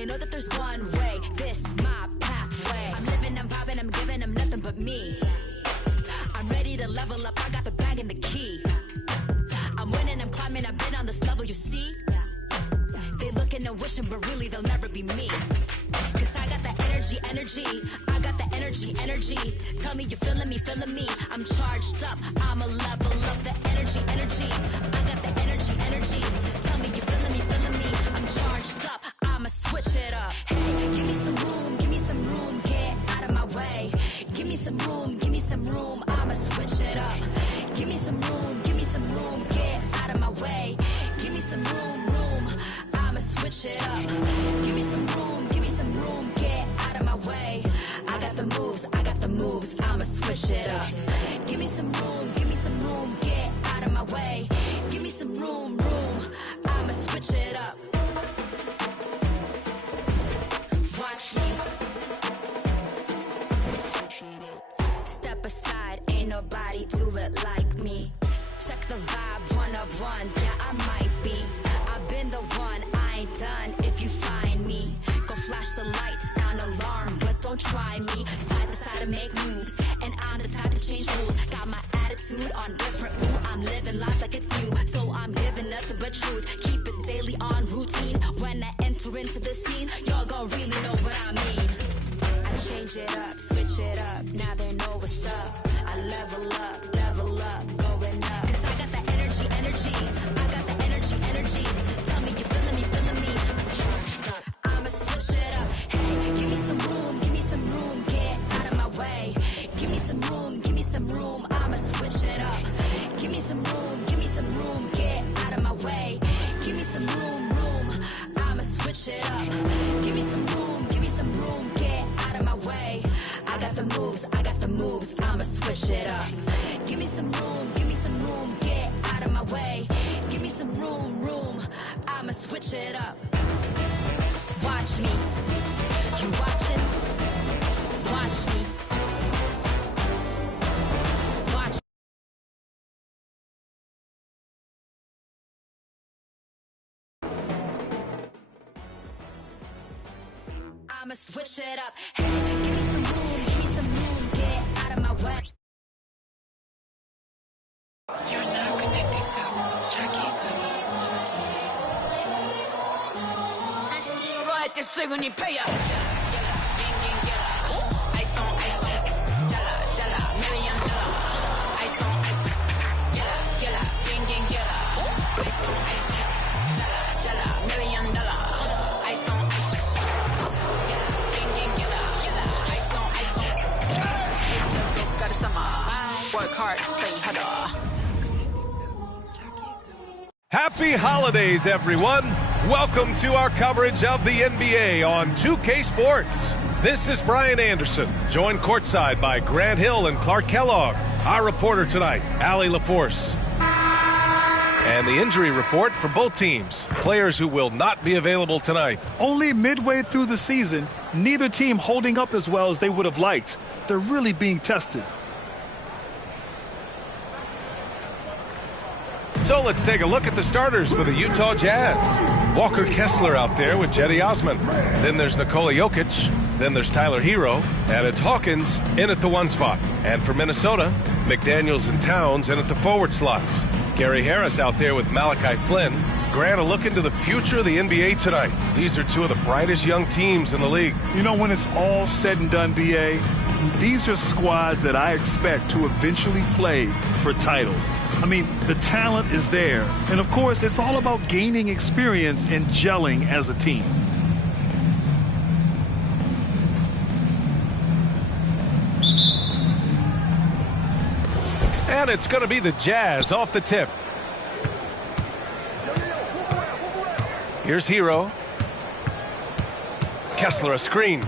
They know that there's one way, this my pathway. I'm living, I'm vibing, I'm giving them nothing but me. I'm ready to level up, I got the bag and the key. I'm winning, I'm climbing, I've been on this level, you see. They looking and wishing, but really they'll never be me. Cause I got the energy, I got the energy. Tell me you're feeling me. I'm charged up, I'ma level up the energy. I got the energy. Tell me you're feeling me. I'm charged up, I'ma switch it up. Hey, give me some room, get out of my way. Give me some room, I'ma switch it up. Give me some room, get out of my way. Give me some room, I'ma switch it up. Give me some room, get out of my way. I got the moves, I'ma switch it up. Give me some room, get out of my way. Give me some room, I'ma switch it up. Watch me. Step aside, ain't nobody do it like me. Check the vibe, 1 of 1, yeah, I might be. I've been the one, I ain't done if you find me. Go flash the lights, sound alarm, but don't try me. Side to side and make moves, and I'm the type to change rules. Got my attitude on different mood, I'm living life like it's new. So I'm giving nothing but truth, keep it daily on routine. When I enter into the scene, y'all gon' really know what I mean. I change it up, switch it up, now they know what's up. I level up, going up. Cause I got the energy, I got the energy. Tell me you feeling me. I'm charged up, I'ma switch it up. Hey, give me some room, get out of my way. Give me some room, I'ma switch it up. Give me some room, get out of my way. Give me some room, I'ma switch it up. Give me some room, get out of my way. I got the moves, I'ma switch it up. Give me some room, get out of my way. Give me some room, I'ma switch it up. Watch me, you watching? Watch me. Watch. I'ma switch it up. Hey, give me some room, get out of my way. You're now connected to Jackie Zulu. Work hard, play harder. Happy holidays, everyone. Welcome to our coverage of the NBA on 2K Sports. This is Brian Anderson, joined courtside by Grant Hill and Clark Kellogg. Our reporter tonight, Allie LaForce. And the injury report for both teams. Players who will not be available tonight. Only midway through the season, neither team holding up as well as they would have liked. They're really being tested. So let's take a look at the starters for the Utah Jazz. Walker Kessler out there with Cedi Osman. Then there's Nikola Jokic. Then there's Tyler Hero. And it's Hawkins in at the 1 spot. And for Minnesota, McDaniels and Towns in at the forward slots. Gary Harris out there with Malachi Flynn. Grant, a look into the future of the NBA tonight. These are two of the brightest young teams in the league. You know, when it's all said and done, BA, these are squads that I expect to eventually play for titles. I mean, the talent is there. And, of course, it's all about gaining experience and gelling as a team. And it's going to be the Jazz off the tip. Here's Hero. Kessler a screen.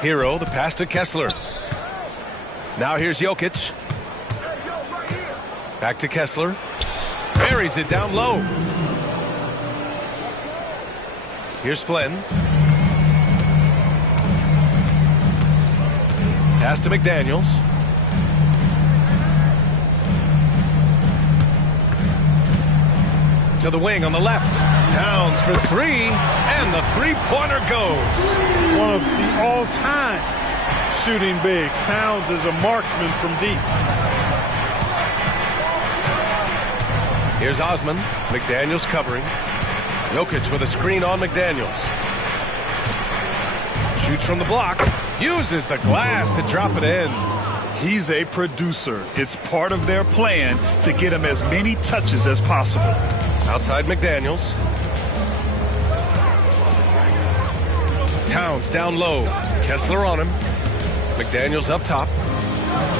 Hero, the pass to Kessler. Now here's Jokic. Back to Kessler. Buries it down low. Here's Flynn. Pass to McDaniels. To to the wing on the left. Towns for three, and the three-pointer goes. One of the all-time shooting bigs. Towns is a marksman from deep. Here's Osman. McDaniels covering. Jokic with a screen on McDaniels. Shoots from the block. Uses the glass to drop it in. He's a producer. It's part of their plan to get him as many touches as possible. Outside McDaniels. Towns down low. Kessler on him. McDaniels up top.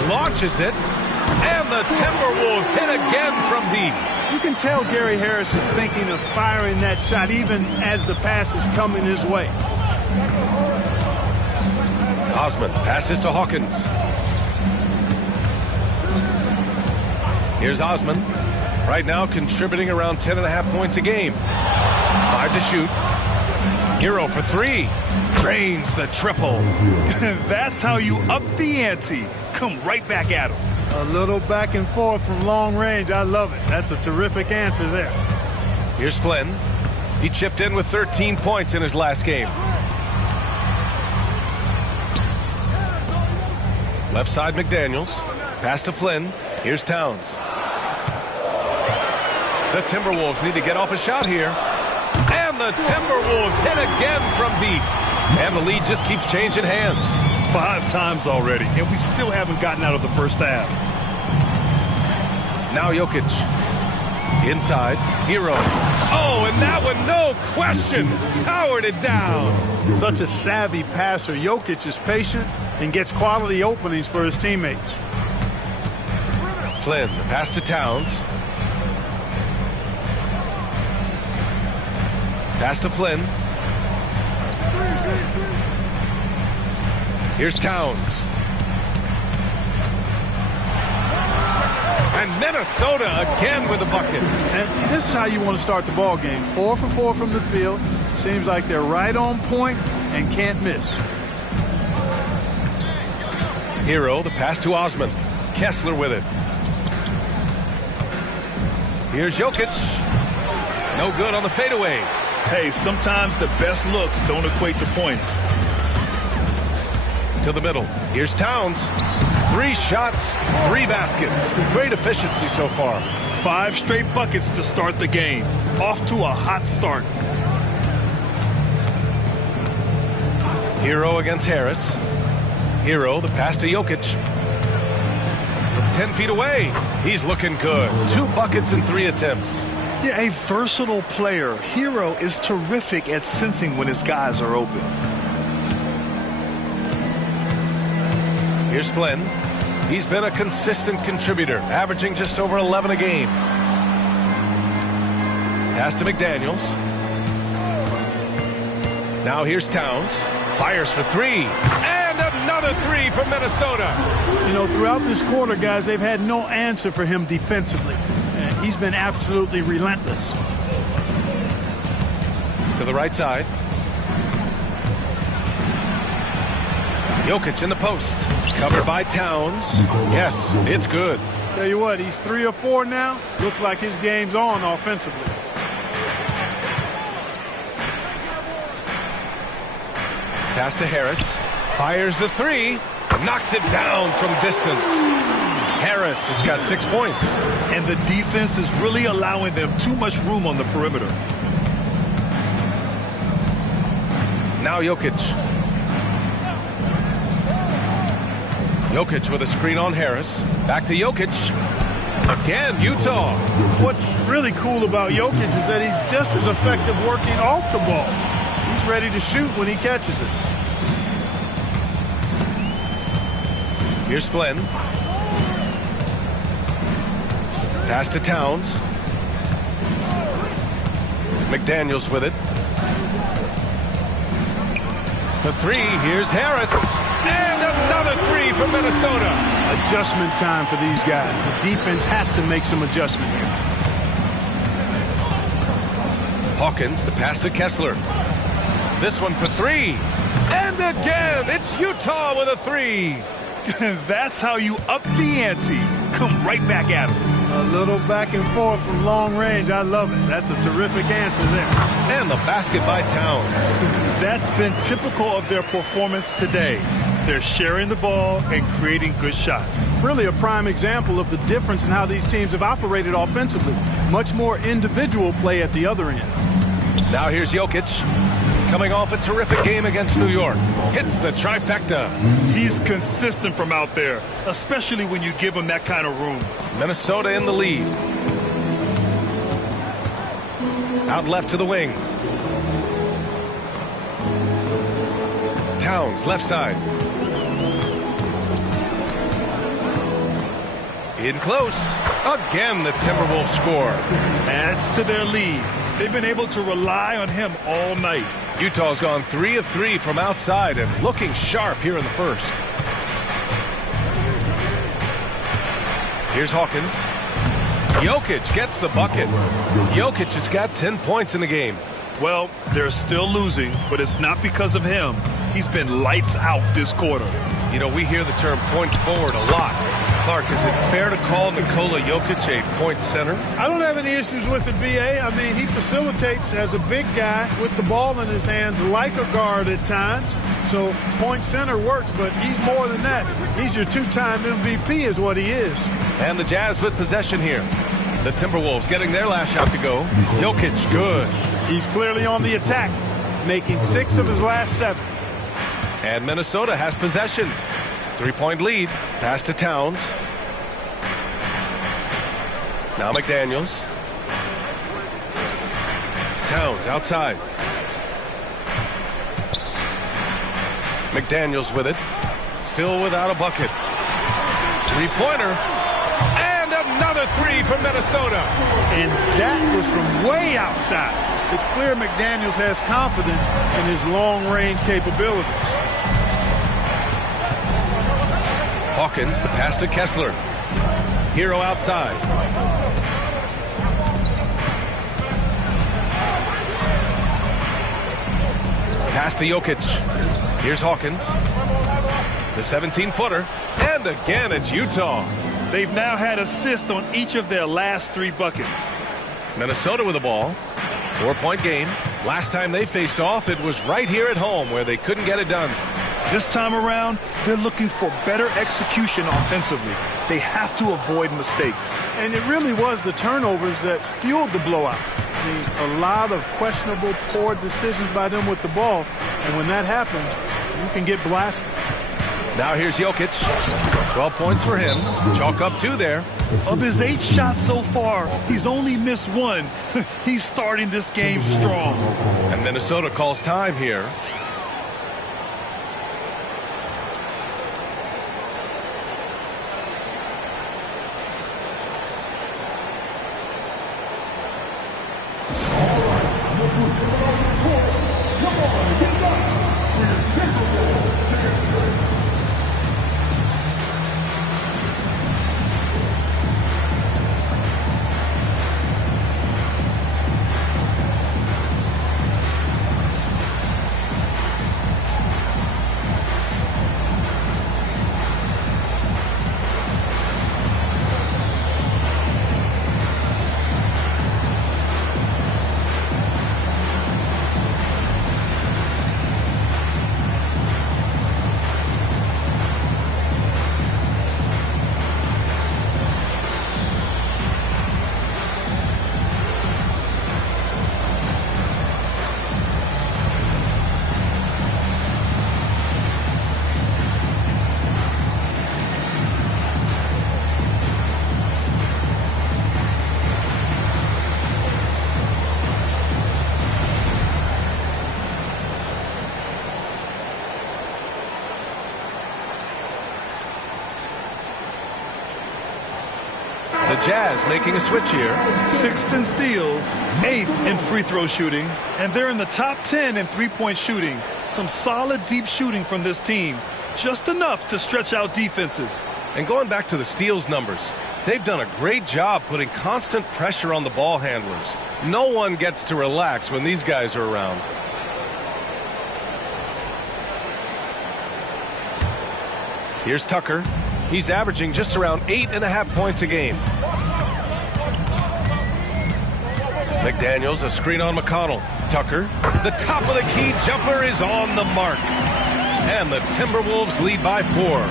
Launches it. And the Timberwolves hit again from deep. You can tell Gary Harris is thinking of firing that shot even as the pass is coming his way. Osman passes to Hawkins. Here's Osman. Right now contributing around 10.5 points a game. 5 to shoot. Hero for three. Drains the triple. That's how you up the ante. Come right back at him. A little back and forth from long range. I love it. That's a terrific answer there. Here's Flynn. He chipped in with 13 points in his last game. Left side McDaniels. Pass to Flynn. Here's Towns. The Timberwolves need to get off a shot here. And the Timberwolves hit again from deep. And the lead just keeps changing hands. 5 times already, and we still haven't gotten out of the first half. Now Jokic. Inside. Hero. Oh, and that one, no question, powered it down. Such a savvy passer. Jokic is patient and gets quality openings for his teammates. Flynn, the pass to Towns. Pass to Flynn. Here's Towns. And Minnesota again with a bucket. And this is how you want to start the ball game. 4 for 4 from the field. Seems like they're right on point and can't miss. Hero, the pass to Osman. Kessler with it. Here's Jokic. No good on the fadeaway. Hey, sometimes the best looks don't equate to points. To the middle. Here's Towns. 3 shots, 3 baskets. Great efficiency so far. 5 straight buckets to start the game. Off to a hot start. Hero against Harris. Hero, the pass to Jokic. From 10 feet away. He's looking good. 2 buckets in 3 attempts. Yeah, a versatile player. Hero is terrific at sensing when his guys are open. Here's Flynn. He's been a consistent contributor, averaging just over 11 a game. Pass to McDaniels. Now here's Towns. Fires for 3. And another 3 from Minnesota. You know, throughout this quarter, guys, they've had no answer for him defensively. He's been absolutely relentless. To the right side. Jokic in the post. Covered by Towns. Yes, it's good. Tell you what, he's 3 or 4 now. Looks like his game's on offensively. Pass to Harris. Fires the 3. Knocks it down from distance. Harris has got 6 points. And the defense is really allowing them too much room on the perimeter. Now Jokic. Jokic with a screen on Harris. Back to Jokic. Again, Utah. What's really cool about Jokic is that he's just as effective working off the ball. He's ready to shoot when he catches it. Here's Flynn. Pass to Towns. McDaniels with it. For 3, here's Harris. And another 3 from Minnesota. Adjustment time for these guys. The defense has to make some adjustment here. Hawkins, the pass to Kessler. This one for 3. And again, it's Utah with a 3. That's how you up the ante. Come right back at him. A little back and forth from long range. I love it. That's a terrific answer there. And the basket by Towns. That's been typical of their performance today. They're sharing the ball and creating good shots. Really a prime example of the difference in how these teams have operated offensively. Much more individual play at the other end. Now here's Jokic, coming off a terrific game against New York. Hits the trifecta. He's consistent from out there, especially when you give him that kind of room. Minnesota in the lead. Out left to the wing. Towns, left side. In close. Again, the Timberwolves score. Adds to their lead. They've been able to rely on him all night. Utah's gone 3 of 3 from outside and looking sharp here in the first. Here's Hawkins. Jokic gets the bucket. Jokic has got 10 points in the game. Well, they're still losing, but it's not because of him. He's been lights out this quarter. You know, we hear the term point forward a lot. Clark, is it fair to call Nikola Jokic a point center? I don't have any issues with it, B.A. I mean, he facilitates as a big guy with the ball in his hands like a guard at times. So point center works, but he's more than that. He's your two-time MVP is what he is. And the Jazz with possession here. The Timberwolves getting their last shot to go. Jokic, good. He's clearly on the attack, making 6 of his last 7. And Minnesota has possession. 3-point lead. Pass to Towns. Now McDaniels. Towns outside. McDaniels with it. Still without a bucket. 3-pointer. And another 3 from Minnesota. And that was from way outside. It's clear McDaniels has confidence in his long-range capabilities. Hawkins, the pass to Kessler. Hero outside. Pass to Jokic. Here's Hawkins. The 17-footer. And again, it's Utah. They've now had assists on each of their last 3 buckets. Minnesota with the ball. 4-point game. Last time they faced off, it was right here at home where they couldn't get it done. This time around, they're looking for better execution offensively. They have to avoid mistakes. And it really was the turnovers that fueled the blowout. I mean, a lot of questionable, poor decisions by them with the ball. And when that happens, you can get blasted. Now here's Jokic. 12 points for him. Chalk up 2 there. Of his 8 shots so far, he's only missed 1. He's starting this game strong. And Minnesota calls time here. The Jazz making a switch here. 6th in steals, 8th in free throw shooting, and they're in the top 10 in three-point shooting. Some solid deep shooting from this team, just enough to stretch out defenses. And going back to the steals numbers, they've done a great job putting constant pressure on the ball handlers. No one gets to relax when these guys are around. Here's Tucker. He's averaging just around 8.5 points a game. McDaniels, a screen on McConnell. Tucker, the top of the key jumper is on the mark. And the Timberwolves lead by 4.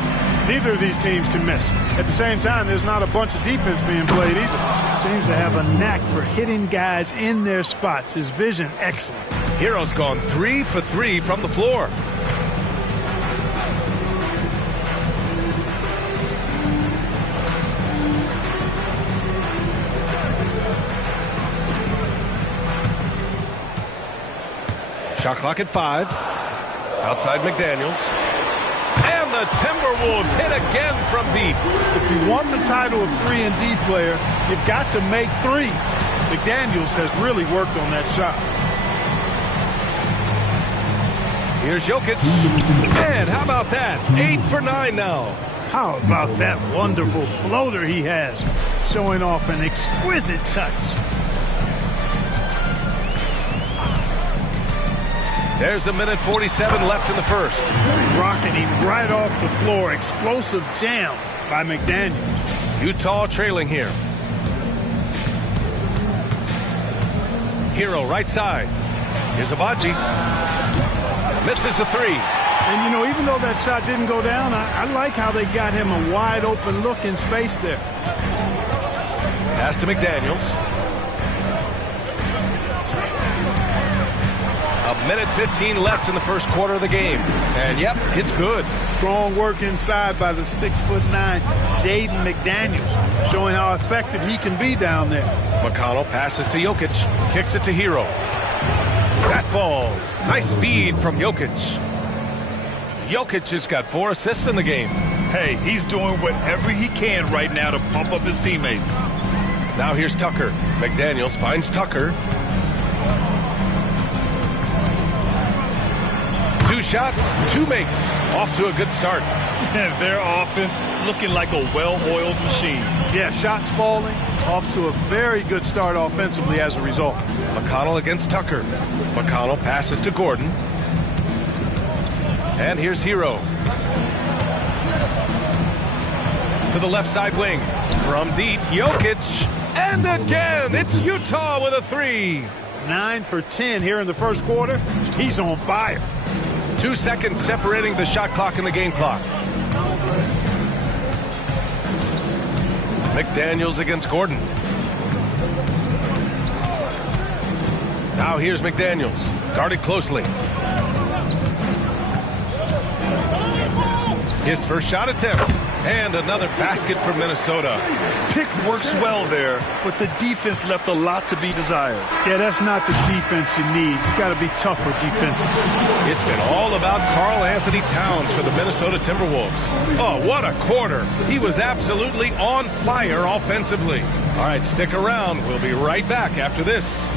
Neither of these teams can miss. At the same time, there's not a bunch of defense being played either. Seems to have a knack for hitting guys in their spots. His vision, excellent. Hero's gone 3 for 3 from the floor. Shot clock at 5. Outside McDaniels. And the Timberwolves hit again from deep. If you want the title of 3-and-D player, you've got to make threes. McDaniels has really worked on that shot. Here's Jokic. And how about that? 8 for 9 now. How about that wonderful floater he has, showing off an exquisite touch. There's a minute 47 left in the first. Rocking him right off the floor. Explosive jam by McDaniels. Utah trailing here. Hero right side. Here's Abaji. Misses the 3. And, you know, even though that shot didn't go down, I like how they got him a wide open look in space there. Pass to McDaniels. A minute 15 left in the first quarter of the game. And, yep, it's good. Strong work inside by the 6'9" Jaden McDaniels, showing how effective he can be down there. McConnell passes to Jokic. Kicks it to Hero. That falls. Nice feed from Jokic. Jokic has got 4 assists in the game. Hey, he's doing whatever he can right now to pump up his teammates. Now here's Tucker. McDaniels finds Tucker. 2 shots, 2 makes. Off to a good start. And their offense looking like a well-oiled machine. Yeah, shots falling. Off to a very good start offensively as a result. McConnell against Tucker. McConnell passes to Gordon. And here's Hero. To the left side wing. From deep, Jokic. And again, it's Utah with a 3. 9 for 10 here in the first quarter. He's on fire. 2 seconds separating the shot clock and the game clock. McDaniels against Gordon. Now here's McDaniels. Guarded closely. His first shot attempt. And another basket for Minnesota. Pick works well there, but the defense left a lot to be desired. Yeah, that's not the defense you need. You got to be tougher defensively. It's been all about Karl Anthony Towns for the Minnesota Timberwolves. Oh, what a quarter. He was absolutely on fire offensively. All right, stick around. We'll be right back after this.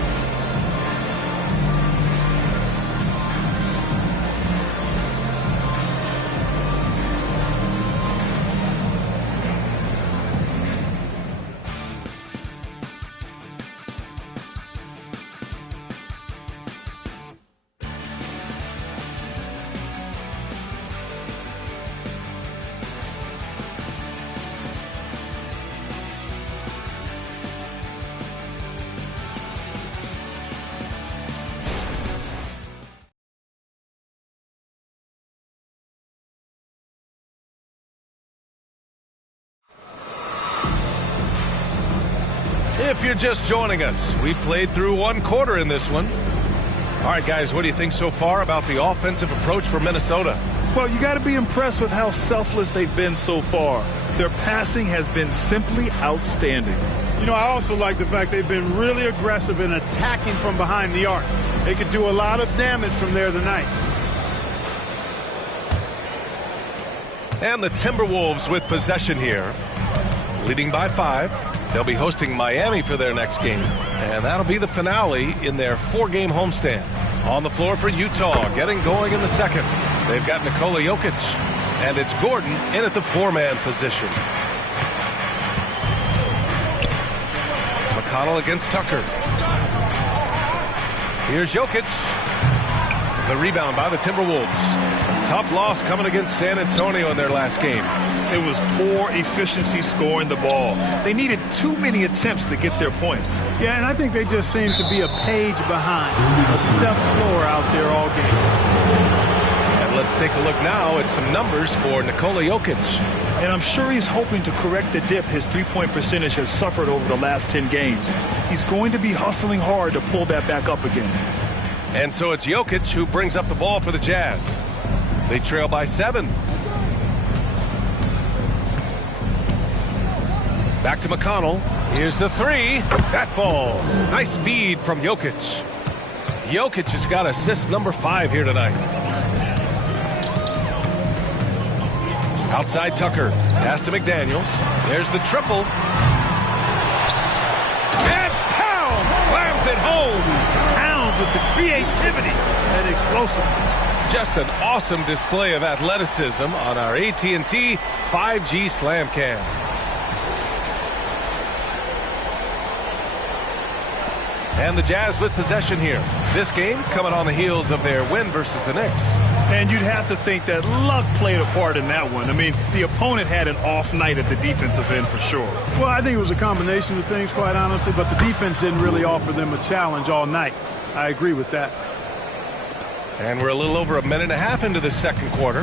If you're just joining us, we played through 1 quarter in this one. All right, guys, what do you think so far about the offensive approach for Minnesota? Well, you got to be impressed with how selfless they've been so far. Their passing has been simply outstanding. You know, I also like the fact they've been really aggressive in attacking from behind the arc. They could do a lot of damage from there tonight. And the Timberwolves with possession here, leading by 5. They'll be hosting Miami for their next game, and that'll be the finale in their 4-game homestand. On the floor for Utah, getting going in the second. They've got Nikola Jokic, and it's Gordon in at the 4-man position. McConnell against Tucker. Here's Jokic. The rebound by the Timberwolves. A tough loss coming against San Antonio in their last game. It was poor efficiency scoring the ball. They needed too many attempts to get their points. Yeah, and I think they just seem to be a page behind, a step slower out there all game. And let's take a look now at some numbers for Nikola Jokic. And I'm sure he's hoping to correct the dip his three-point percentage has suffered over the last 10 games. He's going to be hustling hard to pull that back up again. And so it's Jokic who brings up the ball for the Jazz. They trail by 7. Back to McConnell. Here's the 3. That falls. Nice feed from Jokic. Jokic has got assist number 5 here tonight. Outside Tucker. Pass to McDaniels. There's the triple. And Towns slams it home. Towns with the creativity and explosiveness. Just an awesome display of athleticism on our AT&T 5G Slam Cam. And the Jazz with possession here. This game coming on the heels of their win versus the Knicks. And you'd have to think that luck played a part in that one. I mean, the opponent had an off night at the defensive end for sure. Well, I think it was a combination of things, quite honestly, but the defense didn't really offer them a challenge all night. I agree with that. And we're a little over a minute and a half into the second quarter.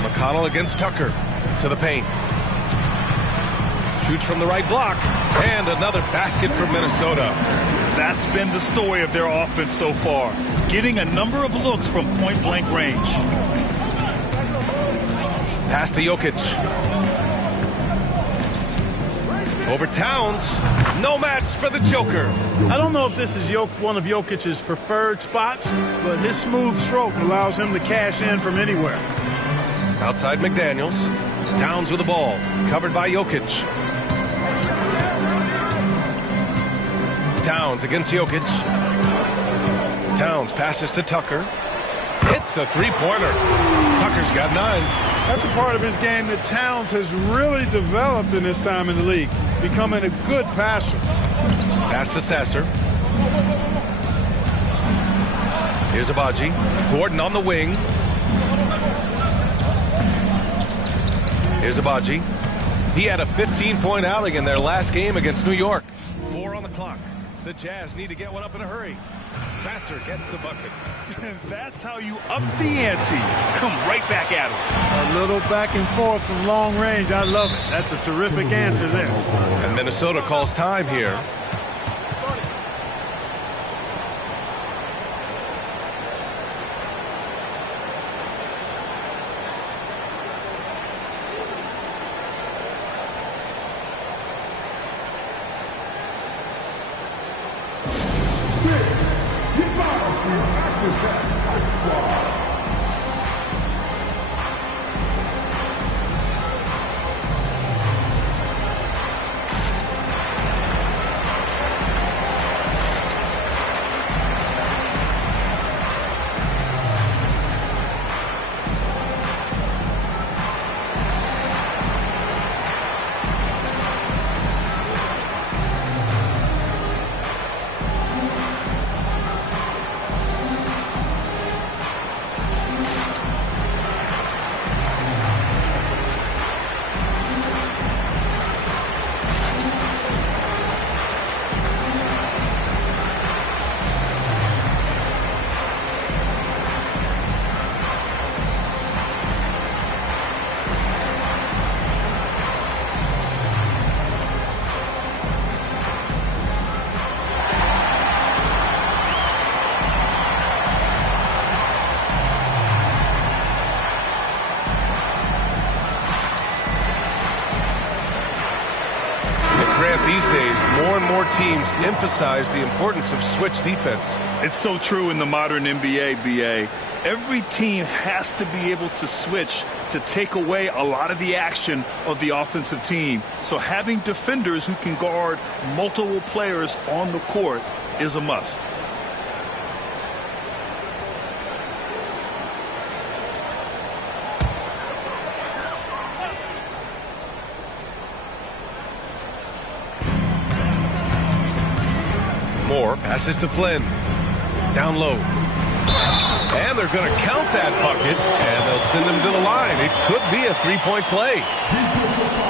McConnell against Tucker to the paint. Shoots from the right block. And another basket from Minnesota. That's been the story of their offense so far. Getting a number of looks from point-blank range. Pass to Jokic. Over Towns. No match for the Joker. I don't know if this is one of Jokic's preferred spots, but his smooth stroke allows him to cash in from anywhere. Outside McDaniels. Towns with the ball. Covered by Jokic. Towns against Jokic. Towns passes to Tucker. Hits a three-pointer. Tucker's got 9. That's a part of his game that Towns has really developed in his time in the league, becoming a good passer. Pass to Sasser. Here's Abaji. Gordon on the wing. Here's Abaji. He had a 15-point outing in their last game against New York. 4 on the clock. The Jazz need to get one up in a hurry. Sasser gets the bucket. That's how you up the ante. Come right back at him. A little back and forth from long range. I love it. That's a terrific answer there. And Minnesota calls time here. These days, more and more teams emphasize the importance of switch defense. It's so true in the modern NBA, BA. Every team has to be able to switch to take away a lot of the action of the offensive team. So having defenders who can guard multiple players on the court is a must. Moore passes to Flynn. Down low. And they're going to count that bucket, and they'll send him to the line. It could be a three-point play.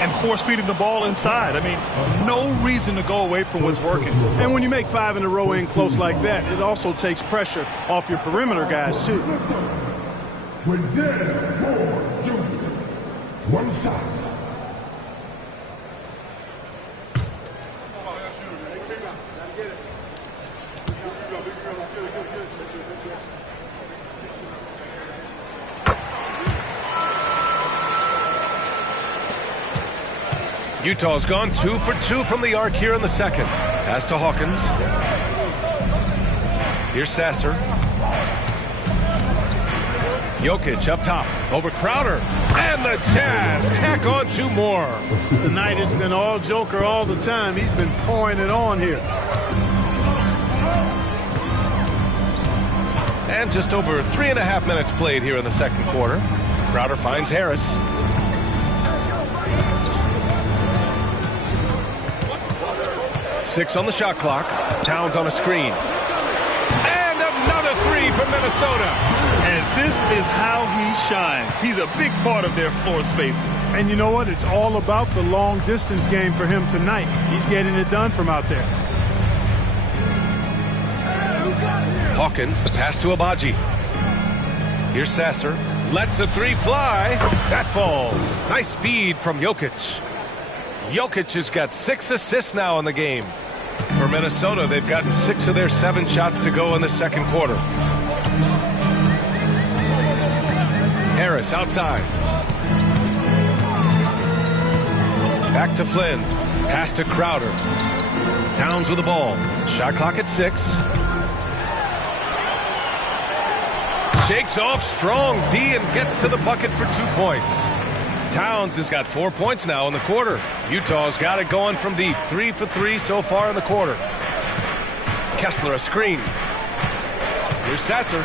And force-feeding the ball inside. I mean, no reason to go away from what's working. And when you make 5 in a row in close like that, it also takes pressure off your perimeter guys, too. When dead, more, Junior. One side. Utah's gone 2 for 2 from the arc here in the second. Pass to Hawkins. Here's Sasser. Jokic up top over Crowder. And the Jazz tack on 2 more. Tonight it's been all Joker all the time. He's been pouring it on here. And just over 3.5 minutes played here in the second quarter. Crowder finds Harris. Six on the shot clock. Towns on a screen. And another 3 from Minnesota. And this is how he shines. He's a big part of their floor spacing. And you know what? It's all about the long distance game for him tonight. He's getting it done from out there. Hawkins, the pass to Abaji. Here's Sasser. Lets a 3 fly. That falls. Nice feed from Jokic. Jokic has got 6 assists now in the game. For Minnesota, they've gotten 6 of their 7 shots to go in the second quarter. Harris outside. Back to Flynn. Pass to Crowder. Towns with the ball. Shot clock at 6. Shakes off strong D and gets to the bucket for 2 points. Towns has got 4 points now in the quarter. Utah's got it going from deep. 3 for 3 so far in the quarter. Kessler a screen. Here's Sasser.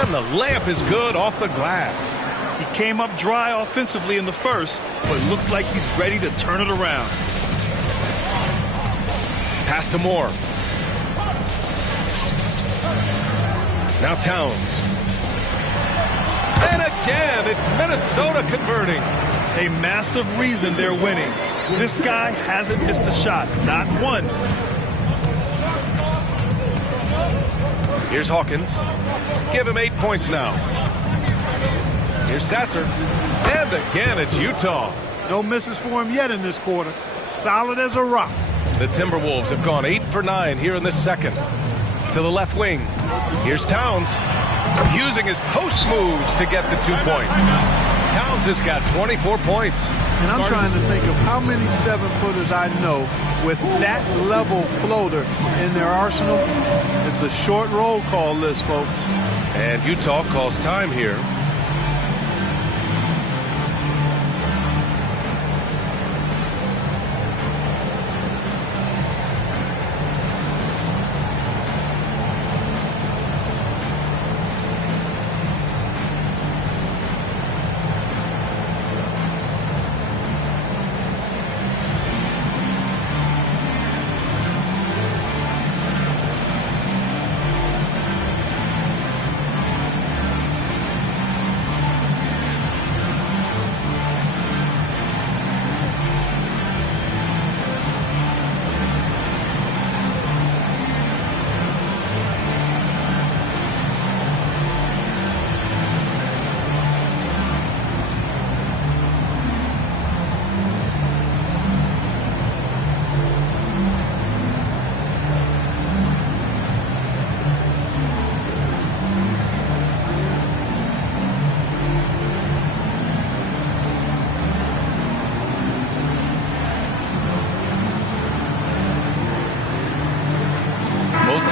And the layup is good off the glass. He came up dry offensively in the first, but looks like he's ready to turn it around. Pass to Moore. Now Towns. And again, it's Minnesota converting. A massive reason they're winning. This guy hasn't missed a shot, not one. Here's Hawkins. Give him 8 points now. Here's Sasser. And again, it's Utah. No misses for him yet in this quarter. Solid as a rock. The Timberwolves have gone 8 for 9 here in this second. To the left wing. Here's Towns. Using his post moves to get the 2 points. Towns has got 24 points. And I'm trying to think of how many 7-footers I know with that level floater in their arsenal. It's a short roll call list, folks. And Utah calls time here.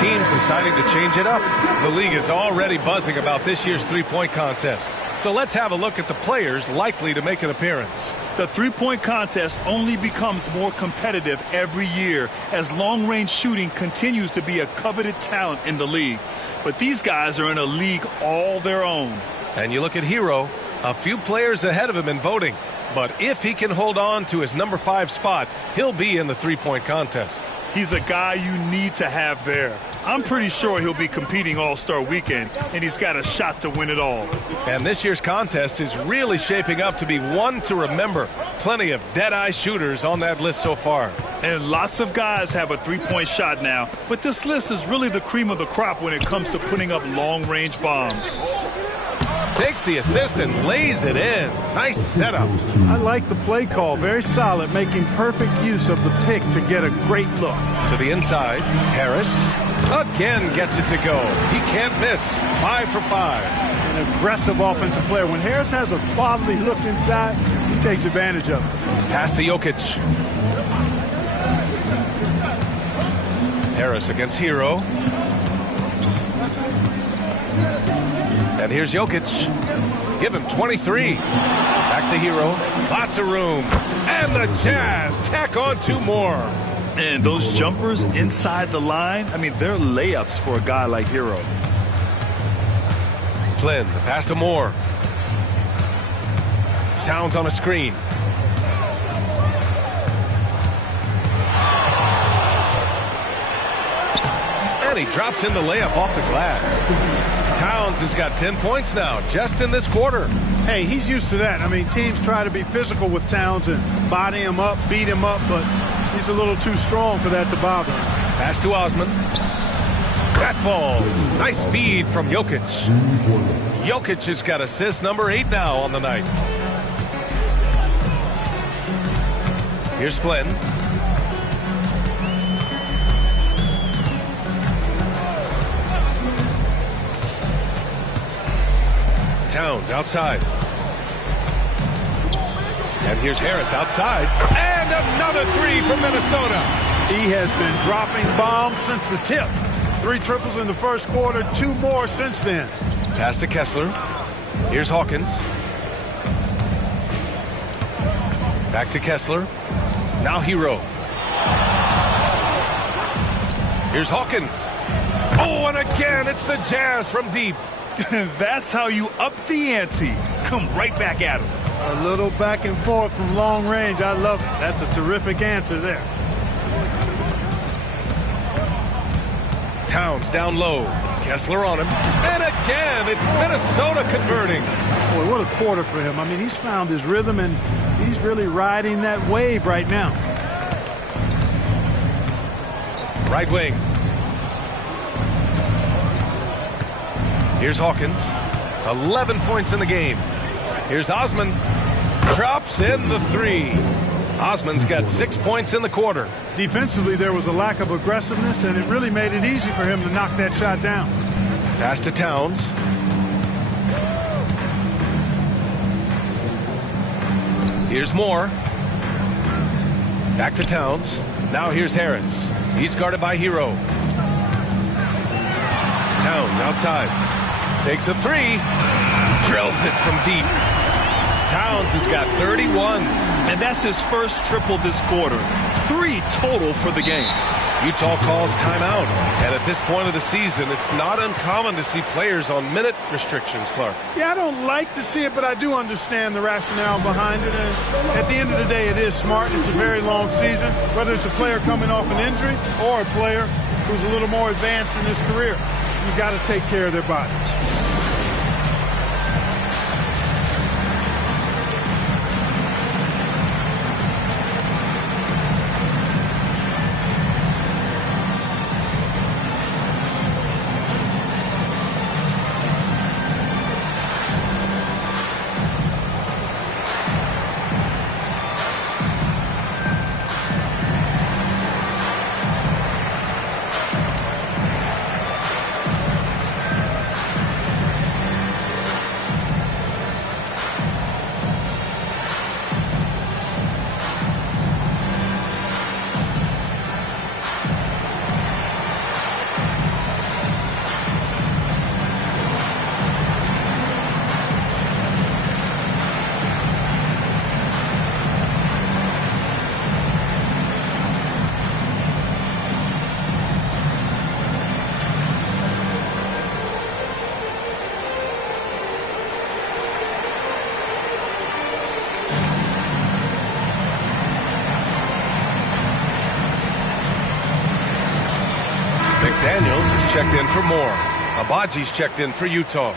Teams deciding to change it up. The league is already buzzing about this year's three-point contest. So let's have a look at the players likely to make an appearance. The three-point contest only becomes more competitive every year as long-range shooting continues to be a coveted talent in the league. But these guys are in a league all their own. And you look at Hero, a few players ahead of him in voting. But if he can hold on to his number 5 spot, he'll be in the three-point contest. He's a guy you need to have there. I'm pretty sure he'll be competing All-Star Weekend, and he's got a shot to win it all. And this year's contest is really shaping up to be one to remember. Plenty of dead-eye shooters on that list so far. And lots of guys have a three-point shot now, but this list is really the cream of the crop when it comes to putting up long-range bombs. Takes the assist and lays it in. Nice setup. I like the play call. Very solid, making perfect use of the pick to get a great look. To the inside, Harris again gets it to go. He can't miss. 5 for 5. An aggressive offensive player. When Harris has a quality look inside, he takes advantage of it. Pass to Jokic. Harris against Hero. And here's Jokic. Give him 23. Back to Hero. Lots of room. And the Jazz tack on 2 more. And those jumpers inside the line, I mean, they're layups for a guy like Hero. Flynn, the pass to Moore. Towns on a screen. And he drops in the layup off the glass. Towns has got 10 points now, just in this quarter. Hey, he's used to that. I mean, teams try to be physical with Towns and body him up, beat him up, but he's a little too strong for that to bother him. Pass to Osman. That falls. Nice feed from Jokic. Jokic has got assist number 8 now on the night. Here's Flynn. Towns outside. And here's Harris outside. And another 3 from Minnesota. He has been dropping bombs since the tip. 3 triples in the first quarter, 2 more since then. Pass to Kessler. Here's Hawkins. Back to Kessler. Now Hero. Here's Hawkins. Oh, and again, it's the Jazz from deep. That's how you up the ante. Come right back at him. A little back and forth from long range. I love it. That's a terrific answer there. Towns down low. Kessler on him. And again, it's Minnesota converting. Boy, what a quarter for him. I mean, he's found his rhythm, and he's really riding that wave right now. Right wing. Here's Hawkins. 11 points in the game. Here's Osman. Drops in the 3. Osman's got 6 points in the quarter. Defensively, there was a lack of aggressiveness, and it really made it easy for him to knock that shot down. Pass to Towns. Here's Moore. Back to Towns. Now here's Harris. He's guarded by Hero. Towns outside. Takes a 3. Drills it from deep. Towns has got 31. And that's his first triple this quarter. 3 total for the game. Utah calls timeout. And at this point of the season, it's not uncommon to see players on minute restrictions, Clark. Yeah, I don't like to see it, but I do understand the rationale behind it. And at the end of the day, it is smart. It's a very long season, whether it's a player coming off an injury or a player who's a little more advanced in his career. You got to take care of their bodies. checked in for more. Abaji's checked in for Utah.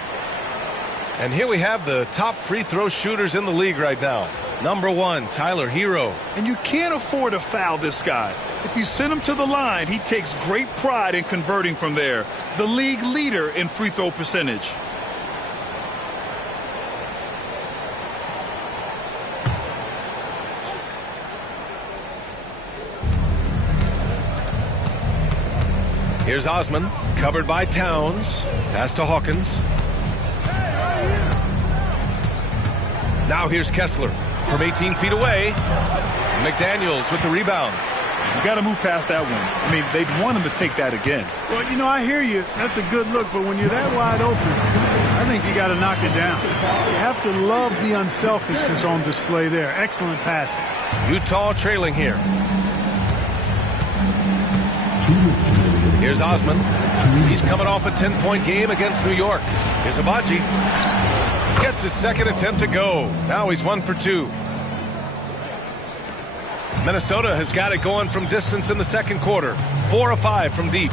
And here we have the top free throw shooters in the league right now. Number 1, Tyler Hero. And you can't afford to foul this guy. If you send him to the line, he takes great pride in converting from there. The league leader in free throw percentage. Here's Osman, covered by Towns. Pass to Hawkins. Now here's Kessler from 18 feet away. McDaniels with the rebound. You got to move past that one. I mean, they'd want him to take that again. Well, you know, I hear you. That's a good look, but when you're that wide open, I think you got to knock it down. You have to love the unselfishness on display there. Excellent passing. Utah trailing here. Here's Osman. He's coming off a 10-point game against New York. Here's Abaji. Gets his second attempt to go. Now he's 1 for 2. Minnesota has got it going from distance in the second quarter. 4 of 5 from deep.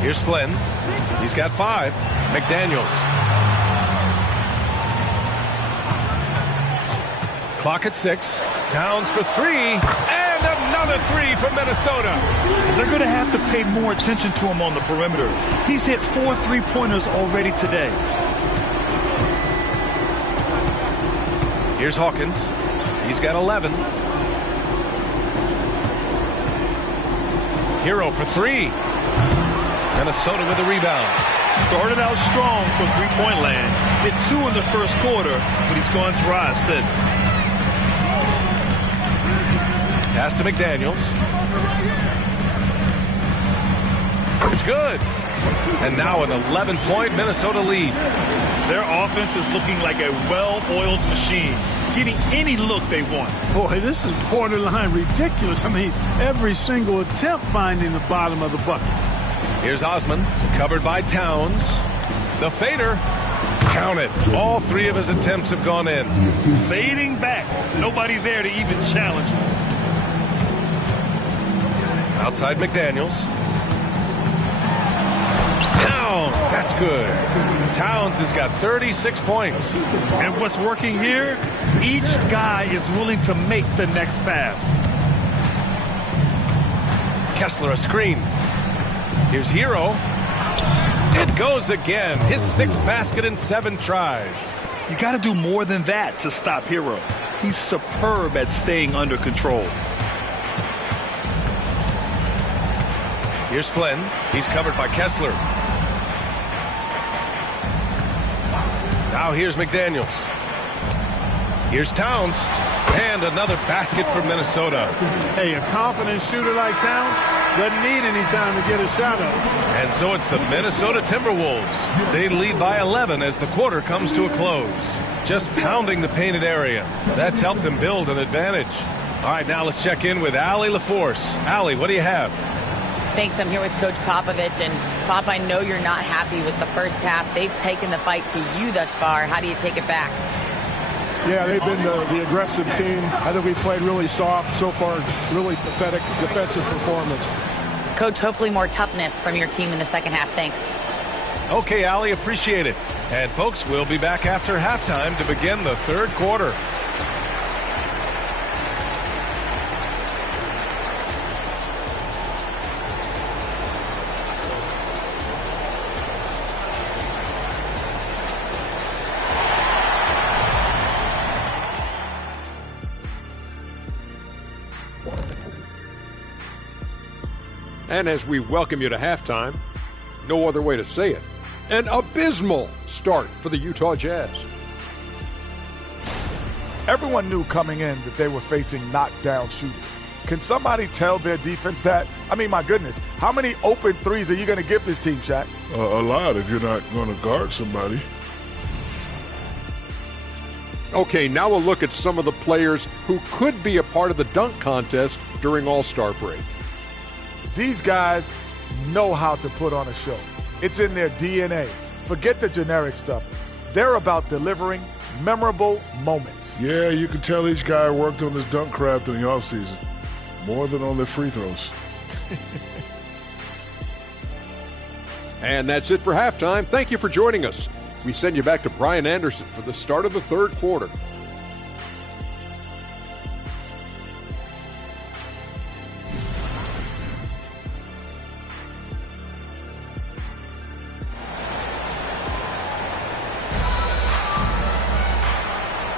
Here's Flynn. He's got 5. McDaniels. Clock at 6. Towns for 3. And another 3 from Minnesota. They're going to have to pay more attention to him on the perimeter. He's hit 4 3-pointers already today. Here's Hawkins. He's got 11. Hero for 3. Minnesota with the rebound. Started out strong from three-point land. Hit 2 in the first quarter, but he's gone dry since. Pass to McDaniels. It's good. And now an 11-point Minnesota lead. Their offense is looking like a well-oiled machine, getting any look they want. Boy, this is borderline ridiculous. I mean, every single attempt finding the bottom of the bucket. Here's Osman, covered by Towns. The fader. Count it. All 3 of his attempts have gone in. Fading back. Nobody there to even challenge him. Outside McDaniels. Towns. That's good. Towns has got 36 points. And what's working here? Each guy is willing to make the next pass. Kessler a screen. Here's Hero. It goes again. His 6th basket in 7 tries. You got to do more than that to stop Hero. He's superb at staying under control. Here's Flynn. He's covered by Kessler. Now here's McDaniels. Here's Towns. And another basket for Minnesota. Hey, a confident shooter like Towns doesn't need any time to get a shot up. And so it's the Minnesota Timberwolves. They lead by 11 as the quarter comes to a close. Just pounding the painted area. That's helped them build an advantage. All right, now let's check in with Allie LaForce. Allie, what do you have? Thanks. I'm here with Coach Popovich. And, Pop, I know you're not happy with the first half. They've taken the fight to you thus far. How do you take it back? Yeah, they've been the aggressive team. I think we played really soft. So far, really pathetic defensive performance. Coach, hopefully more toughness from your team in the second half. Thanks. Okay, Allie, appreciate it. And, folks, we'll be back after halftime to begin the third quarter. And as we welcome you to halftime, no other way to say it, an abysmal start for the Utah Jazz. Everyone knew coming in that they were facing knockdown shooters. Can somebody tell their defense that? I mean, my goodness, how many open threes are you going to give this team, Shaq? A lot if you're not going to guard somebody. Okay, now we'll look at some of the players who could be a part of the dunk contest during All-Star break. These guys know how to put on a show. It's in their DNA. Forget the generic stuff. They're about delivering memorable moments. Yeah, you can tell each guy worked on his dunk craft in the offseason. More than on their free throws. And that's it for halftime. Thank you for joining us. We send you back to Brian Anderson for the start of the third quarter.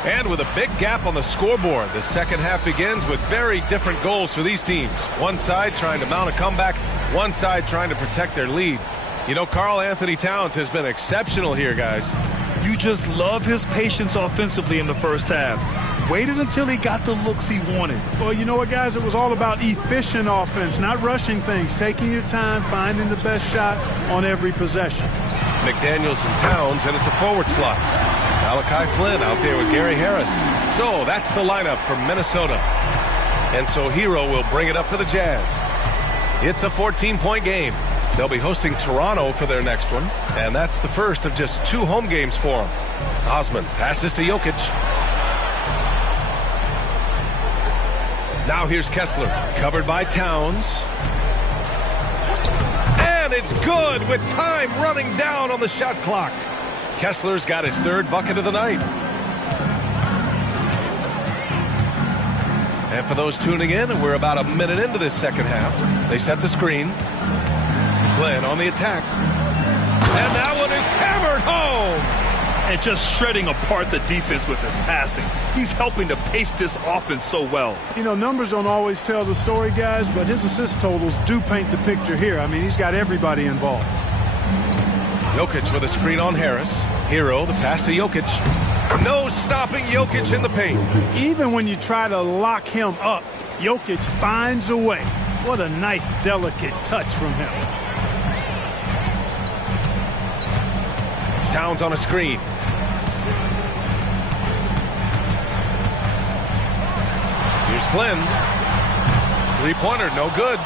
And with a big gap on the scoreboard, the second half begins with very different goals for these teams. One side trying to mount a comeback, one side trying to protect their lead. You know, Karl Anthony Towns has been exceptional here, guys. You just love his patience offensively in the first half. Waited until he got the looks he wanted. Well, you know what, guys? It was all about efficient offense, not rushing things, taking your time, finding the best shot on every possession. McDaniels and Towns in at the forward slots. Malachi Flynn out there with Gary Harris. So that's the lineup from Minnesota. And so Hero will bring it up for the Jazz. It's a 14-point game. They'll be hosting Toronto for their next one, and that's the first of just 2 home games for them. Osman passes to Jokic. Now here's Kessler, covered by Towns. And it's good with time running down on the shot clock. Kessler's got his 3rd bucket of the night. And for those tuning in, we're about a minute into this second half. They set the screen. Flynn on the attack. And that one is hammered home. And just shredding apart the defense with his passing. He's helping to pace this offense so well. You know, numbers don't always tell the story, guys, but his assist totals do paint the picture here. I mean, he's got everybody involved. Jokic with a screen on Harris. Hero, the pass to Jokic. No stopping Jokic in the paint. Even when you try to lock him up, Jokic finds a way. What a nice, delicate touch from him. Towns on a screen. Here's Flynn. 3-pointer, no good.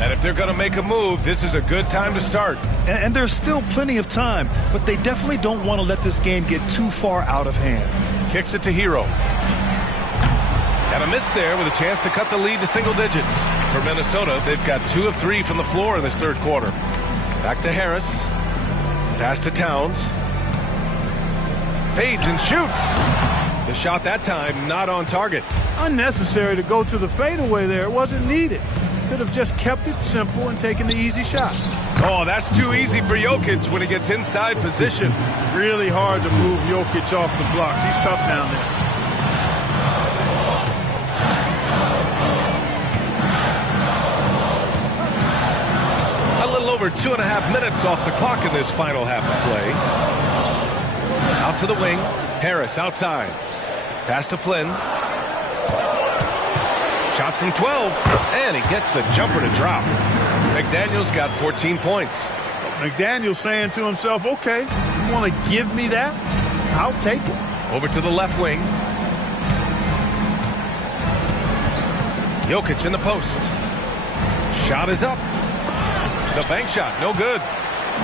And if they're going to make a move, this is a good time to start. And there's still plenty of time, but they definitely don't want to let this game get too far out of hand. Kicks it to Hero. And a miss there with a chance to cut the lead to single digits. For Minnesota, they've got 2 of 3 from the floor in this third quarter. Back to Harris. Pass to Towns. Fades and shoots. The shot that time not on target. Unnecessary to go to the fadeaway there. It wasn't needed. Could have just kept it simple and taken the easy shot. Oh, that's too easy for Jokic when he gets inside position. Really hard to move Jokic off the blocks. He's tough down there. A little over 2.5 minutes off the clock in this final half of play. Out to the wing. Harris outside. Pass to Flynn. Shot from 12, and he gets the jumper to drop. McDaniels got 14 points. McDaniels saying to himself, okay, you want to give me that? I'll take it. Over to the left wing. Jokic in the post. Shot is up. The bank shot, no good.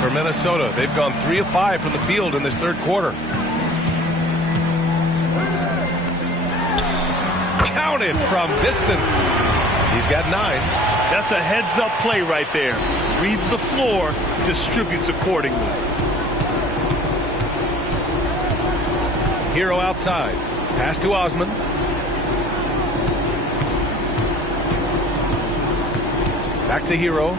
For Minnesota, they've gone 3 of 5 from the field in this third quarter. Counted from distance. He's got 9. That's a heads-up play right there. Reads the floor, distributes accordingly. Hero outside. Pass to Osman. Back to Hero.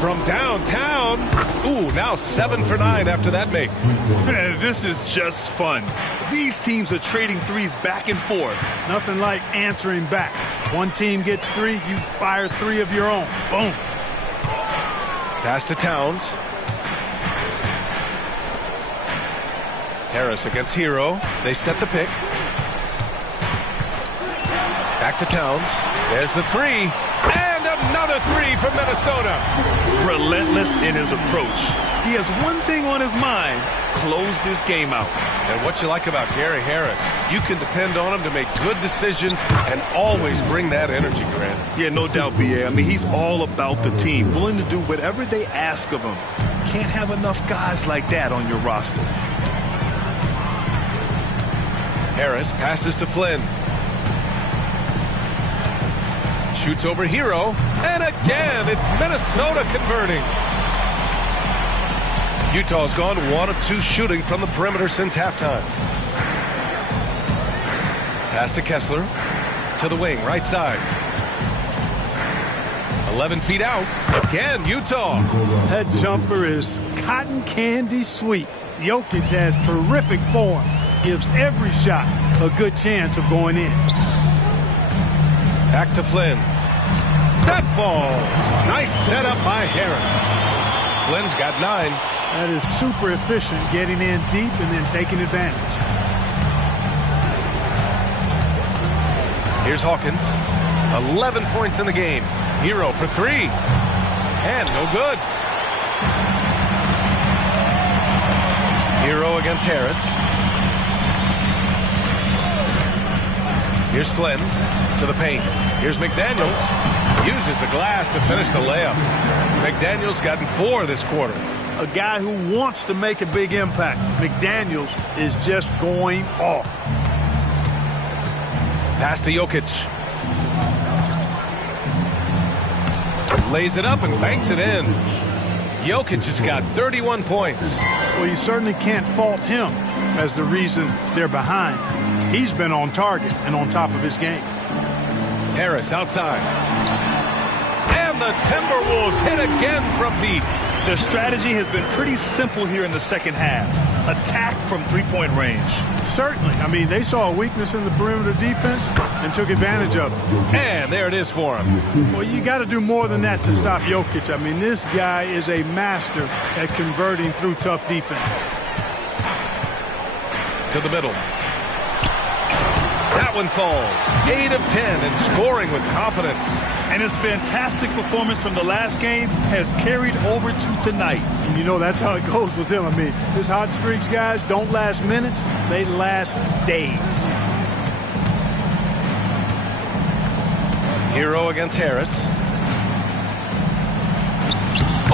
From downtown. Ooh, now 7 for 9 after that make. This is just fun. These teams are trading threes back and forth. Nothing like answering back. One team gets 3, you fire 3 of your own. Boom. Pass to Towns. Harris against Hero. They set the pick. Back to Towns. There's the 3. And another 3 from Minnesota. Relentless in his approach. He has one thing on his mind. Close this game out. And what you like about Gary Harris, you can depend on him to make good decisions and always bring that energy, Grant. Yeah, no doubt, B.A. I mean, he's all about the team, willing to do whatever they ask of him. Can't have enough guys like that on your roster. Harris passes to Flynn. Shoots over Hero. And again, it's Minnesota converting. Utah's gone 1 of 2 shooting from the perimeter since halftime. Pass to Kessler. To the wing, right side. 11 feet out. Again, Utah. That jumper is cotton candy sweet. Jokic has terrific form. Gives every shot a good chance of going in. Back to Flynn. That falls. Nice setup by Harris. Flynn's got 9. That is super efficient, getting in deep and then taking advantage. Here's Hawkins. 11 points in the game. Hero for 3. And no good. Hero against Harris. Here's Flynn to the paint. Here's McDaniels. Uses the glass to finish the layup. McDaniels gotten 4 this quarter. A guy who wants to make a big impact. McDaniels is just going off. Pass to Jokic. Lays it up and banks it in. Jokic has got 31 points. Well, you certainly can't fault him as the reason they're behind. He's been on target and on top of his game. Harris outside. And the Timberwolves hit again from deep. Their strategy has been pretty simple here in the second half. Attack from three-point range. Certainly. I mean, they saw a weakness in the perimeter defense and took advantage of it. And there it is for him. Well, you got to do more than that to stop Jokic. I mean, this guy is a master at converting through tough defense. To the middle. That one falls. 8 of 10 and scoring with confidence. And his fantastic performance from the last game has carried over to tonight. And you know that's how it goes with him. I mean, his hot streaks, guys, don't last minutes. They last days. Hero against Harris.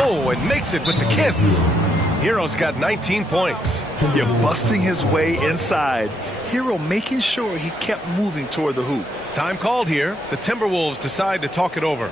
Oh, and makes it with the kiss. Hero's got 19 points. You're busting his way inside. Hero making sure he kept moving toward the hoop. Time called here. The Timberwolves decide to talk it over.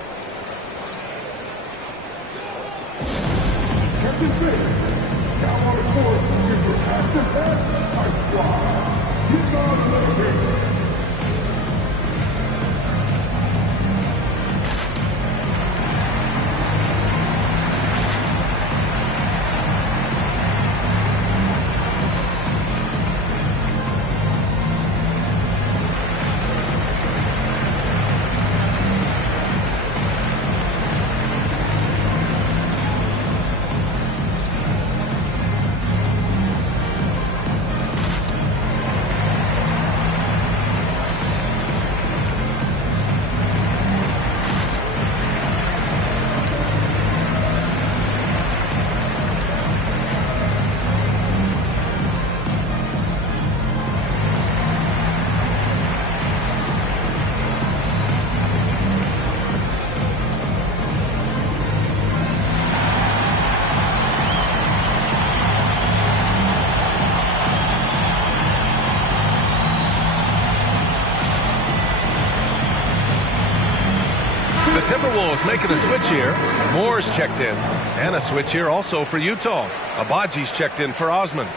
The Timberwolves making a switch here. Moore's checked in. And a switch here also for Utah. Abaji's checked in for Osman.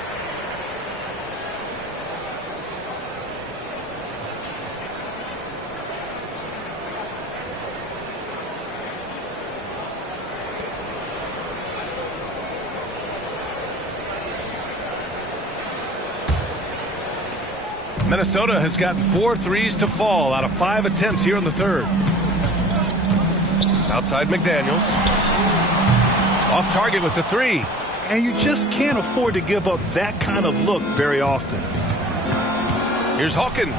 Minnesota has gotten 4 threes to fall out of 5 attempts here in the third. Outside McDaniels. Off target with the 3. And you just can't afford to give up that kind of look very often. Here's Hawkins.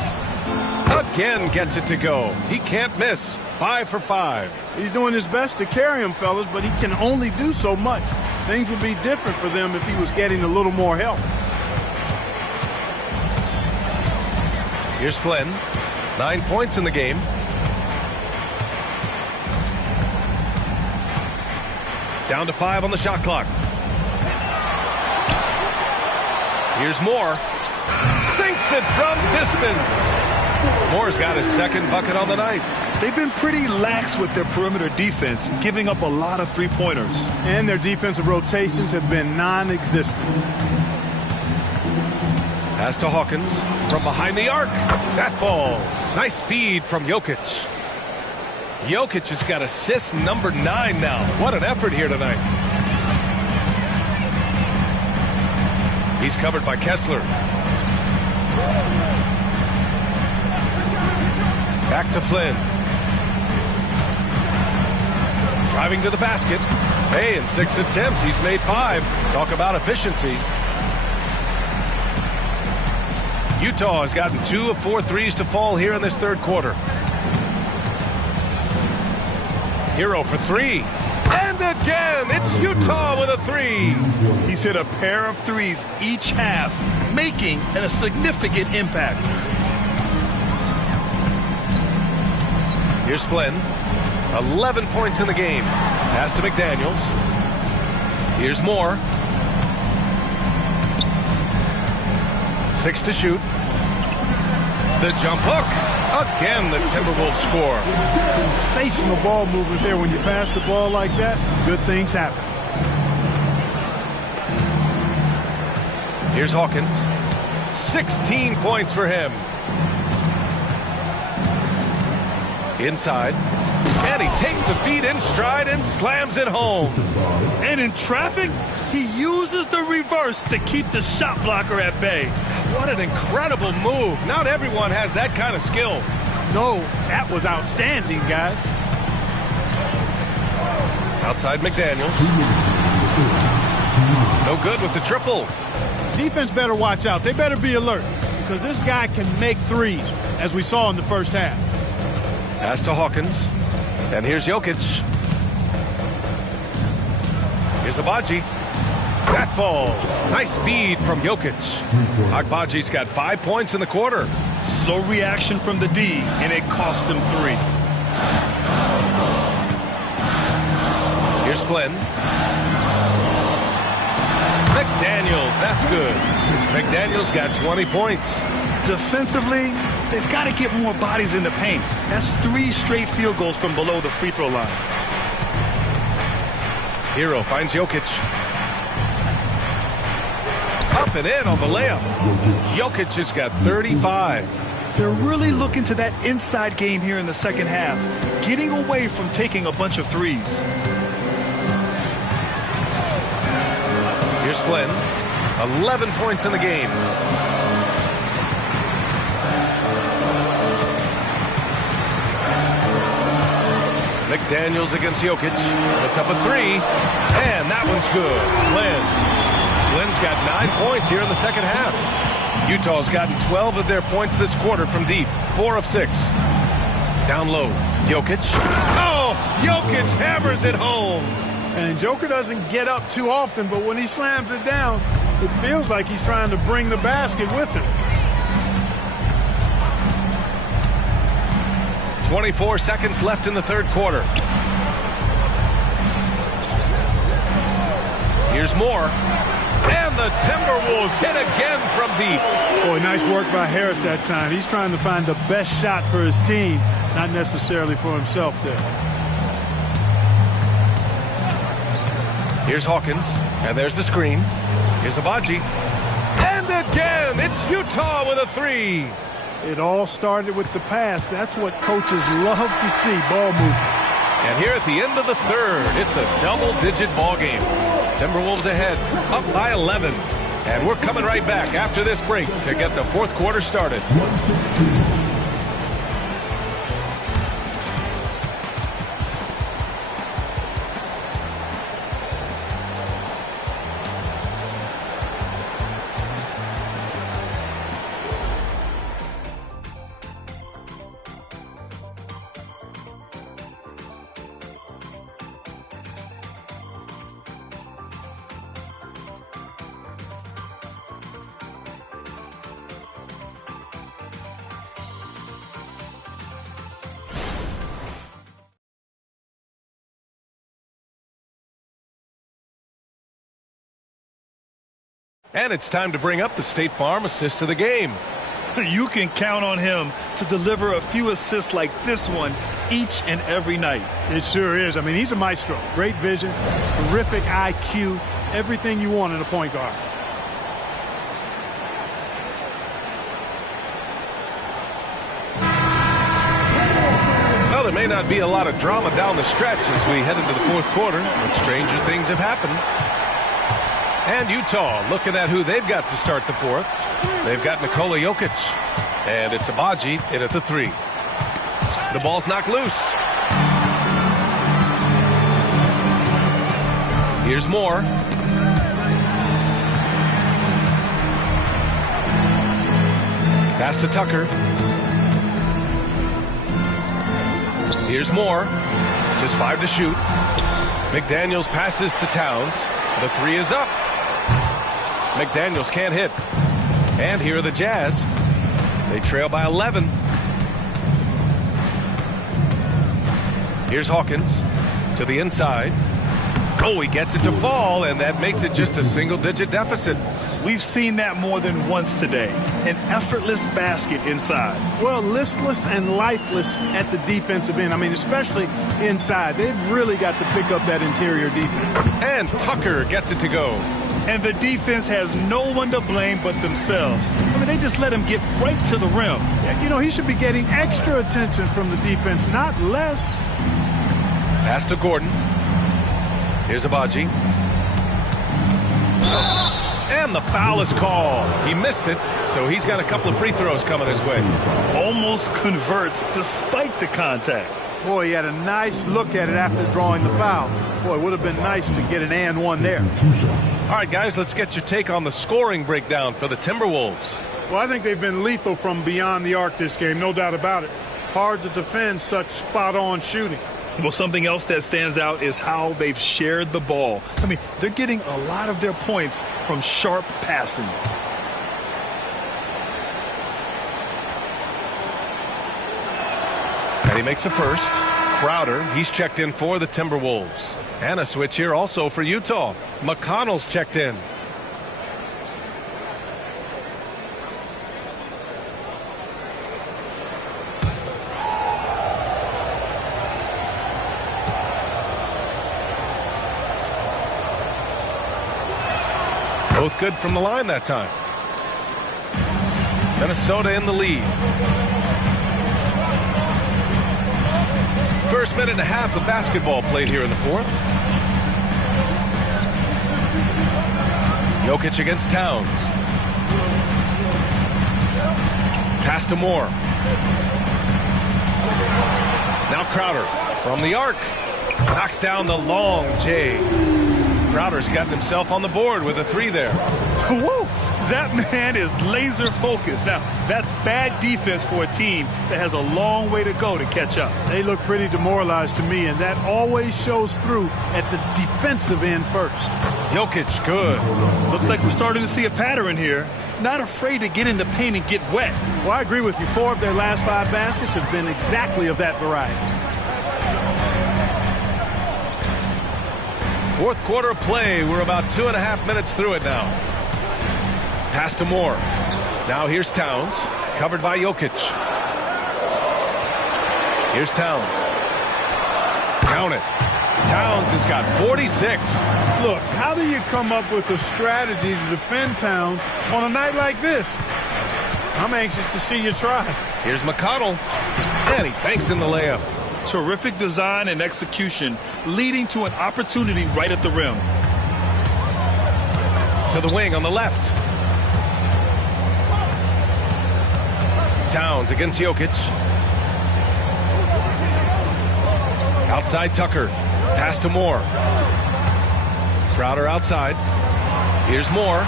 Again gets it to go. He can't miss. 5 for 5. He's doing his best to carry him, fellas, but he can only do so much. Things would be different for them if he was getting a little more help. Here's Flynn. 9 points in the game. Down to 5 on the shot clock. Here's Moore. Sinks it from distance. Moore's got his second bucket on the night. They've been pretty lax with their perimeter defense, giving up a lot of three-pointers. And their defensive rotations have been non-existent. Pass to Hawkins from behind the arc. That falls. Nice feed from Jokic. Jokic has got assist number 9 now. What an effort here tonight. He's covered by Kessler. Back to Flynn. Driving to the basket. Hey, in 6 attempts, he's made 5. Talk about efficiency. Utah has gotten 2 of 4 threes to fall here in this third quarter. Hero for 3. And again, it's Utah with a 3. He's hit a pair of threes each half, making a significant impact. Here's Flynn. 11 points in the game. Pass to McDaniels. Here's Moore. 6 to shoot. The jump hook. Again, the Timberwolves score. Sensational ball movement there. When you pass the ball like that, good things happen. Here's Hawkins. 16 points for him. Inside. And he takes the feed in stride and slams it home. And in traffic, he uses the reverse to keep the shot blocker at bay. What an incredible move. Not everyone has that kind of skill. No, that was outstanding, guys. Outside McDaniels. No good with the triple. Defense better watch out. They better be alert because this guy can make threes, as we saw in the first half. Pass to Hawkins. And here's Jokic. Here's Agbaji. That falls. Nice feed from Jokic. Agbaji's got 5 points in the quarter. Slow reaction from the D, and it cost him 3. Here's Flynn. McDaniels, that's good. McDaniels got 20 points. Defensively, they've got to get more bodies in the paint. That's 3 straight field goals from below the free throw line. Hero finds Jokic. Up and in on the layup. Jokic has got 35. They're really looking to that inside game here in the second half, getting away from taking a bunch of threes. Here's Flynn. 11 points in the game. McDaniels against Jokic. Puts up a 3. And that one's good. Flynn's got 9 points here in the second half. Utah's gotten 12 of their points this quarter from deep. 4 of 6. Down low. Jokic. Oh! Jokic hammers it home. And Joker doesn't get up too often, but when he slams it down, it feels like he's trying to bring the basket with him. 24 seconds left in the third quarter. Here's Moore. And the Timberwolves hit again from deep. Boy, nice work by Harris that time. He's trying to find the best shot for his team, not necessarily for himself there. Here's Hawkins. And there's the screen. Here's Agbaji. And again, it's Utah with a 3. It all started with the pass. That's what coaches love to see, ball movement. And here at the end of the third, it's a double-digit ball game. Timberwolves ahead, up by 11. And we're coming right back after this break to get the fourth quarter started. And it's time to bring up the State Farm assist of the game. You can count on him to deliver a few assists like this one each and every night. It sure is. I mean, he's a maestro. Great vision, terrific IQ, everything you want in a point guard. Well, there may not be a lot of drama down the stretch as we head into the fourth quarter, but stranger things have happened. And Utah looking at who they've got to start the fourth. They've got Nikola Jokic, and it's Abaji in at the 3. The ball's knocked loose. Here's Moore. Pass to Tucker. Here's Moore. Just 5 to shoot. McDaniels passes to Towns. The 3 is up. McDaniels can't hit. And here are the Jazz. They trail by 11. Here's Hawkins to the inside. Oh, he gets it to fall, and that makes it just a single-digit deficit. We've seen that more than once today. An effortless basket inside. Well, listless and lifeless at the defensive end. I mean, especially inside. They've really got to pick up that interior defense. And Tucker gets it to go. And the defense has no one to blame but themselves. I mean, they just let him get right to the rim. You know, he should be getting extra attention from the defense, not less. Pass to Gordon. Here's Abaji. And the foul is called. He missed it, so he's got a couple of free throws coming his way. Almost converts despite the contact. Boy, he had a nice look at it after drawing the foul. Boy, it would have been nice to get an and one there. All right, guys, let's get your take on the scoring breakdown for the Timberwolves. Well, I think they've been lethal from beyond the arc this game, no doubt about it. Hard to defend such spot-on shooting. Well, something else that stands out is how they've shared the ball. I mean, they're getting a lot of their points from sharp passing. And he makes a first. Crowder, he's checked in for the Timberwolves. And a switch here also for Utah. McConnell's checked in. Both good from the line that time. Minnesota in the lead. First minute and a half of basketball played here in the fourth. Jokic against Towns. Pass to Moore. Now Crowder from the arc. Knocks down the long J. Crowder's gotten himself on the board with a 3 there. Woo! That man is laser focused. Now, that's bad defense for a team that has a long way to go to catch up. They look pretty demoralized to me, and that always shows through at the defensive end first. Jokic, good. Looks like we're starting to see a pattern here. Not afraid to get in the paint and get wet. Well, I agree with you. 4 of their last 5 baskets have been exactly of that variety. Fourth quarter of play. We're about 2.5 minutes through it now. Pass to Moore. Now here's Towns. Covered by Jokic. Here's Towns. Count it. Towns has got 46. Look, how do you come up with a strategy to defend Towns on a night like this? I'm anxious to see you try. Here's McConnell. And he banks in the layup. Terrific design and execution, leading to an opportunity right at the rim. To the wing on the left. Towns against Jokic. Outside Tucker. Pass to Moore. Crowder outside. Here's Moore.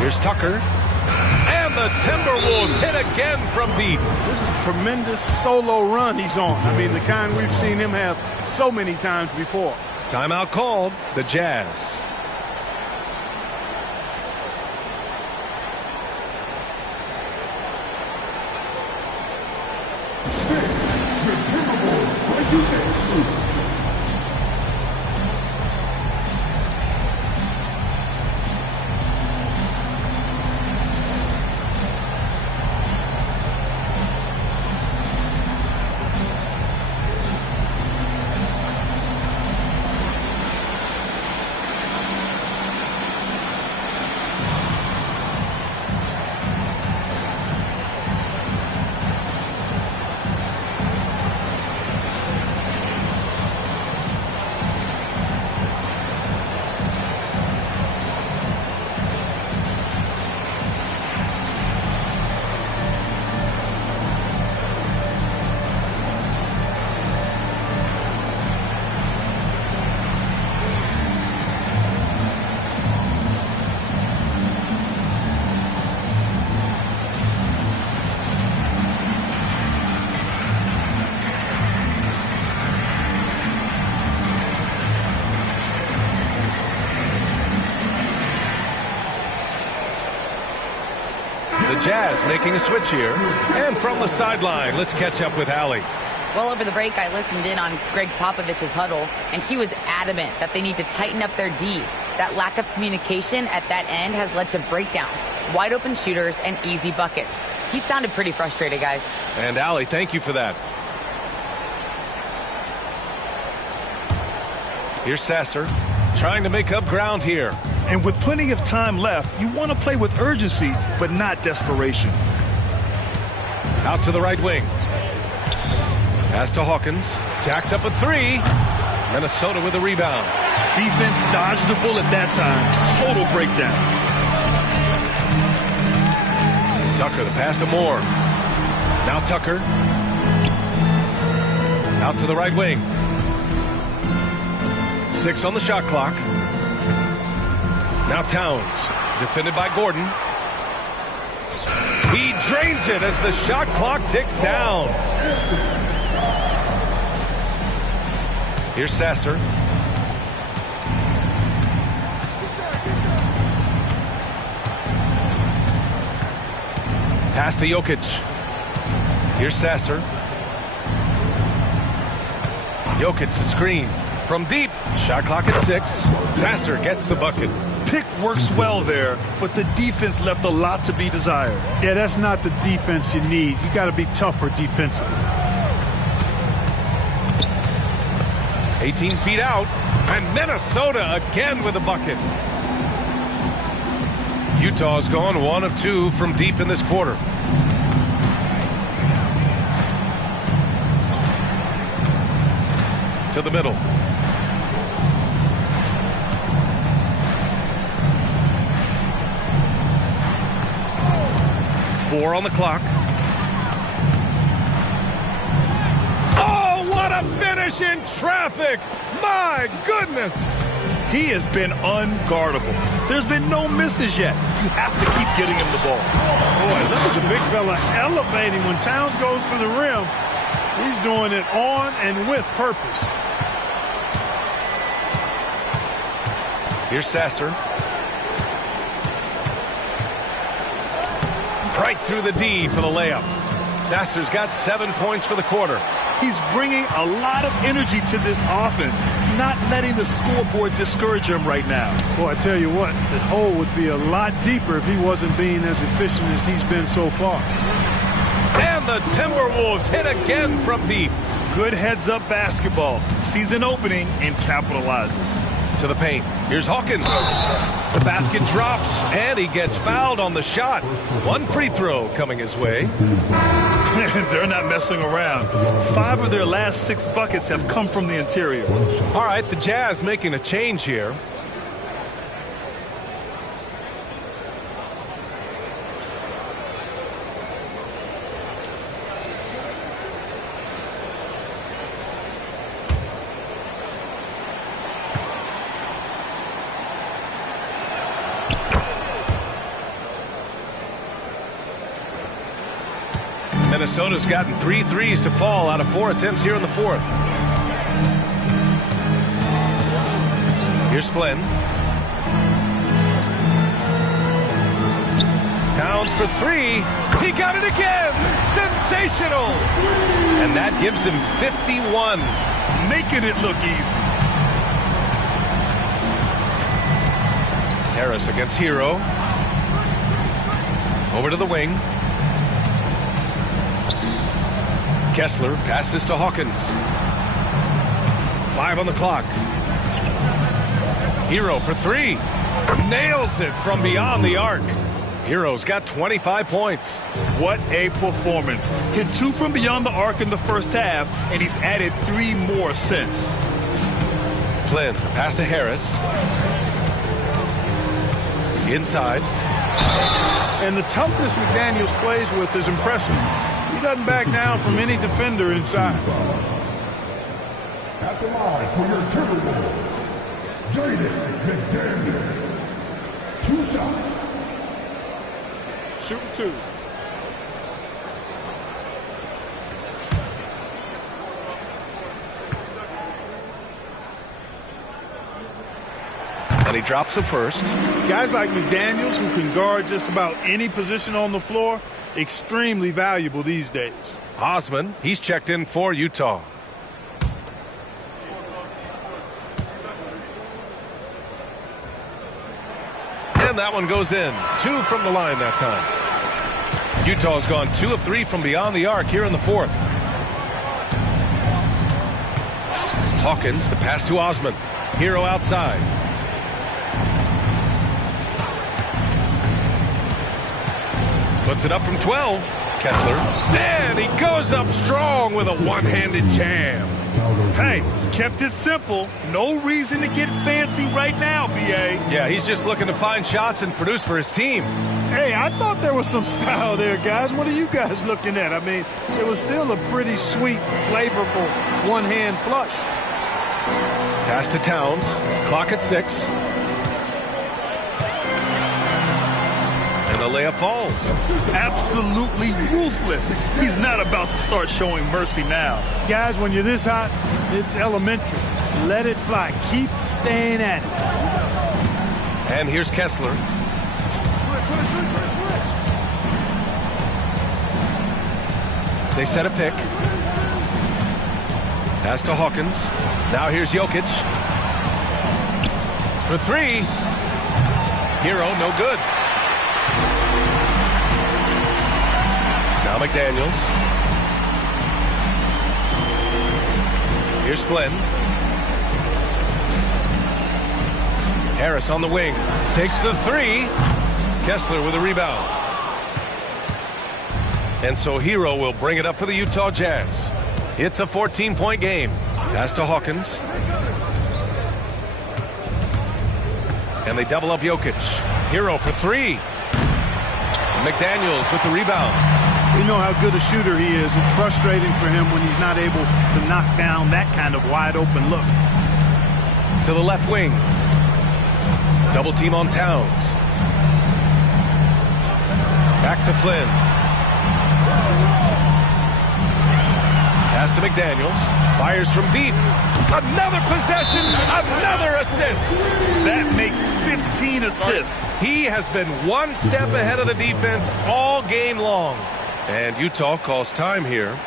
Here's Tucker. And the Timberwolves hit again from deep. This is a tremendous solo run he's on. I mean, the kind we've seen him have so many times before. Timeout called. The Jazz. Jazz making a switch here. And from the sideline, let's catch up with Allie. Well, over the break, I listened in on Greg Popovich's huddle, and he was adamant that they need to tighten up their D. That lack of communication at that end has led to breakdowns, wide open shooters, and easy buckets. He sounded pretty frustrated, guys. And Allie, thank you for that. Here's Sasser trying to make up ground here. And with plenty of time left, you want to play with urgency, but not desperation. Out to the right wing. Pass to Hawkins. Jacks up a three. Minnesota with a rebound. Defense dodged the bullet that time. Total breakdown. Tucker, the pass to Moore. Now Tucker. Out to the right wing. 6 on the shot clock. Now Towns. Defended by Gordon. He drains it as the shot clock ticks down. Here's Sasser. Pass to Jokic. Here's Sasser. Jokic, the screen. From deep. Shot clock at 6. Sasser gets the bucket. Pick works well there, but the defense left a lot to be desired. Yeah, that's not the defense you need. You got to be tougher defensively. 18 feet out, and Minnesota again with a bucket. Utah's gone 1 of 2 from deep in this quarter. To the middle. Four on the clock. Oh, what a finish in traffic! My goodness! He has been unguardable. There's been no misses yet. You have to keep getting him the ball. Boy, look at the big fella elevating. When Towns goes to the rim, he's doing it on and with purpose. Here's Sasser. Right through the D for the layup. Sasser's got 7 points for the quarter. He's bringing a lot of energy to this offense, not letting the scoreboard discourage him right now. Boy, I tell you what, the hole would be a lot deeper if he wasn't being as efficient as he's been so far. And the Timberwolves hit again from deep. Good heads-up basketball. Sees an opening and capitalizes. To the paint. Here's Hawkins. The basket drops, and he gets fouled on the shot. 1 free throw coming his way. They're not messing around. 5 of their last 6 buckets have come from the interior. All right, the Jazz making a change here. Minnesota's gotten 3 threes to fall out of 4 attempts here in the fourth. Here's Flynn. Towns for 3. He got it again. Sensational. And that gives him 51. Making it look easy. Harris against Hero. Over to the wing. Kessler passes to Hawkins. 5 on the clock. Hero for 3. Nails it from beyond the arc. Hero's got 25 points. What a performance. Hit 2 from beyond the arc in the first half, and he's added 3 more since. Flynn, pass to Harris. Inside. And the toughness McDaniels plays with is impressive. He doesn't back down from any defender inside. At the line for your Timberwolves, Jaden McDaniels. 2 shots. Shoot 2. And he drops the first. Guys like McDaniels, who can guard just about any position on the floor, extremely valuable these days. Osman, he's checked in for Utah. And that one goes in. 2 from the line that time. Utah's gone 2 of 3 from beyond the arc here in the fourth. Hawkins, the pass to Osman. Hero outside. Puts it up from 12. Kessler. And he goes up strong with a one-handed jam. Hey, kept it simple. No reason to get fancy right now, B.A. Yeah, he's just looking to find shots and produce for his team. Hey, I thought there was some style there, guys. What are you guys looking at? I mean, it was still a pretty sweet, flavorful one-hand flush. Pass to Towns. Clock at 6. And the layup falls. Absolutely ruthless. He's not about to start showing mercy now. Guys, when you're this hot, it's elementary. Let it fly. Keep staying at it. And here's Kessler. They set a pick. Pass to Hawkins. Now here's Jokic. For 3. Hero, no good. Now McDaniels. Here's Flynn. Harris on the wing. Takes the 3. Kessler with a rebound. And so Hero will bring it up for the Utah Jazz. It's a 14-point game. Pass to Hawkins. And they double up Jokic. Hero for 3. McDaniels with the rebound. We know how good a shooter he is. It's frustrating for him when he's not able to knock down that kind of wide open look. To the left wing. Double team on Towns. Back to Flynn. Pass to McDaniels. Fires from deep. Another possession. Another assist. That makes 15 assists. He has been one step ahead of the defense all game long. And Utah calls time here.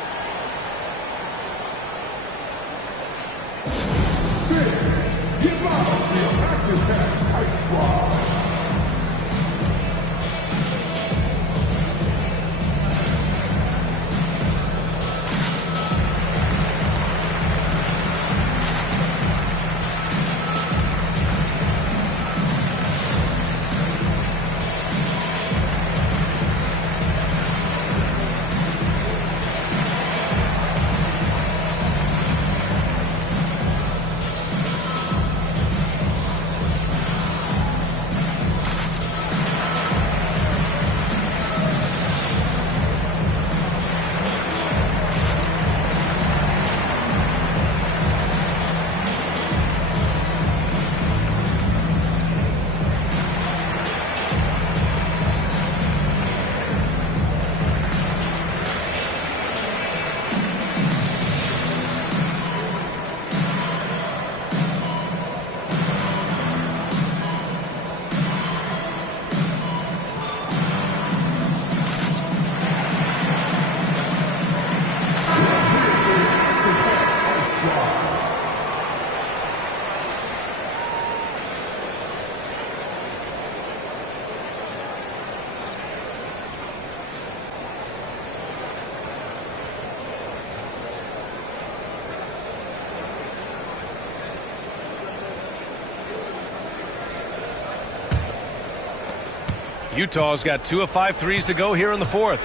Utah's got 2 of 5 threes to go here in the fourth.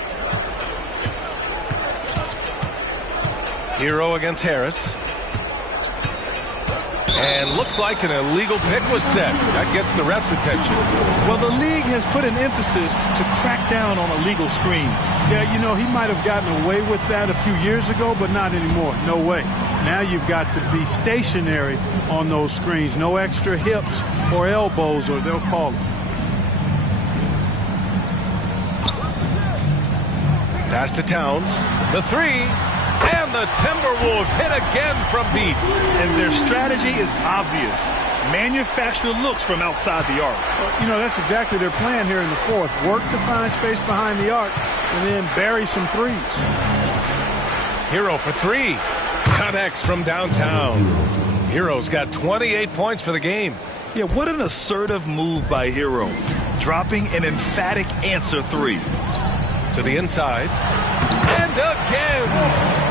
Hero against Harris. And looks like an illegal pick was set. That gets the ref's attention. Well, the league has put an emphasis to crack down on illegal screens. Yeah, you know, he might have gotten away with that a few years ago, but not anymore. No way. Now you've got to be stationary on those screens. No extra hips or elbows, or they'll call it. Pass to Towns. The 3. And the Timberwolves hit again from deep. And their strategy is obvious. manufacture looks from outside the arc. Well, you know, that's exactly their plan here in the fourth. Work to find space behind the arc and then bury some threes. Hero for three. Connects from downtown. Hero's got 28 points for the game. Yeah, what an assertive move by Hero. Dropping an emphatic answer three. To the inside. And again.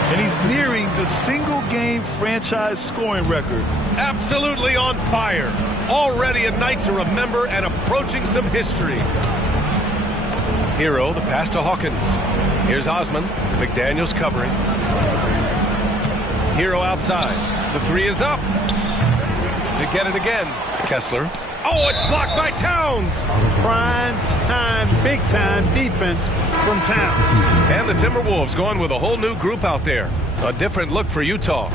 And he's nearing the single-game franchise scoring record. Absolutely on fire. Already a night to remember and approaching some history. Hero, the pass to Hawkins. Here's Osman. McDaniels covering. Hero outside. The three is up. They get it again. Kessler. Oh, it's blocked by Towns. Prime time, big time defense from Towns. And the Timberwolves going with a whole new group out there. A different look for Utah.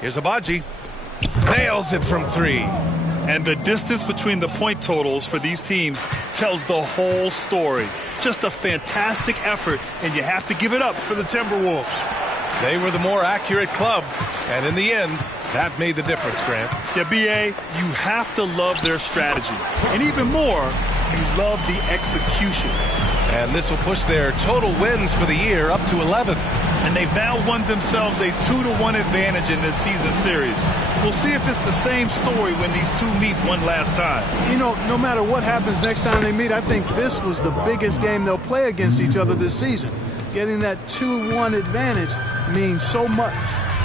Here's Abaji. Nails it from three. And the distance between the point totals for these teams tells the whole story. Just a fantastic effort, and you have to give it up for the Timberwolves. They were the more accurate club, and in the end, that made the difference, Grant. Yeah, B.A., you have to love their strategy. And even more, you love the execution. And this will push their total wins for the year up to 11. And they've now won themselves a 2-1 advantage in this season series. We'll see if it's the same story when these two meet one last time. You know, no matter what happens next time they meet, I think this was the biggest game they'll play against each other this season. Getting that 2-1 advantage means so much.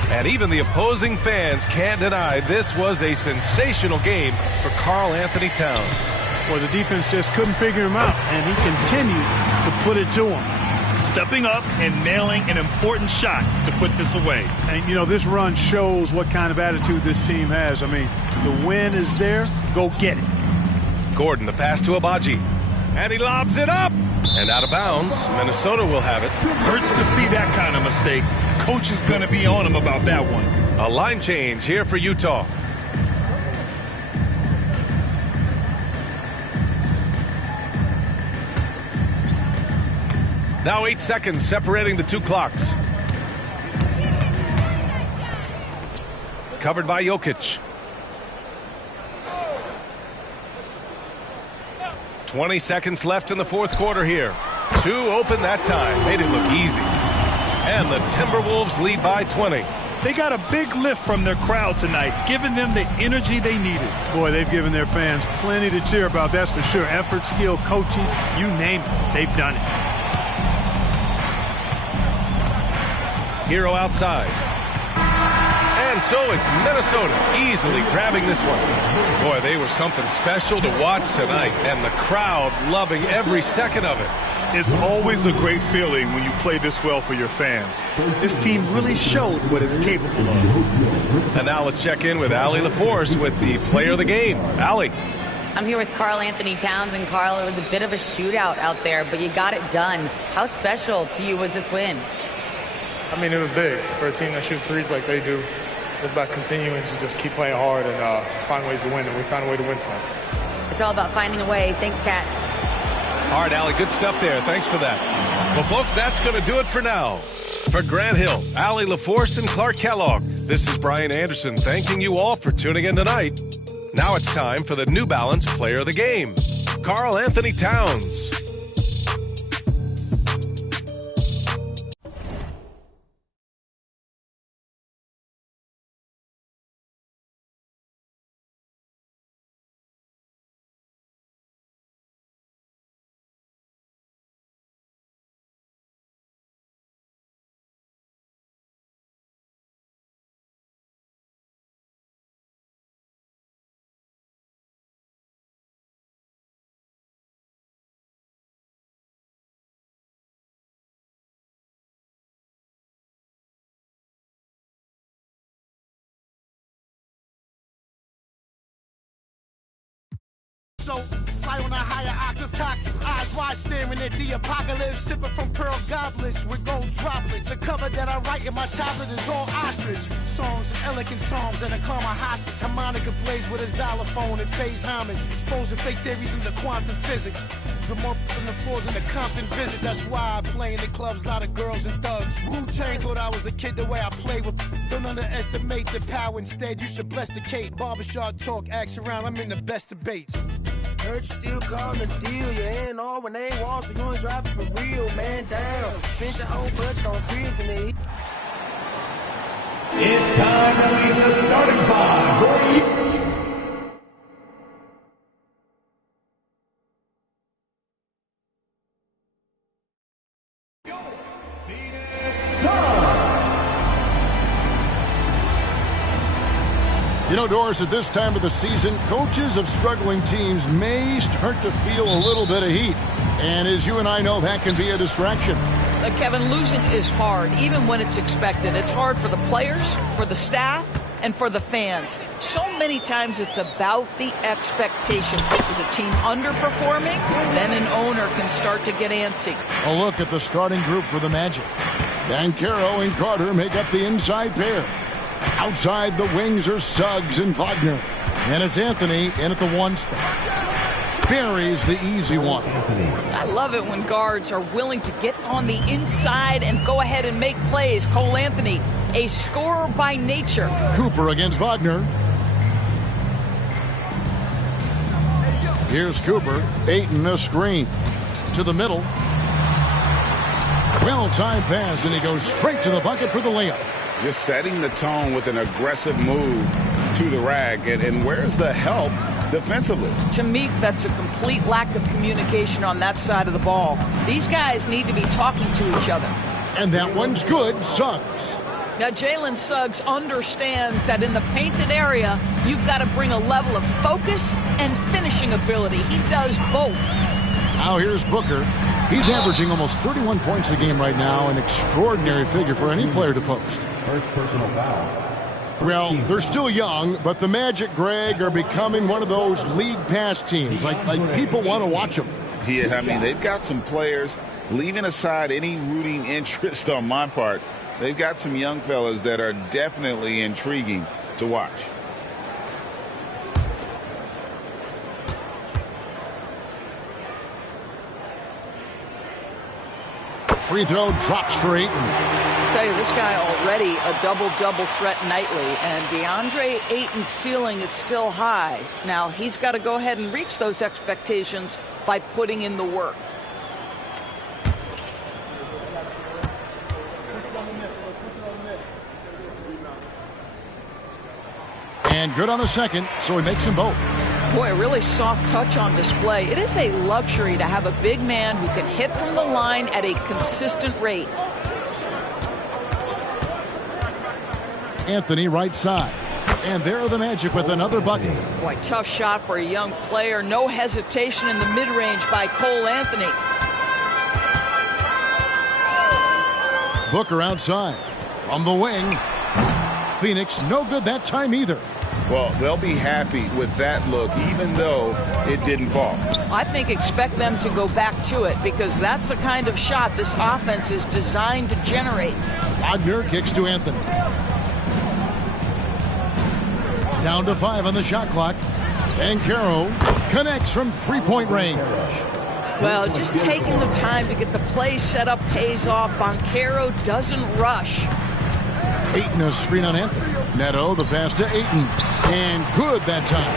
And even the opposing fans can't deny this was a sensational game for Karl Anthony Towns. Well, the defense just couldn't figure him out, and he continued to put it to him. Stepping up and nailing an important shot to put this away. And, you know, this run shows what kind of attitude this team has. I mean, the win is there. Go get it. Gordon, the pass to Abaji. And he lobs it up. And out of bounds. Minnesota will have it. Hurts to see that kind of mistake. Coach is going to be on him about that one. A line change here for Utah. Now 8 seconds separating the two clocks. Covered by Jokic. 20 seconds left in the fourth quarter here. Two open that time. Made it look easy. And the Timberwolves lead by 20. They got a big lift from their crowd tonight, giving them the energy they needed. Boy, they've given their fans plenty to cheer about, that's for sure. Effort, skill, coaching, you name it, they've done it. Hero outside. And so it's Minnesota easily grabbing this one. Boy, they were something special to watch tonight, and the crowd loving every second of it. It's always a great feeling when you play this well for your fans. This team really showed what it's capable of. And now let's check in with Allie LaForce with the player of the game. Allie. I'm here with Karl Anthony Towns, and Karl, it was a bit of a shootout out there, but you got it done. How special to you was this win? I mean, it was big for a team that shoots threes like they do. It's about continuing to just keep playing hard and find ways to win, and we found a way to win tonight. It's all about finding a way. Thanks, Kat. All right, Allie, good stuff there. Thanks for that. Well, folks, that's going to do it for now. For Grant Hill, Allie LaForce, and Clark Kellogg, this is Brian Anderson thanking you all for tuning in tonight. Now it's time for the New Balance Player of the Game, Karl Anthony Towns. So fly on a higher octave, toxic. Eyes wide staring at the apocalypse, sipping from pearl goblets with gold droplets. The cover that I write in my tablet is all ostrich. Songs and elegant songs and a calm hostage. Harmonica plays with a xylophone and pays homage. Exposing fake theories into quantum physics. Drum up on the floors in the Compton visit. That's why I play in the clubs, a lot of girls and thugs. Wu-Tang thought I was a kid the way I play with. Don't underestimate the power, instead you should bless the Kate. Barbershop talk, axe around, I'm in the best debates. Heard you still calling the deal, you ain't all when they ain't walls, so you ain't driving for real, man down. Spend your whole budget on beers and they. It's time to leave the starting five for you. You know, Doris, at this time of the season, coaches of struggling teams may start to feel a little bit of heat. And as you and I know, that can be a distraction. Kevin, losing is hard, even when it's expected. It's hard for the players, for the staff, and for the fans. So many times it's about the expectation. Is a team underperforming? Then an owner can start to get antsy. A look at the starting group for the Magic. Banchero and Carter make up the inside pair. Outside the wings are Suggs and Wagner. And it's Anthony in at the one spot. Barry's the easy one. I love it when guards are willing to get on the inside and go ahead and make plays. Cole Anthony, a scorer by nature. Cooper against Wagner. Here's Cooper. Ayton a screen. To the middle. Well-timed pass, and he goes straight to the bucket for the layup. Just setting the tone with an aggressive move to the rag. And where's the help defensively? To me, that's a complete lack of communication on that side of the ball. These guys need to be talking to each other. And that one's good. Suggs. Now, Jalen Suggs understands that in the painted area, you've got to bring a level of focus and finishing ability. He does both. Now here's Booker. He's averaging almost 31 points a game right now, an extraordinary figure for any player to post. First personal foul. Well, they're still young, but the Magic, Greg, are becoming one of those league pass teams. Like people want to watch them. Yeah, I mean, they've got some players, leaving aside any rooting interest on my part, they've got some young fellas that are definitely intriguing to watch. Free throw drops for Ayton. I tell you, this guy already a double-double threat nightly, and DeAndre Ayton's ceiling is still high. Now, he's got to go ahead and reach those expectations by putting in the work. And good on the second, so he makes them both. Boy, a really soft touch on display. It is a luxury to have a big man who can hit from the line at a consistent rate. Anthony right side. And there are the Magic with another bucket. Boy, tough shot for a young player. No hesitation in the mid-range by Cole Anthony. Booker outside. From the wing. Phoenix no good that time either. Well, they'll be happy with that look, even though it didn't fall. I think expect them to go back to it, because that's the kind of shot this offense is designed to generate. Wagner kicks to Anthony. Down to 5 on the shot clock. And Caro connects from three-point range. Well, just taking the time to get the play set up pays off. Banchero doesn't rush. Ayton a screen on Anthony. Neto, the pass to Ayton. And good that time.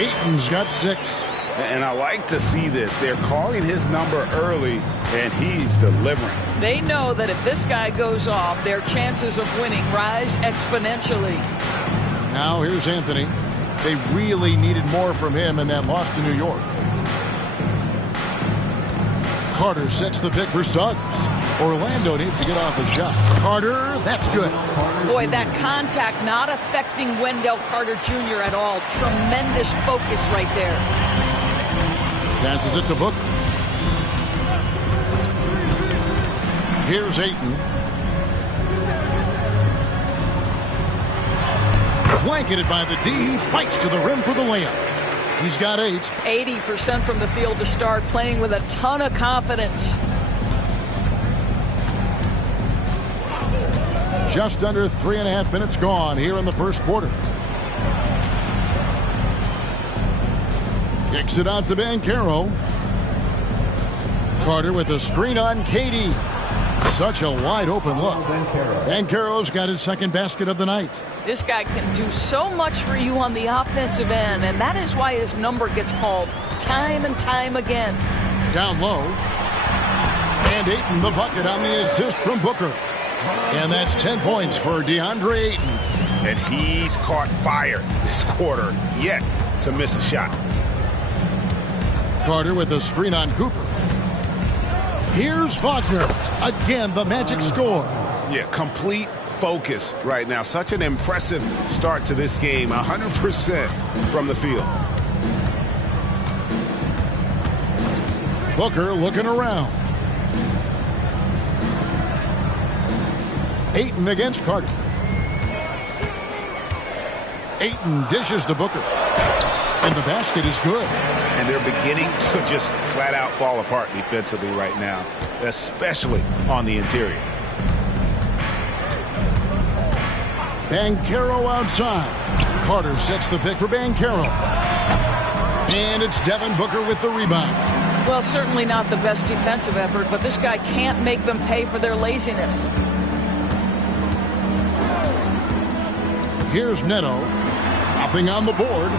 Ayton's got 6. And I like to see this. They're calling his number early, and he's delivering. They know that if this guy goes off, their chances of winning rise exponentially. Now here's Anthony. They really needed more from him in that loss to New York. Carter sets the pick for Suggs. Orlando needs to get off a shot. Carter, that's good. Boy, that contact not affecting Wendell Carter Jr. at all. Tremendous focus right there. Passes it to Booker. Here's Ayton. Blanketed by the D. He fights to the rim for the layup. He's got 8. 80% from the field to start, playing with a ton of confidence. Just under 3.5 minutes gone here in the first quarter. Kicks it out to Banchero. Carter with a screen on Katie. Such a wide open look. Banchero's got his second basket of the night. This guy can do so much for you on the offensive end, and that is why his number gets called time and time again. Down low. And Ayton the bucket on the assist from Booker. And that's 10 points for DeAndre Ayton. And he's caught fire this quarter, yet to miss a shot. Carter with a screen on Cooper. Here's Wagner. Again, the Magic score. Yeah, complete focus right now. Such an impressive start to this game. 100% from the field. Booker looking around. Ayton against Carter. Ayton dishes to Booker. And the basket is good. And they're beginning to just flat out fall apart defensively right now, especially on the interior. Banchero outside. Carter sets the pick for Banchero. And it's Devin Booker with the rebound. Well, certainly not the best defensive effort, but this guy can't make them pay for their laziness. Here's Neto. Nothing on the board.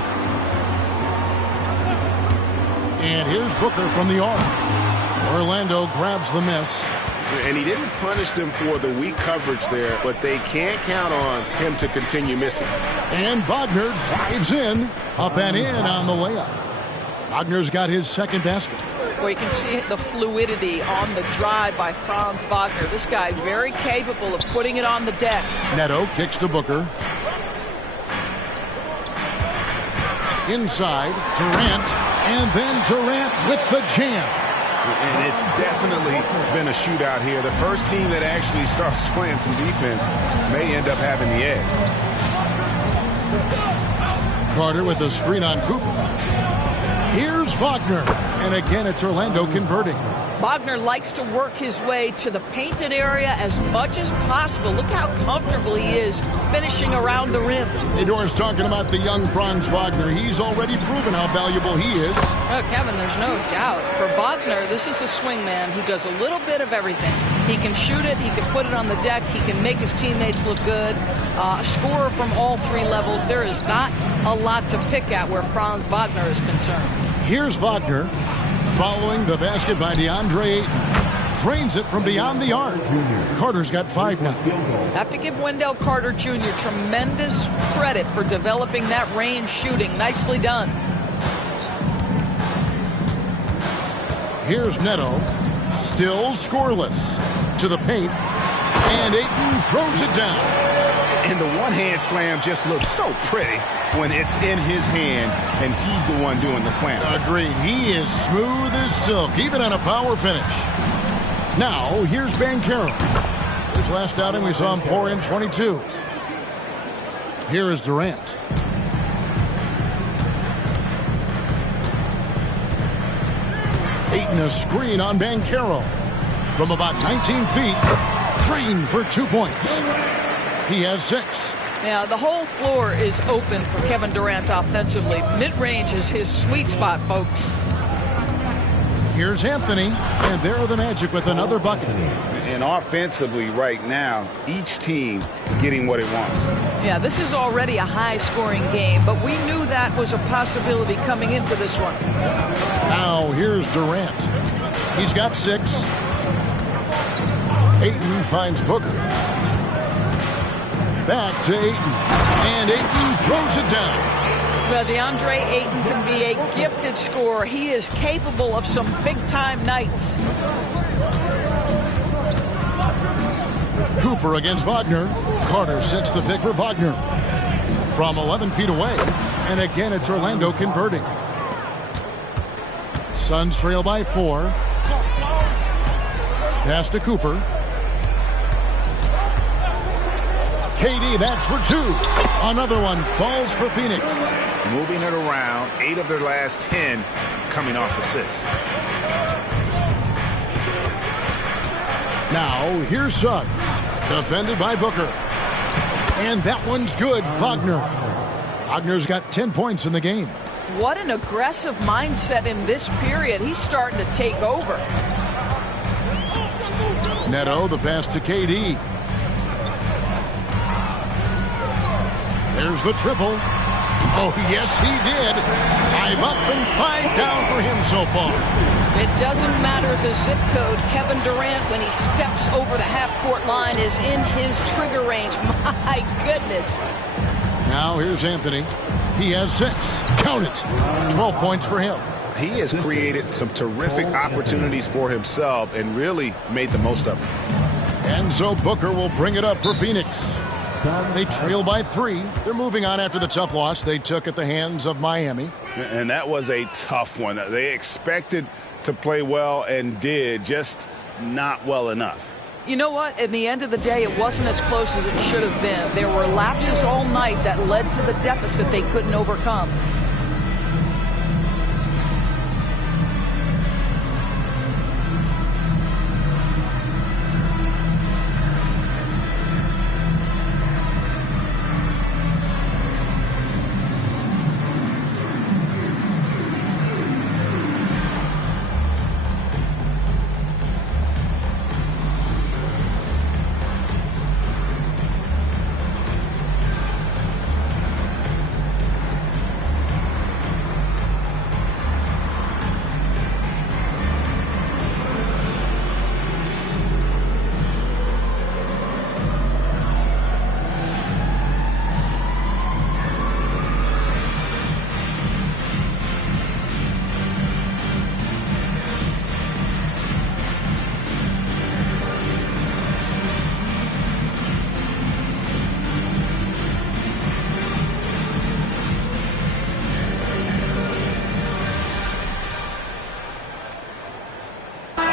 And here's Booker from the arc. Orlando grabs the miss. And he didn't punish them for the weak coverage there, but they can't count on him to continue missing. And Wagner drives in, up and in on the layup. Wagner's got his second basket. Well, you can see the fluidity on the drive by Franz Wagner. This guy very capable of putting it on the deck. Neto kicks to Booker. Inside, Durant, and then Durant with the jam. And it's definitely been a shootout here. The first team that actually starts playing some defense may end up having the edge. Carter with a screen on Cooper. Here's Wagner. And again, it's Orlando converting. Wagner likes to work his way to the painted area as much as possible. Look how comfortable he is finishing around the rim. Doris talking about the young Franz Wagner. He's already proven how valuable he is. Oh, Kevin, there's no doubt. For Wagner, this is a swingman who does a little bit of everything. He can shoot it. He can put it on the deck. He can make his teammates look good. A scorer from all three levels. There is not a lot to pick at where Franz Wagner is concerned. Here's Wagner. Following the basket by DeAndre Ayton. Drains it from beyond the arc. Carter's got 5 now. Have to give Wendell Carter Jr. tremendous credit for developing that range shooting. Nicely done. Here's Neto. Still scoreless. To the paint. And Ayton throws it down. And the one-hand slam just looks so pretty when it's in his hand and he's the one doing the slam. Agreed. He is smooth as silk, even on a power finish. Now, here's Banchero. His last outing, we saw him pour in 22. Here is Durant. Ayton a screen on Banchero. From about 19 feet, drained for 2 points. He has 6. Yeah, the whole floor is open for Kevin Durant offensively. Mid-range is his sweet spot, folks. Here's Anthony, and there are the Magic with another bucket. And offensively right now, each team getting what it wants. Yeah, this is already a high-scoring game, but we knew that was a possibility coming into this one. Now, here's Durant. He's got 6. Ayton finds Booker. Back to Ayton. And Ayton throws it down. Well, DeAndre Ayton can be a gifted scorer. He is capable of some big-time nights. Cooper against Wagner. Carter sets the pick for Wagner. From 11 feet away. And again, it's Orlando converting. Suns trail by 4. Pass to Cooper. KD, that's for 2. Another one falls for Phoenix. Moving it around, 8 of their last 10 coming off assists. Now, here's Suggs. Defended by Booker. And that one's good, Wagner. Wagner's got 10 points in the game. What an aggressive mindset in this period. He's starting to take over. Neto, the pass to KD. There's the triple. Oh, yes, he did. 5 up and 5 down for him so far. It doesn't matter the zip code. Kevin Durant, when he steps over the half-court line, is in his trigger range. My goodness. Now here's Anthony. He has 6. Count it. 12 points for him. He has created some terrific opportunities for himself and really made the most of them. And so Booker will bring it up for Phoenix. They trail by 3. They're moving on after the tough loss they took at the hands of Miami. And that was a tough one. They expected to play well and did, just not well enough. You know what? In the end of the day, it wasn't as close as it should have been. There were lapses all night that led to the deficit they couldn't overcome.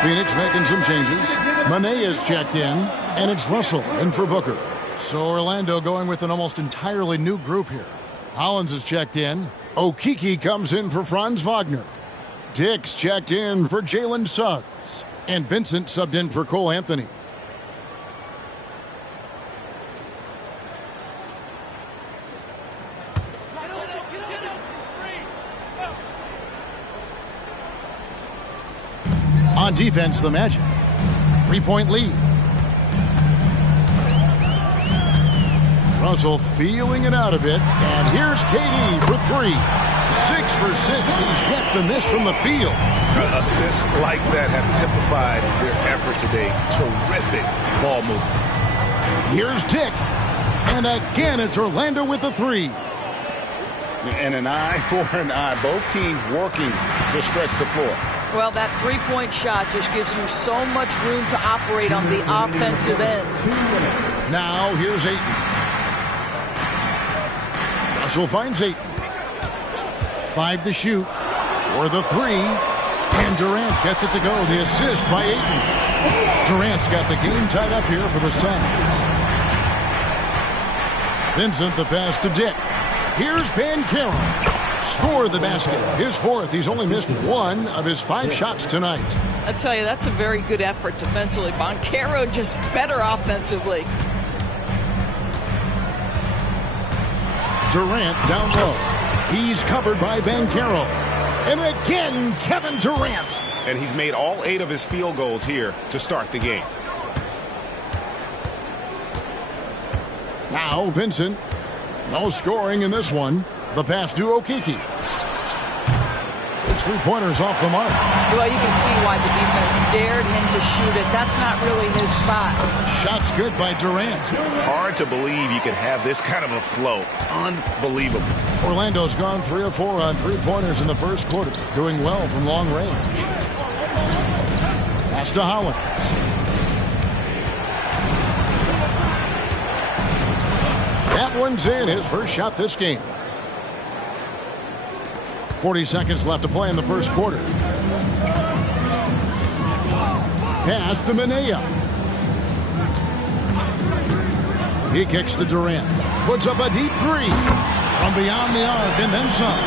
Phoenix making some changes. Mané is checked in, and it's Russell in for Booker. So Orlando going with an almost entirely new group here. Hollins is checked in. Okeke comes in for Franz Wagner. Dix checked in for Jalen Suggs. And Vincent subbed in for Cole Anthony. On defense, the Magic. 3-point lead. Russell feeling it out a bit. And here's KD for 3. 6 for 6. He's yet to miss from the field. Assists like that have typified their effort today. Terrific ball movement. Here's Dick. And again, it's Orlando with a 3. And an eye for an eye. Both teams working to stretch the floor. Well, that three-point shot just gives you so much room to operate on the offensive end. Now, here's Ayton. Russell finds Ayton. 5 to shoot. For the 3. And Durant gets it to go. The assist by Ayton. Durant's got the game tied up here for the Suns. Vincent the pass to Dick. Here's Banchero. Score the basket. His 4th. He's only missed 1 of his 5 shots tonight. I tell you, that's a very good effort defensively. Banchero just better offensively. Durant down low. He's covered by Banchero. And again, Kevin Durant. And he's made all 8 of his field goals here to start the game. Now Vincent. No scoring in this one. The pass to Okeke. His 3-pointers off the mark. Well, you can see why the defense dared him to shoot it. That's not really his spot. Shots good by Durant. Hard to believe you could have this kind of a flow. Unbelievable. Orlando's gone 3 of 4 on 3-pointers in the first quarter. Doing well from long range. Pass to Hollins. That one's in. His first shot this game. 40 seconds left to play in the first quarter. Pass to Manea. He kicks to Durant. Puts up a deep three from beyond the arc and then some.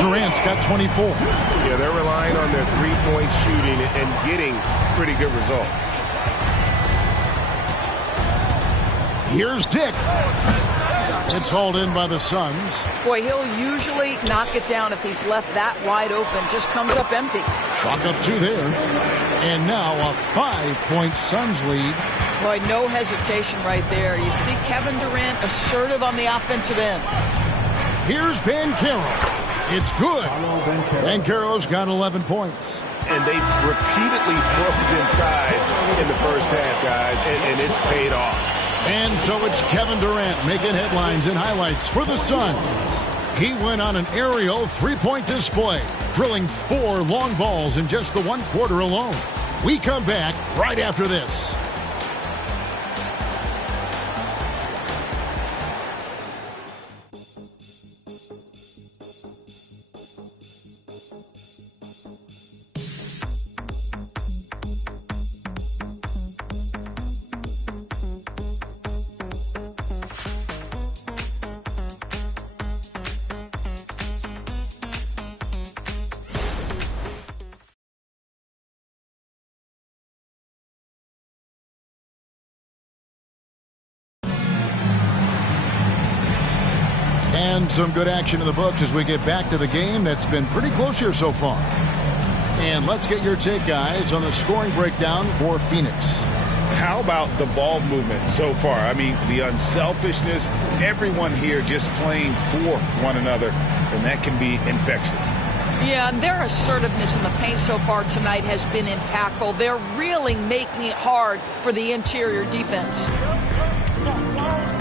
Durant's got 24. Yeah, they're relying on their three-point shooting and getting pretty good results. Here's Dick. It's hauled in by the Suns. Boy, he'll usually knock it down if he's left that wide open. Just comes up empty. Chalk up 2 there. And now a 5-point Suns lead. Boy, no hesitation right there. You see Kevin Durant assertive on the offensive end. Here's Banchero. It's good. Banchero's got 11 points. And they've repeatedly probed inside in the first half, guys, and it's paid off. And so it's Kevin Durant making headlines and highlights for the Suns. He went on an aerial three-point display, drilling 4 long balls in just the 1 quarter alone. We come back right after this. And some good action in the books as we get back to the game that's been pretty close here so far. And let's get your take, guys, on the scoring breakdown for Phoenix. How about the ball movement so far? I mean, the unselfishness, everyone here just playing for one another, and that can be infectious. Yeah, and their assertiveness in the paint so far tonight has been impactful. They're really making it hard for the interior defense.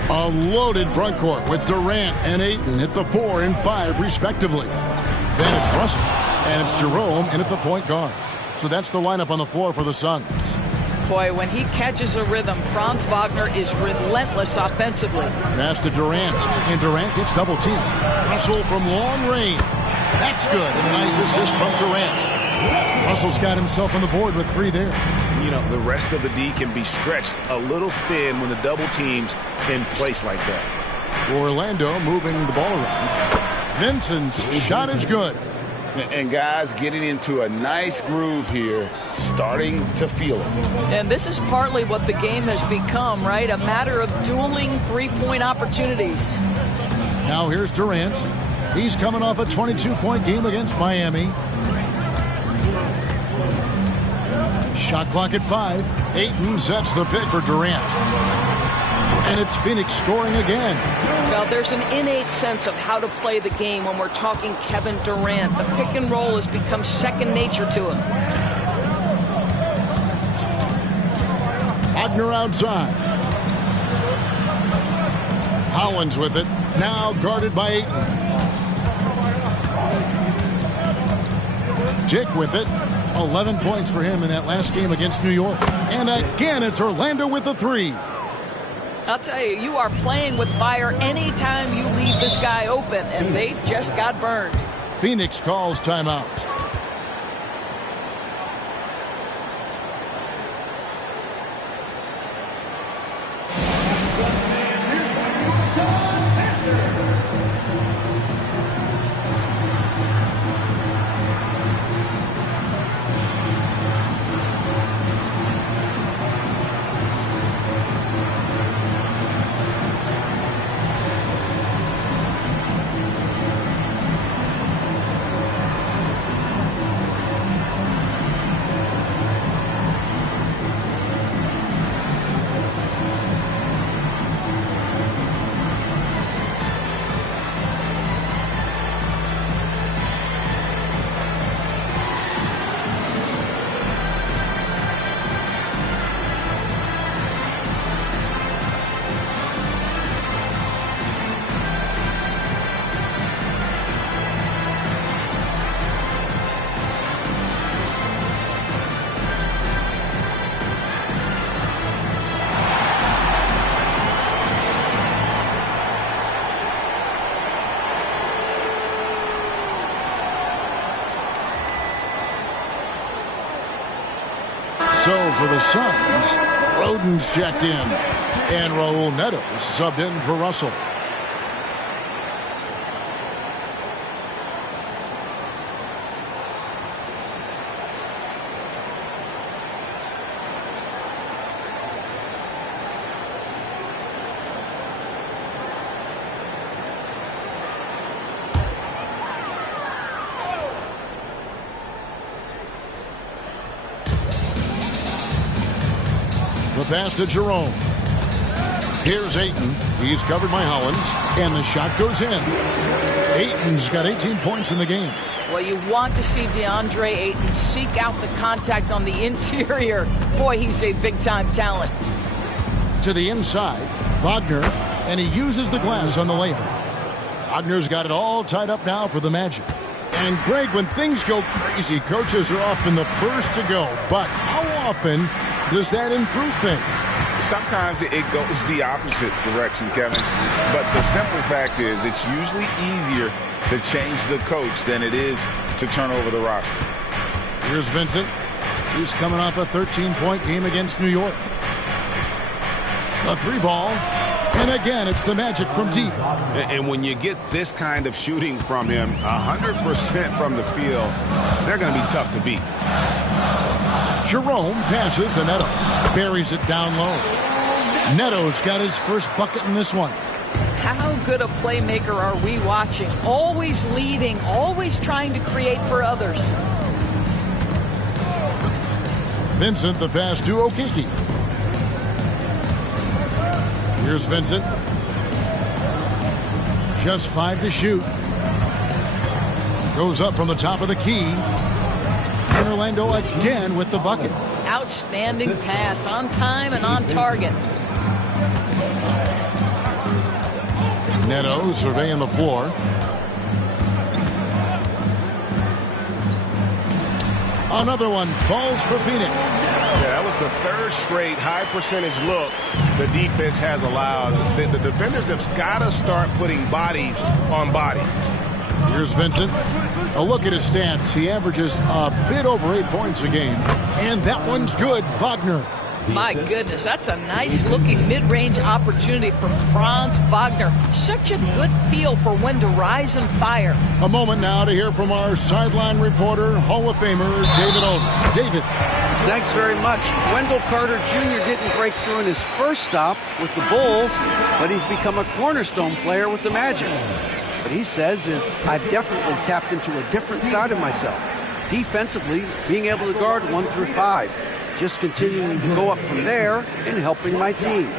A loaded front court with Durant and Ayton at the 4 and 5 respectively. Then it's Russell and it's Jerome in at the point guard. So that's the lineup on the floor for the Suns. Boy, when he catches a rhythm, Franz Wagner is relentless offensively. Pass to Durant, and Durant gets double teamed. Russell from long range. That's good, and a nice assist from Durant. Russell's got himself on the board with 3 there. You know, the rest of the D can be stretched a little thin when the double team's in place like that. Orlando moving the ball around. Vincent's shot is good. And guys getting into a nice groove here, starting to feel it. And this is partly what the game has become, right? A matter of dueling three-point opportunities. Now here's Durant. He's coming off a 22-point game against Miami. Shot clock at 5. Ayton sets the pick for Durant. And it's Phoenix scoring again. Well, there's an innate sense of how to play the game when we're talking Kevin Durant. The pick and roll has become second nature to him. Wagner outside. Hollins with it. Now guarded by Ayton. Dick with it. 11 points for him in that last game against New York. And again, it's Orlando with the 3. I'll tell you, you are playing with fire anytime you leave this guy open, and they just got burned. Phoenix calls timeout. So for the Suns, Roden's checked in, and Raul Neto subbed in for Russell. The pass to Jerome. Here's Ayton. He's covered by Hollins, and the shot goes in. Ayton's got 18 points in the game. Well, you want to see DeAndre Ayton seek out the contact on the interior. Boy, he's a big-time talent. To the inside, Wagner, and he uses the glass on the layup. Wagner's got it all tied up now for the Magic. And, Greg, when things go crazy, coaches are often the first to go. But how often does that improve things? Sometimes it goes the opposite direction, Kevin. But the simple fact is it's usually easier to change the coach than it is to turn over the roster. Here's Vincent. He's coming off a 13-point game against New York. A three ball. And again, it's the Magic from deep. And when you get this kind of shooting from him, 100% from the field, they're going to be tough to beat. Jerome passes to Neto. Buries it down low. Neto's got his first bucket in this one. How good a playmaker are we watching? Always leading, always trying to create for others. Vincent, the pass to Okeke. Here's Vincent. Just 5 to shoot. Goes up from the top of the key. And Orlando again with the bucket. Outstanding pass, on time and on target. Neto surveying the floor. Another one falls for Phoenix. Yeah, that was the third straight high percentage look the defense has allowed. The defenders have got to start putting bodies on bodies. Here's Vincent. A look at his stats. He averages a bit over 8 points a game. And that one's good. Wagner. My goodness, that's a nice-looking mid-range opportunity from Franz Wagner. Such a good feel for when to rise and fire. A moment now to hear from our sideline reporter, Hall of Famer David Olden. David. Thanks very much. Wendell Carter Jr. didn't break through in his first stop with the Bulls, but he's become a cornerstone player with the Magic. What he says is, I've definitely tapped into a different side of myself. Defensively, being able to guard 1 through 5. Just continuing to go up from there and helping my team.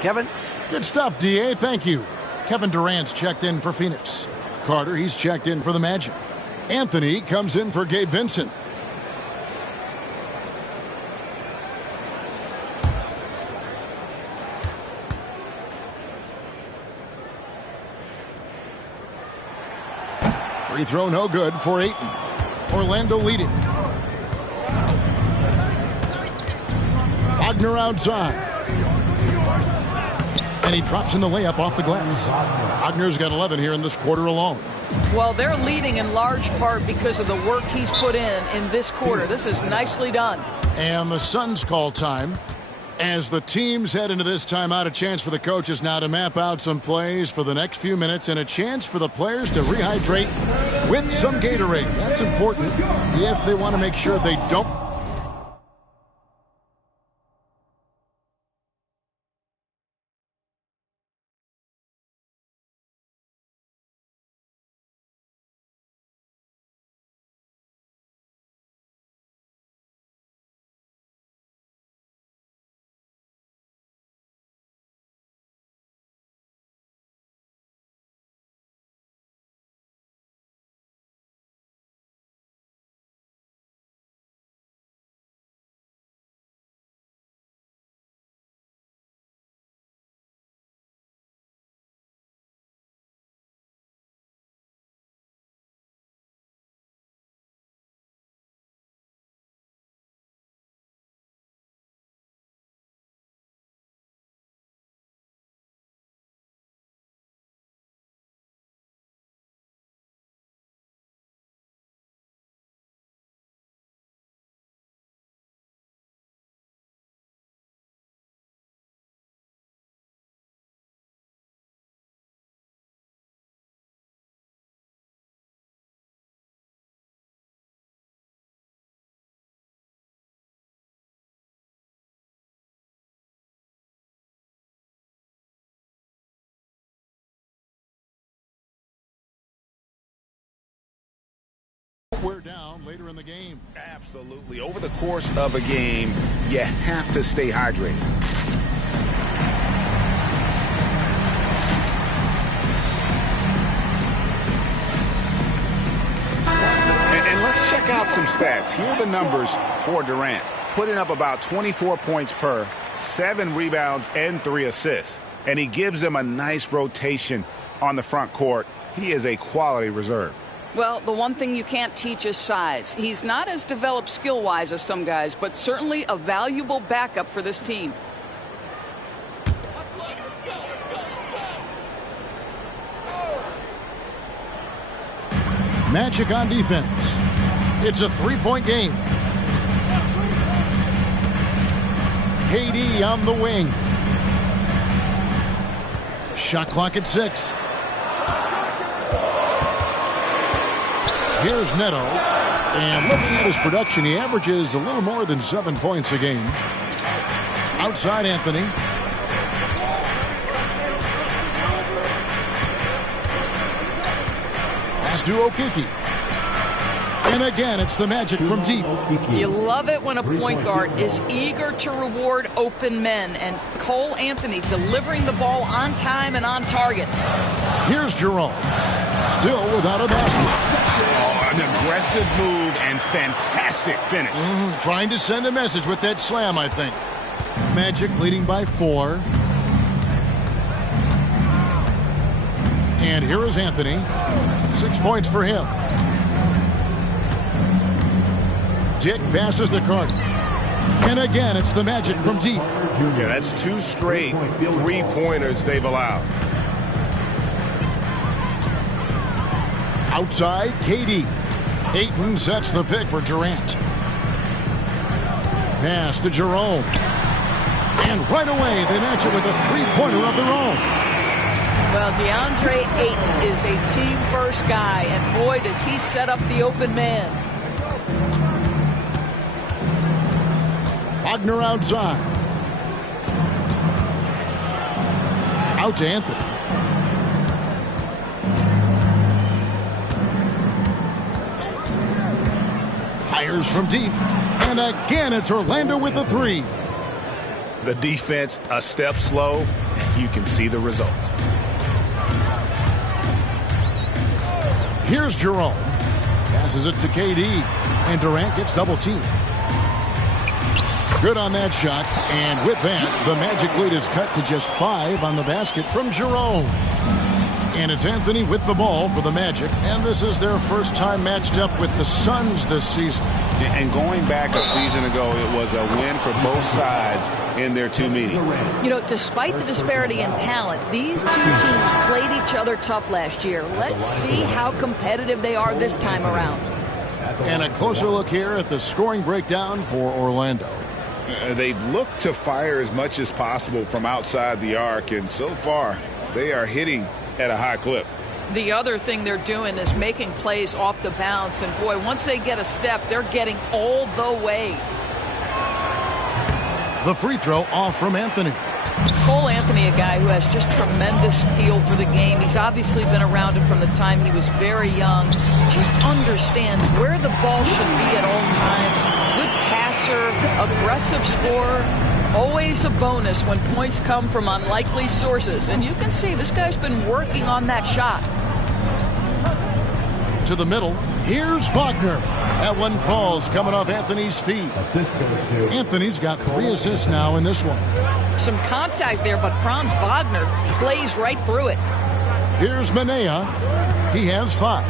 Kevin? Good stuff, D.A. Thank you. Kevin Durant's checked in for Phoenix. Carter, he's checked in for the Magic. Anthony comes in for Gabe Vincent. Free throw no good for Ayton. Orlando leading. Wagner outside. And he drops in the layup off the glass. Wagner's got 11 here in this quarter alone. Well, they're leading in large part because of the work he's put in this quarter. This is nicely done. And the Suns call time. As the teams head into this timeout, a chance for the coaches now to map out some plays for the next few minutes and a chance for the players to rehydrate with some Gatorade. That's important if they want to make sure they don't down later in the game. Absolutely. Over the course of a game, you have to stay hydrated. And let's check out some stats. Here are the numbers for Durant. Putting up about 24 points per, 7 rebounds, and 3 assists. And he gives them a nice rotation on the front court. He is a quality reserve. Well, the one thing you can't teach is size. He's not as developed skill-wise as some guys, but certainly a valuable backup for this team. Magic on defense. It's a 3-point game. KD on the wing. Shot clock at 6. Here's Neto. And looking at his production, he averages a little more than 7 points a game. Outside Anthony. Pass to Okeke. And again, it's the Magic from deep. You love it when a point guard is eager to reward open men, and Cole Anthony delivering the ball on time and on target. Here's Jerome. Still without a basket. Oh, an aggressive move and fantastic finish. Trying to send a message with that slam, I think. Magic leading by 4. And here is Anthony. 6 points for him. Dick passes to Carter. And again, it's the Magic from deep. Yeah, that's 2 straight 3-pointers they've allowed. Outside, KD. Ayton sets the pick for Durant. Pass to Jerome. And right away, they match it with a 3-pointer of their own. Well, DeAndre Ayton is a team-first guy, and boy, does he set up the open man. Wagner outside. Out to Anthony. Fires from deep. And again, it's Orlando with a 3. The defense a step slow, and you can see the results. Here's Jerome. Passes it to KD. And Durant gets double teamed. Good on that shot. And with that, the Magic lead is cut to just 5 on the basket from Jerome. And it's Anthony with the ball for the Magic. And this is their first time matched up with the Suns this season. And going back a season ago, it was a win for both sides in their 2 meetings. You know, despite the disparity in talent, these 2 teams played each other tough last year. Let's see how competitive they are this time around. And a closer look here at the scoring breakdown for Orlando. They've looked to fire as much as possible from outside the arc, and so far they are hitting at a high clip. The other thing they're doing is making plays off the bounce, and boy, once they get a step, they're getting all the way. The free throw off from Anthony. Cole Anthony, a guy who has just tremendous feel for the game. He's obviously been around it from the time he was very young. Just understands where the ball should be at all times. Good passer, aggressive scorer. Always a bonus when points come from unlikely sources. And you can see this guy's been working on that shot. To the middle. Here's Wagner. That one falls coming off Anthony's feet. Anthony's got 3 assists now in this one. Some contact there, but Franz Wagner plays right through it. Here's Manea. He has 5.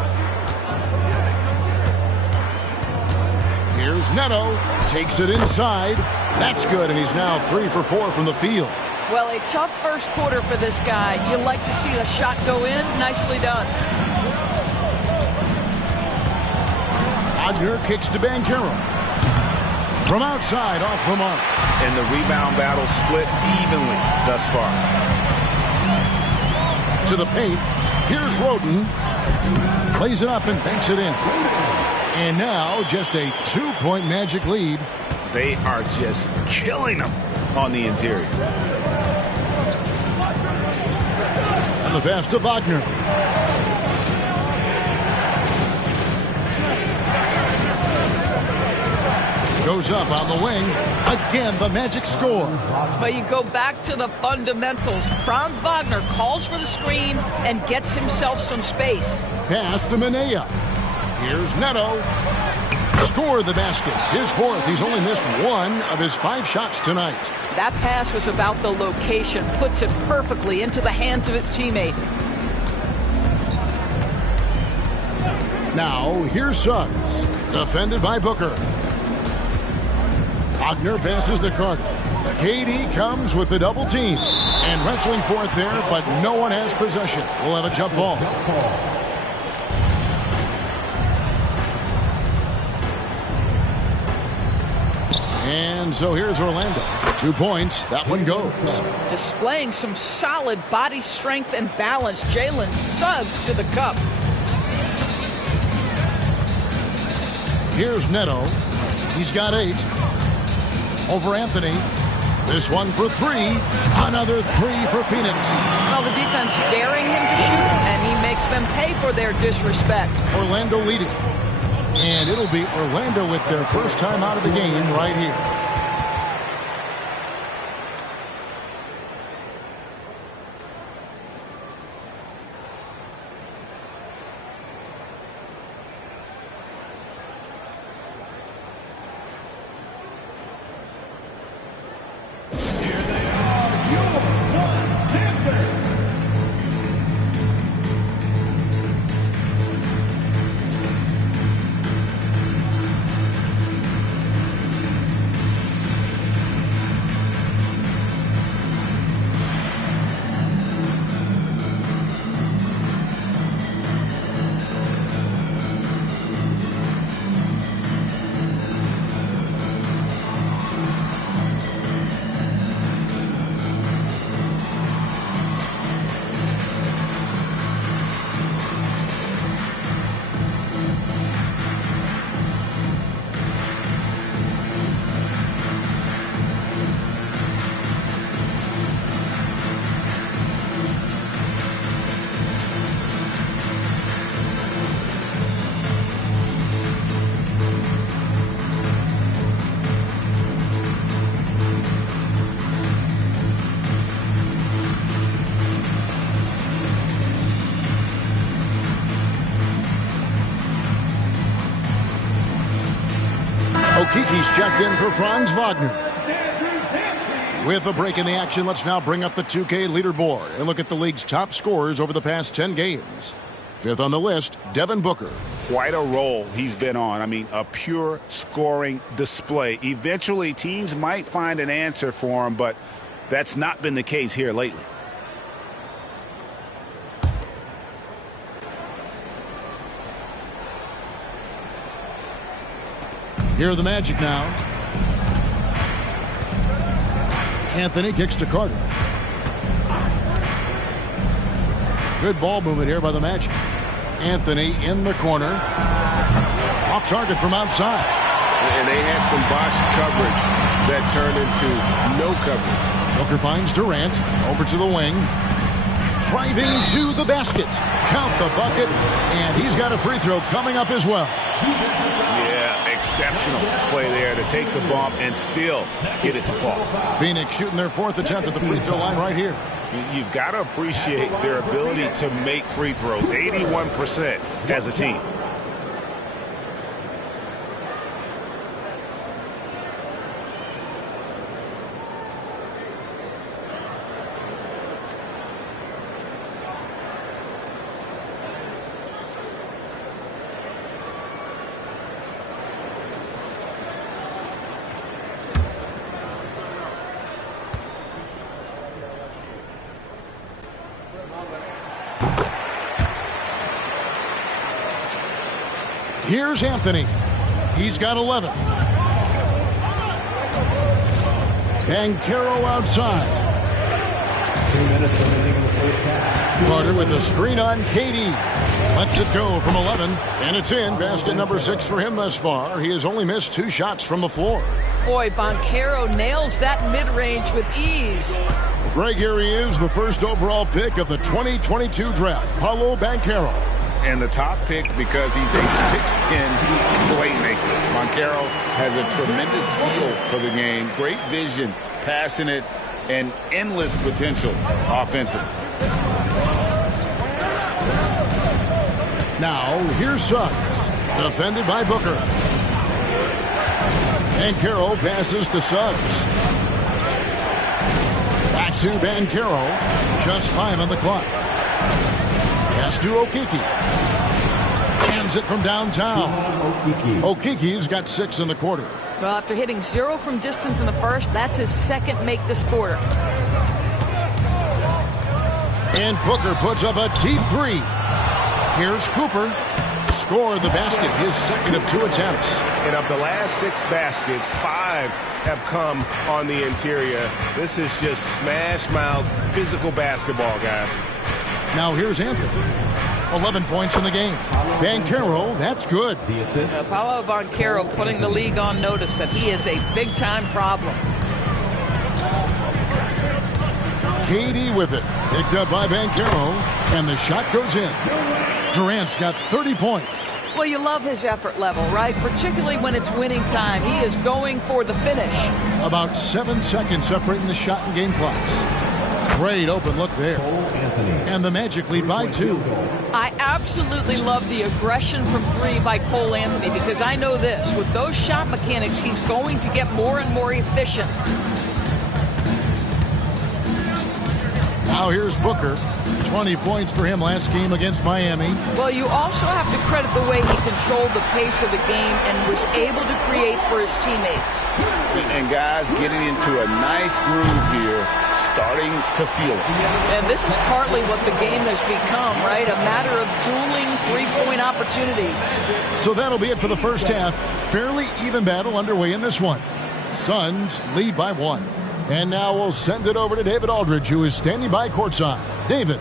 Here's Neto. Takes it inside. That's good, and he's now 3 for 4 from the field. Well, a tough first quarter for this guy. You like to see the shot go in. Nicely done. Wagner kicks to Banchero. From outside, off the mark. And the rebound battle split evenly thus far. To the paint. Here's Roden. Plays it up and banks it in. And now just a 2-point Magic lead. They are just killing them on the interior. And the pass to Wagner. Goes up on the wing. Again, the Magic score. But you go back to the fundamentals. Franz Wagner calls for the screen and gets himself some space. Pass to Minaya. Here's Neto. Score the basket. His fourth. He's only missed one of his 5 shots tonight. That pass was about the location. Puts it perfectly into the hands of his teammate. Now, here's Suggs. Defended by Booker. Wagner passes to Carter. KD comes with the double team. And wrestling for it there, but no one has possession. We'll have a jump ball. And so here's Orlando. 2 points. That one goes. Displaying some solid body strength and balance. Jalen Suggs to the cup. Here's Neto. He's got 8. Over Anthony. This one for 3. Another 3 for Phoenix. Well, the defense daring him to shoot, and he makes them pay for their disrespect. Orlando leading. And it'll be Orlando with their first time out of the game right here. Okiki's checked in for Franz Wagner. With a break in the action, let's now bring up the 2K leaderboard and look at the league's top scorers over the past 10 games. 5th on the list, Devin Booker. Quite a role he's been on. I mean, a pure scoring display. Eventually, teams might find an answer for him, but that's not been the case here lately. Here are the Magic now. Anthony kicks to Carter. Good ball movement here by the Magic. Anthony in the corner. Off target from outside. And they had some botched coverage that turned into no coverage. Booker finds Durant. Over to the wing. Driving to the basket. Count the bucket. And he's got a free throw coming up as well. Exceptional play there to take the bump and still get it to fall. Phoenix shooting their 4th attempt at the free throw line right here. You've got to appreciate their ability to make free throws. 81% as a team. Here's Anthony. He's got 11. Banchero outside. 2 minutes remaining in the first half. Carter with a screen on KD. Lets it go from 11. And it's in. Basket number 6 for him thus far. He has only missed 2 shots from the floor. Boy, Banchero nails that mid-range with ease. Greg, here he is, the first overall pick of the 2022 draft, Paolo Banchero. And the top pick because he's a 6'10 playmaker. Banchero has a tremendous feel for the game, great vision, passionate, and endless potential offensively. Now, here's Suggs, defended by Booker. Banchero passes to Suggs. Back to Banchero. Just 5 on the clock. Pass to Okeke. Hands it from downtown. Okeke's got 6 in the quarter. Well, after hitting 0 from distance in the first, that's his second make this quarter. And Booker puts up a deep 3. Here's Cooper. Score the basket, his second of 2 attempts. And of the last 6 baskets, 5 have come on the interior. This is just smash-mouth physical basketball, guys. Now here's Anthony. 11 points in the game. Banchero, that's good. Paolo Banchero putting the league on notice that he is a big-time problem. KD with it. Picked up by Banchero, and the shot goes in. Durant's got 30 points. Well, you love his effort level, right? Particularly when it's winning time. He is going for the finish. About 7 seconds separating the shot and game clocks. Great open look there. And the Magic lead by 2. I absolutely love the aggression from 3 by Cole Anthony because I know this. With those shot mechanics, he's going to get more and more efficient. Now here's Booker. 20 points for him last game against Miami. Well, you also have to credit the way he controlled the pace of the game and was able to create for his teammates. And guys getting into a nice groove here, starting to feel it. And this is partly what the game has become, right? A matter of dueling three-point opportunities. So that'll be it for the first half. Fairly even battle underway in this one. Suns lead by 1. And now we'll send it over to David Aldridge, who is standing by courtside. David.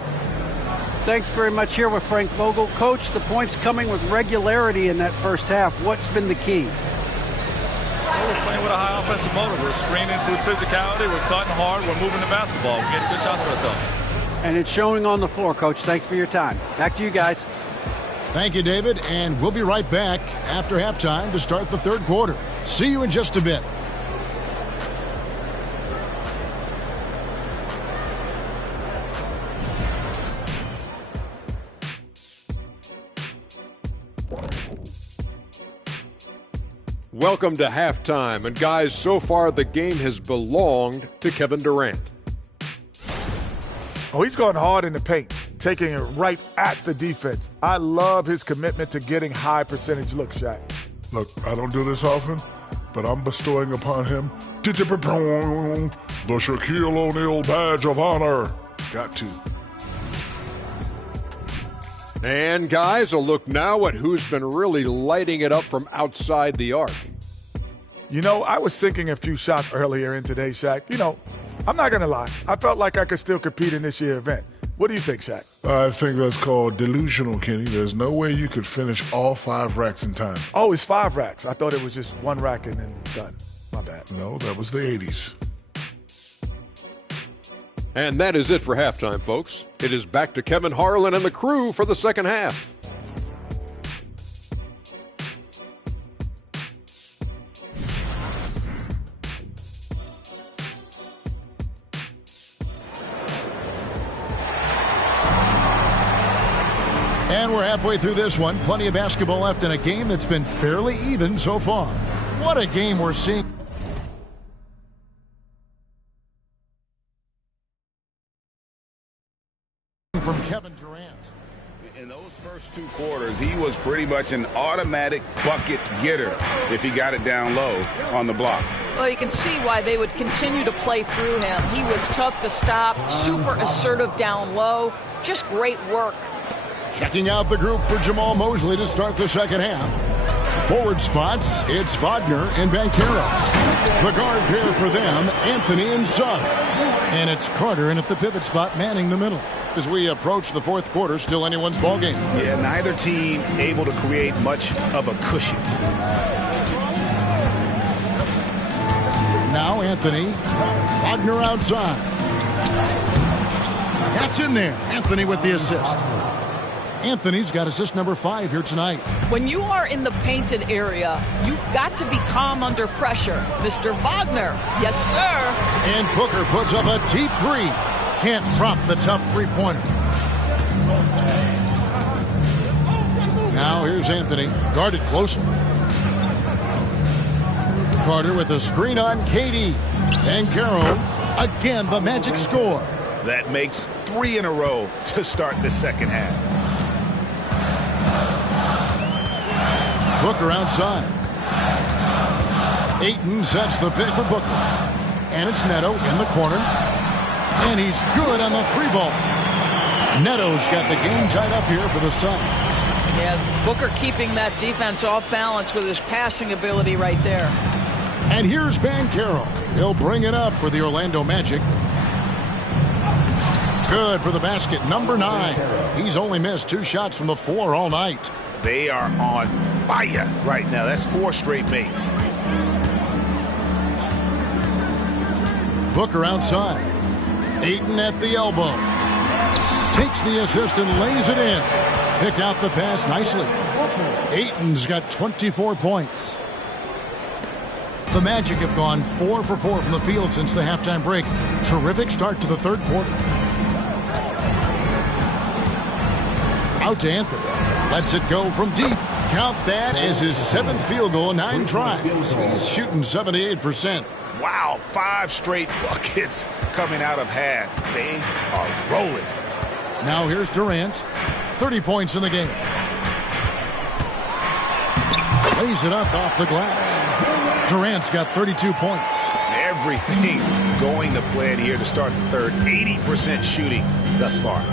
Thanks very much. Here with Frank Vogel. Coach, the points coming with regularity in that first half. What's been the key? Well, we're playing with a high offensive motive. We're screening through physicality. We're cutting hard. We're moving the basketball. We're getting good shots for ourselves. And it's showing on the floor, Coach. Thanks for your time. Back to you guys. Thank you, David. And we'll be right back after halftime to start the third quarter. See you in just a bit. Welcome to halftime. And guys, so far the game has belonged to Kevin Durant. Oh, he's going hard in the paint, taking it right at the defense. I love his commitment to getting high percentage looks, Shaq. Look, I don't do this often, but I'm bestowing upon him the Shaquille O'Neal badge of honor. Got to. And guys, a look now at who's been really lighting it up from outside the arc. You know, I was sinking a few shots earlier in today's Shaq. You know, I'm not going to lie. I felt like I could still compete in this year's event. What do you think, Shaq? I think that's called delusional, Kenny. There's no way you could finish all 5 racks in time. Oh, it's 5 racks. I thought it was just 1 rack and then done. My bad. No, that was the 80s. And that is it for halftime, folks. It is back to Kevin Harlan and the crew for the second half. And we're halfway through this one. Plenty of basketball left in a game that's been fairly even so far. What a game we're seeing. From Kevin Durant. In those first 2 quarters, he was pretty much an automatic bucket getter if he got it down low on the block. Well, you can see why they would continue to play through him. He was tough to stop, super assertive down low, just great work. Checking out the group for Jamal Mosley to start the second half. Forward spots, it's Wagner and Banchero. The guard pair for them, Anthony and Suggs. And it's Carter in at the pivot spot, manning the middle. As we approach the fourth quarter, still anyone's ballgame. Yeah, neither team able to create much of a cushion. Now Anthony. Wagner outside. That's in there. Anthony with the assist. Anthony's got assist number 5 here tonight. When you are in the painted area, you've got to be calm under pressure. Mr. Wagner, yes, sir. And Booker puts up a deep 3. Can't drop the tough three-pointer. Now here's Anthony, guarded closely. Carter with a screen on KD. And Banchero, again the Magic score. That makes 3 in a row to start the second half. Booker outside. Ayton sets the pick for Booker. And it's Neto in the corner. And he's good on the 3-ball. Neto's got the game tied up here for the Suns. Yeah, Booker keeping that defense off balance with his passing ability right there. And here's Banchero. He'll bring it up for the Orlando Magic. Good for the basket, number 9. He's only missed 2 shots from the floor all night. They are on fire right now. That's 4 straight makes. Booker outside. Ayton at the elbow. Takes the assist and lays it in. Picked out the pass nicely. Ayton's got 24 points. The Magic have gone 4 for 4 from the field since the halftime break. Terrific start to the third quarter. Out to Anthony. Lets it go from deep. Count that as his 7th field goal in 9 tries. He's shooting 78%. Wow, 5 straight buckets coming out of half. They are rolling. Now here's Durant. 30 points in the game. Lays it up off the glass. Durant's got 32 points. Everything going to plan here to start the third. 80% shooting thus far.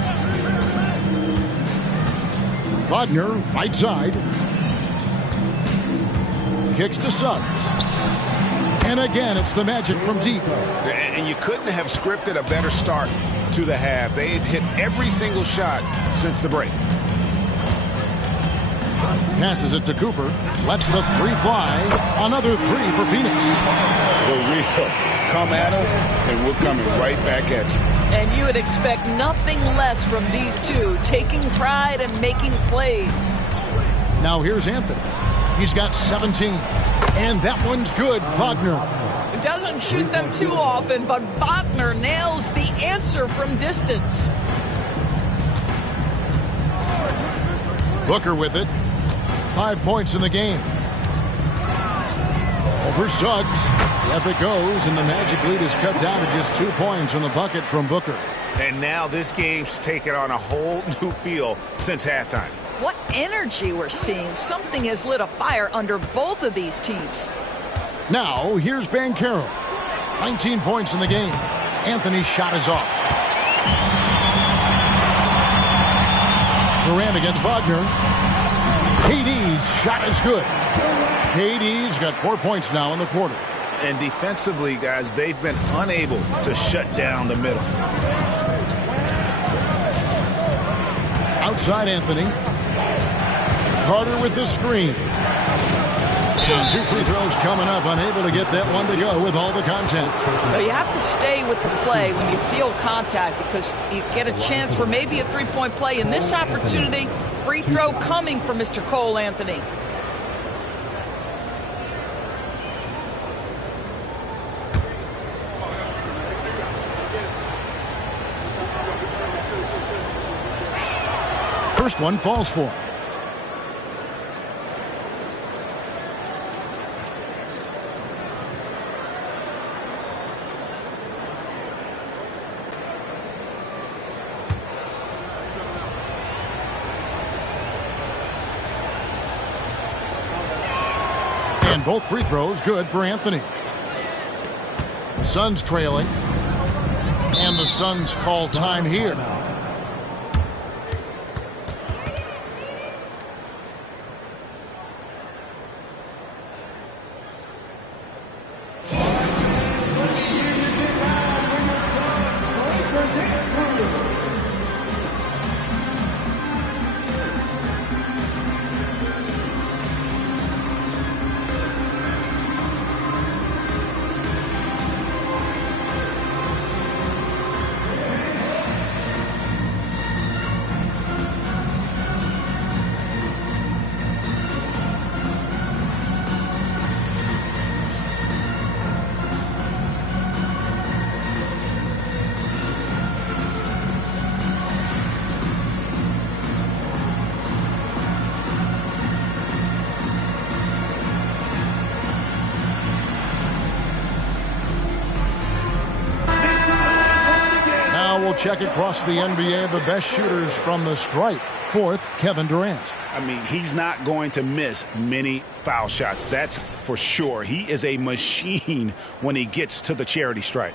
Wagner, right side. Kicks to Suggs. And again, it's the Magic from deep. And you couldn't have scripted a better start to the half. They've hit every single shot since the break. Passes it to Cooper. Lets the 3 fly. Another 3 for Phoenix. The real come at us, and we're coming right back at you. And you would expect nothing less from these two, taking pride and making plays. Now here's Anthony. He's got 17. And that one's good, Wagner. Doesn't shoot them too often, but Wagner nails the answer from distance. Booker with it. 5 points in the game. Over Suggs. Up it goes, and the Magic lead is cut down to just 2 points on the bucket from Booker. And now this game's taken on a whole new feel since halftime. What energy we're seeing. Something has lit a fire under both of these teams. Now, here's Banchero. 19 points in the game. Anthony's shot is off. Durant against Wagner. KD's shot is good. KD's got 4 points now in the quarter. And defensively, guys, they've been unable to shut down the middle. Outside Anthony. Carter with the screen. And 2 free throws coming up, unable to get that one to go with all the contact. So you have to stay with the play when you feel contact because you get a chance for maybe a 3-point play. In this opportunity, free throw coming from Mr. Cole Anthony. First one falls for him. And both free throws good for Anthony. The Suns trailing. And the Suns call time here. check across the NBA, the best shooters from the stripe. Fourth, Kevin Durant. I mean, he's not going to miss many foul shots. That's for sure. He is a machine when he gets to the charity stripe.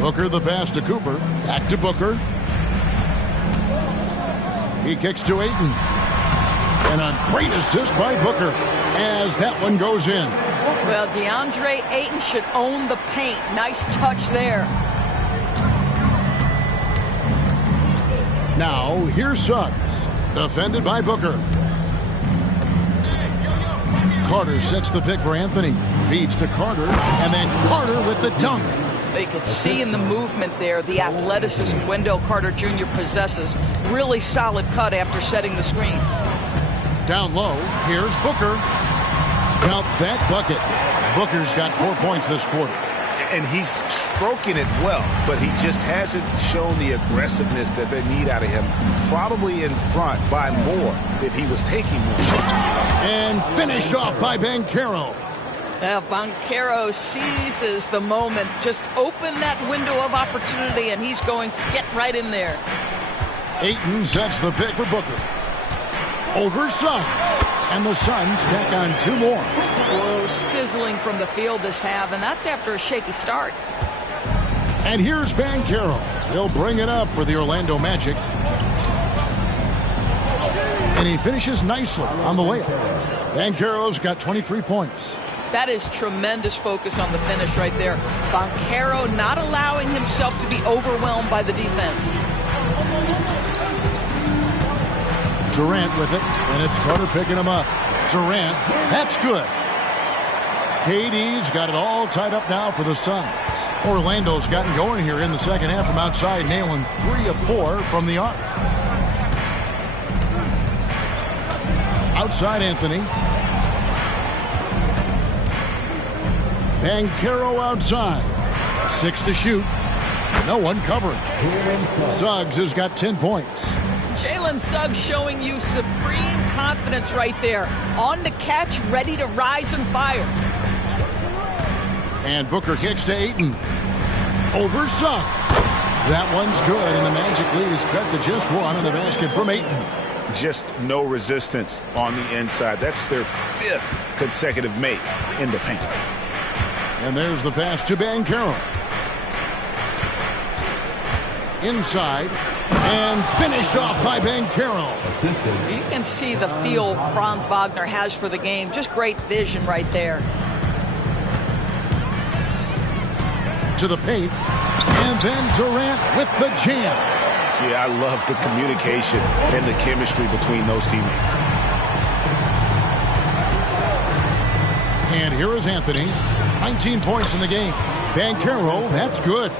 Booker the pass to Cooper. Back to Booker. He kicks to Ayton. And a great assist by Booker as that one goes in. Well, DeAndre Ayton should own the paint. Nice touch there. Now, here's Suggs. Defended by Booker. Carter sets the pick for Anthony. Feeds to Carter. And then Carter with the dunk. You can see in the movement there the athleticism Wendell Carter Jr. possesses. Really solid cut after setting the screen. Down low, here's Booker. Count that bucket. Booker's got 4 points this quarter. And he's stroking it well, but he just hasn't shown the aggressiveness that they need out of him. Probably in front by more if he was taking more. And finished off by Banchero. Banchero seizes the moment. Just open that window of opportunity, and he's going to get right in there. Ayton sets the pick for Booker. Over Suggs. And the Suns tack on 2 more. Whoa, sizzling from the field this half, and that's after a shaky start. And here's Banchero. He'll bring it up for the Orlando Magic. And he finishes nicely on the layup. Banchero's got 23 points. That is tremendous focus on the finish right there. Banchero not allowing himself to be overwhelmed by the defense. Durant with it, and it's Carter picking him up. Durant, that's good. KD's got it all tied up now for the Suns. Orlando's gotten going here in the second half from outside, nailing 3 of 4 from the arc. Outside Anthony. Banchero outside. 6 to shoot. No one covering. Suggs has got 10 points. Jalen Suggs showing you supreme confidence right there. On the catch, ready to rise and fire. And Booker kicks to Ayton. Over Suggs. That one's good, and the Magic lead is cut to just 1 on the basket from Ayton. Just no resistance on the inside. That's their 5th consecutive make in the paint. And there's the pass to Banchero. Inside. And finished off by Banchero. You can see the feel Franz Wagner has for the game. Just great vision right there. To the paint. And then Durant with the jam. Yeah, I love the communication and the chemistry between those teammates. And here is Anthony. 19 points in the game. Banchero, that's good.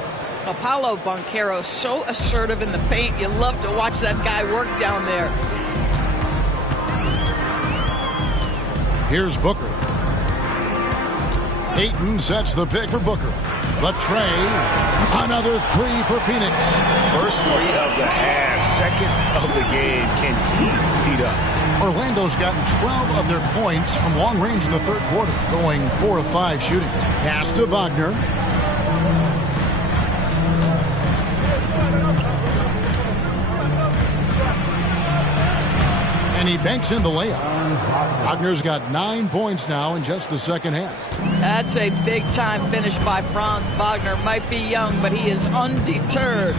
Apollo Banchero, so assertive in the paint. You love to watch that guy work down there. Here's Booker. Ayton sets the pick for Booker. The tray. Another 3 for Phoenix. First 3 of the half. Second of the game. Can he heat up? Orlando's gotten 12 of their points from long range in the third quarter, going 4 of 5 shooting. Pass to Wagner. And he banks in the layup. Wagner's got 9 points now in just the second half. That's a big-time finish by Franz Wagner. Might be young, but he is undeterred.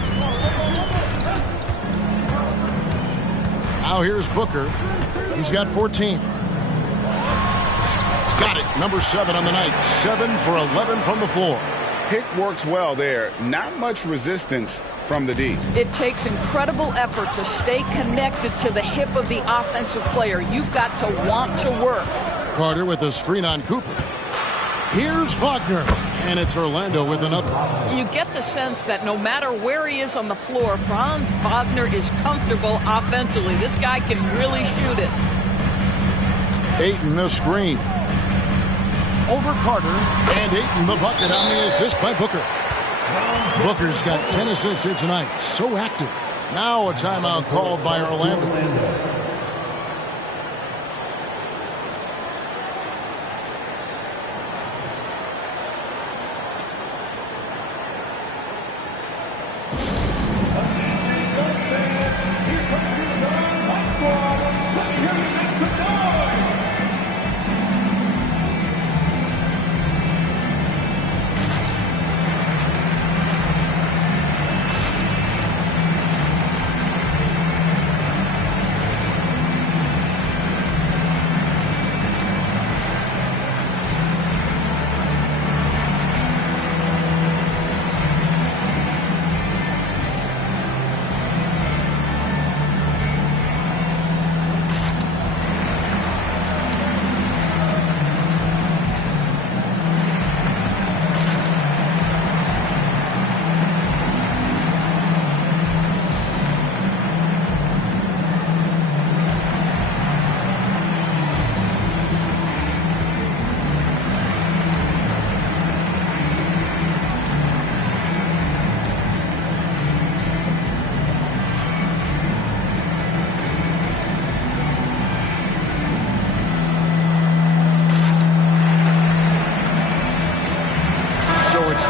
Now here's Booker. He's got 14. Got it. Number 7 on the night. 7 for 11 from the floor. Pick works well there. Not much resistance from the D. It takes incredible effort to stay connected to the hip of the offensive player. You've got to want to work. Carter with a screen on Cooper. Here's Wagner. And it's Orlando with another. You get the sense that no matter where he is on the floor, Franz Wagner is comfortable offensively. This guy can really shoot it. Ayton a screen. over Carter. And Ayton the bucket on the assist by Booker. Booker's got 10 assists here tonight. So active. Now a timeout called by Orlando.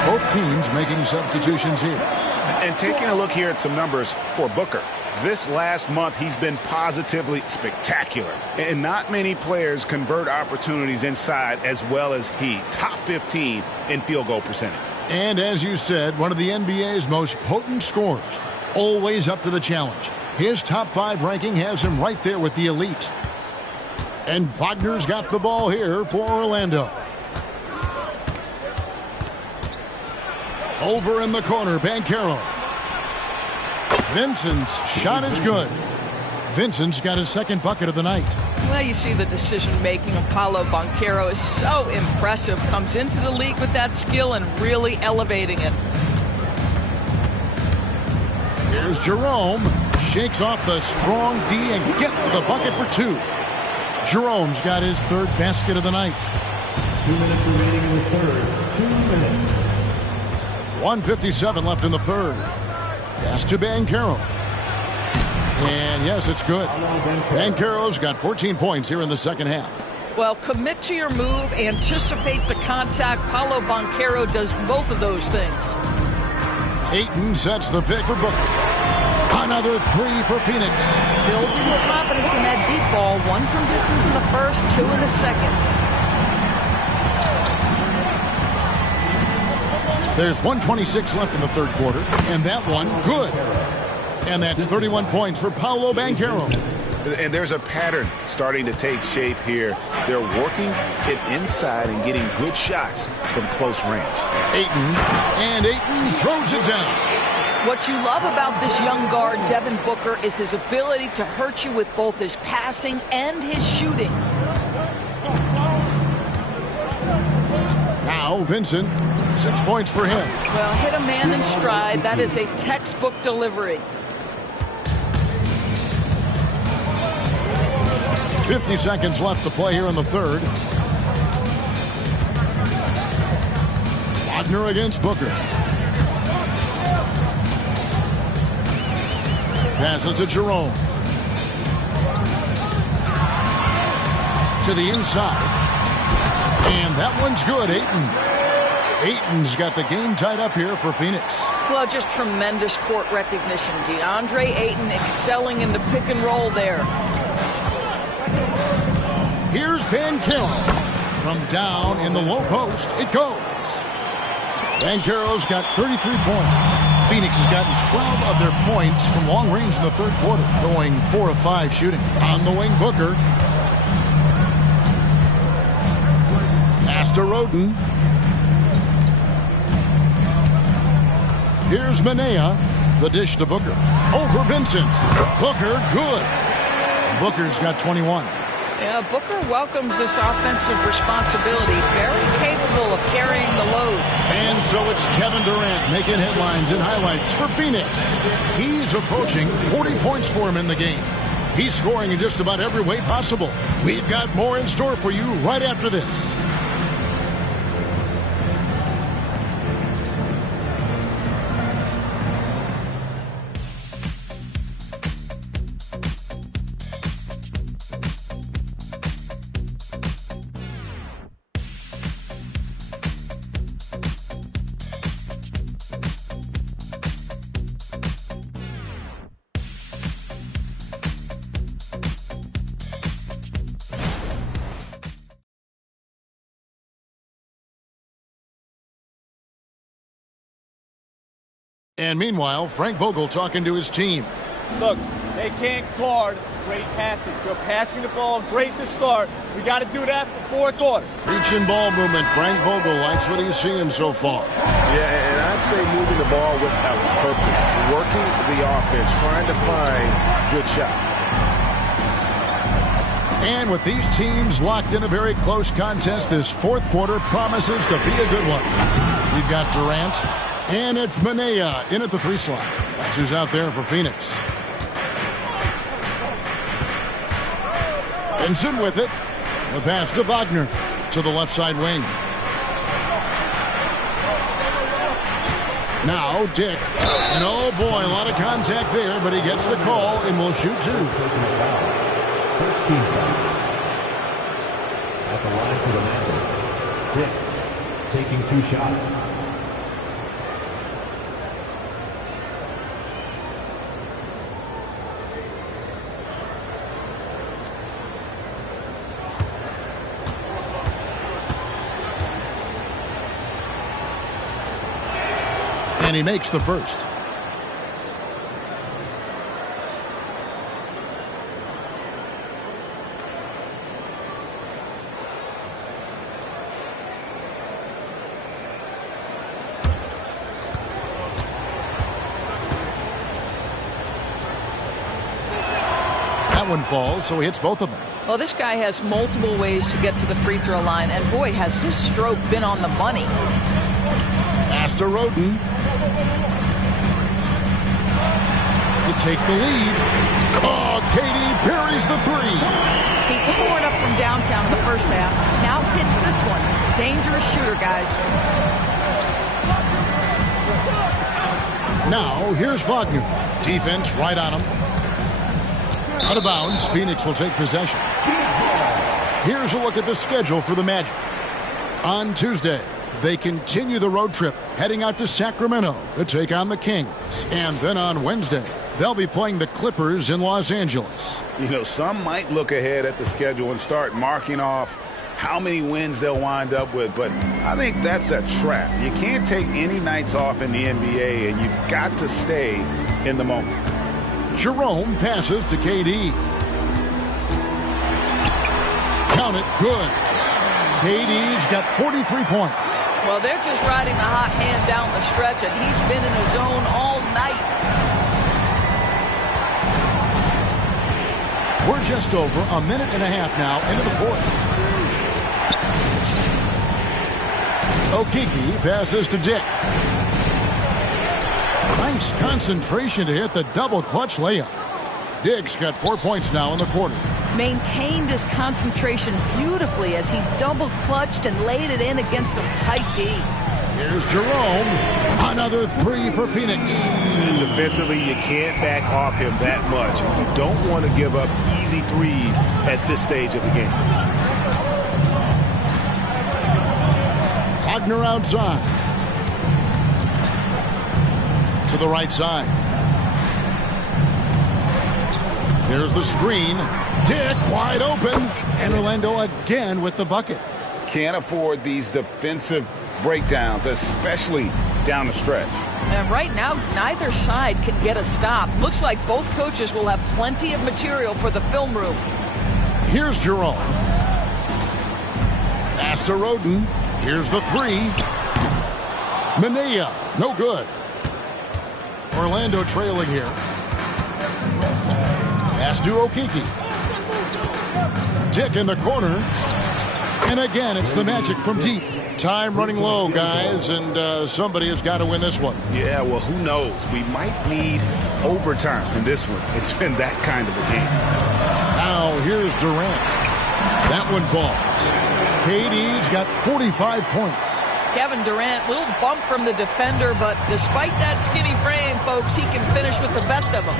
Both teams making substitutions here. And taking a look here at some numbers for Booker. This last month, he's been positively spectacular. And not many players convert opportunities inside as well as he. Top 15 in field goal percentage. And as you said, one of the NBA's most potent scorers. Always up to the challenge. His top 5 ranking has him right there with the elite. And Wagner's got the ball here for Orlando. Over in the corner, Banchero. Vincent's shot is good. Vincent's got his second bucket of the night. Well, you see the decision-making of Paolo Banchero is so impressive. Comes into the league with that skill and really elevating it. Here's Jerome. Shakes off the strong D and gets to the bucket for 2. Jerome's got his third basket of the night. 2 minutes remaining in the third. 2 minutes. 1:57 left in the third. Pass to Banchero. And yes, it's good. Banchero's got 14 points here in the second half. Well, commit to your move, anticipate the contact. Paolo Banchero does both of those things. Ayton sets the pick for Booker. Another 3 for Phoenix. Building confidence in that deep ball. 1 from distance in the first, 2 in the second. There's 1:26 left in the third quarter, and that one good. And that's 31 points for Paolo Banchero. And there's a pattern starting to take shape here. They're working it inside and getting good shots from close range. Ayton throws it down. What you love about this young guard, Devin Booker, is his ability to hurt you with both his passing and his shooting. Now Vincent, 6 points for him. Well, hit a man in stride. That is a textbook delivery. 50 seconds left to play here in the third. Wagner against Booker. Passes to Jerome. To the inside. And that one's good, Ayton's got the game tied up here for Phoenix. Well, just tremendous court recognition. DeAndre Ayton excelling in the pick and roll there. Here's Banchero. From down in the low post, it goes. Banchero's got 33 points. Phoenix has gotten 12 of their points from long range in the third quarter, going 4 of 5 shooting. On the wing, Booker. Pass to Roden. Here's Manea. The dish to Booker. Over Vincent. Booker, good. Booker's got 21. Yeah, Booker welcomes this offensive responsibility. Very capable of carrying the load. And so it's Kevin Durant making headlines and highlights for Phoenix. He's approaching 40 points for him in the game. He's scoring in just about every way possible. We've got more in store for you right after this. And meanwhile, Frank Vogel talking to his team. Look, they can't guard great passing. They're passing the ball great to start. We got to do that for fourth quarter. Preaching ball movement. Frank Vogel likes what he's seeing so far. Yeah, and I'd say moving the ball with a purpose. Working the offense, trying to find good shots. And with these teams locked in a very close contest, this fourth quarter promises to be a good one. We've got Durant, and it's Manea in at the 3 slot. That's who's out there for Phoenix. Benson with it. The pass to Wagner to the left side wing. Now Dick. And oh boy, a lot of contact there, but he gets the call and will shoot 2. First team foul. At the line for the Magic. Dick taking 2 shots. And he makes the first. That one falls, so he hits both of them. Well, this guy has multiple ways to get to the free throw line, and boy, has his stroke been on the money. Pass to Roden. To take the lead. Oh, Katie buries the 3. He tore it up from downtown in the first half. Now hits this one. Dangerous shooter, guys. Now, here's Wagner. Defense right on him. Out of bounds. Phoenix will take possession. Here's a look at the schedule for the Magic. On Tuesday, they continue the road trip, heading out to Sacramento to take on the Kings. And then on Wednesday, they'll be playing the Clippers in Los Angeles. You know, some might look ahead at the schedule and start marking off how many wins they'll wind up with, but I think that's a trap. You can't take any nights off in the NBA, and you've got to stay in the moment. Jerome passes to KD. Count it, good. KD's got 43 points. Well, they're just riding the hot hand down the stretch, and he's been in his zone all night. We're just over a minute and a half now into the fourth. Okeke passes to Dick. Nice concentration to hit the double clutch layup. Dick's got 4 points now in the quarter. Maintained his concentration beautifully as he double clutched and laid it in against some tight D. Here's Jerome. Another 3 for Phoenix. And defensively, you can't back off him that much. You don't want to give up easy threes at this stage of the game. Wagner outside. To the right side. Here's the screen. Dick wide open. And Orlando again with the bucket. Can't afford these defensive breakdowns, especially down the stretch. And right now, neither side can get a stop. Looks like both coaches will have plenty of material for the film room. Here's Jerome. Pass to Roden. Here's the 3. Manea, no good. Orlando trailing here. Pass to Okeke. Dick in the corner. And again, it's the Magic from deep. Time running low, guys, and somebody has got to win this one. Yeah, well, who knows? We might need overtime in this one. It's been that kind of a game. Now, here's Durant. That one falls. KD's got 45 points. Kevin Durant, little bump from the defender, but despite that skinny frame, folks, he can finish with the best of them.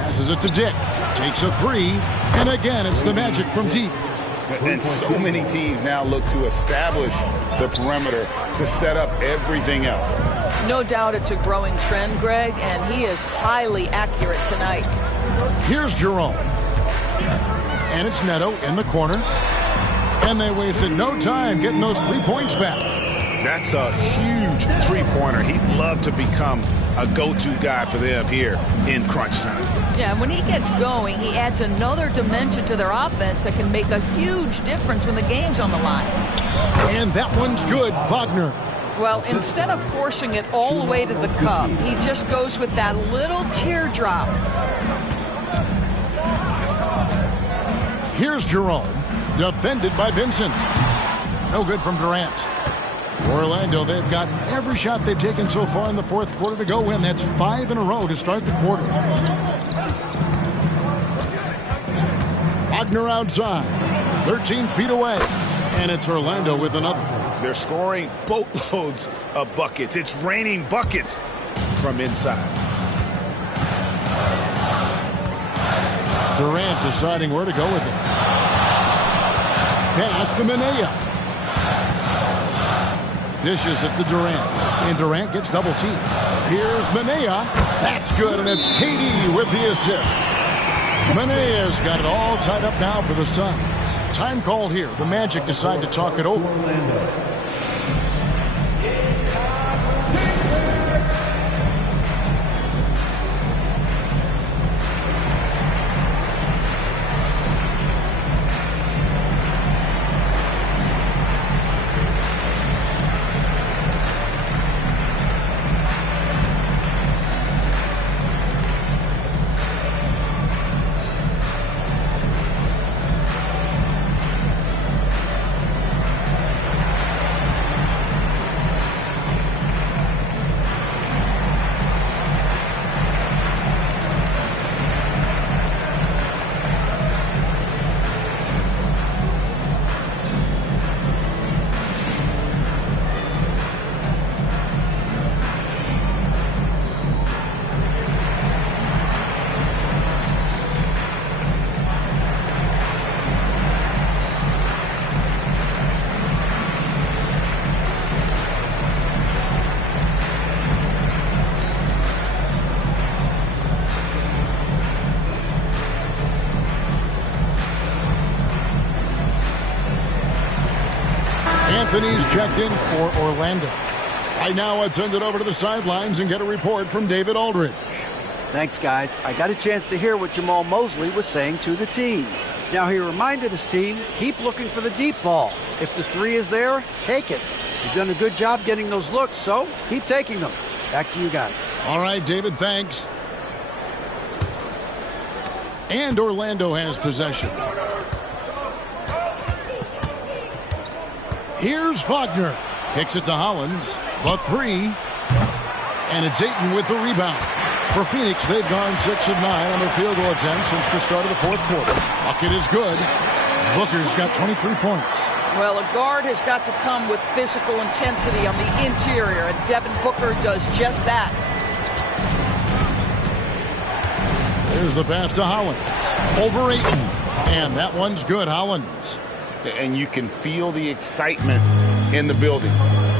Passes it to Dick. Takes a 3. And again, it's the Magic from deep. And so many teams now look to establish the perimeter to set up everything else. No doubt it's a growing trend, Greg, and he is highly accurate tonight. Here's Jerome. And it's Neto in the corner. And they wasted no time getting those 3 points back. That's a huge three-pointer. He'd love to become a go-to guy for them here in crunch time. Yeah, and when he gets going, he adds another dimension to their offense that can make a huge difference when the game's on the line. And that one's good, Wagner. Well, instead of forcing it all the way to the cup, he just goes with that little teardrop. Here's Jerome, defended by Vincent. No good from Durant. For Orlando, they've gotten every shot they've taken so far in the fourth quarter to go win. That's 5 in a row to start the quarter. Wagner outside, 13 feet away, and it's Orlando with another. They're scoring boatloads of buckets. It's raining buckets from inside. Durant deciding where to go with it. Pass to Minaya. Dishes it to Durant. And Durant gets double teamed. Here's Minaya. That's good, and it's KD with the assist. Minaya's got it all tied up now for the Suns. Time call here. The Magic decide to talk it over. Anthony's checked in for Orlando. Right now, let's send it over to the sidelines and get a report from David Aldridge. Thanks, guys. I got a chance to hear what Jamal Mosley was saying to the team. Now, he reminded his team, keep looking for the deep ball. If the three is there, take it. You've done a good job getting those looks, so keep taking them. Back to you guys. All right, David, thanks. And Orlando has possession. Here's Wagner. Kicks it to Hollins. The three. And it's Ayton with the rebound. For Phoenix, they've gone 6 of 9 on their field goal attempts since the start of the fourth quarter. Bucket is good. Booker's got 23 points. Well, a guard has got to come with physical intensity on the interior, and Devin Booker does just that. There's the pass to Hollins. Over Ayton. And that one's good, Hollins. And you can feel the excitement in the building.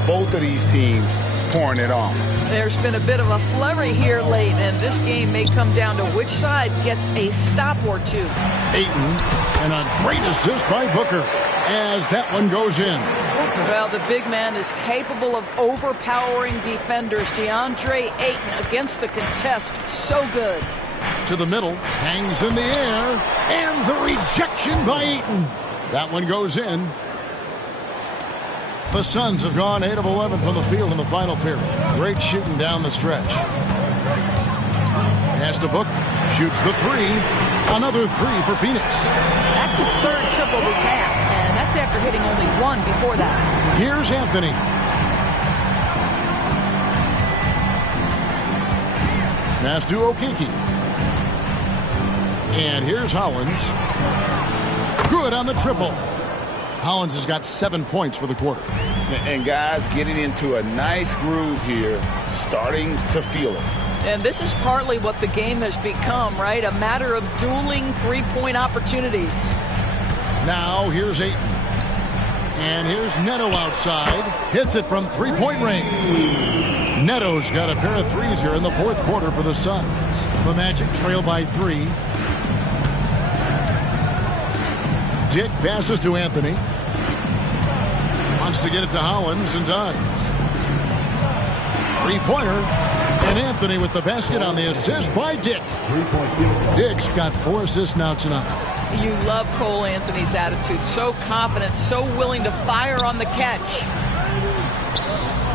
Both of these teams pouring it on. There's been a bit of a flurry here late, and this game may come down to which side gets a stop or two. Ayton, and a great assist by Booker as that one goes in. Well, the big man is capable of overpowering defenders. DeAndre Ayton against the contest, so good. To the middle, hangs in the air, and the rejection by Ayton. That one goes in. The Suns have gone 8 of 11 from the field in the final period. Great shooting down the stretch. Pass to Booker. Shoots the three. Another three for Phoenix. That's his third triple this half, and that's after hitting only one before that. Here's Anthony. Pass to Okeke. And here's Hollins. Good on the triple. Hollins has got 7 points for the quarter. And guys getting into a nice groove here, starting to feel it. And this is partly what the game has become, right? A matter of dueling three-point opportunities. Now here's Ayton. And here's Neto outside. Hits it from three-point range. Neto's got a pair of threes here in the fourth quarter for the Suns. The Magic trail by 3. Dick passes to Anthony. Wants to get it to Hollins and does. Three-pointer. And Anthony with the basket on the assist by Dick. Dick's got 4 assists now tonight. You love Cole Anthony's attitude. So confident, so willing to fire on the catch.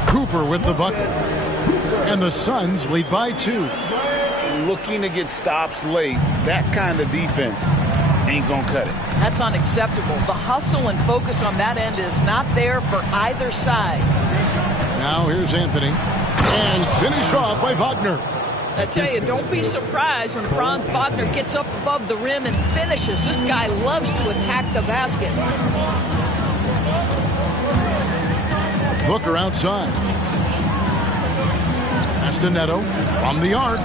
Cooper with the bucket. And the Suns lead by 2. Looking to get stops late. That kind of defense ain't going to cut it. That's unacceptable. The hustle and focus on that end is not there for either side. Now here's Anthony. And finished off by Wagner. I tell you, don't be surprised when Franz Wagner gets up above the rim and finishes. This guy loves to attack the basket. Booker outside. Castaneto from the arc.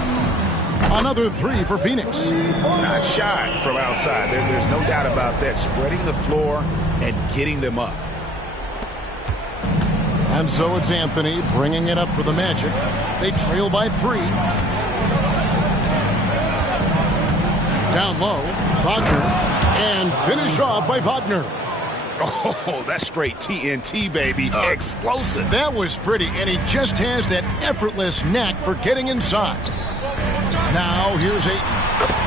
Another 3 for Phoenix. Not shy from outside. There's no doubt about that. Spreading the floor and getting them up. And so it's Anthony bringing it up for the Magic. They trail by 3. Down low, Wagner. And finish off by Wagner. Oh, that's straight TNT, baby. Explosive. That was pretty, and he just has that effortless knack for getting inside. Now here's Ayton.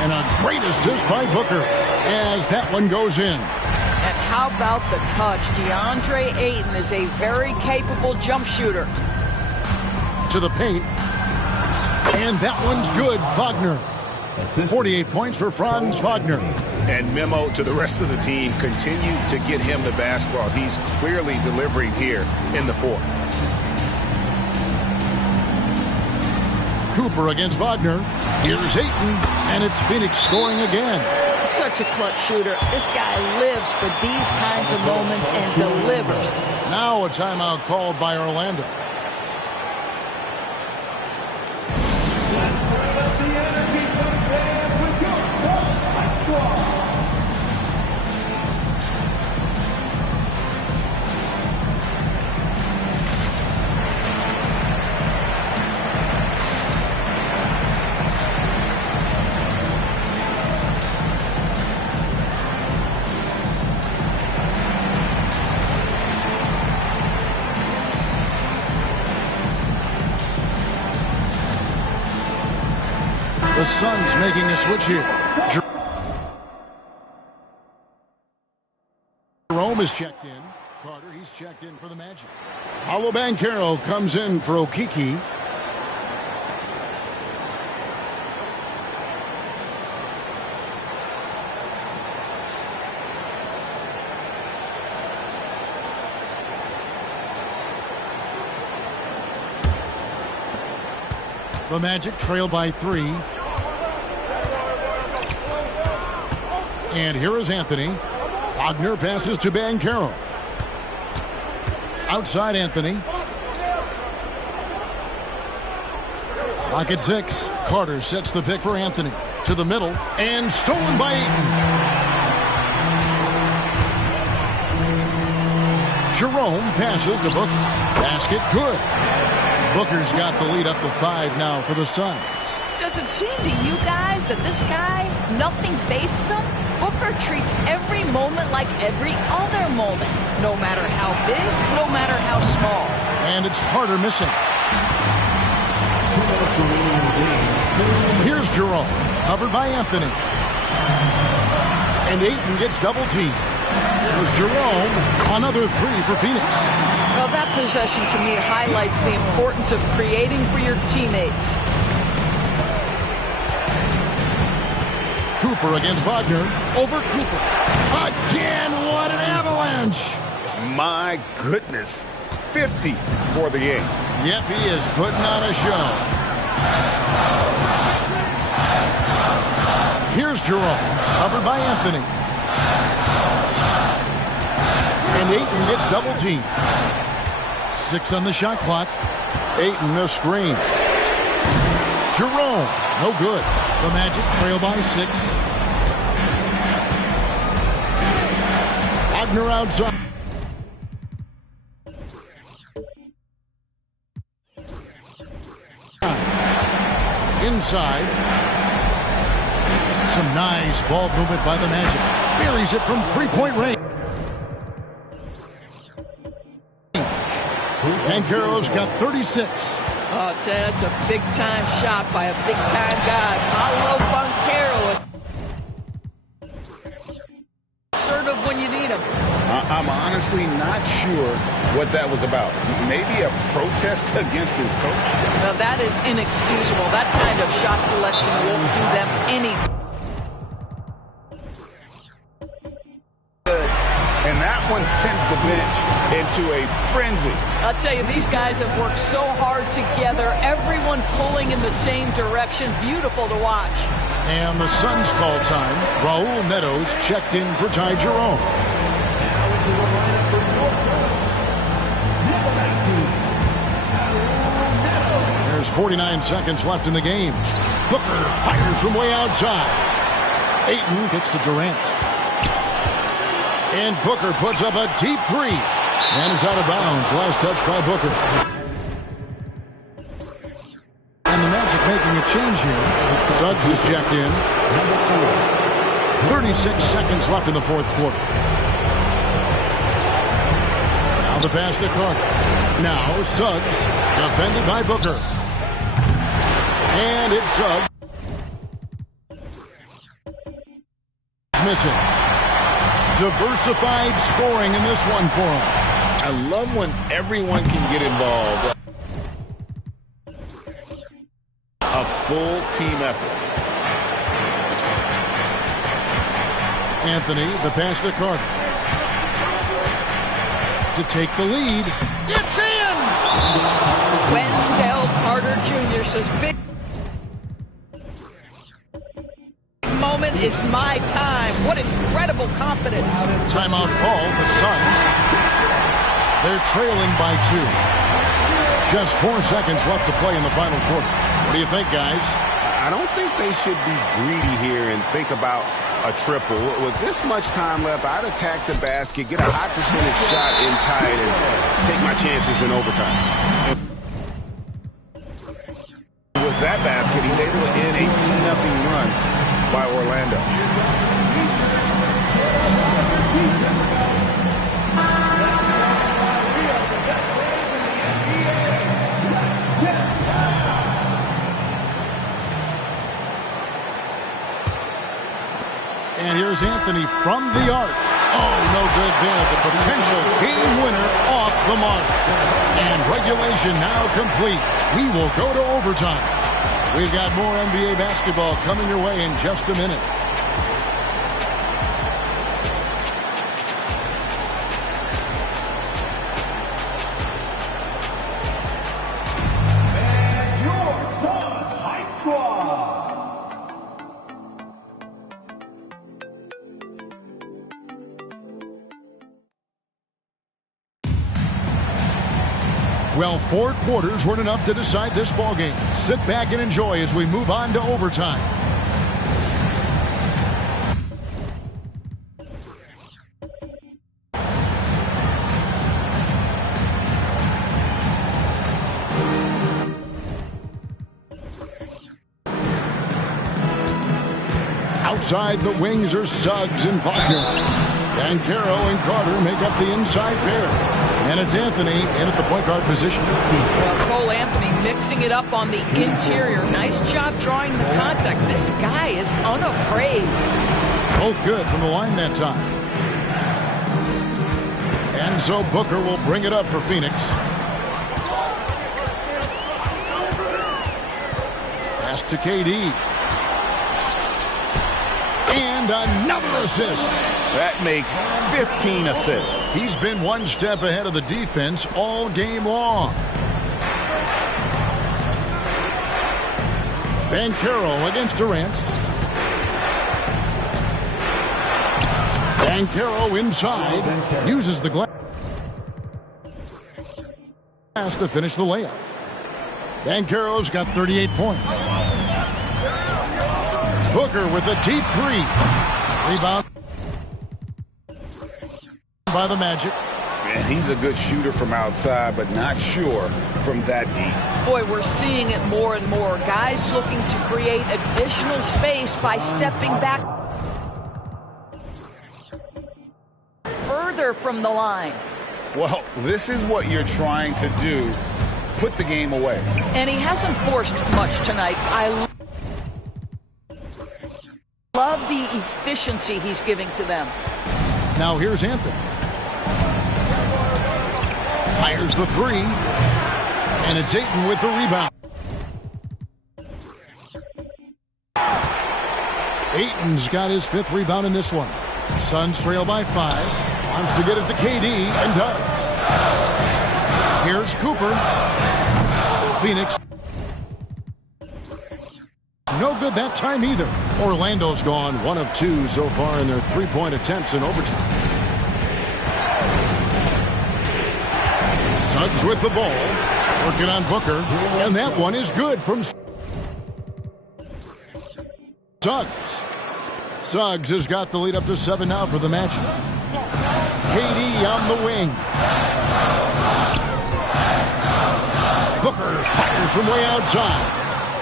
And a great assist by Booker as that one goes in. And how about the touch? DeAndre Ayton is a very capable jump shooter. To the paint. And that one's good, Wagner. 48 points for Franz Wagner. And memo to the rest of the team, continue to get him the basketball. He's clearly delivering here in the 4th. Cooper against Wagner. Here's Ayton, and it's Phoenix scoring again. Such a clutch shooter. This guy lives for these kinds of moments and delivers. Now a timeout called by Orlando. The Suns making a switch here. Jerome is checked in. Carter, he's checked in for the Magic. Paolo Banchero comes in for Okiki. The Magic trail by 3. And here is Anthony. Wagner passes to Banchero. Outside Anthony. Clock at 6. Carter sets the pick for Anthony. To the middle. And stolen by Ayton. Jerome passes to Booker. Basket good. Booker's got the lead up to 5 now for the Suns. Does it seem to you guys that this guy, nothing faces him? Booker treats every moment like every other moment. No matter how big, no matter how small. And it's Carter missing. Here's Jerome, covered by Anthony. And Ayton gets double teamed. There's Jerome, another 3 for Phoenix. Well, that possession to me highlights the importance of creating for your teammates. Cooper against Wagner. Over Cooper. Again, what an avalanche. My goodness. 50 for the game. Yep, he is putting on a show. Here's Jerome, covered by Anthony. And Ayton gets double teamed. 6 on the shot clock. Ayton a screen. Jerome, no good. The Magic trail by 6. Wagner outside. Inside. Some nice ball movement by the Magic. Buries it from 3-point range. Banchero's got 36. Oh, that's a big-time shot by a big-time guy. Paulo Banchero. Assertive when you need him. I'm honestly not sure what that was about. Maybe a protest against his coach? Now, that is inexcusable. That kind of shot selection won't do them any good. And that one sends the bench into a frenzy. I'll tell you, these guys have worked so hard together. Everyone pulling in the same direction. Beautiful to watch. And the Suns call time. Raul Netos checked in for Ty Jerome. There's 49 seconds left in the game. Booker fires from way outside. Ayton gets to Durant. And Booker puts up a deep three. And it's out of bounds. Last touch by Booker. And the Magic making a change here. Suggs is checked in. 36 seconds left in the fourth quarter. Now the pass to Carter. Now Suggs, defended by Booker. And it's Suggs. Missing. Diversified scoring in this one for him. I love when everyone can get involved. A full team effort. Anthony, the pass to Carter. To take the lead. It's in! Wendell Carter Jr. says big moment is my time. What incredible confidence. Timeout call, the Suns. They're trailing by 2. Just 4 seconds left to play in the final quarter. What do you think, guys? I don't think they should be greedy here and think about a triple. With this much time left, I'd attack the basket, get a high percentage shot in tight, and take my chances in overtime. With that basket, he's able to end a 2-0 run by Orlando. And here's Anthony from the arc. Oh, no good there. The potential game winner off the mark. And regulation now complete. We will go to overtime. We've got more NBA basketball coming your way in just a minute. Well, 4 quarters weren't enough to decide this ballgame. Sit back and enjoy as we move on to overtime. Outside the wings are Suggs and Wagner. Banchero and Carter make up the inside pair. And it's Anthony in at the point guard position. Well, Cole Anthony mixing it up on the interior. Nice job drawing the contact. This guy is unafraid. Both good from the line that time. And so Booker will bring it up for Phoenix. Pass to KD. And another assist. That makes 15 assists. He's been one step ahead of the defense all game long. Banchero against Durant. Banchero inside. Uses the glass to finish the layup. Banchero's got 38 points. Booker with a deep 3. Rebound by the Magic. Man, he's a good shooter from outside, but not sure from that deep. Boy, we're seeing it more and more. Guys looking to create additional space by stepping back further from the line. Well, this is what you're trying to do. Put the game away. And he hasn't forced much tonight. I love the efficiency he's giving to them. Now here's Anthony. Fires the three. And it's Ayton with the rebound. Ayton's got his 5th rebound in this one. Suns trail by 5. Wants to get it to KD and does. Here's Cooper. Phoenix. No good that time either. Orlando's gone 1 of 2 so far in their 3-point attempts in overtime. Suggs with the ball. Working on Booker. And that one is good from Suggs. Suggs has got the lead up to 7 now for the Magic. KD on the wing. Booker fires from way outside.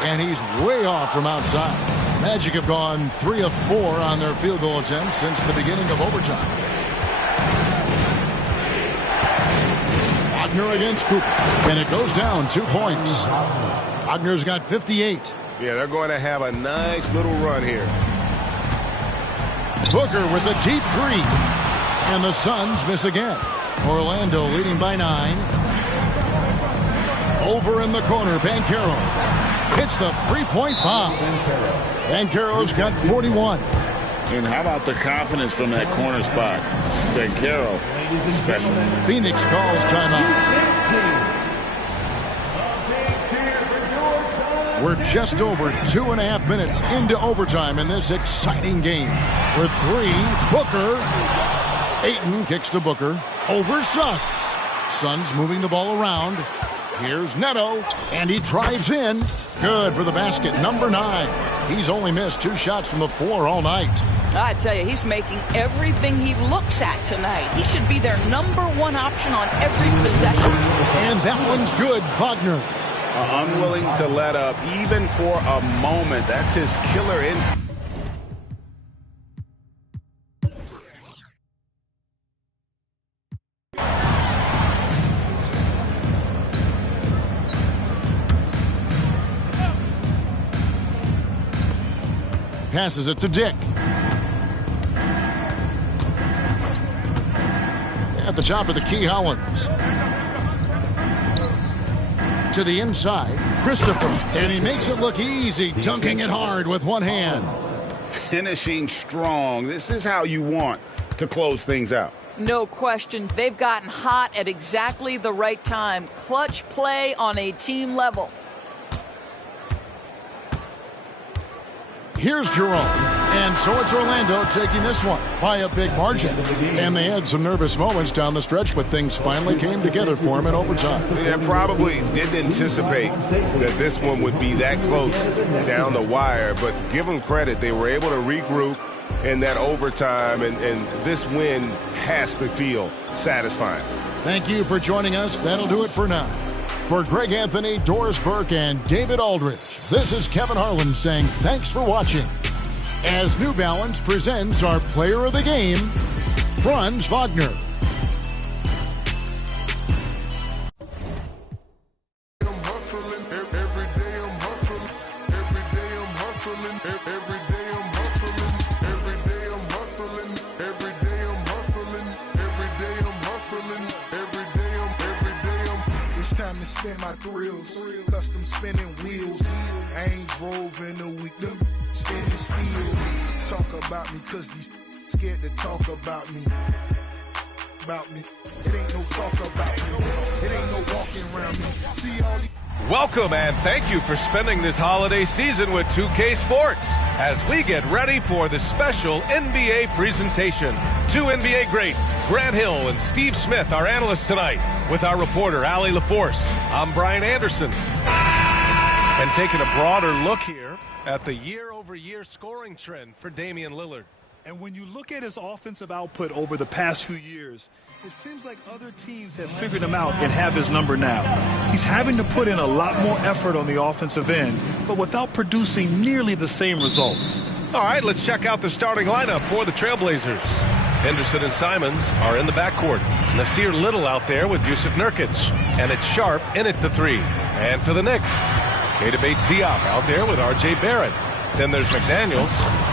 And he's way off from outside. Magic have gone 3 of 4 on their field goal attempts since the beginning of overtime. Wagner against Cooper. And it goes down 2 points. Wagner's got 58. Yeah, they're going to have a nice little run here. Booker with a deep 3. And the Suns miss again. Orlando leading by 9. Over in the corner, Banchero hits the 3-point bomb. Banchero's got 41. And how about the confidence from that corner spot? Banchero, special. Phoenix calls timeout. We're just over 2.5 minutes into overtime in this exciting game. With 3, Booker. Ayton kicks to Booker. Over Suggs. Suns moving the ball around. Here's Neto, and he drives in. Good for the basket, number 9. He's only missed 2 shots from the floor all night. I tell you, he's making everything he looks at tonight. He should be their number 1 option on every possession. And that one's good, Wagner. Unwilling to let up, even for a moment. That's his killer instinct. Passes it to Dick. At the top of the key, Hollins. To the inside, Christopher. And he makes it look easy, dunking it hard with one hand. Finishing strong. This is how you want to close things out. No question. They've gotten hot at exactly the right time. Clutch play on a team level. Here's Jerome. And so it's Orlando taking this one by a big margin. And they had some nervous moments down the stretch, but things finally came together for them in overtime. They probably didn't anticipate that this one would be that close down the wire, but give them credit. They were able to regroup in that overtime, and this win has to feel satisfying. Thank you for joining us. That'll do it for now. For Greg Anthony, Doris Burke, and David Aldridge, this is Kevin Harlan saying thanks for watching. As New Balance presents our player of the game, Franz Wagner. Spin my thrills, custom spinning wheels. I ain't drove in a week, them spinning steel. Talk about me, cause these scared to talk about me. It ain't no talk about me. It ain't no walking around me. See all these. Welcome and thank you for spending this holiday season with 2K Sports as we get ready for the special NBA presentation. 2 NBA greats, Grant Hill and Steve Smith, our analysts tonight, with our reporter, Allie LaForce. I'm Brian Anderson. And taking a broader look here at the year-over-year scoring trend for Damian Lillard. And when you look at his offensive output over the past few years, it seems like other teams have figured him out and have his number now. He's having to put in a lot more effort on the offensive end, but without producing nearly the same results. All right, let's check out the starting lineup for the Trailblazers. Henderson and Simons are in the backcourt. Nasir Little out there with Yusuf Nurkic. And it's Sharp in at the 3. And for the Knicks, Keita Bates-Diop out there with R.J. Barrett. Then there's McDaniels,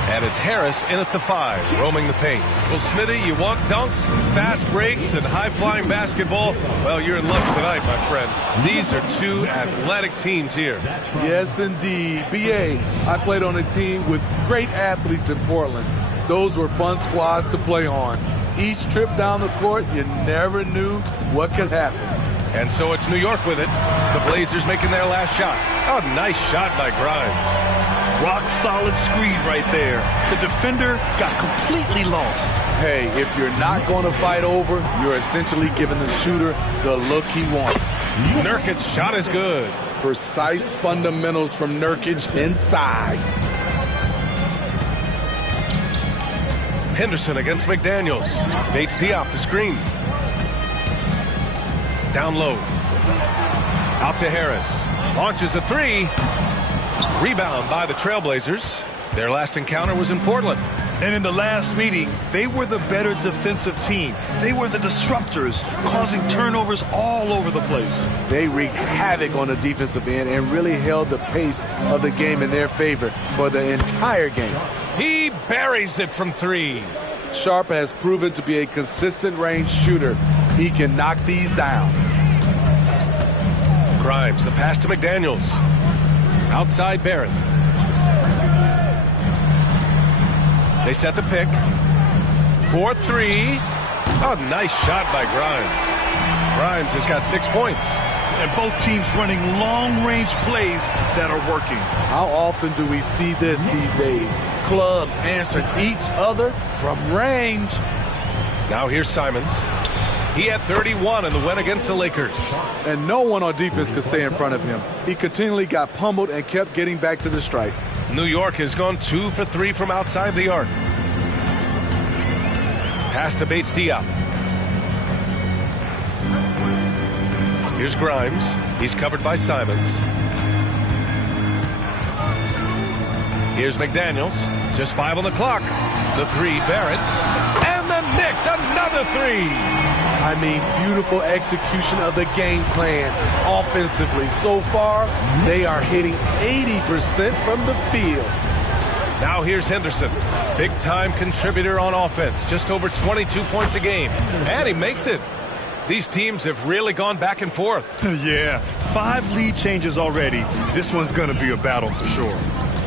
and it's Harris in at the 5, roaming the paint. Well, Smitty, you want dunks, fast breaks, and high-flying basketball? Well, you're in luck tonight, my friend. These are two athletic teams here. Yes, indeed. B.A., I played on a team with great athletes in Portland. Those were fun squads to play on. Each trip down the court, you never knew what could happen. And so it's New York with it. The Blazers making their last shot. Oh, nice shot by Grimes. Rock solid screen right there. The defender got completely lost. Hey, if you're not going to fight over, you're essentially giving the shooter the look he wants. Nurkic's shot is good. Precise fundamentals from Nurkic inside. Henderson against McDaniels. Bates-Diop the screen. Down low. Out to Harris. Launches a 3. Rebound by the Trailblazers. Their last encounter was in Portland. And in the last meeting, they were the better defensive team. They were the disruptors, causing turnovers all over the place. They wreaked havoc on the defensive end and really held the pace of the game in their favor for the entire game. He buries it from 3. Sharp has proven to be a consistent range shooter. He can knock these down. Grimes, the pass to McDaniels. Outside Barrett. They set the pick. 4-3. Oh, nice shot by Grimes. Grimes has got 6 points. And both teams running long-range plays that are working. How often do we see this these days? Clubs answering each other from range. Now here's Simons. He had 31 in the win against the Lakers. And no one on defense could stay in front of him. He continually got pummeled and kept getting back to the stripe. New York has gone 2 for 3 from outside the arc. Pass to Bates-Diop. Here's Grimes. He's covered by Simons. Here's McDaniels. Just 5 on the clock. The 3, Barrett. And the Knicks, another 3. I mean, beautiful execution of the game plan offensively. So far, they are hitting 80% from the field. Now here's Henderson. Big-time contributor on offense. Just over 22 points a game. And he makes it. These teams have really gone back and forth. Yeah, 5 lead changes already. This one's going to be a battle for sure.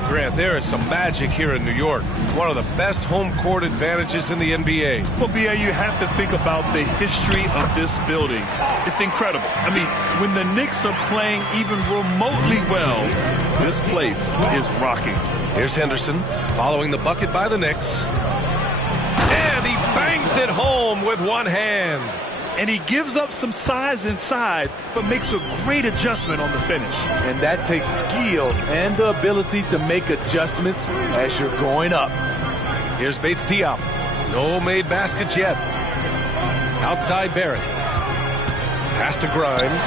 Grant, there is some magic here in New York. One of the best home court advantages in the NBA. Well, B.A., you have to think about the history of this building. It's incredible. I mean, when the Knicks are playing even remotely well, this place is rocking. Here's Henderson following the bucket by the Knicks. And he bangs it home with one hand. And he gives up some size inside, but makes a great adjustment on the finish. And that takes skill and the ability to make adjustments as you're going up. Here's Bates-Diop. No made baskets yet. Outside Barrett. Pass to Grimes.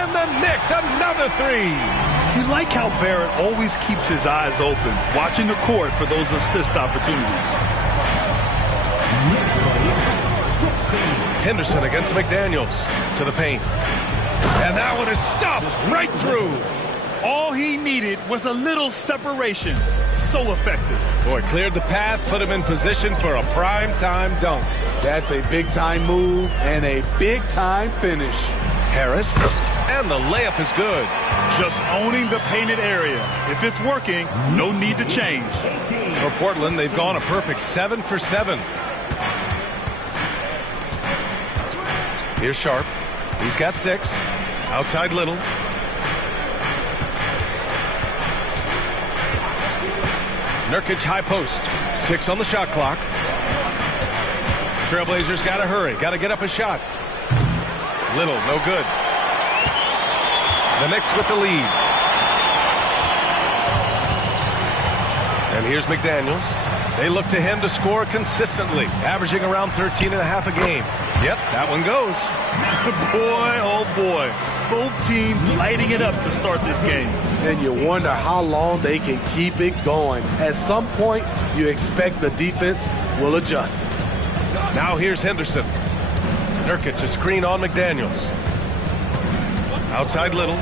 And the Knicks, another 3. You like how Barrett always keeps his eyes open, watching the court for those assist opportunities. Henderson against McDaniels to the paint. And that one is stuffed right through. All he needed was a little separation. So effective. Boy, cleared the path, put him in position for a prime-time dunk. That's a big-time move and a big-time finish. Harris, and the layup is good. Just owning the painted area. If it's working, no need to change. For Portland, they've gone a perfect 7 for 7. Here's Sharp. He's got 6. Outside Little. Nurkic high post. 6 on the shot clock. Trailblazers got to hurry. Got to get up a shot. Little, no good. The Knicks with the lead. And here's McDaniels. They look to him to score consistently, averaging around 13.5 a game. Yep, that one goes. Boy, oh boy. both teams lighting it up to start this game. And you wonder how long they can keep it going. At some point, you expect the defense will adjust. Now here's Henderson. Nurkic, a screen on McDaniels. Outside Little.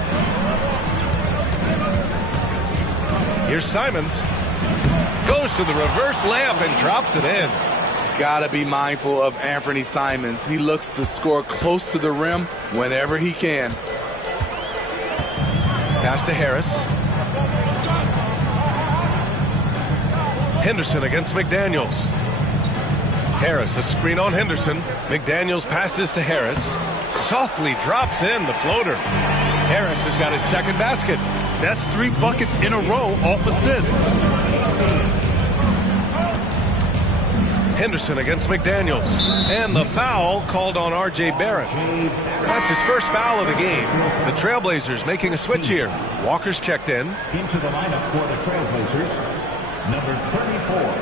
Here's Simons. Goes to the reverse layup and drops it in. Gotta be mindful of Anthony Simons. He looks to score close to the rim whenever he can. Pass to Harris. Henderson against McDaniels. Harris, a screen on Henderson. McDaniels passes to Harris. Softly drops in the floater. Harris has got his second basket. That's 3 buckets in a row off assist. Henderson against McDaniels. And the foul called on R.J. Barrett. That's his first foul of the game. The Trailblazers making a switch here. Walker's checked in. Into the lineup for the Trailblazers, number 34,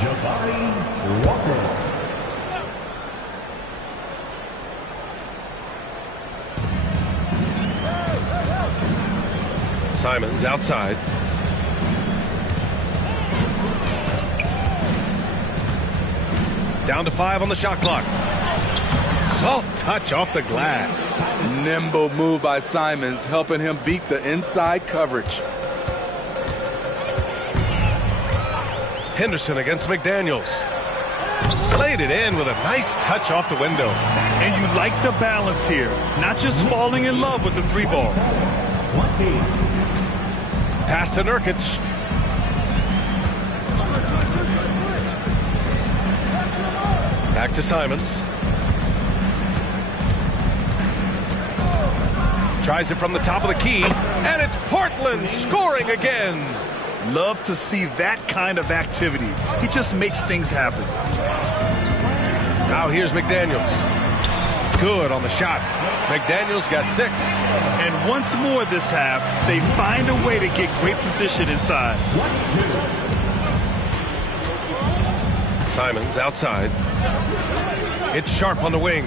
Jabari Walker. Simons outside. Down to 5 on the shot clock. Soft touch off the glass. Nimble move by Simons, helping him beat the inside coverage. Henderson against McDaniels. Played it in with a nice touch off the window. And you like the balance here. Not just falling in love with the 3-ball. Pass to Nurkic. Back to Simons. Tries it from the top of the key, and it's Portland scoring again. Love to see that kind of activity. He just makes things happen. Now here's McDaniels. Good on the shot. McDaniels got 6. And once more this half, they find a way to get great position inside. Simons outside. It's Sharp on the wing.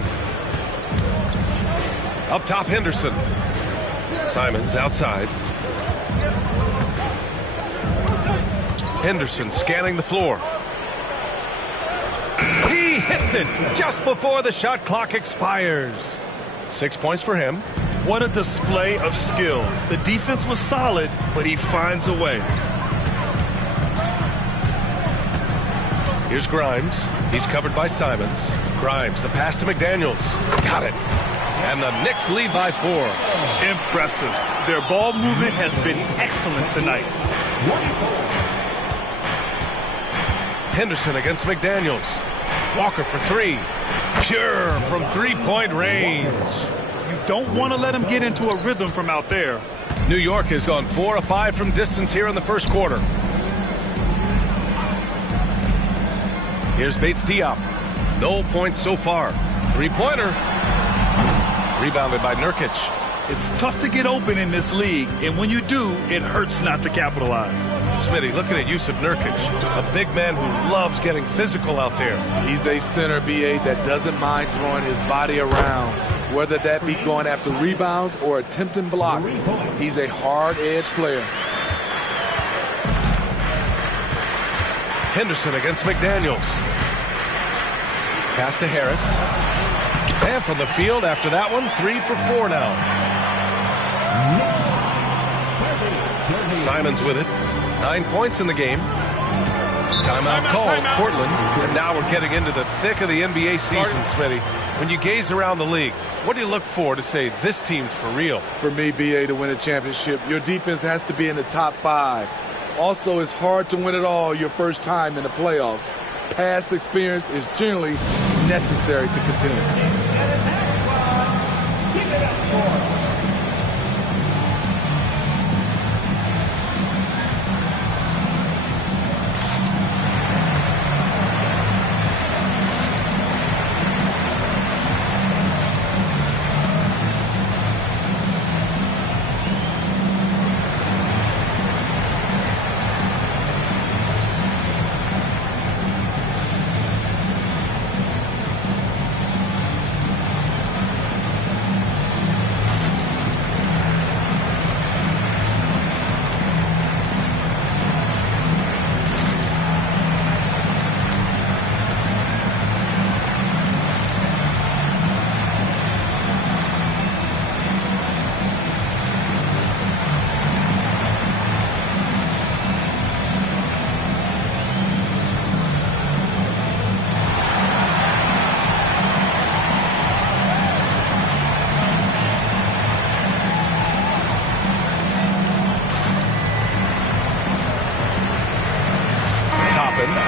Up top, Henderson. Simons outside. Henderson scanning the floor. He hits it just before the shot clock expires. 6 points for him. What a display of skill. The defense was solid, but he finds a way. Here's Grimes. He's covered by Simons. Grimes, the pass to McDaniels. Got it. And the Knicks lead by 4. Impressive. Their ball movement has been excellent tonight. Henderson against McDaniels. Walker for 3. Pure from 3-point range. You don't want to let him get into a rhythm from out there. New York has gone 4 of 5 from distance here in the first quarter. Here's Bates Diop. No points so far. 3-pointer. Rebounded by Nurkic. It's tough to get open in this league, and when you do, it hurts not to capitalize. Smitty looking at Yusuf Nurkic, a big man who loves getting physical out there. He's a center, BA, that doesn't mind throwing his body around, whether that be going after rebounds or attempting blocks. He's a hard-edge player. Henderson against McDaniels. Pass to Harris. And from the field after that one, 3 for 4 now. Simons with it. 9 points in the game. Timeout called, Portland. And now we're getting into the thick of the NBA season, Smitty. When you gaze around the league, what do you look for to say this team's for real? For me, BA, to win a championship, your defense has to be in the top 5. Also, it's hard to win it all your first time in the playoffs. Past experience is generally necessary to continue.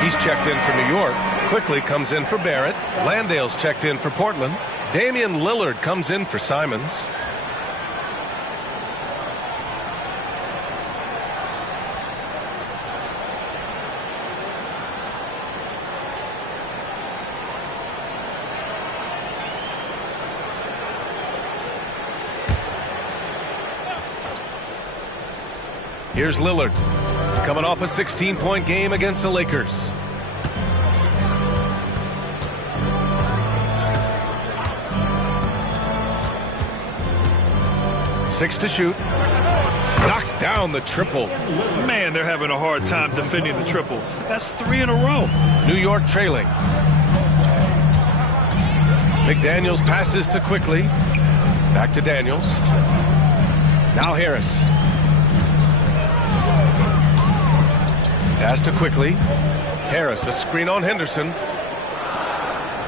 He's checked in for New York. Quickly comes in for Barrett. Landale's checked in for Portland. Damian Lillard comes in for Simons. Here's Lillard, coming off a 16-point game against the Lakers. Six to shoot. Knocks down the triple. Man, they're having a hard time defending the triple. That's 3 in a row. New York trailing. McDaniels passes to Quickly. Back to Daniels. Now Harris. Pass to Quickly. Harris, a screen on Henderson.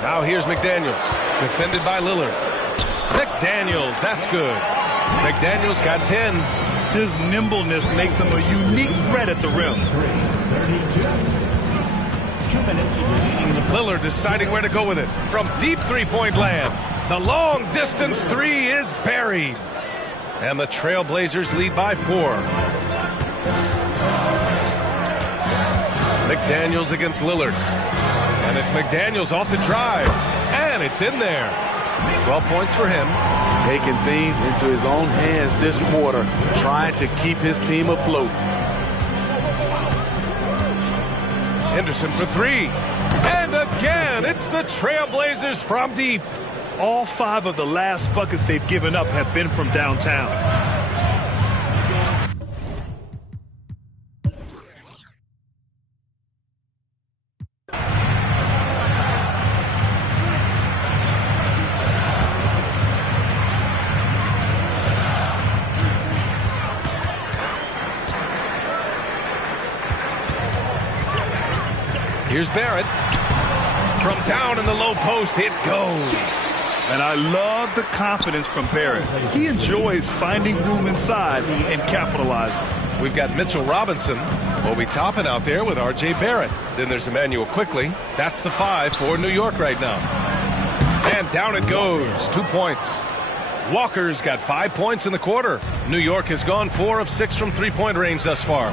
Now here's McDaniels, defended by Lillard. McDaniels, that's good. McDaniels got 10. His nimbleness makes him a unique threat at the rim. 2 minutes. Lillard deciding where to go with it. From deep three-point land. The long distance three is buried. And the Trailblazers lead by 4. McDaniels against Lillard. And it's McDaniels off the drive. And it's in there. 12 points for him. Taking things into his own hands this quarter, trying to keep his team afloat. Henderson for 3. And again, it's the Trailblazers from deep. All 5 of the last buckets they've given up have been from downtown. Here's Barrett. From down in the low post, it goes. And I love the confidence from Barrett. He enjoys finding room inside and capitalizing. We've got Mitchell Robinson, Obi Toppin out there with R.J. Barrett. Then there's Emmanuel Quickly. That's the 5 for New York right now. And down it goes. 2 points. Walker's got 5 points in the quarter. New York has gone 4 of 6 from three-point range thus far.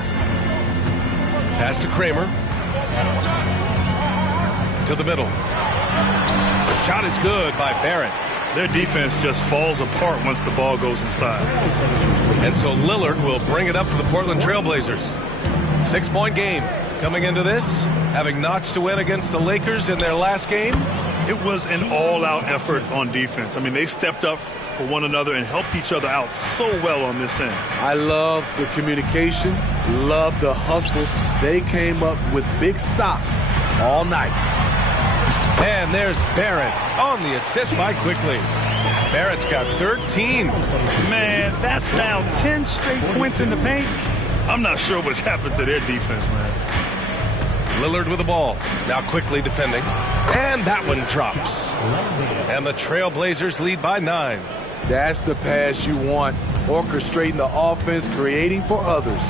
Pass to Kramer. To the middle. The shot is good by Barrett. Their defense just falls apart once the ball goes inside. And so Lillard will bring it up for the Portland Trailblazers. 6-point game coming into this, having notched to win against the Lakers in their last game. It was an all-out effort on defense. I mean, they stepped up for one another and helped each other out so well on this end. I love the communication, love the hustle. They came up with big stops all night. And there's Barrett on the assist by Quickly. Barrett's got 13. Man, that's now 10 straight points in the paint. I'm not sure what's happened to their defense, man. Lillard with the ball. Now Quickly defending. And that one drops. And the Trailblazers lead by 9. That's the pass you want. Orchestrating the offense, creating for others.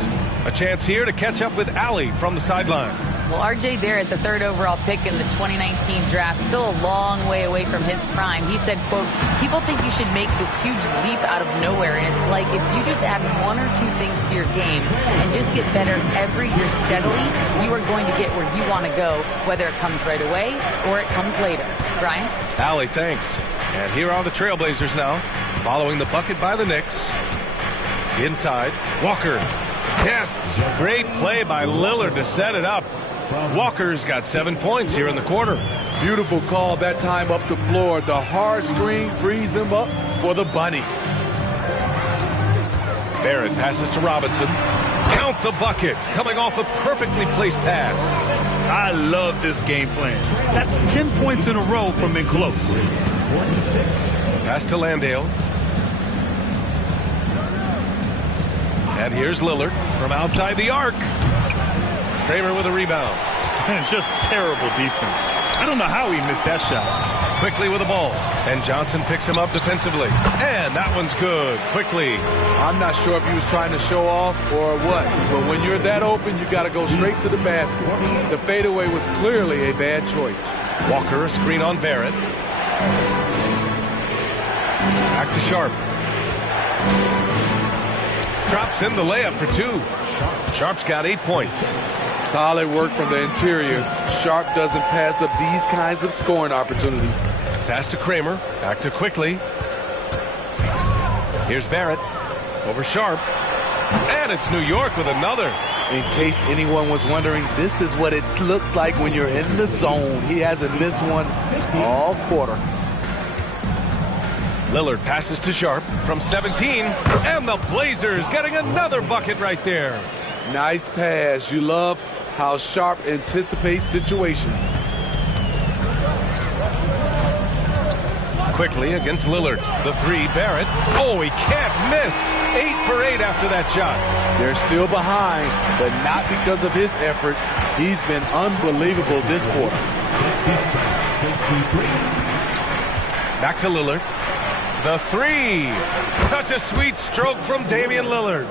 A chance here to catch up with Allie from the sideline. Well, R.J. Barrett, the 3rd overall pick in the 2019 draft, still a long way away from his prime. He said, quote, people think you should make this huge leap out of nowhere. And it's like if you just add 1 or 2 things to your game and just get better every year steadily, you are going to get where you want to go, whether it comes right away or it comes later. Brian? Allie, thanks. And here are the Trailblazers now, following the bucket by the Knicks. Inside, Walker. Yes, great play by Lillard to set it up. Walker's got 7 points here in the quarter. Beautiful call that time up the floor. The hard screen frees him up for the bunny. Barrett passes to Robinson. Count the bucket, coming off a perfectly placed pass. I love this game plan. That's 10 points in a row from in close. Pass to Landale. And here's Lillard from outside the arc. Kramer with a rebound. And just terrible defense. I don't know how he missed that shot. Quickly with the ball. And Johnson picks him up defensively. And that one's good. Quickly. I'm not sure if he was trying to show off or what, but when you're that open, you got to go straight to the basket. The fadeaway was clearly a bad choice. Walker, a screen on Barrett. Back to Sharp. Drops in the layup for 2. Sharp's got 8 points. Solid work from the interior. Sharp doesn't pass up these kinds of scoring opportunities. Pass to Kramer. Back to Quickly. Here's Barrett. Over Sharp. And it's New York with another. In case anyone was wondering, this is what it looks like when you're in the zone. He hasn't missed one all quarter. Lillard passes to Sharp from 17. And the Blazers getting another bucket right there. Nice pass. You love how Sharp anticipates situations. Quickly against Lillard. The 3, Barrett. Oh, he can't miss. 8 for 8 after that shot. They're still behind, but not because of his efforts. He's been unbelievable this quarter. Back to Lillard. The 3. Such a sweet stroke from Damian Lillard.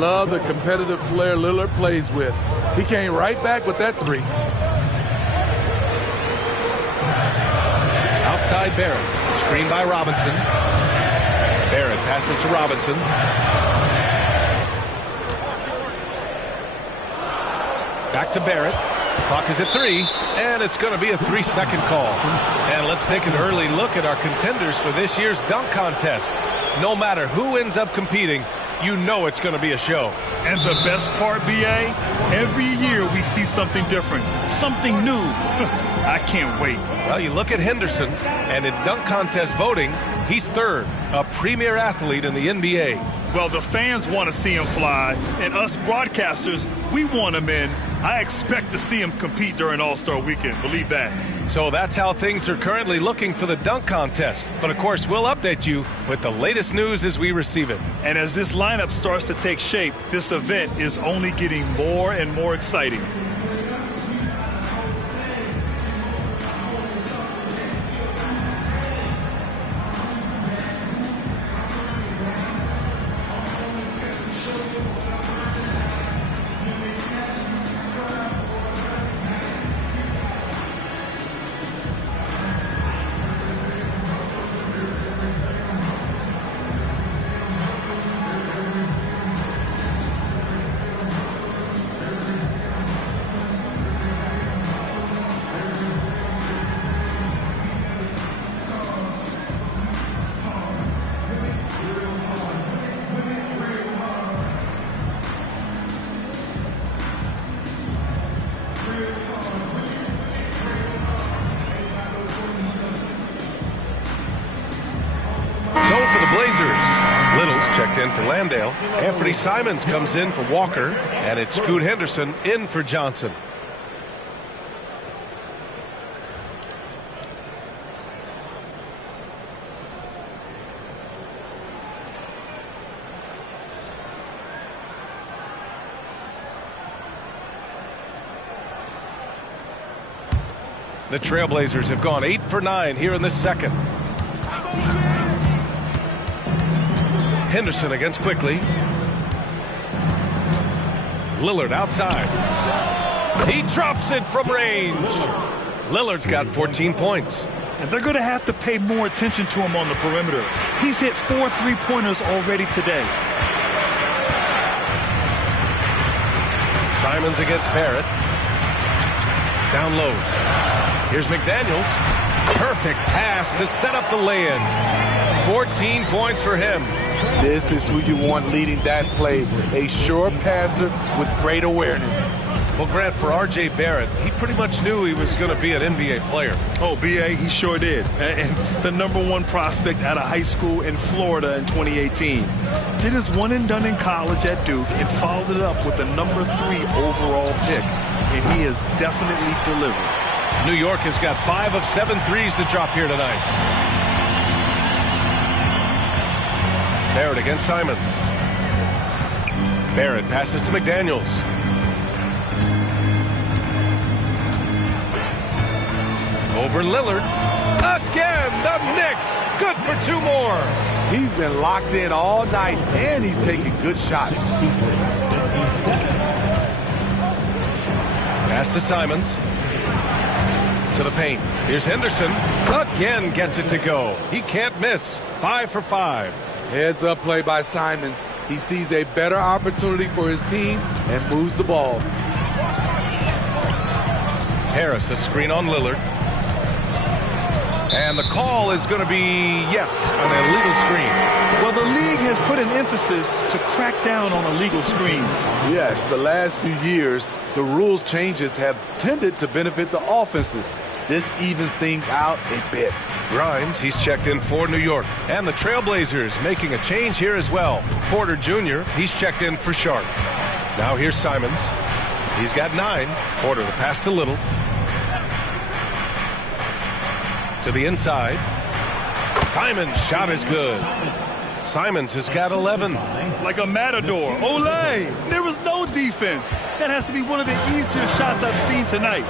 Love the competitive flair Lillard plays with. He came right back with that 3. Outside Barrett. Screen by Robinson. Barrett passes to Robinson. Back to Barrett. Clock is at 3, and it's going to be a 3-second call. And let's take an early look at our contenders for this year's dunk contest. No matter who ends up competing, you know it's going to be a show. And the best part, B.A., every year we see something different, something new. I can't wait. Well, you look at Henderson, and in dunk contest voting, he's 3rd, a premier athlete in the NBA. Well, the fans want to see him fly, and us broadcasters, we want him in. I expect to see him compete during All-Star Weekend, believe that. So that's how things are currently looking for the dunk contest. But, of course, we'll update you with the latest news as we receive it. And as this lineup starts to take shape, this event is only getting more and more exciting. Checked in for Landale. Anthony Simons comes in for Walker, and it's Scoot Henderson in for Johnson. The Trailblazers have gone 8 for 9 here in the second. Henderson against Quickly. Lillard outside. He drops it from range. Lillard's got 14 points. And they're going to have to pay more attention to him on the perimeter. He's hit 4 3-pointers already today. Simons against Barrett. Down low. Here's McDaniels. Perfect pass to set up the lay-in. 14 points for him. This is who you want leading that play. A sure passer with great awareness. Well, Grant, for R.J. Barrett, he pretty much knew he was going to be an NBA player. Oh, B.A., he sure did. And the #1 prospect out of high school in Florida in 2018. Did his one and done in college at Duke and followed it up with the #3 overall pick. And he has definitely delivered. New York has got 5 of 7 threes to drop here tonight. Barrett against Simons. Barrett passes to McDaniels. Over Lillard. Again, the Knicks. Good for 2 more. He's been locked in all night, and he's taking good shots. Pass to Simons. To the paint. Here's Henderson. Again gets it to go. He can't miss. 5 for 5. Heads up play by Simons. He sees a better opportunity for his team and moves the ball. Harris, a screen on Lillard. And the call is going to be, yes, an illegal screen. Well, the league has put an emphasis to crack down on illegal screens. Yes, the last few years, the rules changes have tended to benefit the offenses. This evens things out a bit. Grimes, he's checked in for New York. And the Trailblazers making a change here as well. Porter Jr., he's checked in for Sharp. Now here's Simons. He's got 9. Porter, the pass to Little. To the inside. Simons' shot is good. Simons has got 11. Like a matador. Olay! There was no defense. That has to be one of the easier shots I've seen tonight.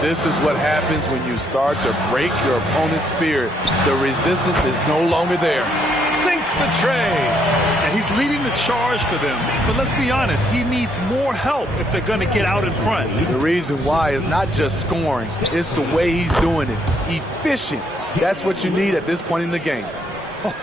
This is what happens when you start to break your opponent's spirit. The resistance is no longer there. Sinks the tray. And he's leading the charge for them. But let's be honest, he needs more help if they're going to get out in front. The reason why is not just scoring. It's the way he's doing it. Efficient. That's what you need at this point in the game.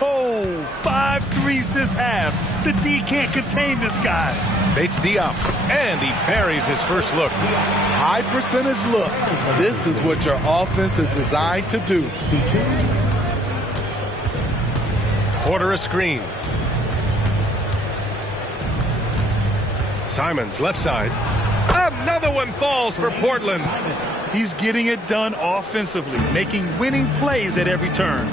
Oh, 5 threes this half. The D can't contain this guy. Bates Diop, and he buries his first look. High percentage look. This is what your offense is designed to do. Porter a screen. Simons left side. Another one falls for Portland. He's getting it done offensively, making winning plays at every turn.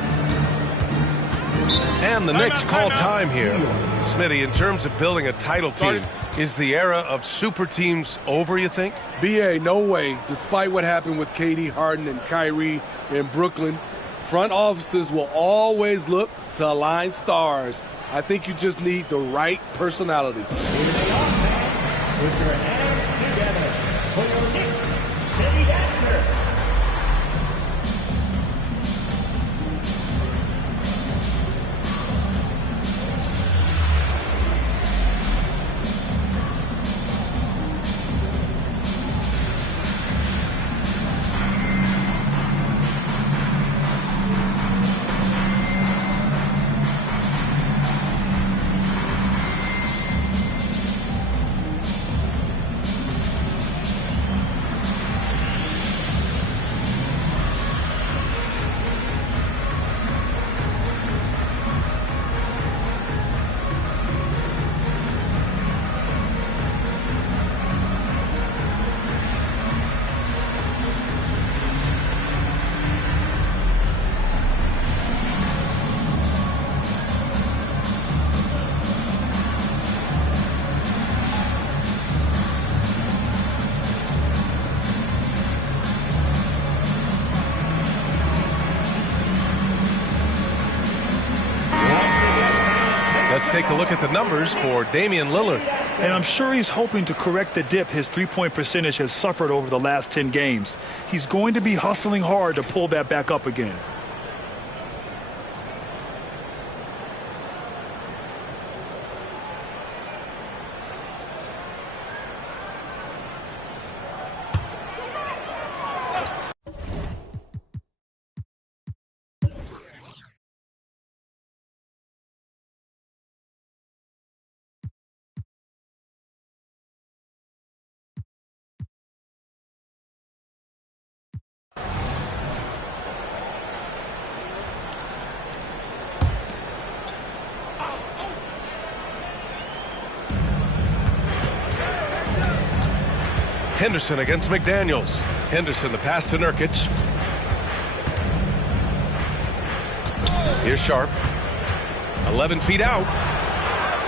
And the Knicks call time here. Smitty, in terms of building a title team, is the era of super teams over, you think? B.A., no way. Despite what happened with KD, Harden, and Kyrie in Brooklyn, front offices will always look to align stars. I think you just need the right personalities. Put your hands together for your Knicks City Dancer. Let's take a look at the numbers for Damian Lillard. And I'm sure he's hoping to correct the dip his three-point percentage has suffered over the last 10 games. He's going to be hustling hard to pull that back up again. Henderson against McDaniels. Henderson, the pass to Nurkic. Here's Sharp. 11 feet out.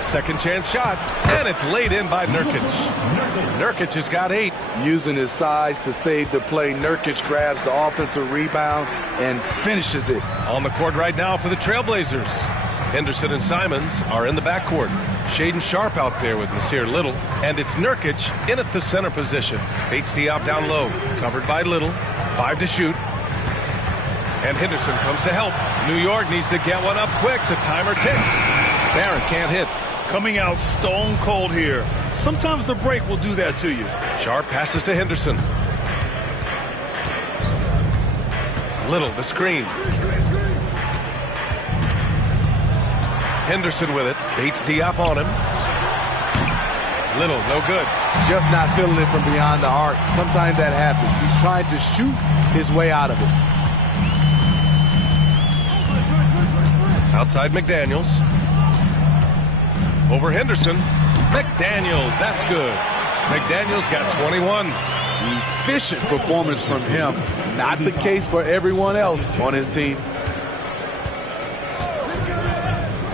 Second chance shot. And it's laid in by Nurkic. Nurkic has got 8. Using his size to save the play, Nurkic grabs the offensive rebound and finishes it. On the court right now for the Trailblazers. Henderson and Simons are in the backcourt. Shaedon Sharp out there with Nasir Little. And it's Nurkic in at the center position. Bates Diop down low. Covered by Little. 5 to shoot. And Henderson comes to help. New York needs to get one up quick. The timer ticks. Barrett can't hit. Coming out stone cold here. Sometimes the break will do that to you. Sharp passes to Henderson. Little, the screen. Henderson with it. Bates Diop on him. Little, no good. Just not feeling it from beyond the arc. Sometimes that happens. He's trying to shoot his way out of it. Outside McDaniels. Over Henderson. McDaniels, that's good. McDaniels got 21. Efficient performance from him. Not the case for everyone else on his team.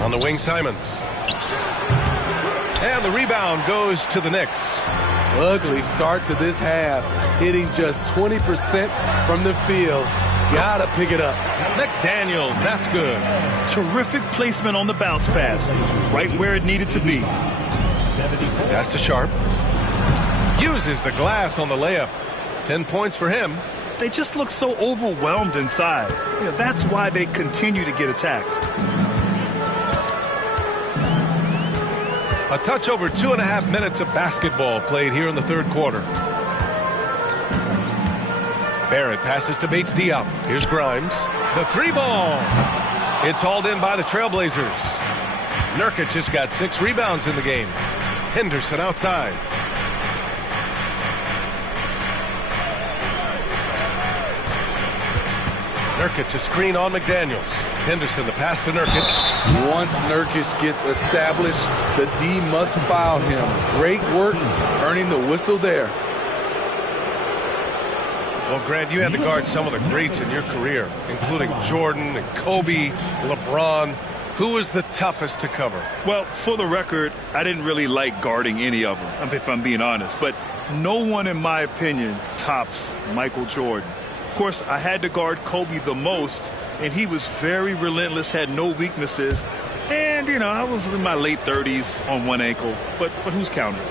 On the wing, Simons. And the rebound goes to the Knicks. Ugly start to this half. Hitting just 20% from the field. Gotta pick it up. McDaniels, that's good. Terrific placement on the bounce pass. Right where it needed to be. Pass to Sharp. Uses the glass on the layup. 10 points for him. They just look so overwhelmed inside. That's why they continue to get attacked. A touch over 2.5 minutes of basketball played here in the third quarter. Barrett passes to Bates Diop. Here's Grimes. The three ball. It's hauled in by the Trailblazers. Nurkic has got 6 rebounds in the game. Henderson outside. Nurkic a screen on McDaniels. Henderson the pass to Nurkic. Once Nurkic gets established, the D must foul him. Great work earning the whistle there. Well, Grant, you had to guard some of the greats in your career, including Jordan and Kobe, LeBron. Who was the toughest to cover? Well, for the record, I didn't really like guarding any of them, if I'm being honest. But no one, in my opinion, tops Michael Jordan. Of course, I had to guard Kobe the most, and he was very relentless, had no weaknesses. And, I was in my late 30s on one ankle. But who's counting?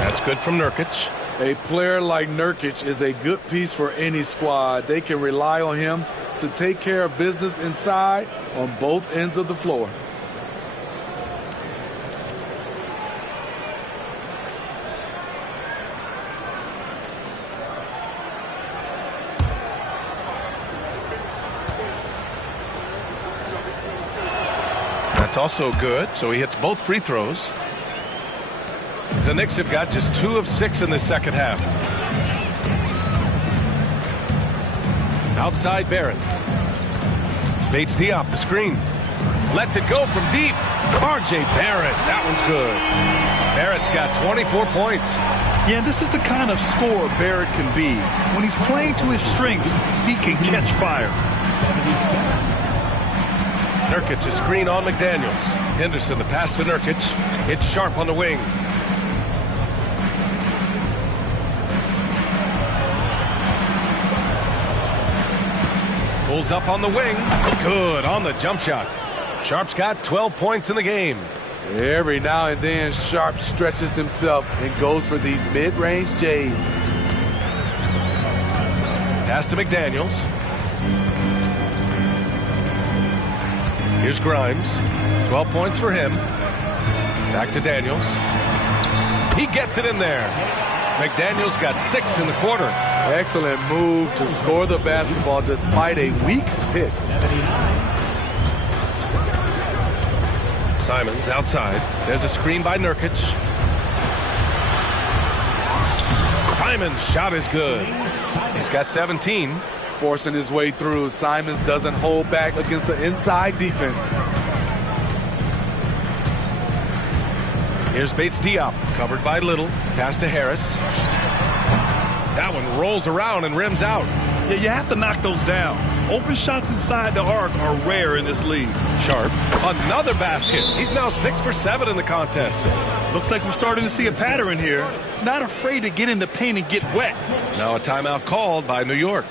That's good from Nurkic. A player like Nurkic is a good piece for any squad. They can rely on him to take care of business inside on both ends of the floor. That's also good, so he hits both free throws. The Knicks have got just 2 of 6 in the second half. Outside Barrett. Bates Diop, the screen. Lets it go from deep. R.J. Barrett, that one's good. Barrett's got 24 points. Yeah, this is the kind of scorer Barrett can be. When he's playing to his strengths, he can catch fire. Nurkic a screen on McDaniels. Henderson the pass to Nurkic. It's Sharp on the wing. Pulls up on the wing. Good on the jump shot. Sharp's got 12 points in the game. Every now and then, Sharp stretches himself and goes for these mid-range J's. Pass to McDaniels. Here's Grimes. 12 points for him. Back to Daniels. He gets it in there. McDaniels got 6 in the quarter. Excellent move to score the basketball despite a weak pick. Simons outside. There's a screen by Nurkic. Simons' shot is good. He's got 17. Forcing his way through. Simons doesn't hold back against the inside defense. Here's Bates Diop, covered by Little. Pass to Harris. That one rolls around and rims out. Yeah, you have to knock those down. Open shots inside the arc are rare in this league. Sharp, another basket. He's now 6 for 7 in the contest. Looks like we're starting to see a pattern here. Not afraid to get in the paint and get wet. Now a timeout called by New York.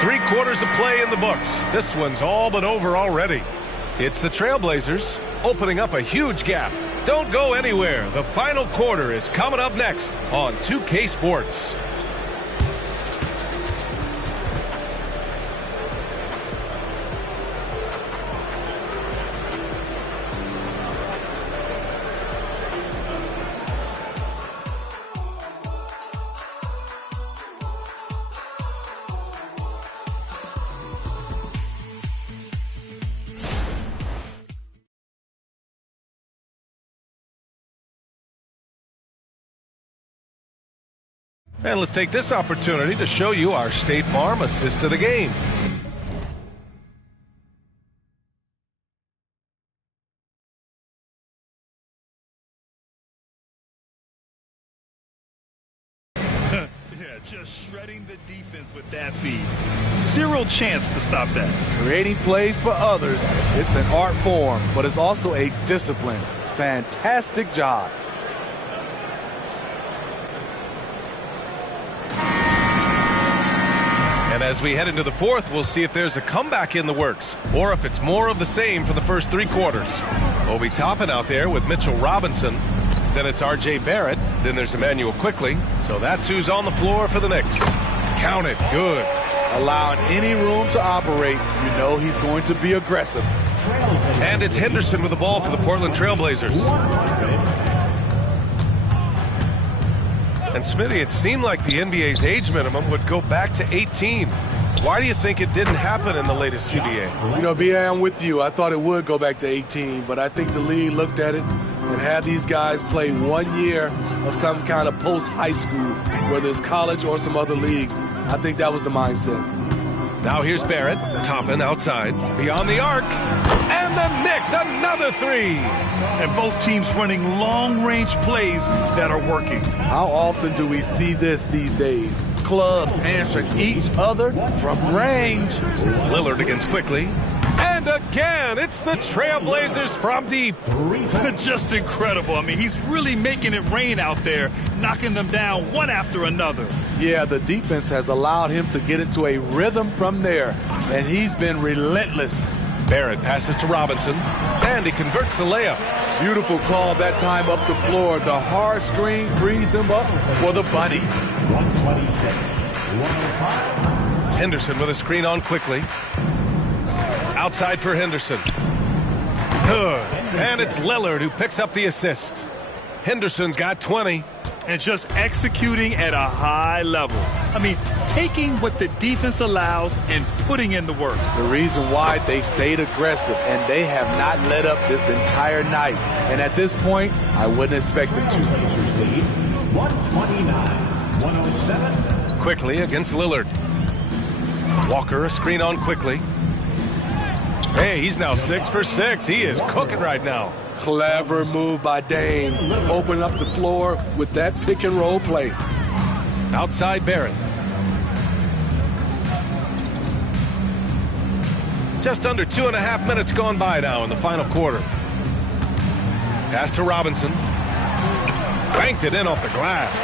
3/4 of play in the books. This one's all but over already. It's the Trailblazers opening up a huge gap. Don't go anywhere. The final quarter is coming up next on 2K Sports. And let's take this opportunity to show you our State Farm assist to the game. Yeah, just shredding the defense with that feed. Zero chance to stop that. Creating plays for others, it's an art form, but it's also a discipline. Fantastic job. And as we head into the fourth, we'll see if there's a comeback in the works or if it's more of the same for the first 3 quarters. Obi Toppin out there with Mitchell Robinson. Then it's R.J. Barrett. Then there's Emmanuel Quickly. So that's who's on the floor for the Knicks. Count it. Good. Allowing any room to operate, you know he's going to be aggressive. And it's Henderson with the ball for the Portland Trailblazers. And Smitty, it seemed like the NBA's age minimum would go back to 18. Why do you think it didn't happen in the latest CBA? You know, B.A., I'm with you. I thought it would go back to 18, but I think the league looked at it and had these guys play 1 year of some kind of post-high school, whether it's college or some other leagues. I think that was the mindset. Now here's Barrett. Toppin outside. Beyond the arc. And the Knicks, another 3. And both teams running long-range plays that are working. How often do we see this these days? Clubs answering each other from range. Lillard against Quickly. And again, it's the Trailblazers from deep. Just incredible. I mean, he's really making it rain out there, knocking them down one after another. Yeah, the defense has allowed him to get into a rhythm from there, and he's been relentless. Barrett passes to Robinson, and he converts the layup. Beautiful call that time up the floor. The hard screen frees him up for the bunny. 126, 105. Henderson with a screen on Quickly. Outside for Henderson. Good. And it's Lillard who picks up the assist. Henderson's got 20. And just executing at a high level. I mean, taking what the defense allows and putting in the work. The reason why they stayed aggressive, and they have not let up this entire night. And at this point, I wouldn't expect them to. 129-107. Quickly against Lillard. Walker, a screen on Quickly. Hey, he's now 6 for 6. He is cooking right now. Clever move by Dame. Open up the floor with that pick and roll play. Outside Barrett. Just under 2.5 minutes gone by now in the final quarter. Pass to Robinson. Banked it in off the glass.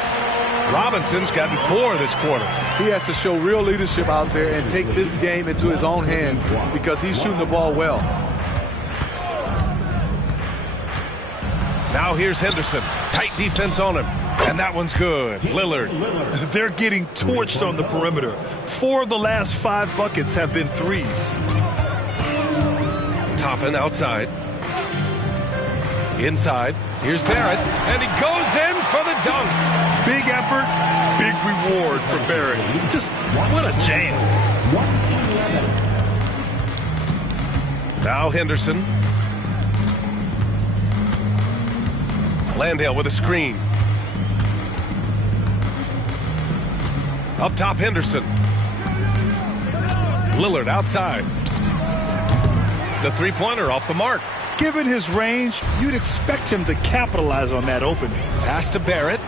Robinson's gotten 4 this quarter. He has to show real leadership out there and take this game into his own hands because he's shooting the ball well. Now here's Henderson. Tight defense on him. And that one's good. Lillard. They're getting torched on the perimeter. 4 of the last 5 buckets have been threes. Toppin outside. Inside. Here's Barrett. And he goes in for the dunk. Big effort, big reward for Barrett. Just what a jam. Now Henderson. Landale with a screen. Up top Henderson. Lillard outside. The three-pointer off the mark. Given his range, you'd expect him to capitalize on that opening. Pass to Barrett.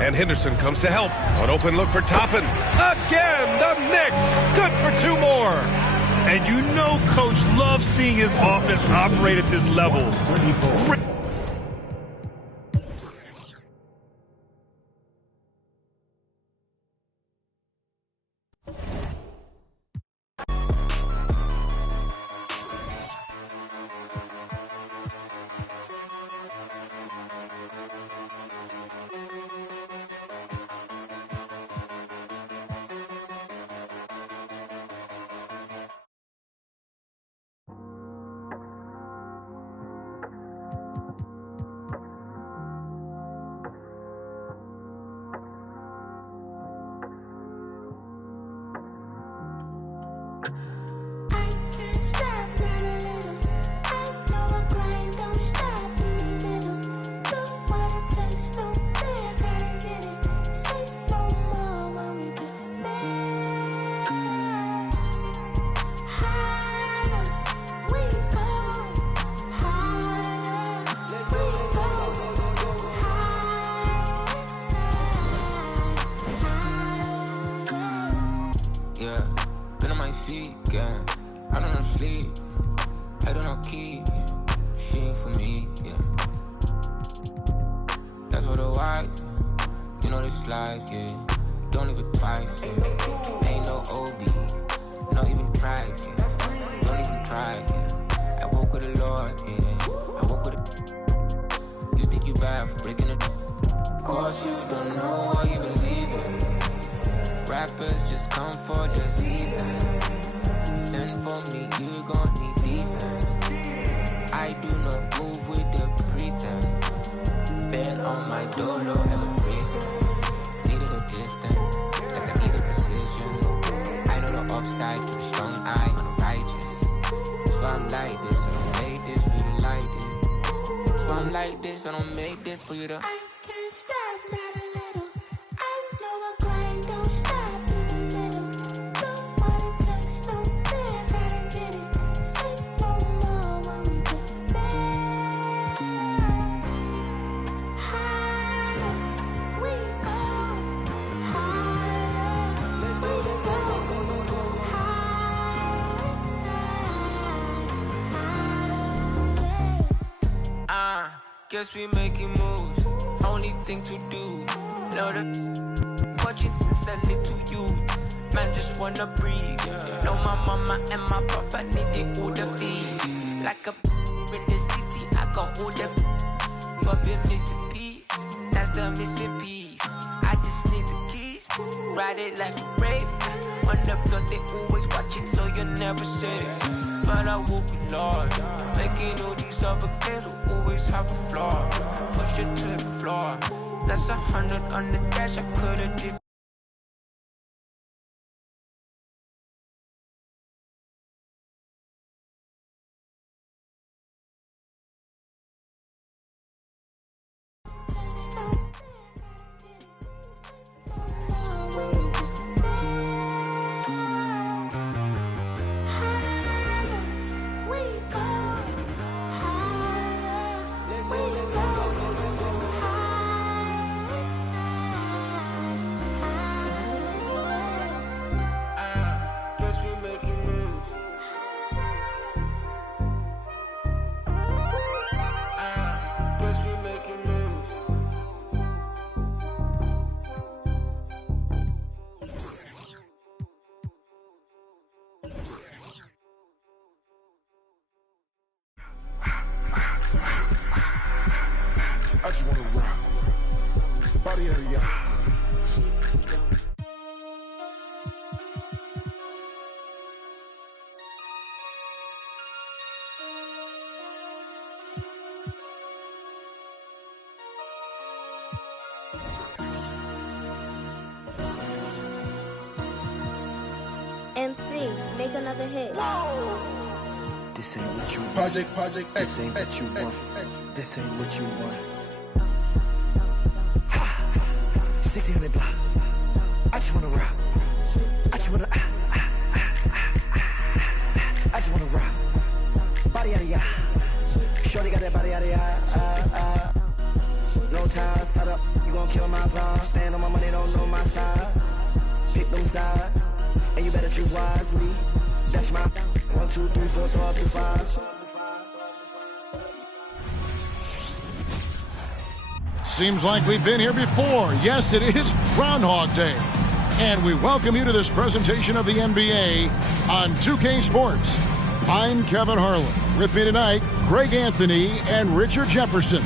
And Henderson comes to help. An open look for Toppin. Again, the Knicks. Good for 2 more. And you know Coach loves seeing his offense operate at this level. league, yeah. I don't know sleep, I don't know keep, yeah. She ain't for me, yeah. That's for the wife, you know this life, yeah. Don't leave it twice, yeah. Ain't no OB, not even tries, yeah. Don't even try, yeah. I walk with the Lord, yeah. I walk with it. You think you bad for breaking it? Of course you don't know what you believe in. Rappers just come for the season. Send for me, you gon' need defense. I do not move with the pretend. Been on my dolo as a freezer. Needed a distance, like I needed precision. I know the upside, keep a strong eye on the righteous. So I'm like this, I don't make this for you to like it. So I'm like this, I don't make this for you to. I can't stop, not a little. I know the grind don't stop in the middle. Nobody takes no fear, gotta get it. Say no more when we get there. Higher we go, higher we go, higher side, Guess we making moves. Only thing to do. Know the watching since I little you. Man just wanna breathe. Know my mama and my papa need it all the feed. Like a in the city, I got all the but been missing piece. That's the missing piece. I just need the keys. Ride it like a rave. On the block they always watching, so you're never safe. But I will be lost. Making all these other games will always have a flaw. Push it to the floor. That's 100 on the dash, I could've did. I just wanna rock. Body of the y'all. MC, make another hit. This ain't what you want. Project This ain't what you want. This ain't what you want. 1600 block. I just wanna rock. I just wanna. I just wanna rock. Body out of ya. Shorty got that body out of ya. No time, set up. You gon' kill my vibe. Stand on my money, don't know my size. Pick them sides, and you better choose wisely. That's my 1, 2, 3, 4, throw up to 5. Seems like we've been here before. Yes, it is Groundhog Day. And we welcome you to this presentation of the NBA on 2K Sports. I'm Kevin Harlan. With me tonight, Greg Anthony and Richard Jefferson.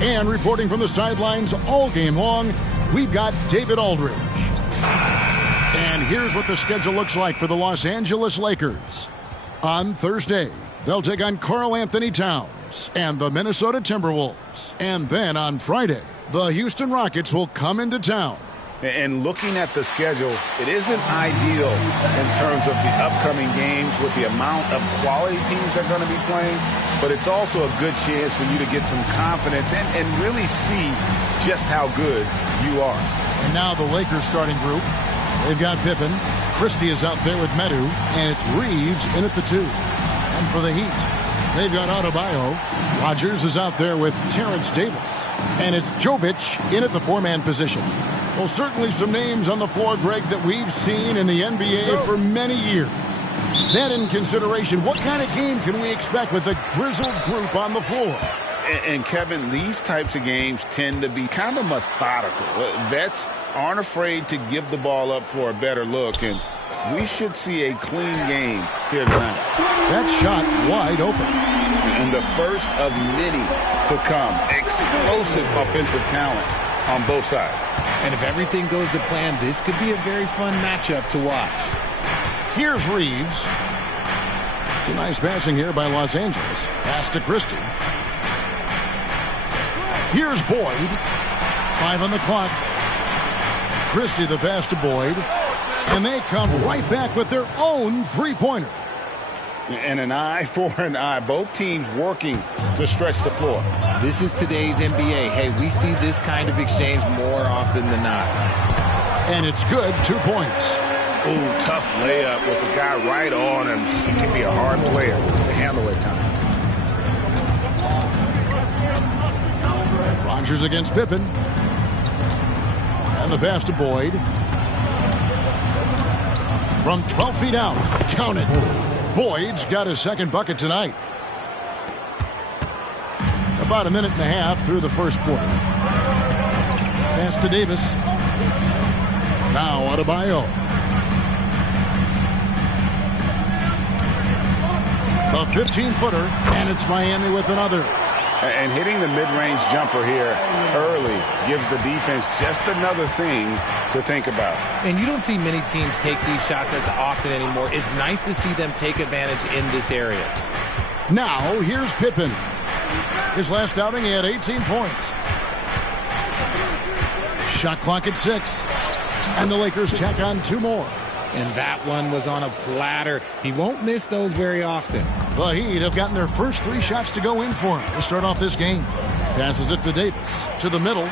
And reporting from the sidelines all game long, we've got David Aldridge. And here's what the schedule looks like for the Los Angeles Lakers. On Thursday, they'll take on Karl Anthony Towns and the Minnesota Timberwolves. And then on Friday, the Houston Rockets will come into town. And looking at the schedule, it isn't ideal in terms of the upcoming games with the amount of quality teams they're going to be playing, but it's also a good chance for you to get some confidence and really see just how good you are. And now the Lakers starting group. They've got Pippen. Christie is out there with Medu, and it's Reeves in at the 2. And for the Heat, they've got Adebayo. Rodgers is out there with Terrence Davis. And it's Jovic in at the 4-man position. Well, certainly some names on the floor, Greg, that we've seen in the NBA for many years. That in consideration, what kind of game can we expect with the grizzled group on the floor? And Kevin, these types of games tend to be kind of methodical. Vets aren't afraid to give the ball up for a better look, and we should see a clean game here tonight. That shot wide open. And the first of many to come. Explosive offensive talent on both sides. And if everything goes to plan, this could be a very fun matchup to watch. Here's Reeves. It's a nice passing here by Los Angeles. Pass to Christie. Here's Boyd. 5 on the clock. Christie the pass to Boyd. And they come right back with their own three-pointer. And an eye for an eye. Both teams working to stretch the floor. This is today's NBA. Hey, we see this kind of exchange more often than not. And it's good. 2 points. Ooh, tough layup with the guy right on him. He can be a hard player to handle at times. Rodgers against Pippen. And the pass to Boyd. From 12 feet out. Count it. Boyd's got his second bucket tonight. About a minute and a half through the first quarter. Pass to Davis. Now Adebayo. A 15-footer, and it's Miami with another. And hitting the mid-range jumper here early gives the defense just another thing to think about. And you don't see many teams take these shots as often anymore. It's nice to see them take advantage in this area. Now, here's Pippen. His last outing, he had 18 points. Shot clock at 6. And the Lakers tack on 2 more. And that one was on a platter. He won't miss those very often. The Heat have gotten their first 3 shots to go in for him to start off this game. Passes it to Davis. To the middle.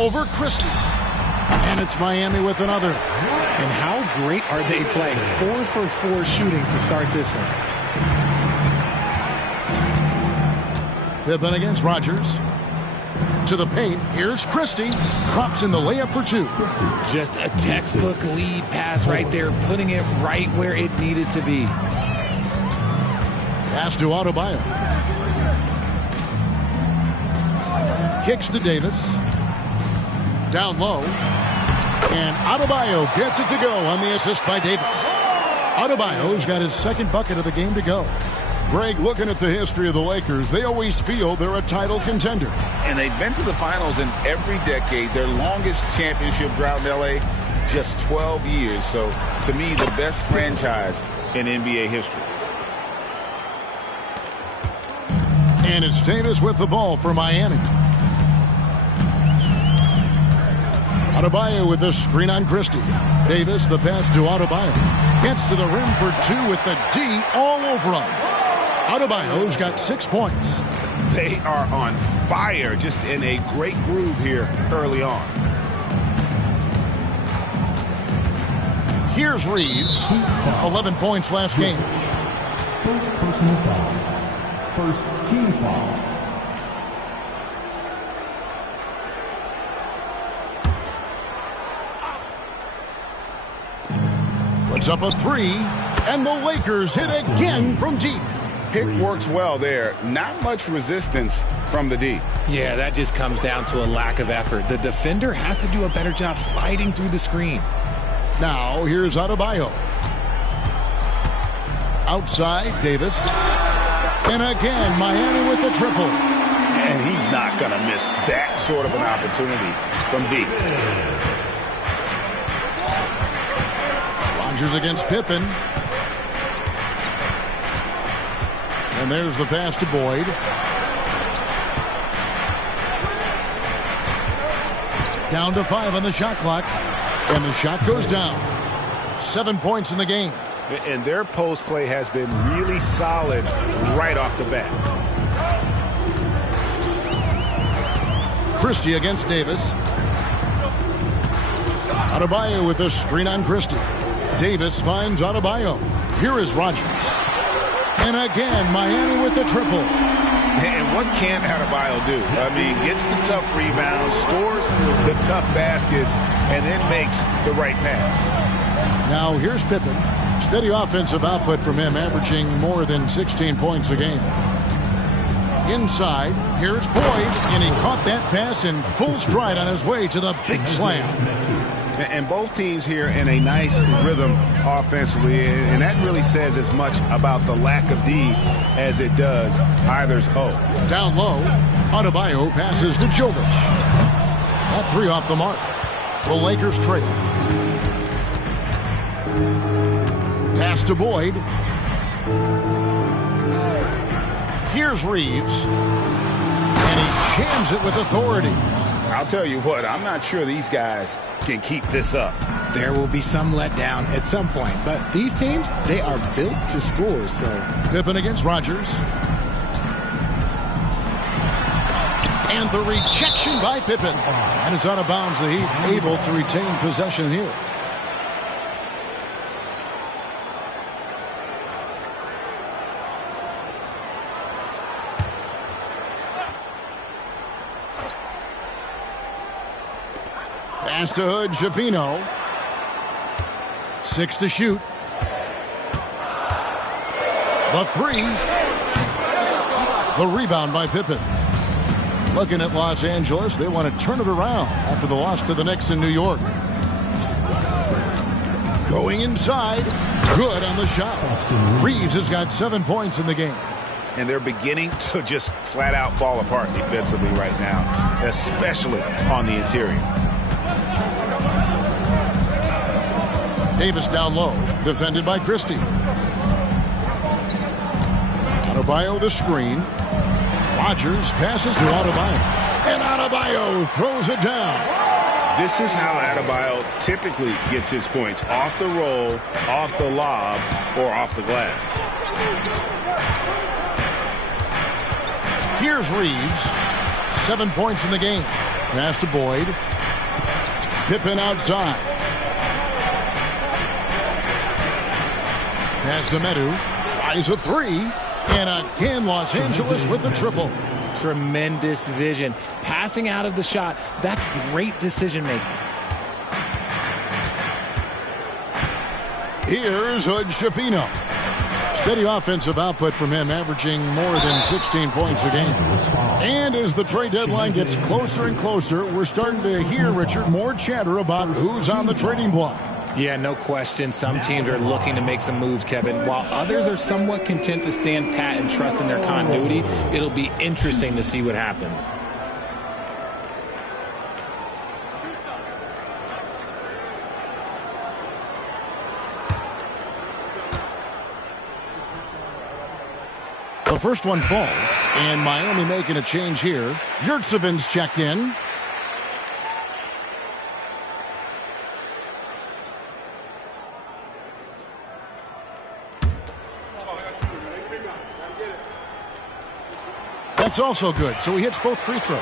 Over Christie. And it's Miami with another. And how great are they playing? 4 for 4 shooting to start this one. Pippen against Rodgers. To the paint. Here's Christie. Drops in the layup for 2. Just a textbook lead pass right there, putting it right where it needed to be. Pass to Adebayo. Kicks to Davis. Down low. And Adebayo gets it to go on the assist by Davis. Adebayo's got his second bucket of the game to go. Greg, looking at the history of the Lakers, they always feel they're a title contender. And they've been to the finals in every decade. Their longest championship drought in L.A., just 12 years. So, to me, the best franchise in NBA history. And it's Davis with the ball for Miami. Adebayo with the screen on Christie. Davis, the pass to Adebayo. Gets to the rim for 2 with the D all over him. Adebayo's got 6 points. They are on fire, just in a great groove here early on. Here's Reeves. 11 points last game. First personal foul. First team foul. Puts up a 3, and the Lakers hit again from deep. Pick works well there. Not much resistance from the D. Yeah, that just comes down to a lack of effort. The defender has to do a better job fighting through the screen. Now, here's Adebayo. Outside, Davis. And again, Miami with the triple. And he's not going to miss that sort of an opportunity from deep. Rodgers against Pippen. And there's the pass to Boyd. Down to 5 on the shot clock. And the shot goes down. 7 points in the game. And their post play has been really solid right off the bat. Christie against Davis. Adebayo with the screen on Christie. Davis finds Adebayo. Here is Rodgers. And again, Miami with the triple. And what can't Adebayo do? I mean, gets the tough rebounds, scores the tough baskets, and then makes the right pass. Now here's Pippen. Steady offensive output from him, averaging more than 16 points a game. Inside, here's Boyd, and he caught that pass in full stride on his way to the big slam. And both teams here in a nice rhythm offensively, and that really says as much about the lack of D as it does either's O. Down low, Adebayo passes to Jovic. That three off the mark. The Lakers trail. Pass to Boyd. Here's Reeves. And he jams it with authority. I'll tell you what, I'm not sure these guys can keep this up. There will be some letdown at some point, but these teams, they are built to score, so. Pippen against Rodgers. And the rejection by Pippen. And it's out of bounds. The Heat able to retain possession here. Pass to Hood, Shafino. 6 to shoot. The three. The rebound by Pippen. Looking at Los Angeles, they want to turn it around after the loss to the Knicks in New York. Going inside. Good on the shot. Reeves has got 7 points in the game. And they're beginning to just flat out fall apart defensively right now, especially on the interior. Davis down low, defended by Christie. Adebayo the screen. Rodgers passes to Adebayo. And Adebayo throws it down. This is how Adebayo typically gets his points. Off the roll, off the lob, or off the glass. Here's Reeves. 7 points in the game. Pass to Boyd. Pippen outside. Pass to Medu. Tries a three. And again, Los Angeles with the triple. Tremendous vision. Passing out of the shot. That's great decision making. Here's Hood Shafino. Steady offensive output from him, averaging more than 16 points a game. And as the trade deadline gets closer and closer, we're starting to hear, Richard, more chatter about who's on the trading block. Yeah, no question. Some teams are looking to make some moves, Kevin, while others are somewhat content to stand pat and trust in their continuity. It'll be interesting to see what happens. The first one falls, and Miami making a change here. Yurtseven's checked in. That's also good, so he hits both free throws.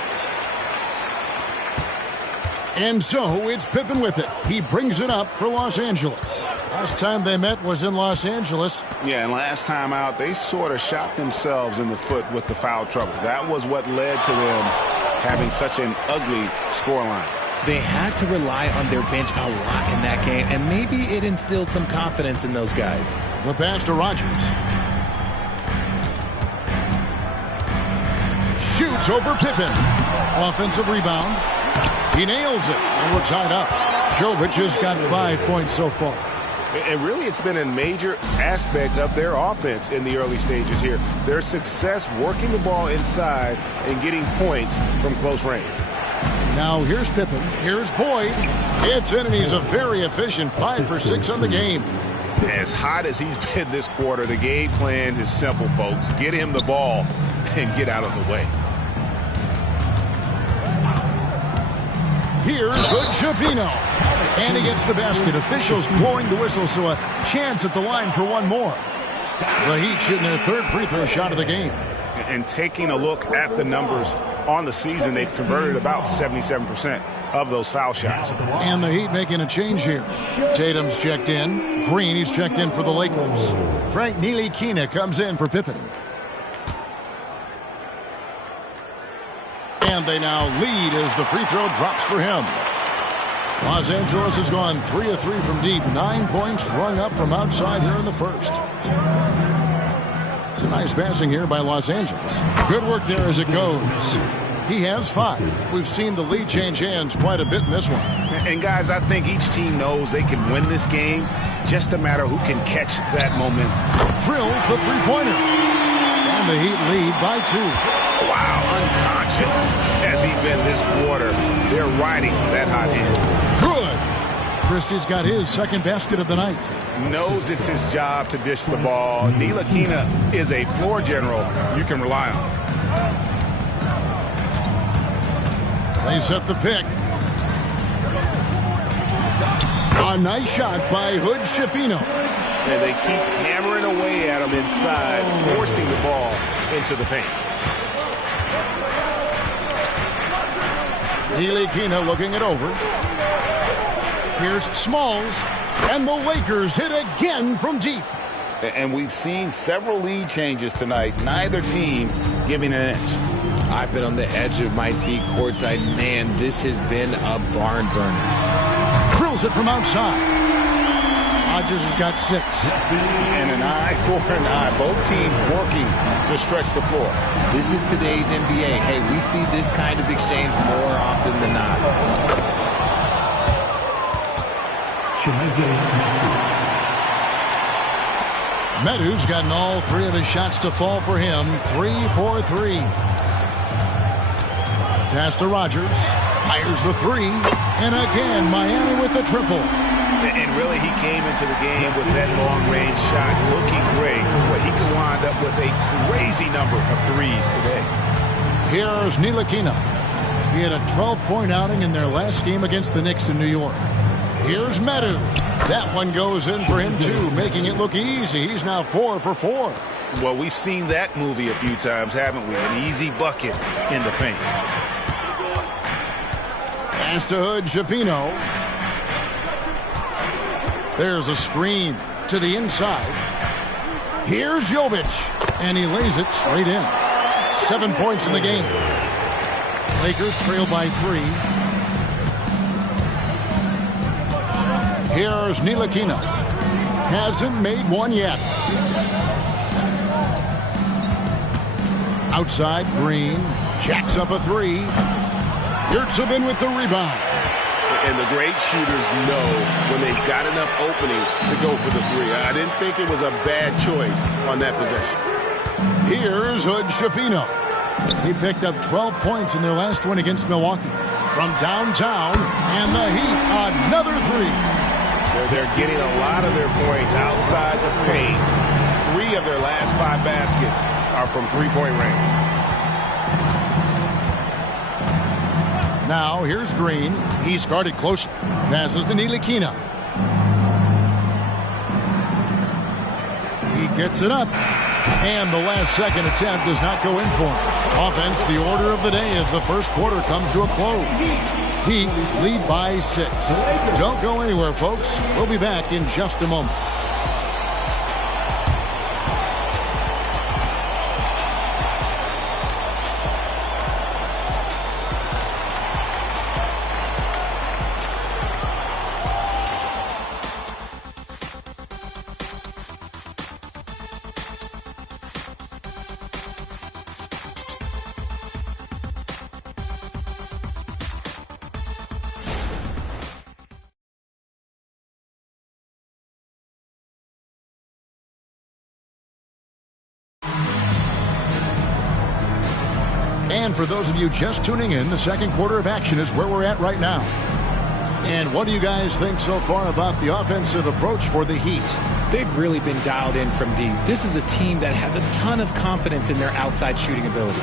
And so it's Pippen with it. He brings it up for Los Angeles. Last time they met was in Los Angeles. Yeah, and last time out, they sort of shot themselves in the foot with the foul trouble. That was what led to them having such an ugly scoreline. They had to rely on their bench a lot in that game, and maybe it instilled some confidence in those guys. The pass to Rodgers. Shoots over Pippen. Offensive rebound. He nails it, and we're tied up. Jovic has got 5 points so far. And really, it's been a major aspect of their offense in the early stages here. Their success working the ball inside and getting points from close range. Now here's Pippen. Here's Boyd. It's in, and he's a very efficient 5 for 6 on the game. As hot as he's been this quarter, the game plan is simple, folks. Get him the ball and get out of the way. Here's Hood Shafino. And he gets the basket. Officials blowing the whistle, so a chance at the line for one more. The Heat shooting their third free throw shot of the game. And taking a look at the numbers on the season, they've converted about 77% of those foul shots. And the Heat making a change here. Tatum's checked in. Green, he's checked in for the Lakers. Frank Ntilikina comes in for Pippen. And they now lead as the free throw drops for him. Los Angeles has gone 3 of 3 from deep. 9 points rung up from outside here in the first. It's a nice passing here by Los Angeles. Good work there as it goes. He has 5. We've seen the lead change hands quite a bit in this one. And guys, I think each team knows they can win this game. Just a matter who can catch that momentum. Drills the three-pointer. And the Heat lead by 2. Wow, unconscious has he been this quarter. They're riding that hot hand. Good. Christie's got his second basket of the night. Knows it's his job to dish the ball. Ntilikina is a floor general you can rely on. They set the pick. A nice shot by Hood Schifino. And they keep hammering away at him inside, forcing the ball into the paint. Ntilikina looking it over. Here's Smalls. And the Lakers hit again from deep. And we've seen several lead changes tonight. Neither team giving an inch. I've been on the edge of my seat courtside. Man, this has been a barn burner. Drills it from outside. Rodgers has got 6. And an eye for an eye. Both teams working to stretch the floor. This is today's NBA. Hey, we see this kind of exchange more often than not. Medu's gotten all 3 of his shots to fall for him. 3 for 3. Pass to Rodgers. Fires the 3. And again, Miami with the triple. And really, he came into the game with that long-range shot looking great. But he could wind up with a crazy number of threes today. Here's Ntilikina. He had a 12-point outing in their last game against the Knicks in New York. Here's Medu. That one goes in for him, too, making it look easy. He's now 4 for 4. Well, we've seen that movie a few times, haven't we? An easy bucket in the paint. Pass to Hood Schifino. There's a screen to the inside. Here's Jovic. And he lays it straight in. 7 points in the game. Lakers trail by 3. Here's Ntilikina. Hasn't made one yet. Outside, Green. Jacks up a 3. Yurtsevin with the rebound. And the great shooters know when they've got enough opening to go for the 3. I didn't think it was a bad choice on that possession. Here's Hood Schifino. He picked up 12 points in their last win against Milwaukee. From downtown, and the Heat, another 3. They're getting a lot of their points outside the paint. 3 of their last 5 baskets are from three-point range. Now, here's Green. He's guarded close. Passes to Ntilikina. He gets it up. And the last second attempt does not go in for him. Offense, the order of the day as the first quarter comes to a close. Heat lead by 6. Don't go anywhere, folks. We'll be back in just a moment. And for those of you just tuning in, the second quarter of action is where we're at right now. And what do you guys think so far about the offensive approach for the Heat? They've really been dialed in from deep. This is a team that has a ton of confidence in their outside shooting ability.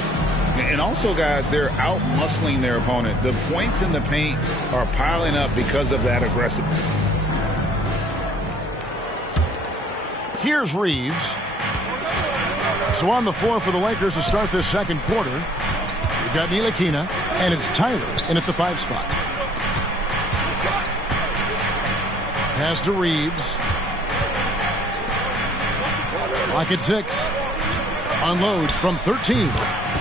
And also, guys, they're out-muscling their opponent. The points in the paint are piling up because of that aggressiveness. Here's Reeves. So on the floor for the Lakers to start this second quarter, we've got Ntilikina, and it's Tyler in at the 5 spot. Pass to Reeves. Clock at 6. Unloads from 13.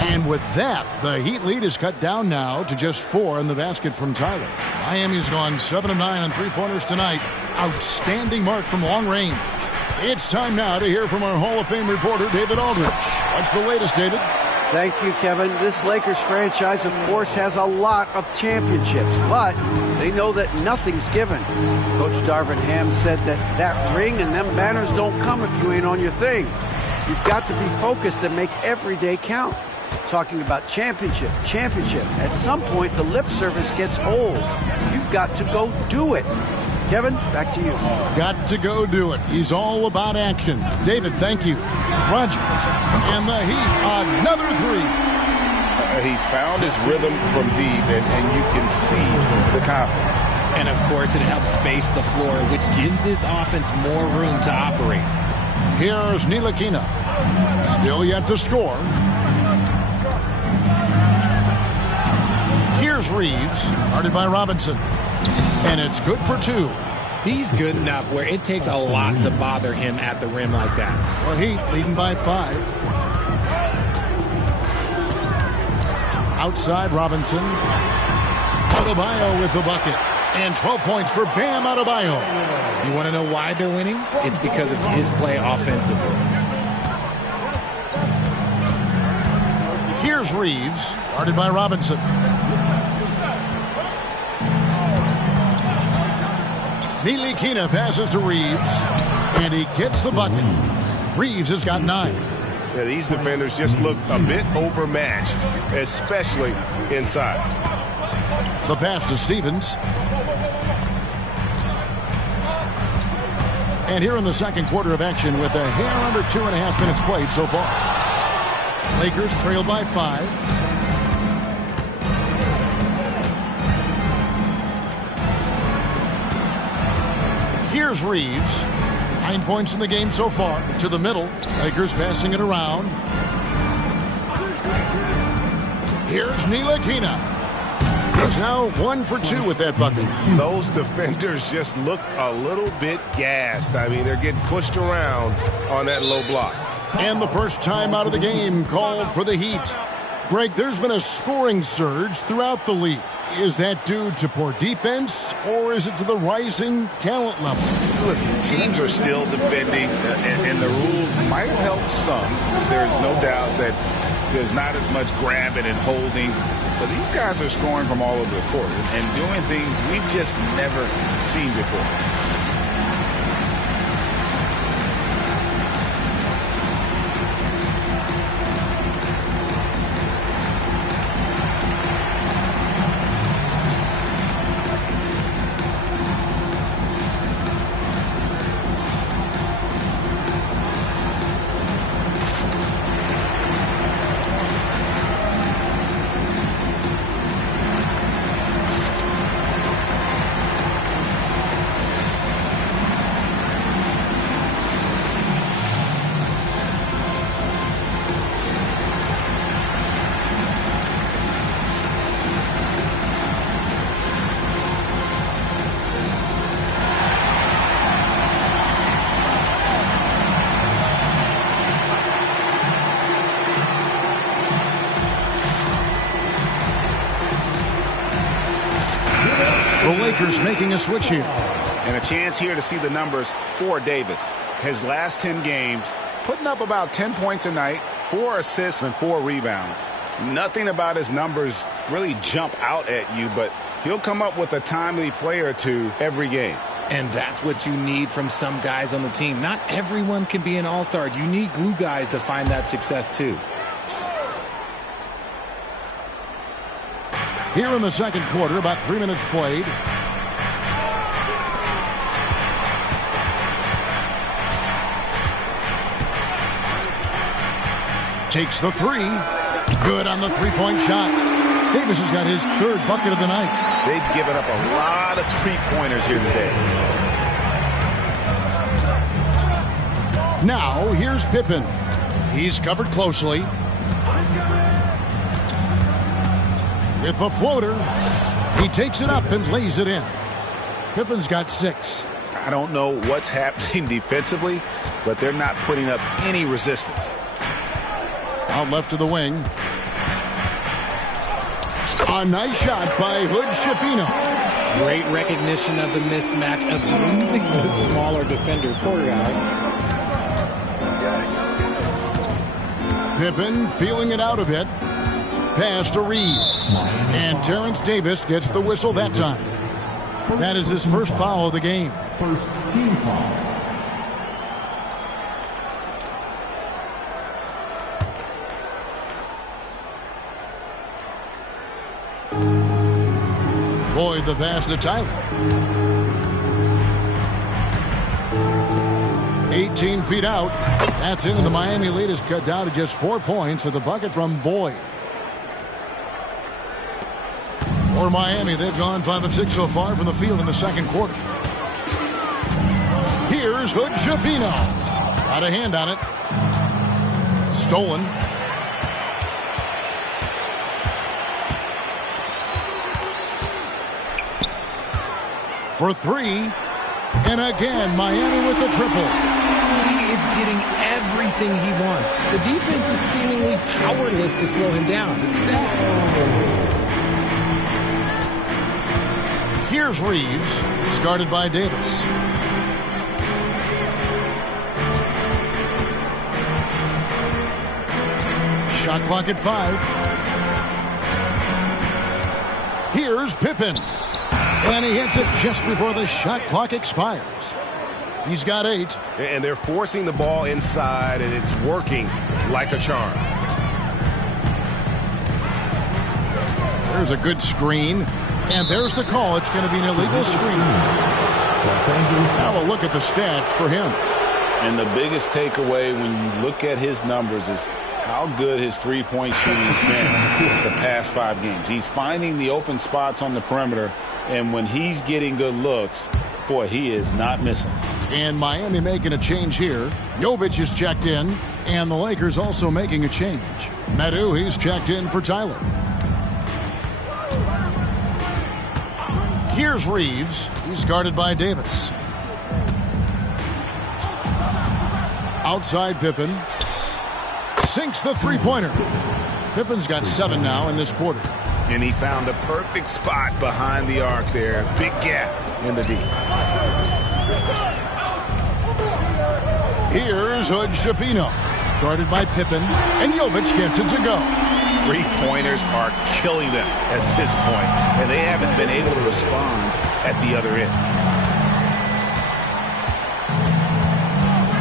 And with that, the Heat lead is cut down now to just 4 in the basket from Tyler. Miami's gone 7 of 9 on three-pointers tonight. Outstanding mark from long range. It's time now to hear from our Hall of Fame reporter, David Aldridge. What's the latest, David? Thank you, Kevin. This Lakers franchise, of course, has a lot of championships, but they know that nothing's given. Coach Darvin Ham said that ring and them banners don't come if you ain't on your thing. You've got to be focused and make every day count. Talking about championship. At some point, the lip service gets old. You've got to go do it. Kevin, back to you. Got to go do it. He's all about action. David, thank you. Roger. And the Heat, another three. He's found his rhythm from deep, and you can see the confidence. And, of course, it helps space the floor, which gives this offense more room to operate. Here's Ntilikina. Still yet to score. Here's Reeves, guarded by Robinson. And it's good for 2. He's good enough where it takes a lot to bother him at the rim like that. Well, Heat leading by 5. Outside Robinson. Adebayo with the bucket. And 12 points for Bam Adebayo. You want to know why they're winning? It's because of his play offensively. Here's Reeves, guarded by Robinson. Ntilikina passes to Reeves, and he gets the bucket. Reeves has got 9. Yeah, these defenders just look a bit overmatched, especially inside. The pass to Stevens. And here in the second quarter of action with a hair under 2.5 minutes played so far. Lakers trail by 5. Here's Reeves. 9 points in the game so far. To the middle. Lakers passing it around. Here's Ntilikina. He's now 1 for 2 with that bucket. Those defenders just look a little bit gassed. I mean, they're getting pushed around on that low block. And the first time out of the game called for the Heat. Greg, there's been a scoring surge throughout the league. Is that due to poor defense, or is it to the rising talent level? Listen, teams are still defending, and the rules might have helped some. There's no doubt that there's not as much grabbing and holding. But these guys are scoring from all over the court and doing things we've just never seen before. The Lakers making a switch here. And a chance here to see the numbers for Davis. His last 10 games, putting up about 10 points a night, 4 assists and 4 rebounds. Nothing about his numbers really jump out at you, but he'll come up with a timely play or two every game. And that's what you need from some guys on the team. Not everyone can be an all-star. You need glue guys to find that success too. Here in the second quarter, about 3 minutes played. Takes the 3. Good on the three-point shot. Davis has got his 3rd bucket of the night. They've given up a lot of three-pointers here today. Now, here's Pippen. He's covered closely. With the floater, he takes it up and lays it in. Pippen's got 6. I don't know what's happening defensively, but they're not putting up any resistance. Out left to the wing. A nice shot by Hood Schifino. Great recognition of the mismatch, abusing the smaller defender. Poor guy. Pippen feeling it out a bit. Pass to Reeves. And Terrence Davis gets the whistle that time. That is his first foul of the game. First team foul. Boyd the pass to Tyler. 18 feet out. That's in. The Miami lead is cut down to just 4 points with the bucket from Boyd. For Miami, they've gone 5 of 6 so far from the field in the second quarter. Here's Hood Schifino. Got a hand on it. Stolen. For 3. And again, Miami with the triple. He is getting everything he wants. The defense is seemingly powerless to slow him down. It's sad. Here's Reeves. He's guarded by Davis. Shot clock at 5. Here's Pippen. And he hits it just before the shot clock expires. He's got 8. And they're forcing the ball inside, and it's working like a charm. There's a good screen. And there's the call. It's going to be an illegal screen. Now we'll look at the stats for him. And the biggest takeaway when you look at his numbers is how good his three-point shooting has been the past 5 games. He's finding the open spots on the perimeter, and when he's getting good looks, boy, he is not missing. And Miami making a change here. Jovic is checked in, and the Lakers also making a change. Medu, he's checked in for Tyler. Here's Reeves. He's guarded by Davis. Outside Pippen. Sinks the three-pointer. Pippen's got 7 now in this quarter. And he found the perfect spot behind the arc there. Big gap in the D. Here's Hood Schifino. Guarded by Pippen. And Jovic gets it to go. Three-pointers are killing them at this point, and they haven't been able to respond at the other end.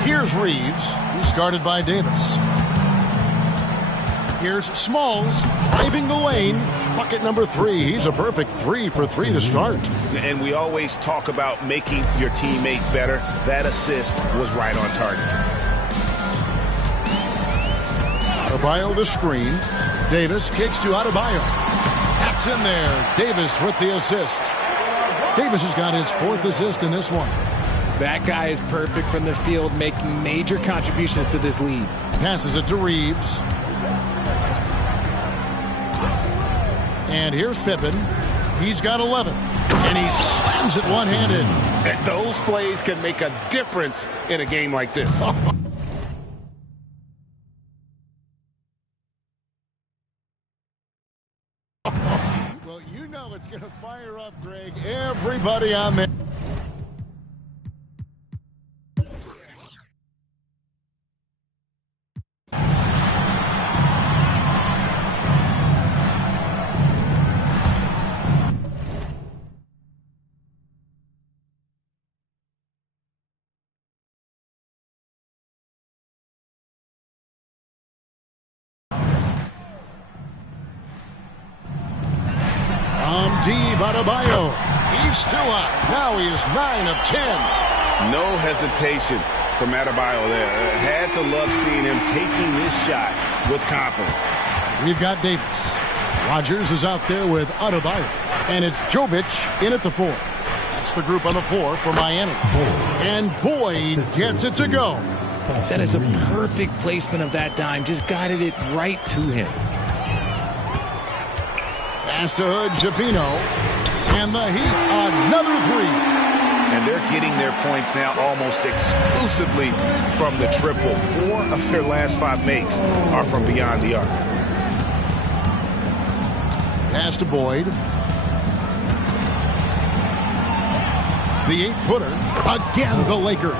Here's Reeves. He's guarded by Davis. Here's Smalls driving the lane. Bucket number 3. He's a perfect 3 for 3 to start. And we always talk about making your teammate better. That assist was right on target. Adebayo the screen. Davis kicks to Adebayo. That's in there. Davis with the assist. Davis has got his 4th assist in this one. That guy is perfect from the field, making major contributions to this lead. Passes it to Reeves. And here's Pippen. He's got 11. And he slams it one-handed. And those plays can make a difference in a game like this. Well, you know it's going to fire up, Greg. Everybody on there. Deep Adebayo. He's still out. Now he is 9 of 10. No hesitation from Adebayo there. Had to love seeing him taking this shot with confidence. We've got Davis. Rogers is out there with Adebayo. And it's Jovic in at the 4. That's the group on the 4 for Miami. And Boyd gets it to go. That is a perfect placement of that dime. Just guided it right to him. Pass to Hood Schifino. And the Heat, another 3. And they're getting their points now almost exclusively from the triple. 4 of their last 5 makes are from beyond the arc. Pass to Boyd. The 8-footer. Again, the Lakers.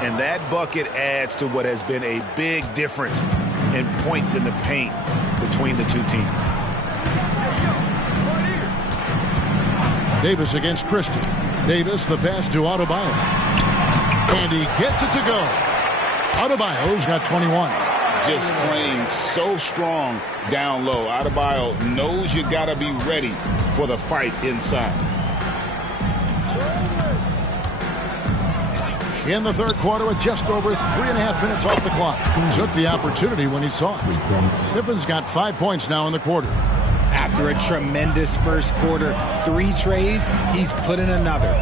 And that bucket adds to what has been a big difference in points in the paint between the two teams. Davis against Christie. Davis, the pass to Adebayo. And he gets it to go. Adebayo's got 21. Just playing so strong down low. Adebayo knows you got to be ready for the fight inside. In the third quarter with just over 3.5 minutes off the clock. Took the opportunity when he saw it. Pippen's got 5 points now in the quarter. After a tremendous first quarter, 3 trays, he's put in another.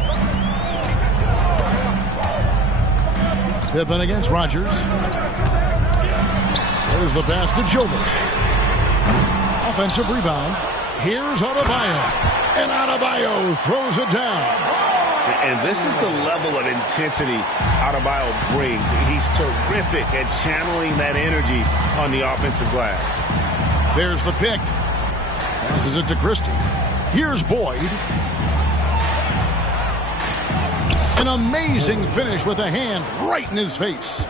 Pippen against Rodgers. There's the pass to Jovic. Offensive rebound. Here's Adebayo. And Adebayo throws it down. And this is the level of intensity Adebayo brings. He's terrific at channeling that energy on the offensive glass. There's the pick. Passes it to Christie. Here's Boyd. An amazing finish with a hand right in his face.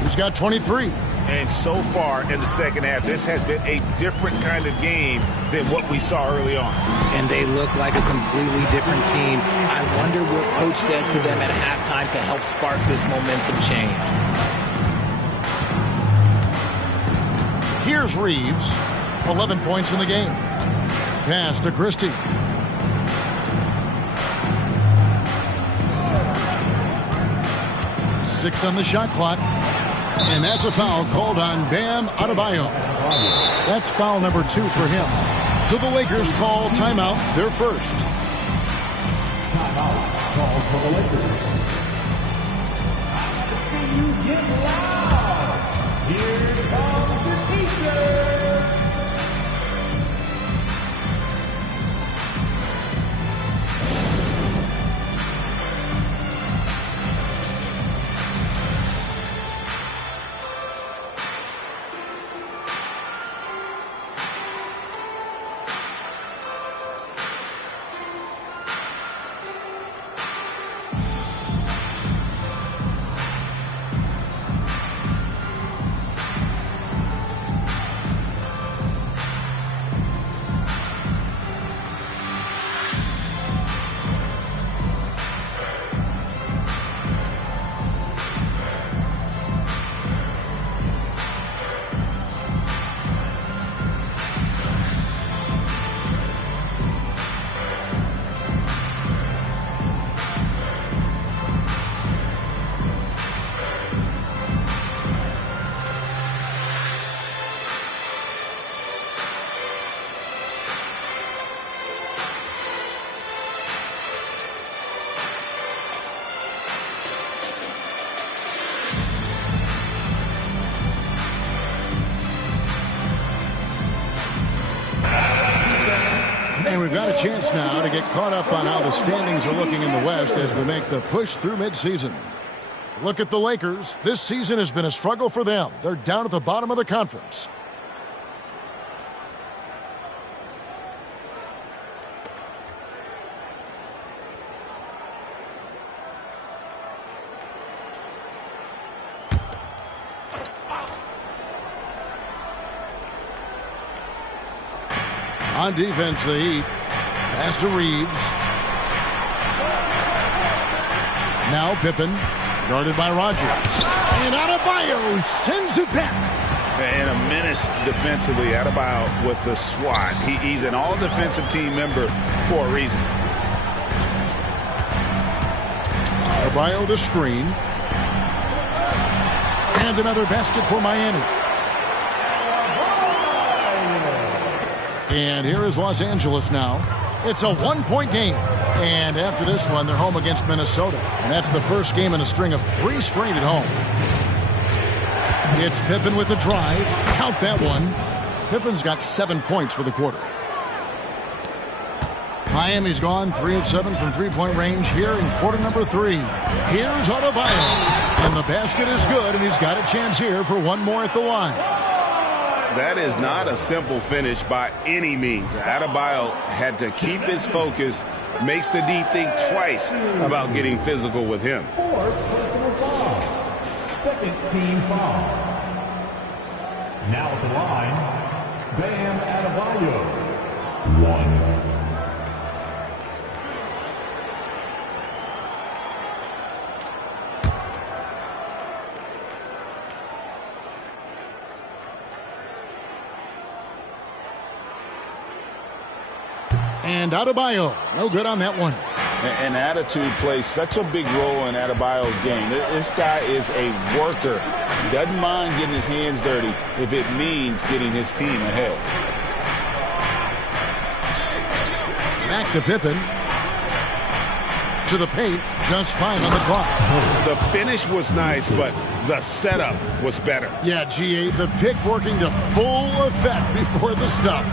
He's got 23. And so far in the second half, this has been a different kind of game than what we saw early on. And they look like a completely different team. I wonder what coach said to them at halftime to help spark this momentum change. Here's Reeves. 11 points in the game. Pass to Christie. Six on the shot clock. And that's a foul called on Bam Adebayo. That's foul number 2 for him. So the Lakers call timeout, their first. Timeout called for the Lakers. You get loud. Here comes the teacher. And we've got a chance now to get caught up on how the standings are looking in the West as we make the push through midseason. Look at the Lakers. This season has been a struggle for them. They're down at the bottom of the conference. On defense, the Heat. Pass to Reeves. Now Pippen, guarded by Rodgers. And Adebayo sends it back. And a menace defensively. Adebayo with the swat. He's an all-defensive team member for a reason. Adebayo the screen. And another basket for Miami. And here is Los Angeles now. It's a one-point game. And after this one, they're home against Minnesota. And that's the first game in a string of 3 straight at home. It's Pippen with the drive. Count that one. Pippen's got 7 points for the quarter. Miami's gone 3 of 7 from three-point range here in quarter number 3. Here's Adebayo. And the basket is good, and he's got a chance here for one more at the line. That is not a simple finish by any means. Adebayo had to keep his focus, makes the D think twice about getting physical with him. 4 personal fouls. Second team foul. Now at the line, Bam Adebayo. 1. And Adebayo, no good on that one. And attitude plays such a big role in Adebayo's game. This guy is a worker. He doesn't mind getting his hands dirty if it means getting his team ahead. Back to Pippen. To the paint, just fine on the clock. The finish was nice, but the setup was better. Yeah, GA, the pick working to full effect before the stuff.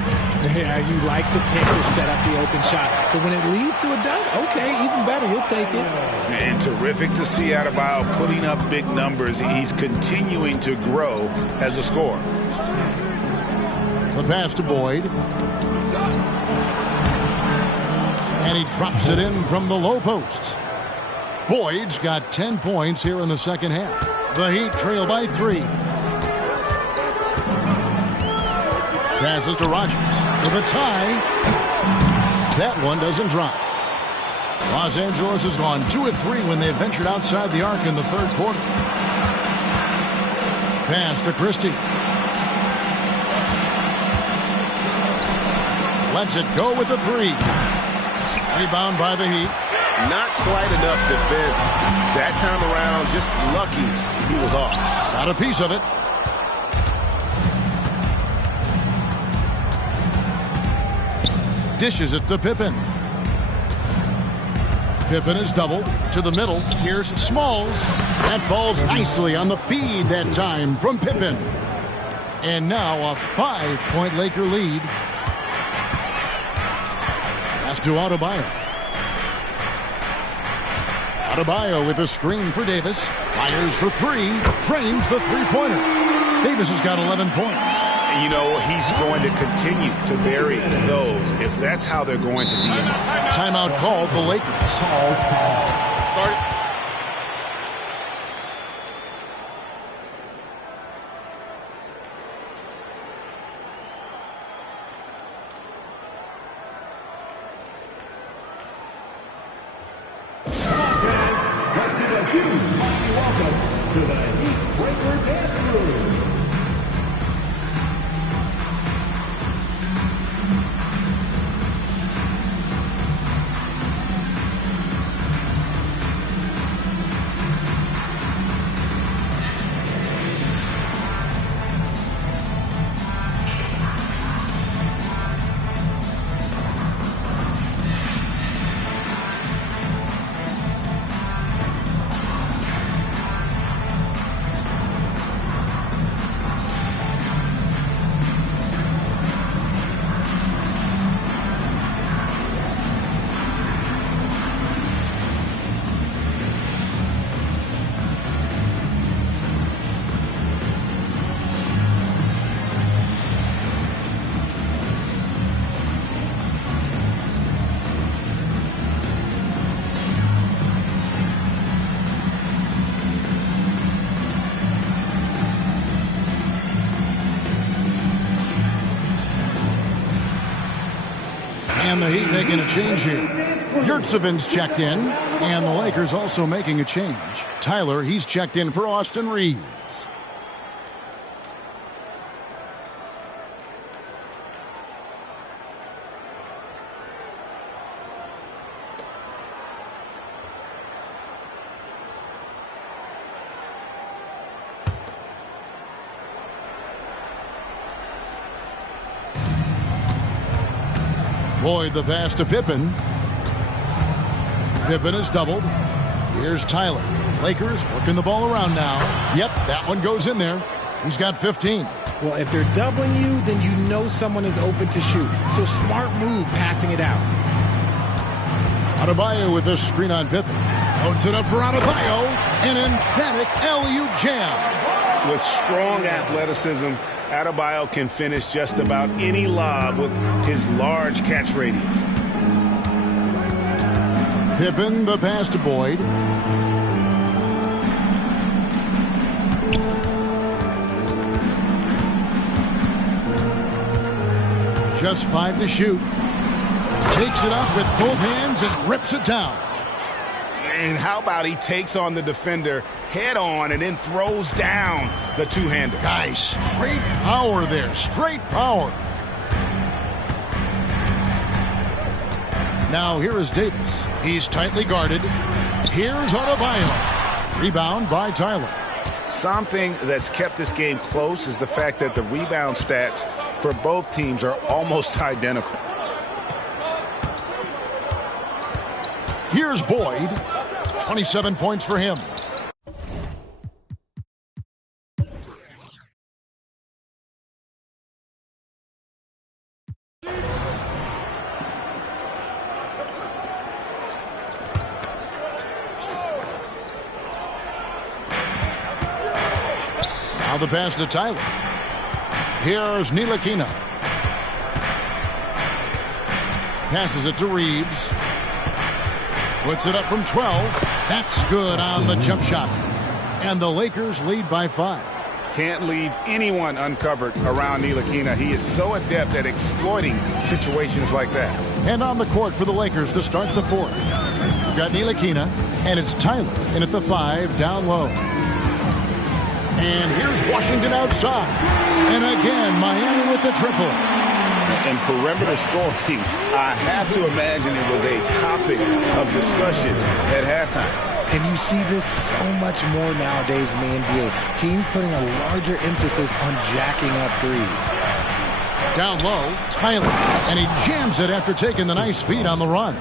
Yeah, you like the pick to set up the open shot. But when it leads to a dunk, okay, even better. You'll take it. And terrific to see Adebayo putting up big numbers. He's continuing to grow as a scorer. The pass to Boyd. And he drops it in from the low post. Boyd's got 10 points here in the second half. The Heat trail by 3. Passes to Rogers for the tie. That one doesn't drop. Los Angeles has gone 2 of 3 when they ventured outside the arc in the third quarter. Pass to Christie. Lets it go with the 3. Rebound by the Heat. Not quite enough defense that time around. Just lucky he was off. Got a piece of it. Dishes it to Pippen. Pippen is doubled to the middle. Here's Smalls. That falls nicely on the feed that time from Pippen. And now a 5-point Laker lead. Pass to Adebayo. Adebayo with a screen for Davis. Fires for 3. Drains the three-pointer. Davis has got 11 points. And you know, he's going to continue to vary those if that's how they're going to be in. Timeout called the Lakers. Start. Welcome to the Heat Breaker Dance Room. And the Heat making a change here. Yurtseven's checked in, and the Lakers also making a change. Tyler, he's checked in for Austin Reeves. Boyd the pass to Pippen. Pippen is doubled. Here's Tyler. Lakers working the ball around now. Yep, that one goes in there. He's got 15. Well, if they're doubling you, then you know someone is open to shoot. So smart move passing it out. Adebayo with this screen on Pippen. Loads it up for Adebayo. An emphatic LU jam. With strong athleticism Adebayo can finish just about any lob with his large catch radius. Pippen, the pass to Boyd. Just 5 to shoot. Takes it up with both hands and rips it down. And how about he takes on the defender head on and then throws down the two-hander. Guys, straight power there. Straight power. Now here is Davis. He's tightly guarded. Here's Adebayo. Rebound by Tyler. Something that's kept this game close is the fact that the rebound stats for both teams are almost identical. Here's Boyd. 27 points for him. Now the pass to Tyler. Here's Ntilikina. Passes it to Reeves. Puts it up from 12. That's good on the jump shot. And the Lakers lead by 5. Can't leave anyone uncovered around Ntilikina. He is so adept at exploiting situations like that. And on the court for the Lakers to start the fourth. Got Ntilikina, and it's Tyler in at the 5 down low. And here's Washington outside. And again, Miami with the triple. And perimeter scoring, I have to imagine it was a topic of discussion at halftime. And you see this so much more nowadays in the NBA. Teams putting a larger emphasis on jacking up threes. Down low, Tyler. And he jams it after taking the nice feed on the run.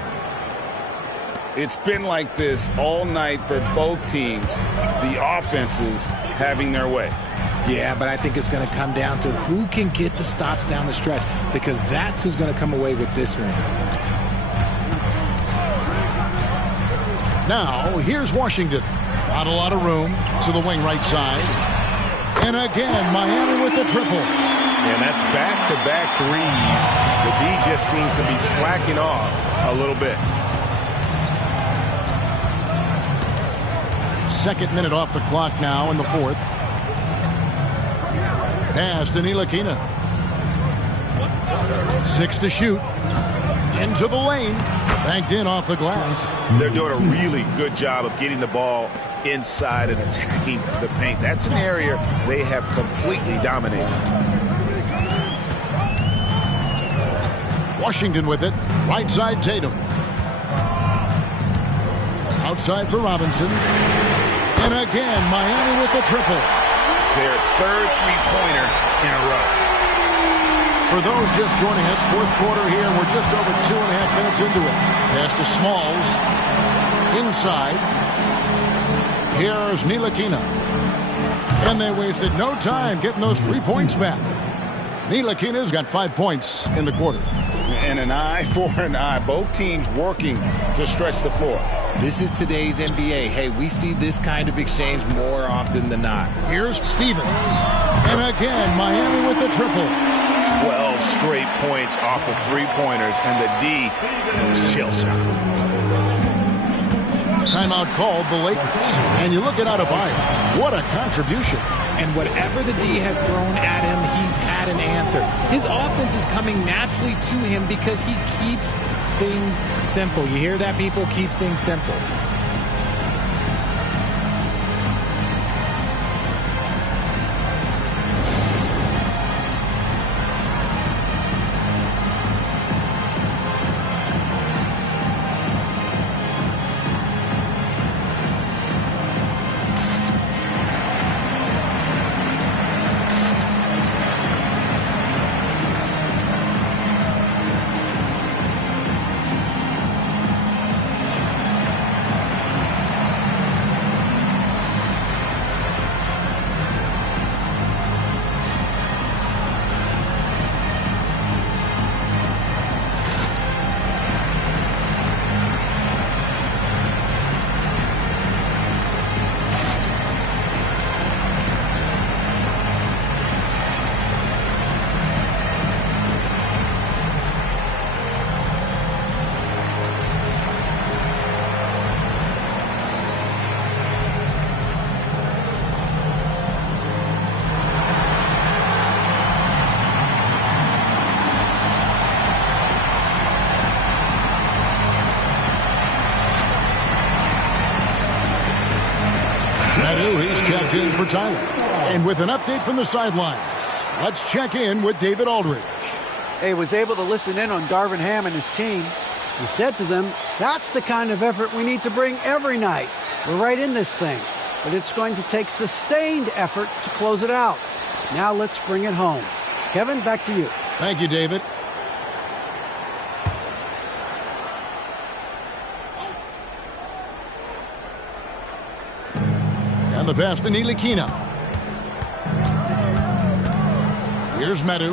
It's been like this all night for both teams. The offenses having their way. Yeah, but I think it's going to come down to who can get the stops down the stretch, because that's who's going to come away with this win. Now, here's Washington. Not a lot of room to the wing right side. And again, Miami with the triple. And that's back-to-back threes. The D just seems to be slacking off a little bit. Second minute off the clock now in the fourth. Pass to Ntilikina. 6 to shoot. Into the lane. Banked in off the glass. They're doing a really good job of getting the ball inside and attacking the paint. That's an area they have completely dominated. Washington with it. Right side Tatum. Outside for Robinson. And again, Miami with the triple. Their third three-pointer in a row. For those just joining us, fourth quarter here. We're just over 2.5 minutes into it. Pass to Smalls. Inside. Here's Ntilikina. And they wasted no time getting those 3 points back. Ntilikina's got 5 points in the quarter. And an eye for an eye. Both teams working to stretch the floor. This is today's NBA. Hey, we see this kind of exchange more often than not. Here's Stevens. And again, Miami with the triple. 12 straight points off of three-pointers, and the D looks shell-shocked. Timeout called the Lakers. And you look at Adebayo. What a contribution. And whatever the D has thrown at him, he's had an answer. His offense is coming naturally to him because he keeps things simple. You hear that, people? Keeps things simple. Madu, he's checked in for Tyler. And with an update from the sidelines, let's check in with David Aldridge. He was able to listen in on Darvin Ham and his team. He said to them, that's the kind of effort we need to bring every night. We're right in this thing, but it's going to take sustained effort to close it out. Now let's bring it home. Kevin, back to you. Thank you, David. And the pass to Ntilikina. Here's Madu.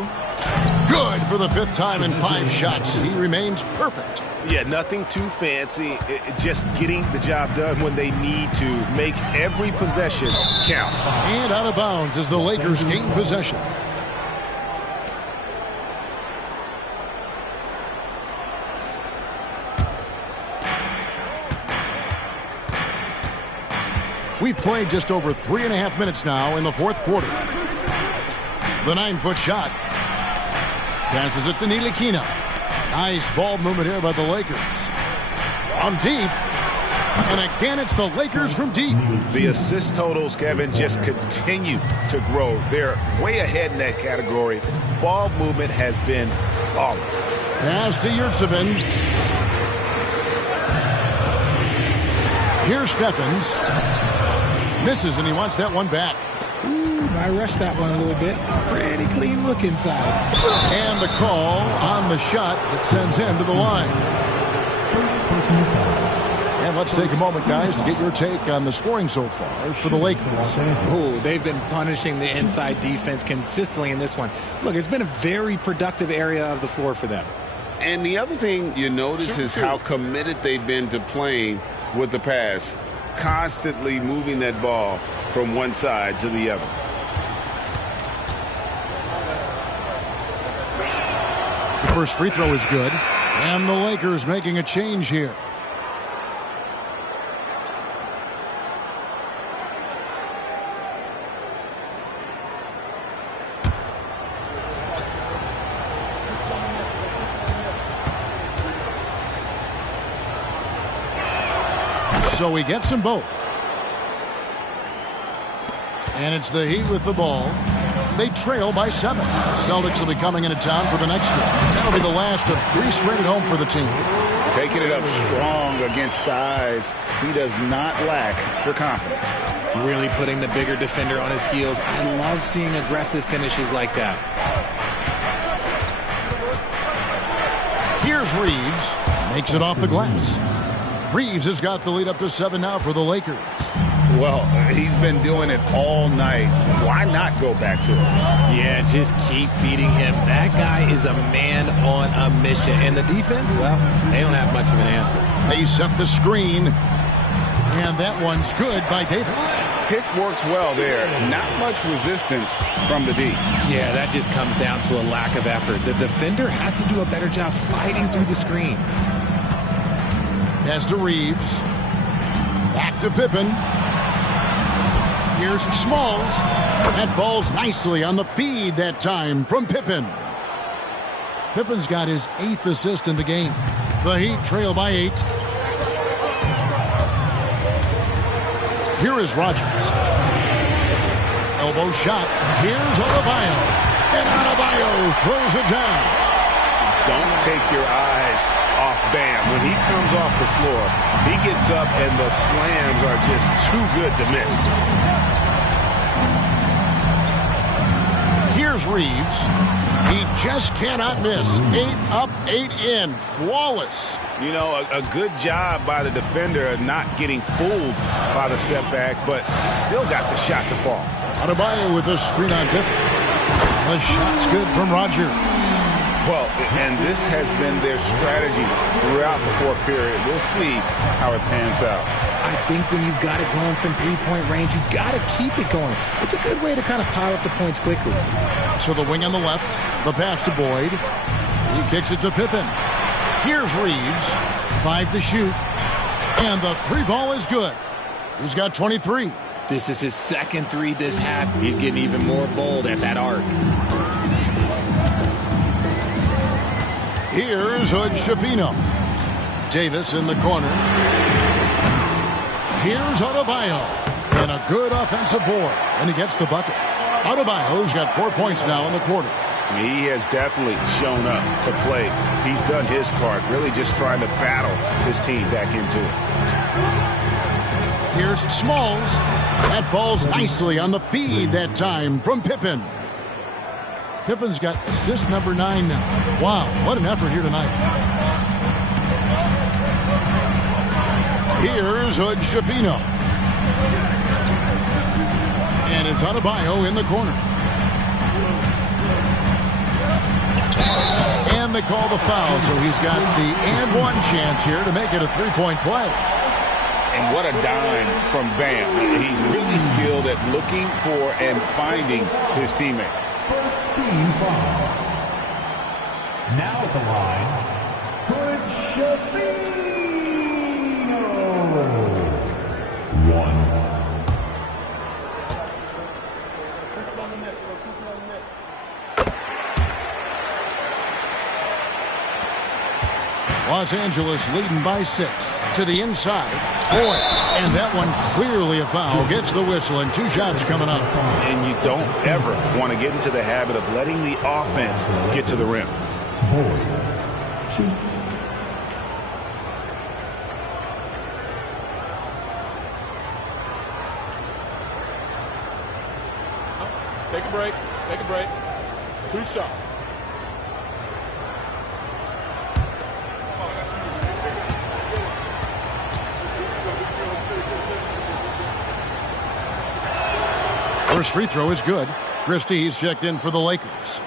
Good for the 5th time in 5 shots. He remains perfect. Yeah, nothing too fancy. Just getting the job done when they need to. Make every possession count. And out of bounds as the Lakers gain possession. We've played just over 3.5 minutes now in the 4th quarter. The 9-foot shot. Passes it to Ntilikina. Nice ball movement here by the Lakers. From deep. And again, it's the Lakers from deep. The assist totals, Kevin, just continue to grow. They're way ahead in that category. Ball movement has been flawless. Pass to Yurtsevin. Here's Stephens. Misses, and he wants that one back. Ooh, I rushed that one a little bit. Pretty clean look inside. And the call on the shot that sends him to the line. And let's take a moment, guys, to get your take on the scoring so far for the Lakers. Oh, they've been punishing the inside defense consistently in this one. Look, it's been a very productive area of the floor for them. And the other thing you notice is how committed they've been to playing with the pass, constantly moving that ball from one side to the other. The first free throw is good, and the Lakers making a change here. So he gets them both. And it's the Heat with the ball. They trail by 7. The Celtics will be coming into town for the next game. That'll be the last of 3 straight at home for the team. Taking it up strong against size. He does not lack for confidence. Really putting the bigger defender on his heels. I love seeing aggressive finishes like that. Here's Reeves. Makes it off the glass. Reeves has got the lead up to 7 now for the Lakers. Well, he's been doing it all night. Why not go back to him? Yeah, just keep feeding him. That guy is a man on a mission. And the defense, well, they don't have much of an answer. They set the screen. And that one's good by Davis. Pick works well there. Not much resistance from the D. Yeah, that just comes down to a lack of effort. The defender has to do a better job fighting through the screen. Pass to Reeves. Back to Pippen. Here's Smalls. That falls nicely on the feed that time from Pippen. Pippen's got his 8th assist in the game. The Heat trail by 8. Here is Rodgers. Elbow shot. Here's Adebayo. And Adebayo throws it down. Don't take your eyes off Bam. When he comes off the floor, he gets up and the slams are just too good to miss. Here's Reeves. He just cannot miss. 8 up, 8 in. Flawless. You know, a good job by the defender of not getting fooled by the step back, but still got the shot to fall. Adebayo with a screen on Pippen. The shot's good from Rodgers. Well, and this has been their strategy throughout the 4th period. We'll see how it pans out. I think when you've got it going from 3-point range, you've got to keep it going. It's a good way to kind of pile up the points quickly. So the wing on the left, the pass to Boyd. He kicks it to Pippen. Here's Reeves. 5 to shoot. And the 3 ball is good. He's got 23. This is his 2nd 3 this half. He's getting even more bold at that arc. Here's Hood-Schifino. Davis in the corner. Here's Adebayo. And a good offensive board. And he gets the bucket. Adebayo's got 4 points now in the quarter. I mean, he has definitely shown up to play. He's done his part, really just trying to battle his team back into it. Here's Smalls. That falls nicely on the feed that time from Pippen. Pippen's got assist number 9 now. Wow, what an effort here tonight. Here's Hood Schifino. And it's Adebayo in the corner. And they call the foul, so he's got the and one chance here to make it a three-point play. And what a dime from Bam. He's really skilled at looking for and finding his teammates. First team foul. Now at the line, Hood Schifino. 1. Los Angeles leading by 6 to the inside. Boy, and that one clearly a foul. Gets the whistle and 2 shots coming up. And you don't ever want to get into the habit of letting the offense get to the rim. Take a break. Take a break. 2 shots. First free throw is good. Christie's checked in for the Lakers.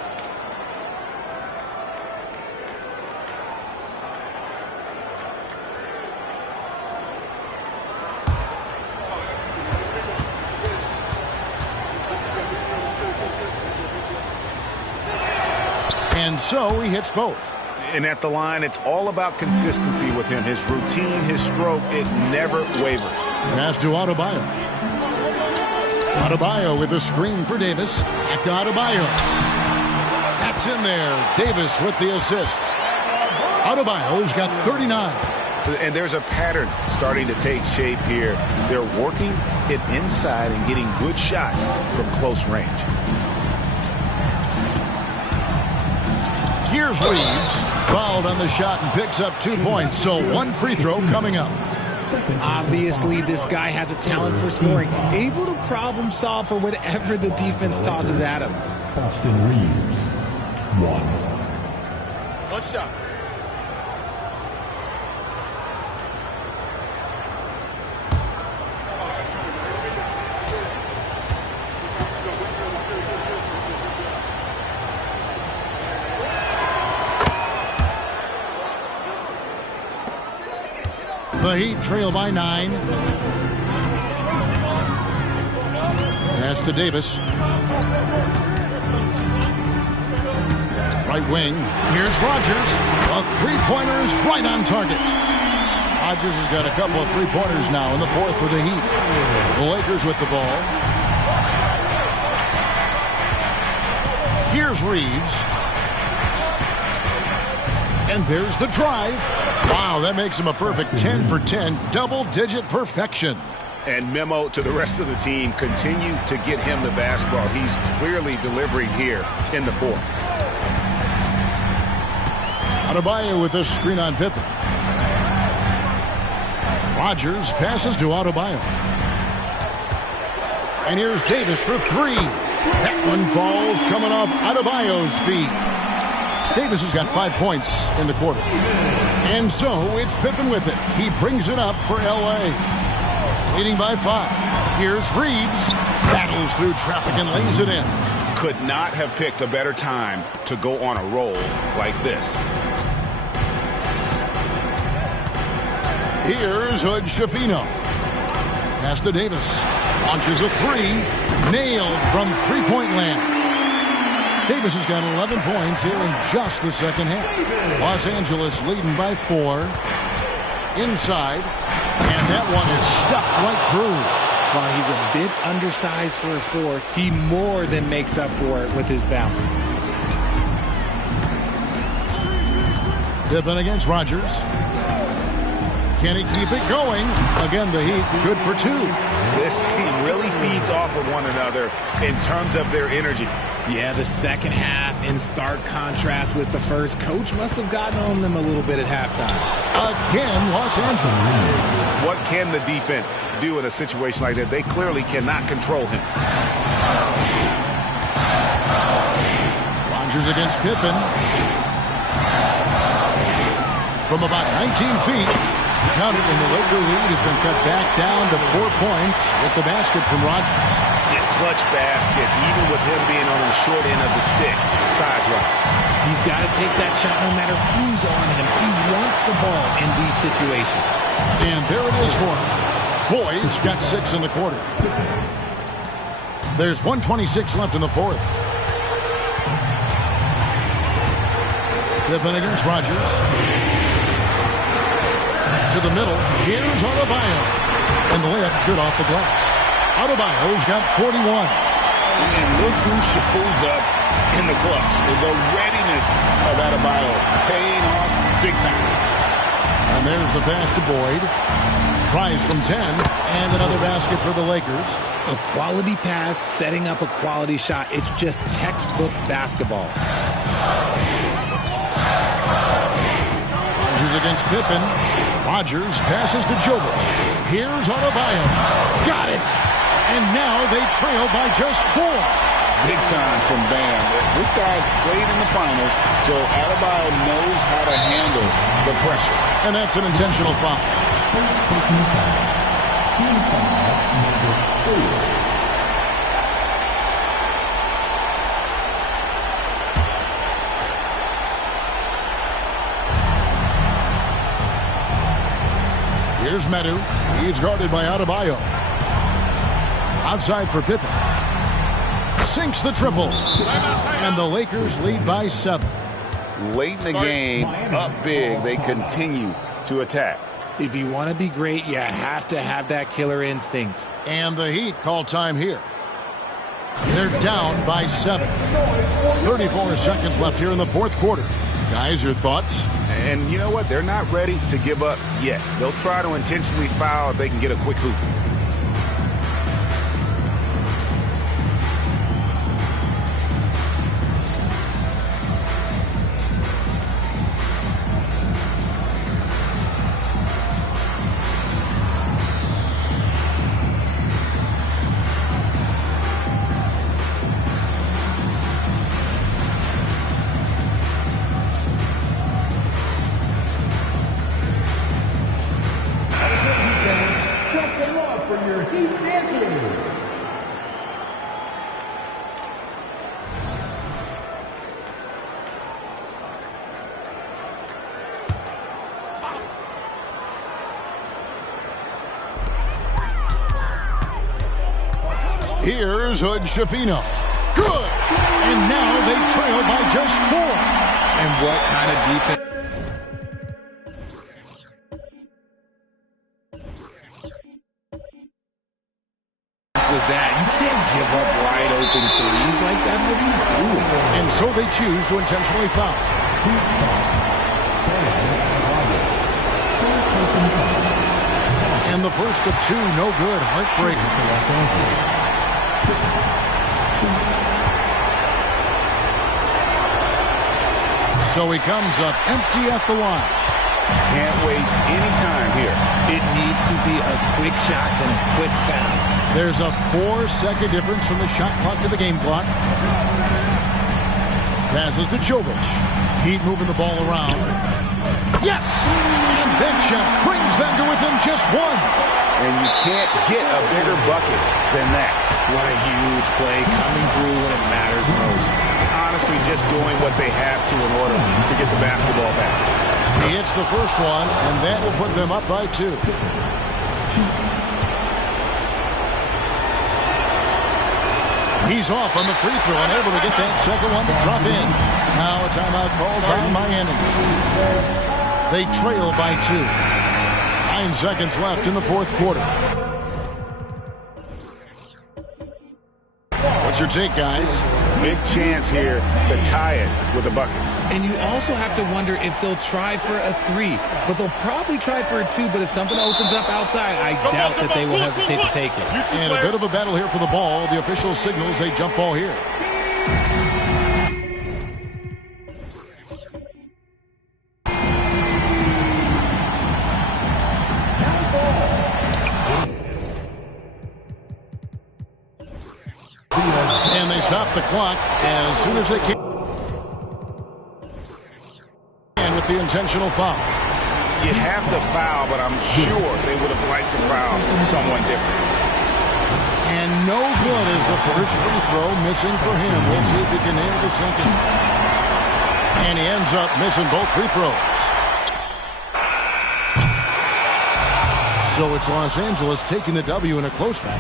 And so he hits both. And at the line, it's all about consistency with him. His routine, his stroke, it never wavers. Pass to Adebayo. Adebayo with a screen for Davis. Back to Adebayo. That's in there. Davis with the assist. Adebayo's got 39. And there's a pattern starting to take shape here. They're working it inside and getting good shots from close range. Here's Reeves. Fouled on the shot and picks up 2 points. So 1 free throw coming up. Obviously, this guy has a talent for scoring, able to problem solve for whatever the defense tosses at him. Austin Reeves, 1. 1 shot. The Heat trail by 9. Pass to Davis. Right wing. Here's Rogers. A three-pointer is right on target. Rogers has got a couple of three-pointers now in the fourth for the Heat. The Lakers with the ball. Here's Reeves. And there's the drive. Wow, that makes him a perfect 10 for 10, double-digit perfection. And memo to the rest of the team, continue to get him the basketball. He's clearly delivering here in the fourth. Adebayo with this screen on Pippen. Rogers passes to Adebayo. And here's Davis for 3. That one falls coming off Adebayo's feet. Davis has got 5 points in the quarter. And so it's Pippen with it. He brings it up for L.A. Leading by 5. Here's Reeves. Battles through traffic and lays it in. Could not have picked a better time to go on a roll like this. Here's Hood Schifino. Pass to Davis. Launches a 3. Nailed from three-point land. Davis has got 11 points here in just the second half. Los Angeles leading by 4. Inside. And that one is stuffed right through. While he's a bit undersized for a 4, he more than makes up for it with his bounce. Pippen against Rogers. Can he keep it going? Again, the Heat good for 2. This team really feeds off of one another in terms of their energy. Yeah, the second half in stark contrast with the first. Coach must have gotten on them a little bit at halftime. Again, Los Angeles. What can the defense do in a situation like that? They clearly cannot control him. Rodgers against Pippen. From about 19 feet, count it, and the Laker lead has been cut back down to 4 points with the basket from Rodgers. Yeah, clutch basket, even with him being on the short end of the stick, size-wise. He's got to take that shot no matter who's on him. He wants the ball in these situations. And there it is for him. Boyd's got 6 in the quarter. There's 1:26 left in the fourth. Pippen against Rodgers. To the middle. Here's Adebayo. And the layup's good off the glass. Adebayo's got 41. And look who shows up in the clutch. The readiness of Adebayo paying off big time. And there's the pass to Boyd. Tries from 10. And another basket for the Lakers. A quality pass, setting up a quality shot. It's just textbook basketball. Rodgers against Pippen. Rodgers passes to Jovic. Here's Adebayo. Got it. And now they trail by just 4. Big time from Bam. This guy's played in the finals, so Adebayo knows how to handle the pressure. And that's an intentional foul. Team foul number 4. Here's Medu. He's guarded by Adebayo. Outside for Pippen. Sinks the triple. And the Lakers lead by 7. Late in the game, up big, they continue to attack. If you want to be great, you have to have that killer instinct. And the Heat call time here. They're down by 7. 34 seconds left here in the fourth quarter. Guys, your thoughts? And you know what? They're not ready to give up yet. They'll try to intentionally foul if they can get a quick hoop. Here's Hood Schifino. Good! And now they trail by just 4. And what kind of defense was that? You can't give up wide open threes like that. What are you doing? And so they choose to intentionally foul. And the first of 2, no good. Heartbreaker. So he comes up empty at the line. Can't waste any time here. It needs to be a quick shot, then a quick foul. There's a 4-second difference from the shot clock to the game clock. Passes to Jovic. Heat moving the ball around. Yes! And that shot brings them to within just 1. And you can't get a bigger bucket than that. What a huge play coming through when it matters most. Honestly, just doing what they have to in order to get the basketball back. He hits the first one, and that will put them up by 2. He's off on the free throw and able to get that second one to drop in. Now a timeout called by Miami. They trail by 2. 9 seconds left in the fourth quarter. What's your take, guys? Big chance here to tie it with a bucket. And you also have to wonder if they'll try for a 3. But they'll probably try for a 2. But if something opens up outside, I doubt that they will hesitate to take it. And a bit of a battle here for the ball. The official signals a jump ball here. And they stop the clock as soon as they can. And with the intentional foul. You have to foul, but I'm sure they would have liked to foul someone different. And no good is the first free throw missing for him. We'll see if he can nail the second. And he ends up missing both free throws. So it's Los Angeles taking the W in a close one.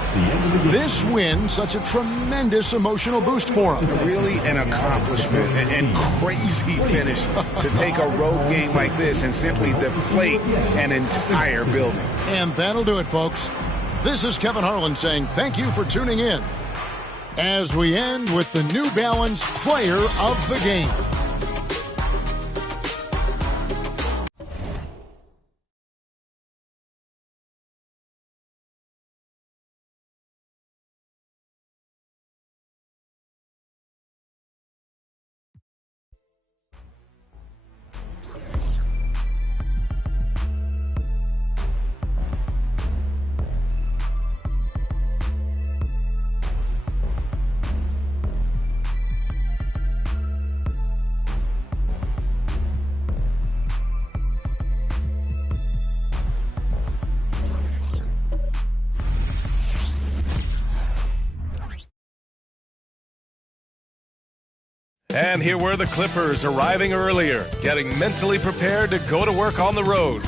This win, such a tremendous emotional boost for them. Really an accomplishment and crazy finish to take a road game like this and simply deflate an entire building. And that'll do it, folks. This is Kevin Harlan saying thank you for tuning in as we end with the New Balance Player of the Game. And here were the Clippers arriving earlier, getting mentally prepared to go to work on the road.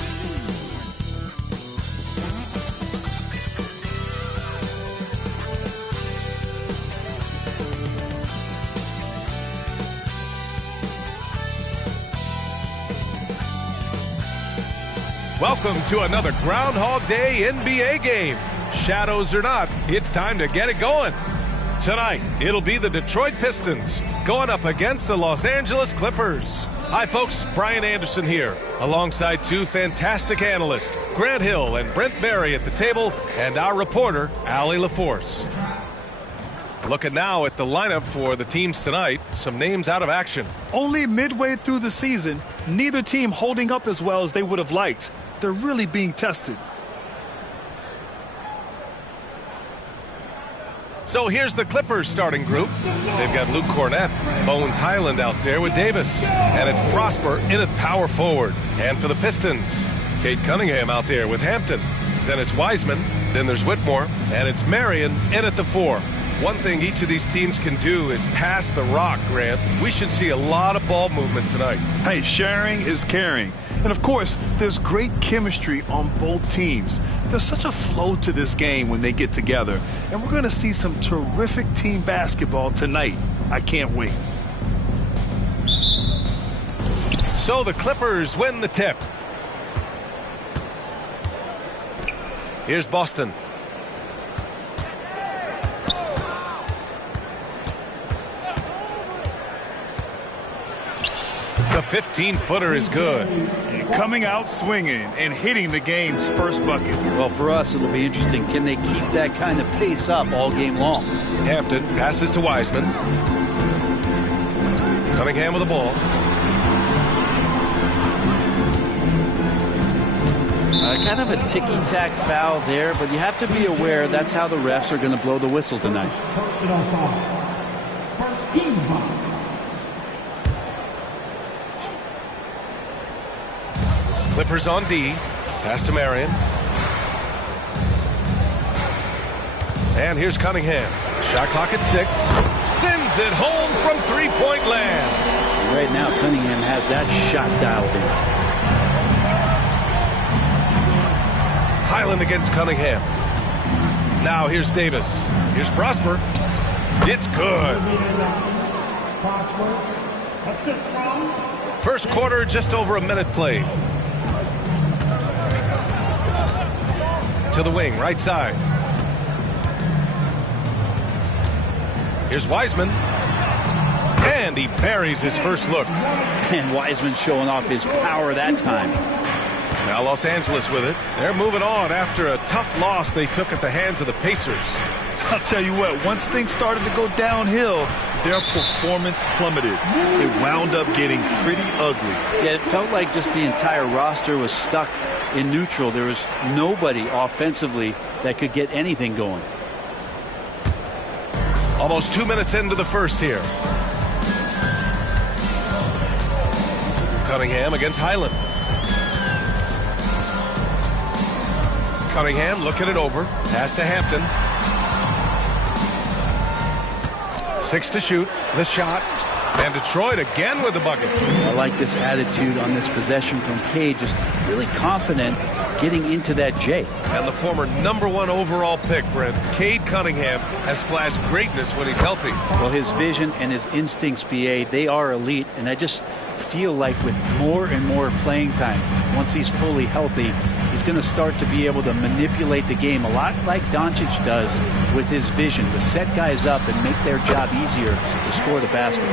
Welcome to another Groundhog Day NBA game. Shadows or not, it's time to get it going. Tonight, it'll be the Detroit Pistons going up against the Los Angeles Clippers. Hi, folks. Brian Anderson here, alongside two fantastic analysts, Grant Hill and Brent Barry at the table, and our reporter, Allie LaForce. Looking now at the lineup for the teams tonight, some names out of action. Only midway through the season, neither team holding up as well as they would have liked. They're really being tested. So here's the Clippers starting group. They've got Luke Cornett, Bones Highland out there with Davis, and it's Prosper in at power forward. And for the Pistons, Kate Cunningham out there with Hampton. Then it's Wiseman, then there's Whitmore, and it's Marion in at the 4. One thing each of these teams can do is pass the rock, Grant. We should see a lot of ball movement tonight. Hey, sharing is caring. And of course, there's great chemistry on both teams. There's such a flow to this game when they get together. And we're going to see some terrific team basketball tonight. I can't wait. So the Clippers win the tip. Here's Boston. The 15-footer is good. Coming out swinging and hitting the game's first bucket. Well, for us, it'll be interesting. Can they keep that kind of pace up all game long? Hampton passes to Wiseman. Cunningham with the ball. Kind of a ticky-tack foul there, but you have to be aware that's how the refs are going to blow the whistle tonight. Personal foul. First team foul. Clippers on D. Pass to Marion. And here's Cunningham. Shot clock at 6. Sends it home from three-point land. Right now, Cunningham has that shot dialed in. Highland against Cunningham. Now here's Davis. Here's Prosper. It's good. First quarter, just over a minute played. To the wing, right side. Here's Wiseman. And he buries his first look. And Wiseman showing off his power that time. Now Los Angeles with it. They're moving on after a tough loss they took at the hands of the Pacers. I'll tell you what, once things started to go downhill, their performance plummeted. It wound up getting pretty ugly. Yeah, it felt like just the entire roster was stuck in neutral. There was nobody offensively that could get anything going. Almost 2 minutes into the first here. Cunningham against Highland. Cunningham looking it over. Pass to Hampton. 6 to shoot. The shot. And Detroit again with the bucket. I like this attitude on this possession from Cade. Just really confident getting into that J. And the former #1 overall pick, Brent, Cade Cunningham, has flashed greatness when he's healthy. Well, his vision and his instincts, BA, they are elite. And I just feel like with more and more playing time, once he's fully healthy, he's going to start to be able to manipulate the game a lot like Doncic does with his vision, to set guys up and make their job easier to score the basket.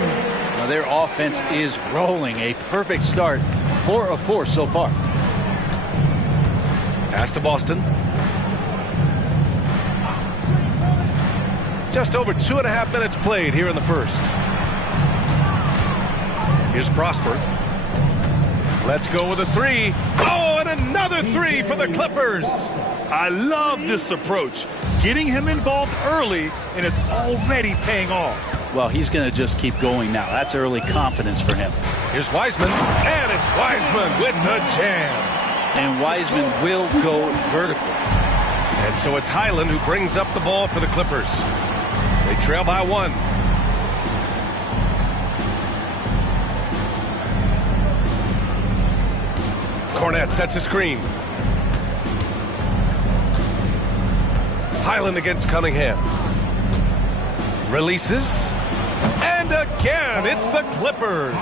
Now their offense is rolling. A perfect start. 4 of 4 so far. Pass to Boston. Just over 2.5 minutes played here in the first. Here's Prosper. Let's go with a 3. Oh, and another 3 for the Clippers. I love this approach. Getting him involved early, and it's already paying off. Well, he's going to just keep going now. That's early confidence for him. Here's Wiseman, and it's Wiseman with the jam. And Wiseman will go vertical. And so it's Highland who brings up the ball for the Clippers. They trail by 1. Cornette sets a screen. Highland against Cunningham. Releases. And again, it's the Clippers.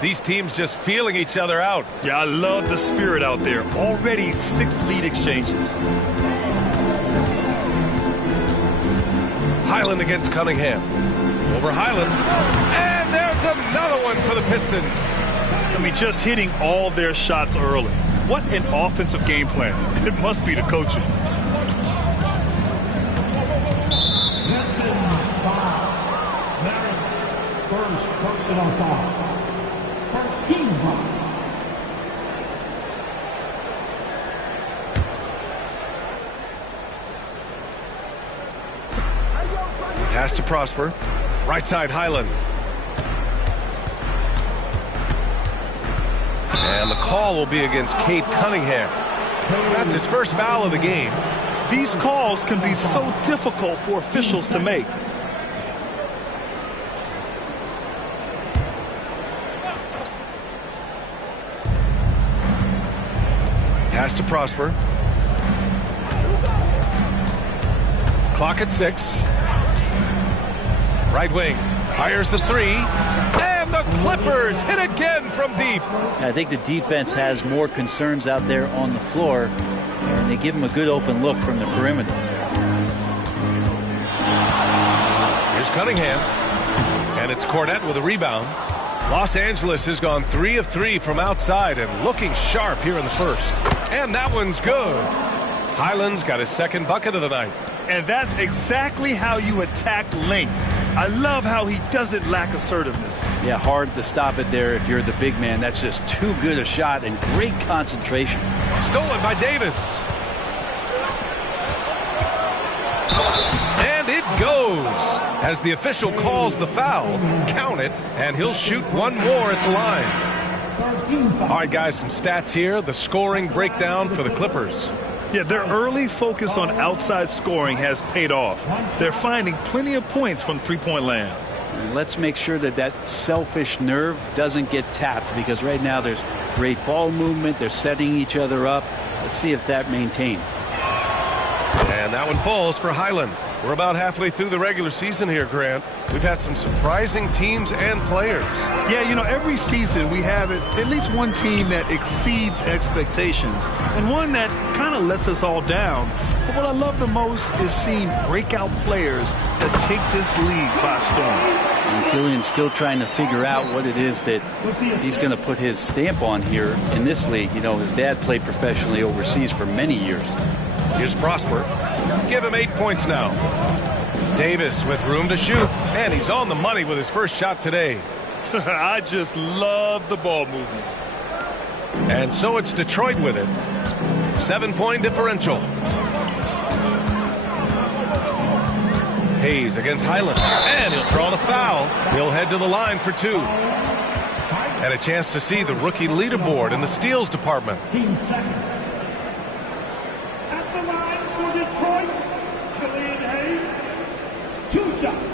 These teams just feeling each other out. Yeah, I love the spirit out there. Already 6 lead exchanges. Highland against Cunningham. Over Highland. And there's another one for the Pistons. I mean, just hitting all their shots early. What an offensive game plan. It must be the coaching. First personal foul. First team foul. Pass to Prosper. Right side Highland. And the call will be against Cade Cunningham. That's his first foul of the game. These calls can be so difficult for officials to make. Pass to Prosper. Clock at 6. Right wing. Fires the 3. And the Clippers hit again from deep. I think the defense has more concerns out there on the floor, and they give them a good open look from the perimeter. Here's Cunningham. And it's Cornette with a rebound. Los Angeles has gone 3 of 3 from outside and looking sharp here in the first. And that one's good. Highland's got his second bucket of the night. And that's exactly how you attack length. I love how he doesn't lack assertiveness. Yeah, hard to stop it there if you're the big man. That's just too good a shot and great concentration. Stolen by Davis. And it goes. As the official calls the foul, count it, and he'll shoot one more at the line. All right, guys, some stats here. The scoring breakdown for the Clippers. Yeah, their early focus on outside scoring has paid off. They're finding plenty of points from three-point land. And let's make sure that that selfish nerve doesn't get tapped, because right now there's great ball movement. They're setting each other up. Let's see if that maintains. And that one falls for Highland. We're about halfway through the regular season here, Grant. We've had some surprising teams and players. Yeah, you know, every season we have at least one team that exceeds expectations and one that kind of lets us all down. But what I love the most is seeing breakout players that take this league by storm. And Killian's still trying to figure out what it is that he's going to put his stamp on here in this league. You know, his dad played professionally overseas for many years. Here's Prosper. Give him 8 points now. Davis with room to shoot. And he's on the money with his first shot today. I just love the ball movement. And so it's Detroit with it. 7-point differential. Hayes against Highland. And he'll draw the foul. He'll head to the line for 2. And a chance to see the rookie leaderboard in the steals department. Team second. At the line for Detroit, Killian Hayes. 2 shots.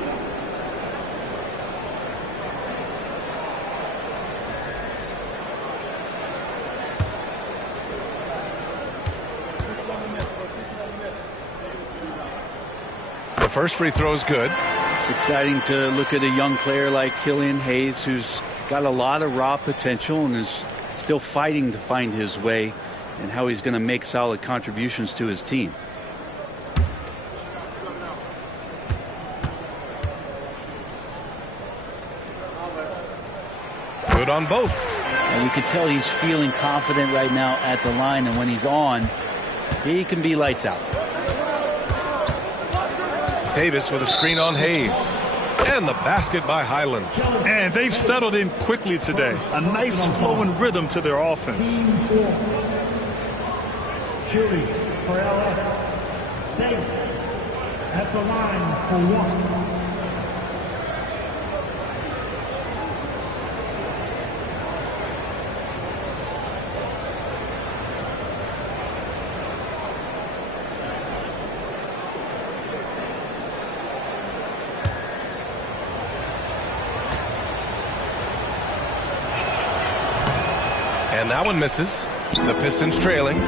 The first free throw is good. It's exciting to look at a young player like Killian Hayes, who's got a lot of raw potential and is still fighting to find his way and how he's going to make solid contributions to his team. Good on both. And you can tell he's feeling confident right now at the line, and when he's on, he can be lights out. Davis with a screen on Hayes. And the basket by Highland. And they've settled in quickly today. A nice flowing rhythm to their offense. Shooting for LA. Davis at the line for 1. And that one misses. The Pistons trailing.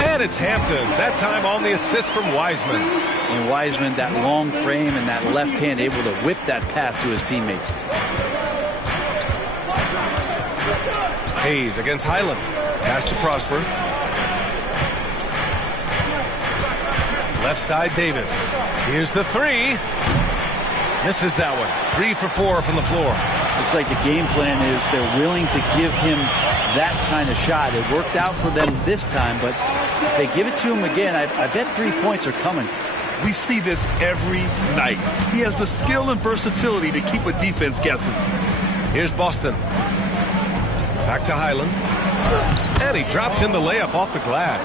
And it's Hampton. That time on the assist from Wiseman. And Wiseman, that long frame and that left hand, able to whip that pass to his teammate. Hayes against Highland. Pass to Prosper. Left side Davis. Here's the 3. Misses that one. 3 for 4 from the floor. Looks like the game plan is they're willing to give him that kind of shot. It worked out for them this time, but if they give it to him again, I bet 3 points are coming. We see this every night. He has the skill and versatility to keep a defense guessing. Here's Boston. Back to Highland. And he drops in the layup off the glass.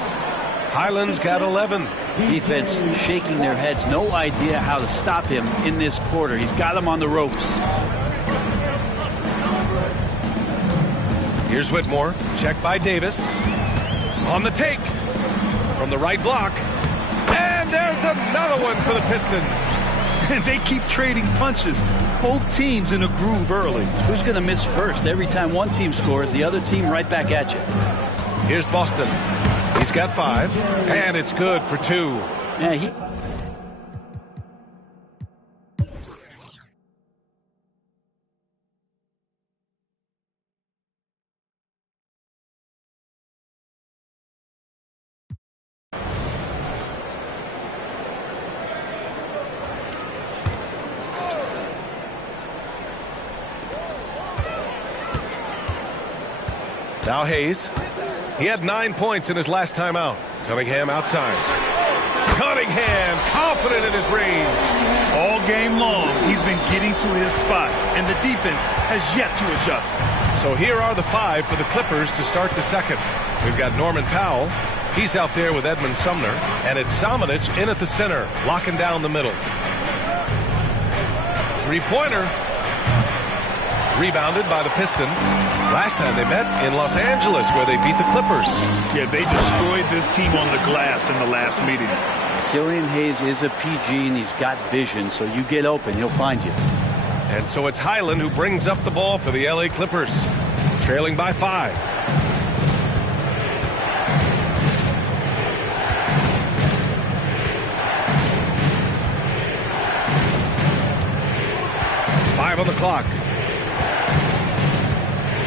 Highland's got 11. Defense shaking their heads. No idea how to stop him in this quarter. He's got him on the ropes. Here's Whitmore. Check by Davis. On the take. From the right block. And there's another one for the Pistons. And they keep trading punches. Both teams in a groove early. Who's going to miss first? Every time one team scores, the other team right back at you. Here's Boston. He's got 5. And it's good for 2. Yeah, Now Hayes. He had 9 points in his last time out. Cunningham outside. Cunningham confident in his range. All game long, he's been getting to his spots, and the defense has yet to adjust. So here are the 5 for the Clippers to start the second. We've got Norman Powell. He's out there with Edmund Sumner. And it's Samanic in at the center, locking down the middle. Three-pointer. Rebounded by the Pistons. Last time they met in Los Angeles, where they beat the Clippers. Yeah, they destroyed this team on the glass in the last meeting. Killian Hayes is a PG, and he's got vision, so you get open, he'll find you. And so it's Highland who brings up the ball for the LA Clippers, trailing by 5. Five on the clock.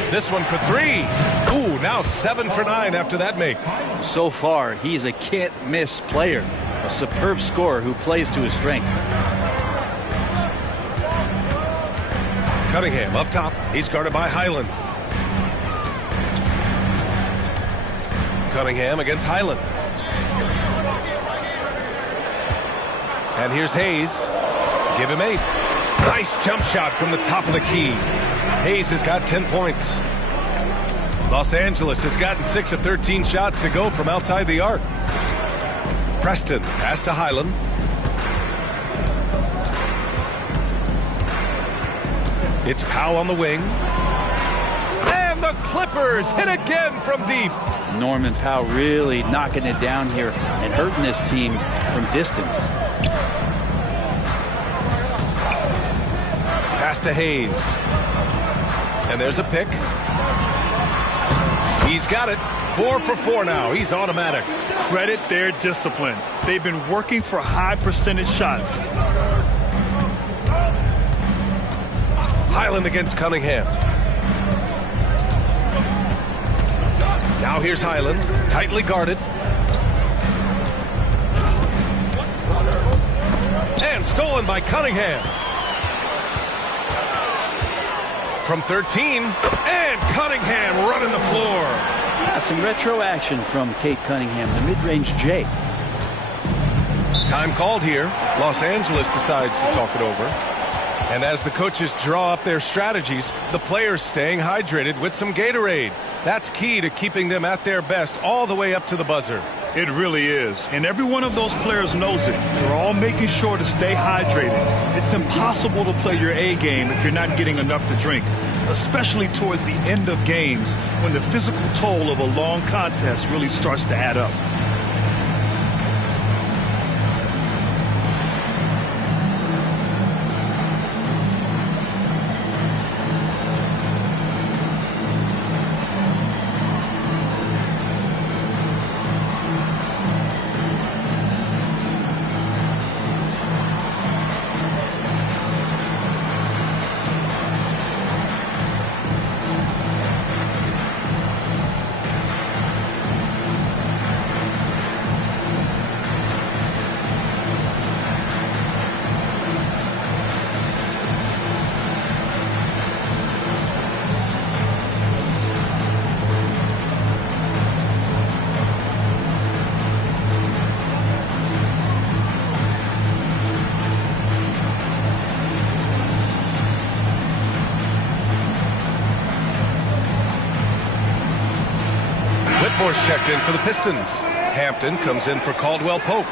This one for 3. Ooh, now 7 for 9 after that make. So far, he's a can't-miss player. A superb scorer who plays to his strength. Cunningham up top. He's guarded by Highland. Cunningham against Highland. And here's Hayes. Give him 8. Nice jump shot from the top of the key. Hayes has got 10 points. Los Angeles has gotten 6 of 13 shots to go from outside the arc. Preston pass to Highland. It's Powell on the wing. And the Clippers hit again from deep. Norman Powell really knocking it down here and hurting this team from distance. Pass to Hayes. And there's a pick. He's got it. 4 for 4 now. He's automatic. Credit their discipline. They've been working for high percentage shots. Highland against Cunningham. Now here's Highland, tightly guarded. And stolen by Cunningham. From 13, and Cunningham running the floor. Yeah, some retro action from Kate Cunningham, the mid-range J. Time called here. Los Angeles decides to talk it over. And as the coaches draw up their strategies, the players staying hydrated with some Gatorade. That's key to keeping them at their best all the way up to the buzzer. It really is. And every one of those players knows it. They're all making sure to stay hydrated. It's impossible to play your A game if you're not getting enough to drink, especially towards the end of games when the physical toll of a long contest really starts to add up. Whitmore's checked in for the Pistons. Hampton comes in for Caldwell Pope.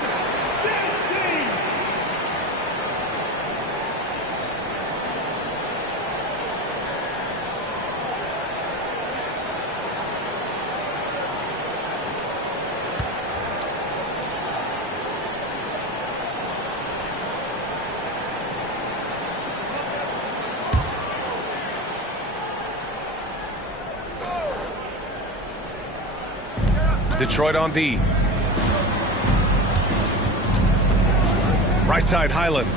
Detroit on D. Right side, Highland.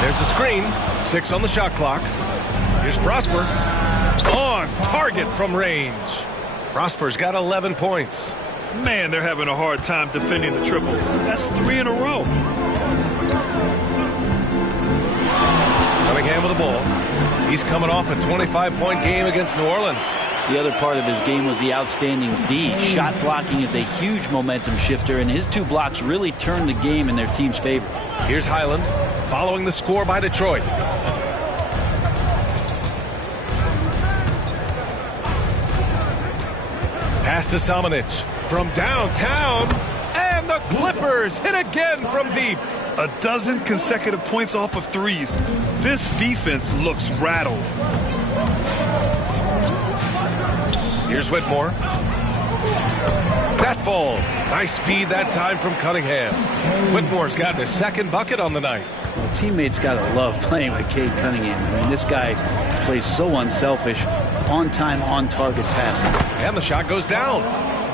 There's a screen. 6 on the shot clock. Here's Prosper. On target from range. Prosper's got 11 points. Man, they're having a hard time defending the triple. That's 3 in a row. Cunningham with the ball. He's coming off a 25-point game against New Orleans. The other part of his game was the outstanding D. Shot blocking is a huge momentum shifter, and his 2 blocks really turned the game in their team's favor. Here's Highland following the score by Detroit. Pass to Samanic from downtown, and the Clippers hit again from deep. A dozen consecutive points off of threes. This defense looks rattled. Here's Whitmore. That falls. Nice feed that time from Cunningham. Whitmore's got his 2nd bucket on the night. Well, teammates got to love playing with Cade Cunningham. I mean, this guy plays so unselfish, on time, on target passing. And the shot goes down.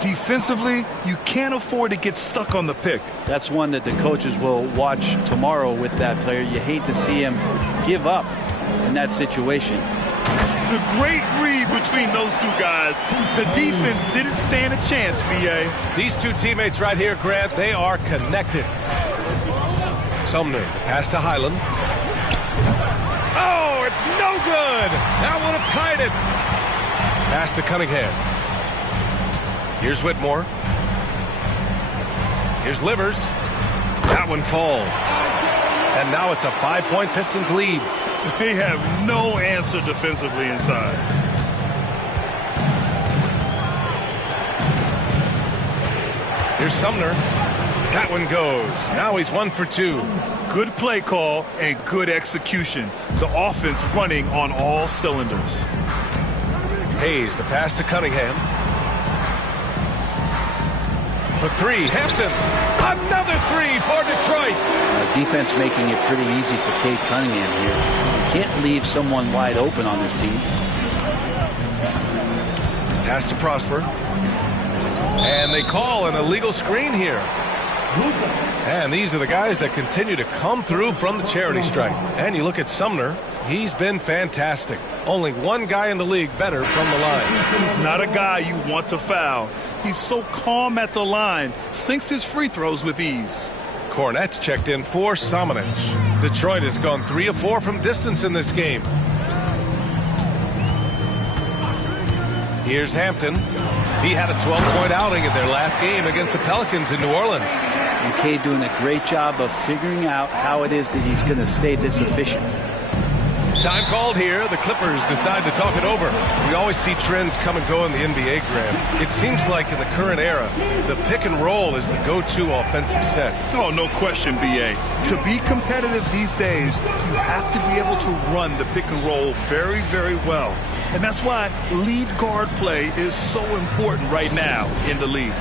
Defensively, you can't afford to get stuck on the pick. That's one that the coaches will watch tomorrow with that player. You hate to see him give up in that situation. The great read between those 2 guys. The defense didn't stand a chance, B.A. These 2 teammates right here, Grant, they are connected. Sumner, the pass to Highland. Oh, it's no good. That would have tied it. Pass to Cunningham. Here's Whitmore. Here's Livers. That one falls. And now it's a 5-point Pistons lead. They have no answer defensively inside. Here's Sumner. That one goes. Now he's 1 for 2. Good play call and good execution. The offense running on all cylinders. Hayes, the pass to Cunningham. For 3, Hampton. Another 3 for Detroit. Defense making it pretty easy for Cade Cunningham here. You can't leave someone wide open on this team. Pass to Prosper. And they call an illegal screen here. And these are the guys that continue to come through from the charity stripe. And you look at Sumner, he's been fantastic. Only one guy in the league better from the line. He's not a guy you want to foul. He's so calm at the line, sinks his free throws with ease. Cornette's checked in for Samanic. Detroit has gone 3 of 4 from distance in this game. Here's Hampton. He had a 12-point outing in their last game against the Pelicans in New Orleans. And Cade doing a great job of figuring out how it is that he's going to stay this efficient. Time called here. The Clippers decide to talk it over. We always see trends come and go in the NBA, Graham. It seems like in the current era, the pick and roll is the go-to offensive set. Oh, no question, B.A. To be competitive these days, you have to be able to run the pick and roll very, very well. And that's why lead guard play is so important right now in the league.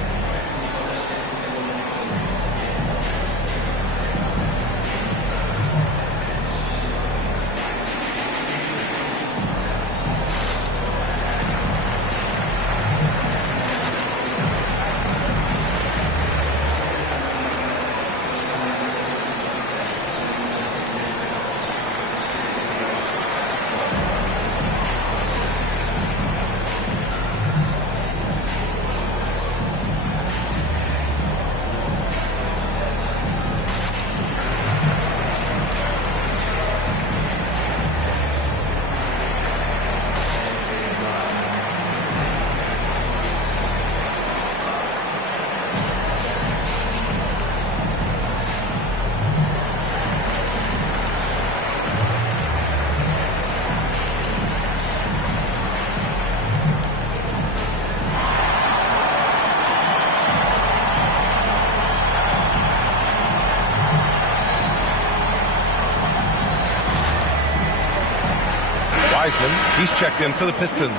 He's checked in for the Pistons.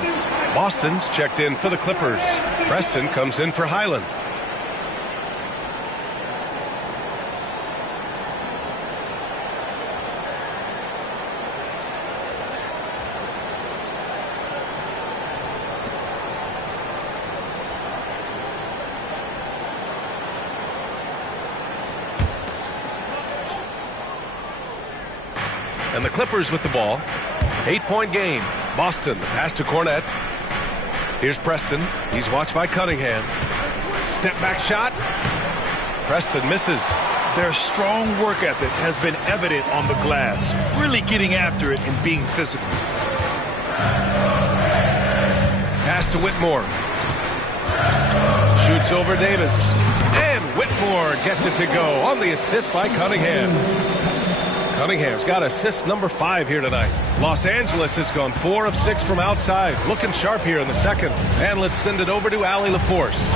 Boston's checked in for the Clippers. Preston comes in for Highland. And the Clippers with the ball. 8-point game. Boston, the pass to Cornette. Here's Preston. He's watched by Cunningham. Step back shot. Preston misses. Their strong work ethic has been evident on the glass. Really getting after it and being physical. Pass to Whitmore. Shoots over Davis. And Whitmore gets it to go on the assist by Cunningham. Cunningham's got assist number 5 here tonight. Los Angeles has gone 4 of 6 from outside. Looking sharp here in the second. And let's send it over to Allie LaForce.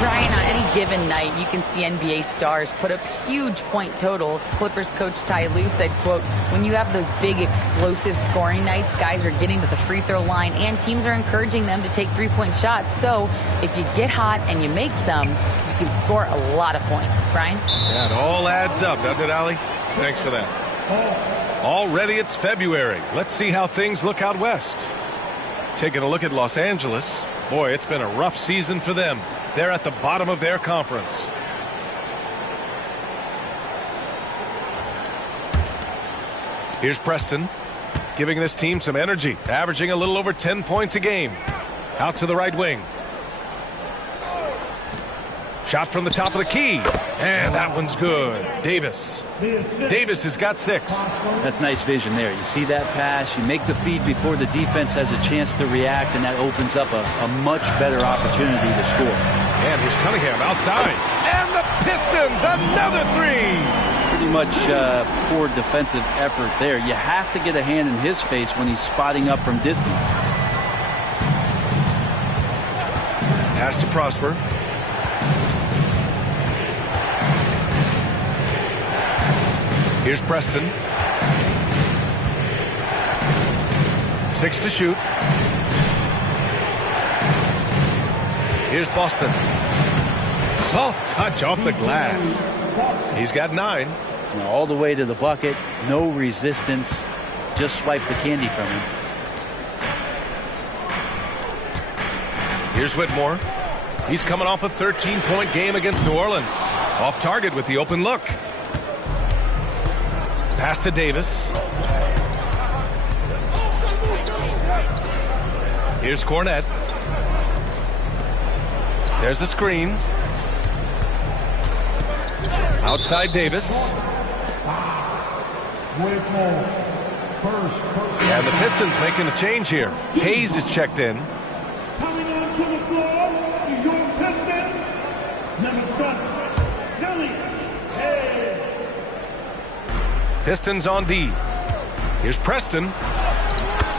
Brian, on any given night, you can see NBA stars put up huge point totals. Clippers coach Ty Lue said, quote, when you have those big explosive scoring nights, guys are getting to the free throw line and teams are encouraging them to take 3-point shots. So if you get hot and you make some, you can score a lot of points. Brian? Yeah, it all adds up, doesn't it, Allie? Thanks for that. Already it's February. Let's see how things look out west. Taking a look at Los Angeles. Boy, it's been a rough season for them. They're at the bottom of their conference. Here's Preston, giving this team some energy, averaging a little over 10 points a game. Out to the right wing. Shot from the top of the key. And that one's good. Davis has got 6. That's nice vision there. You see that pass, you make the feed before the defense has a chance to react, and that opens up a much better opportunity to score. And here's Cunningham outside. And the Pistons, another 3. Pretty much poor defensive effort there. You have to get a hand in his face when he's spotting up from distance. Pass to Prosper. Here's Preston. 6 to shoot. Here's Boston. Soft touch off the glass. He's got 9. All the way to the bucket. No resistance. Just swipe the candy from him. Here's Whitmore. He's coming off a 13-point game against New Orleans. Off target with the open look. Pass to Davis. Here's Cornette. There's a screen. Outside Davis. And the Pistons making a change here. Hayes is checked in. Coming onto the floor, New York Pistons, number 7, Billy Hayes. Pistons on D. Here's Preston.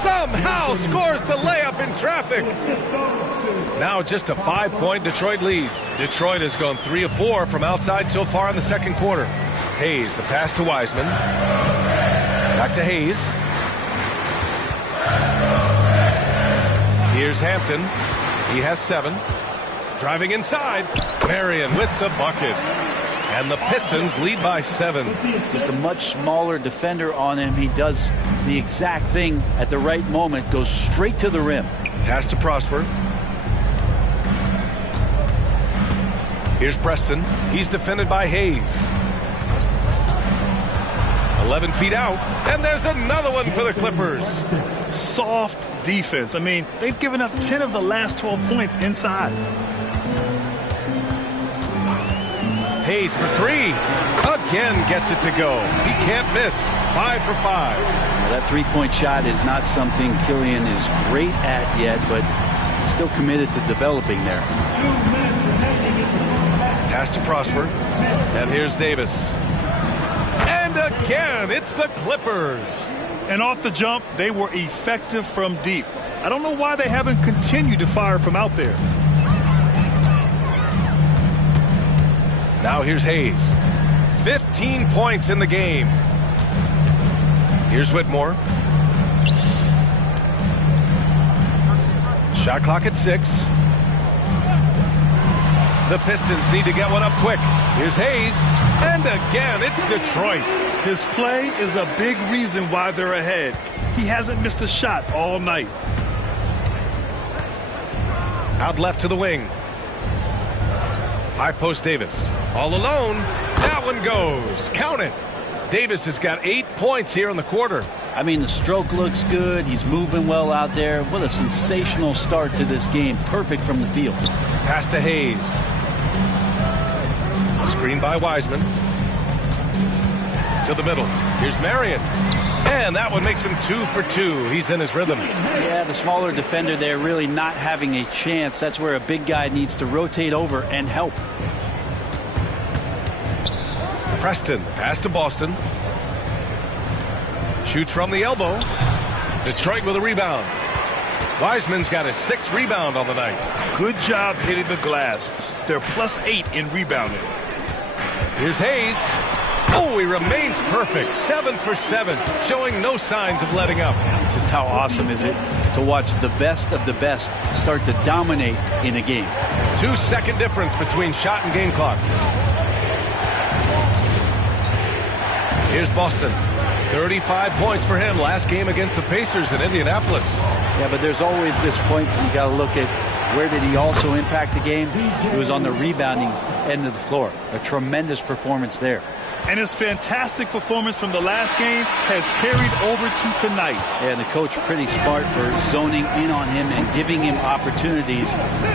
Somehow scores the layup in traffic. Now just a 5-point Detroit lead. Detroit has gone 3 of 4 from outside so far in the second quarter. Hayes, the pass to Wiseman. Back to Hayes. Here's Hampton. He has 7. Driving inside. Marion with the bucket. And the Pistons lead by 7. Just a much smaller defender on him. He does the exact thing at the right moment. Goes straight to the rim. Pass to Prosper. Here's Preston. He's defended by Hayes. 11 feet out. And there's another one for the Clippers. Soft defense. I mean, they've given up 10 of the last 12 points inside. Hayes for 3. Again gets it to go. He can't miss. 5 for 5. Now, that three-point shot is not something Killian is great at yet, but still committed to developing there. Pass to Prosper. And here's Davis. And again, it's the Clippers. And off the jump, they were effective from deep. I don't know why they haven't continued to fire from out there. Now here's Hayes. 15 points in the game. Here's Whitmore. Shot clock at 6. The Pistons need to get one up quick. Here's Hayes. And again, it's Detroit. His play is a big reason why they're ahead. He hasn't missed a shot all night. Out left to the wing. High post Davis. All alone. That one goes. Count it. Davis has got 8 points here in the quarter. I mean, the stroke looks good. He's moving well out there. What a sensational start to this game. Perfect from the field. Pass to Hayes. Screen by Wiseman. To the middle. Here's Marion. And that one makes him 2 for 2. He's in his rhythm. Yeah, the smaller defender there really not having a chance. That's where a big guy needs to rotate over and help. Preston, pass to Boston. Shoots from the elbow. Detroit with a rebound. Wiseman's got his 6th rebound on the night. Good job hitting the glass. They're +8 in rebounding. Here's Hayes. Oh, he remains perfect. 7 for 7, showing no signs of letting up. Just how awesome is it to watch the best of the best start to dominate in a game. 2-second difference between shot and game clock. Here's Boston. 35 points for him last game against the Pacers in Indianapolis. Yeah, but there's always this point you got to look at where did he also impact the game. It was on the rebounding end of the floor. A tremendous performance there. And his fantastic performance from the last game has carried over to tonight. And the coach pretty smart for zoning in on him and giving him opportunities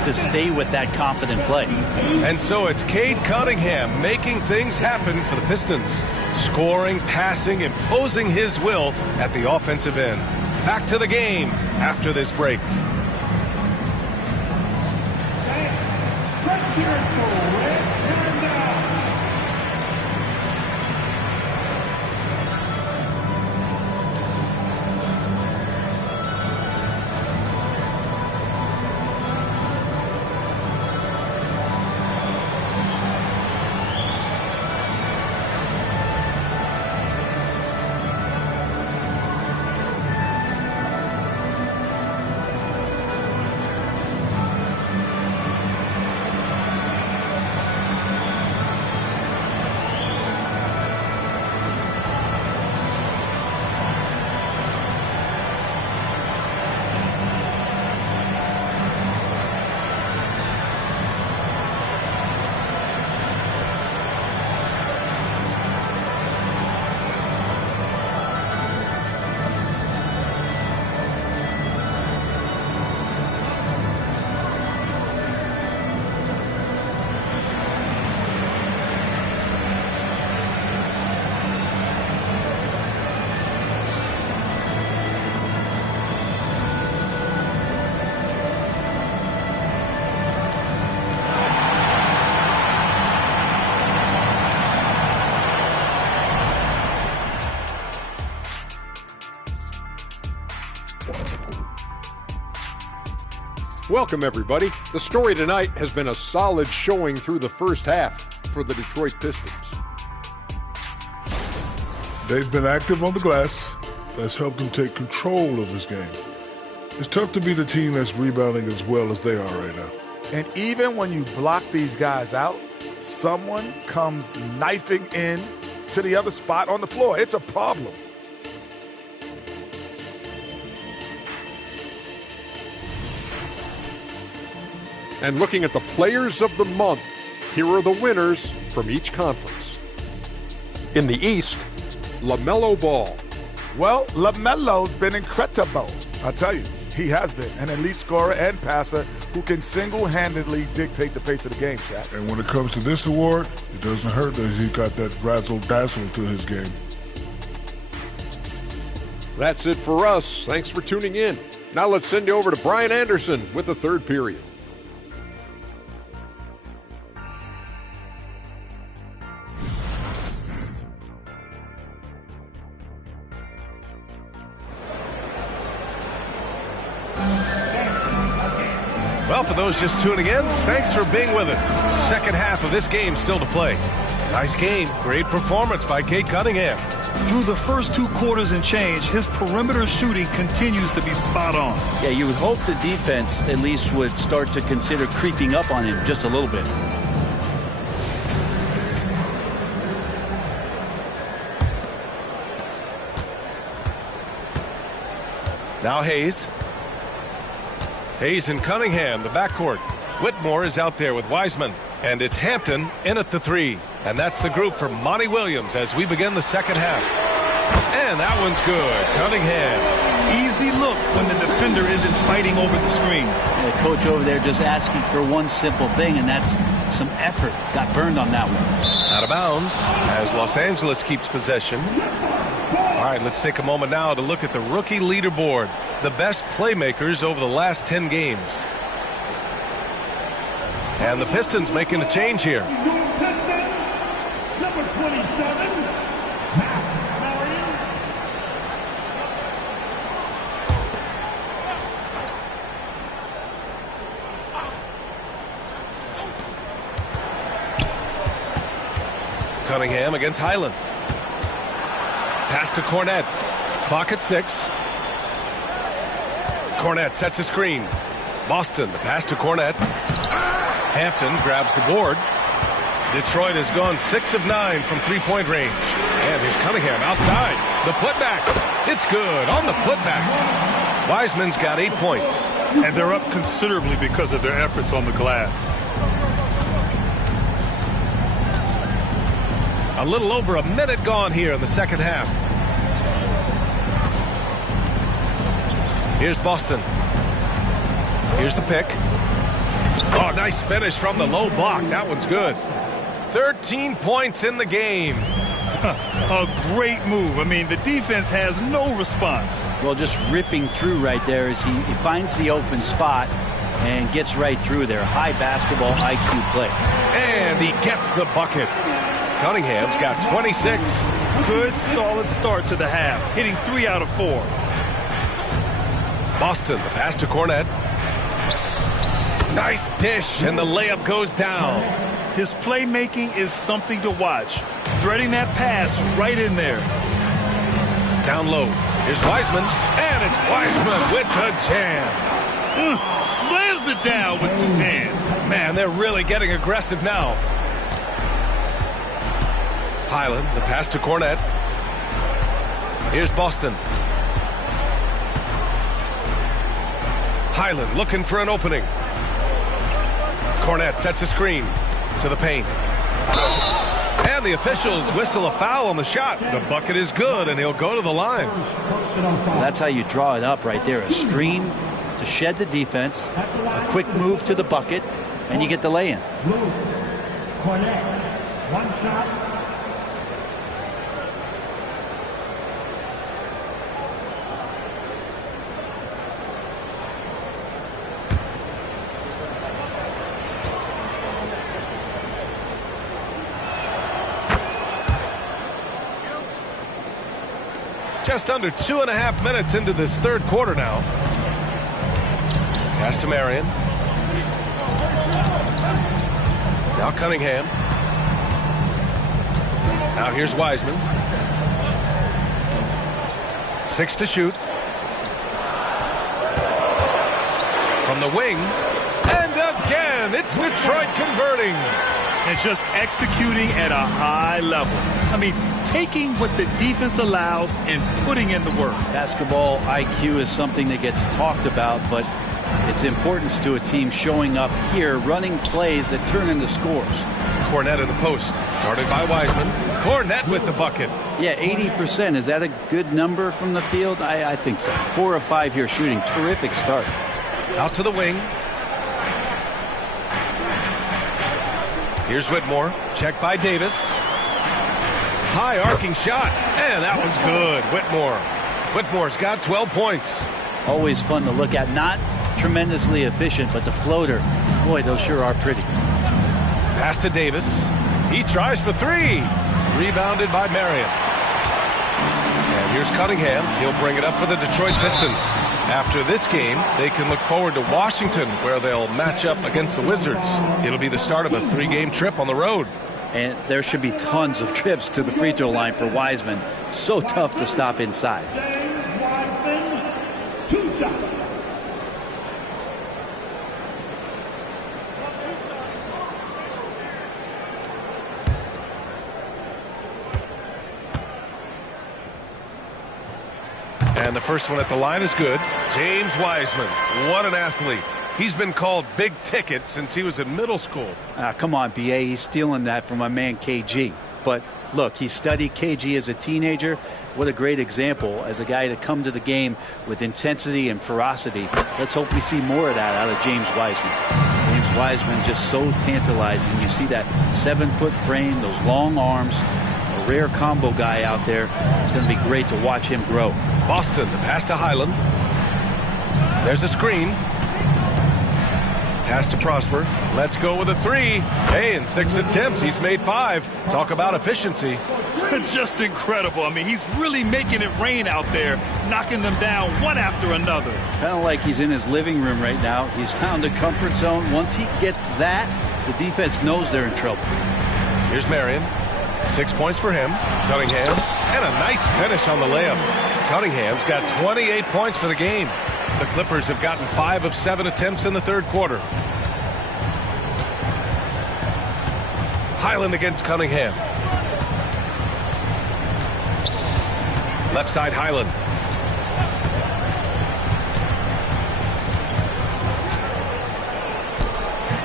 to stay with that confident play. And so it's Cade Cunningham making things happen for the Pistons. Scoring, passing, imposing his will at the offensive end. Back to the game after this break. Welcome, everybody. The story tonight has been a solid showing through the first half for the Detroit Pistons. They've been active on the glass. That's helped them take control of this game. It's tough to beat a team that's rebounding as well as they are right now. And even when you block these guys out, someone comes knifing in to the other spot on the floor. It's a problem. And looking at the players of the month, here are the winners from each conference. In the East, LaMelo Ball. Well, LaMelo's been incredible. I tell you, he has been an elite scorer and passer who can single-handedly dictate the pace of the game, Shaq. And when it comes to this award, it doesn't hurt that he got that razzle-dazzle to his game. That's it for us. Thanks for tuning in. Now let's send you over to Brian Anderson with the third period. Well, for those just tuning in, thanks for being with us. Second half of this game still to play. Nice game. Great performance by Cade Cunningham. Through the first 2 quarters and change, his perimeter shooting continues to be spot on. Yeah, you would hope the defense at least would start to consider creeping up on him just a little bit. Now Hayes. Hayes and Cunningham, the backcourt. Whitmore is out there with Wiseman. And it's Hampton in at the 3. And that's the group for Monty Williams as we begin the second half. And that one's good. Cunningham. Easy look when the defender isn't fighting over the screen. And the coach over there just asking for one simple thing, and that's some effort. Got burned on that one. Out of bounds as Los Angeles keeps possession. All right, let's take a moment now to look at the rookie leaderboard. The best playmakers over the last 10 games. And the Pistons making a change here. Number 27, Cunningham against Highland. Pass to Cornette. Clock at 6. Cornette sets a screen. Boston, the pass to Cornette. Hampton grabs the board. Detroit has gone 6 of 9 from three-point range. And here's Cunningham outside. The putback. It's good on the putback. Wiseman's got 8 points. And they're up considerably because of their efforts on the glass. A little over a minute gone here in the second half. Here's Boston. Here's the pick. Oh, nice finish from the low block. That one's good. 13 points in the game. A great move. I mean, the defense has no response. Well, just ripping through right there as he finds the open spot and gets right through there. High basketball IQ play. And he gets the bucket. Cunningham's got 26. Good, solid start to the half, hitting 3 out of 4. Boston, the pass to Cornette. Nice dish, and the layup goes down. His playmaking is something to watch. Threading that pass right in there. Down low. Here's Wiseman, and it's Wiseman with the jam. Slams it down with 2 hands. Man, they're really getting aggressive now. Highland, the pass to Cornette. Here's Boston. Highland looking for an opening. Cornette sets a screen to the paint. And the officials whistle a foul on the shot. The bucket is good, and he'll go to the line. That's how you draw it up right there. A screen to shed the defense, a quick move to the bucket, and you get the lay-in. Cornette, 1 shot. Just under 2.5 minutes into this third quarter now. Pass to Marion. Now Cunningham. Now here's Wiseman. 6 to shoot. From the wing. And again, it's Detroit converting. And just executing at a high level. I mean, taking what the defense allows and putting in the work. Basketball IQ is something that gets talked about, but its importance to a team showing up here, running plays that turn into scores. Cornette in the post, guarded by Wiseman. Cornette with the bucket. Yeah, 80%. Is that a good number from the field? I think so. 4 of 5 here shooting. Terrific start. Out to the wing. Here's Whitmore. Checked by Davis. High arcing shot. And that one's good. Whitmore's got 12 points. Always fun to look at. Not tremendously efficient, but the floater, boy, those sure are pretty. Pass to Davis. He tries for 3. Rebounded by Marion. And here's Cunningham. He'll bring it up for the Detroit Pistons. After this game, they can look forward to Washington, where they'll match up against the Wizards. It'll be the start of a 3-game trip on the road. And there should be tons of trips to the free throw line for Wiseman. So tough to stop inside. James Wiseman, 2 shots. And the first one at the line is good. James Wiseman, what an athlete. He's been called big ticket since he was in middle school. Come on, B.A. He's stealing that from my man KG. But look, he studied KG as a teenager. What a great example as a guy to come to the game with intensity and ferocity. Let's hope we see more of that out of James Wiseman. James Wiseman just so tantalizing. You see that 7-foot frame, those long arms, a rare combo guy out there. It's going to be great to watch him grow. Boston, the pass to Highland. There's a screen. Pass to Prosper. Let's go with a 3. Hey, in 6 attempts, he's made 5. Talk about efficiency. Just incredible. I mean, he's really making it rain out there, knocking them down one after another. Kind of like he's in his living room right now. He's found a comfort zone. Once he gets that, the defense knows they're in trouble. Here's Marion. 6 points for him. Cunningham. And a nice finish on the layup. Cunningham's got 28 points for the game. The Clippers have gotten 5 of 7 attempts in the third quarter. Highland against Cunningham. Left side Highland.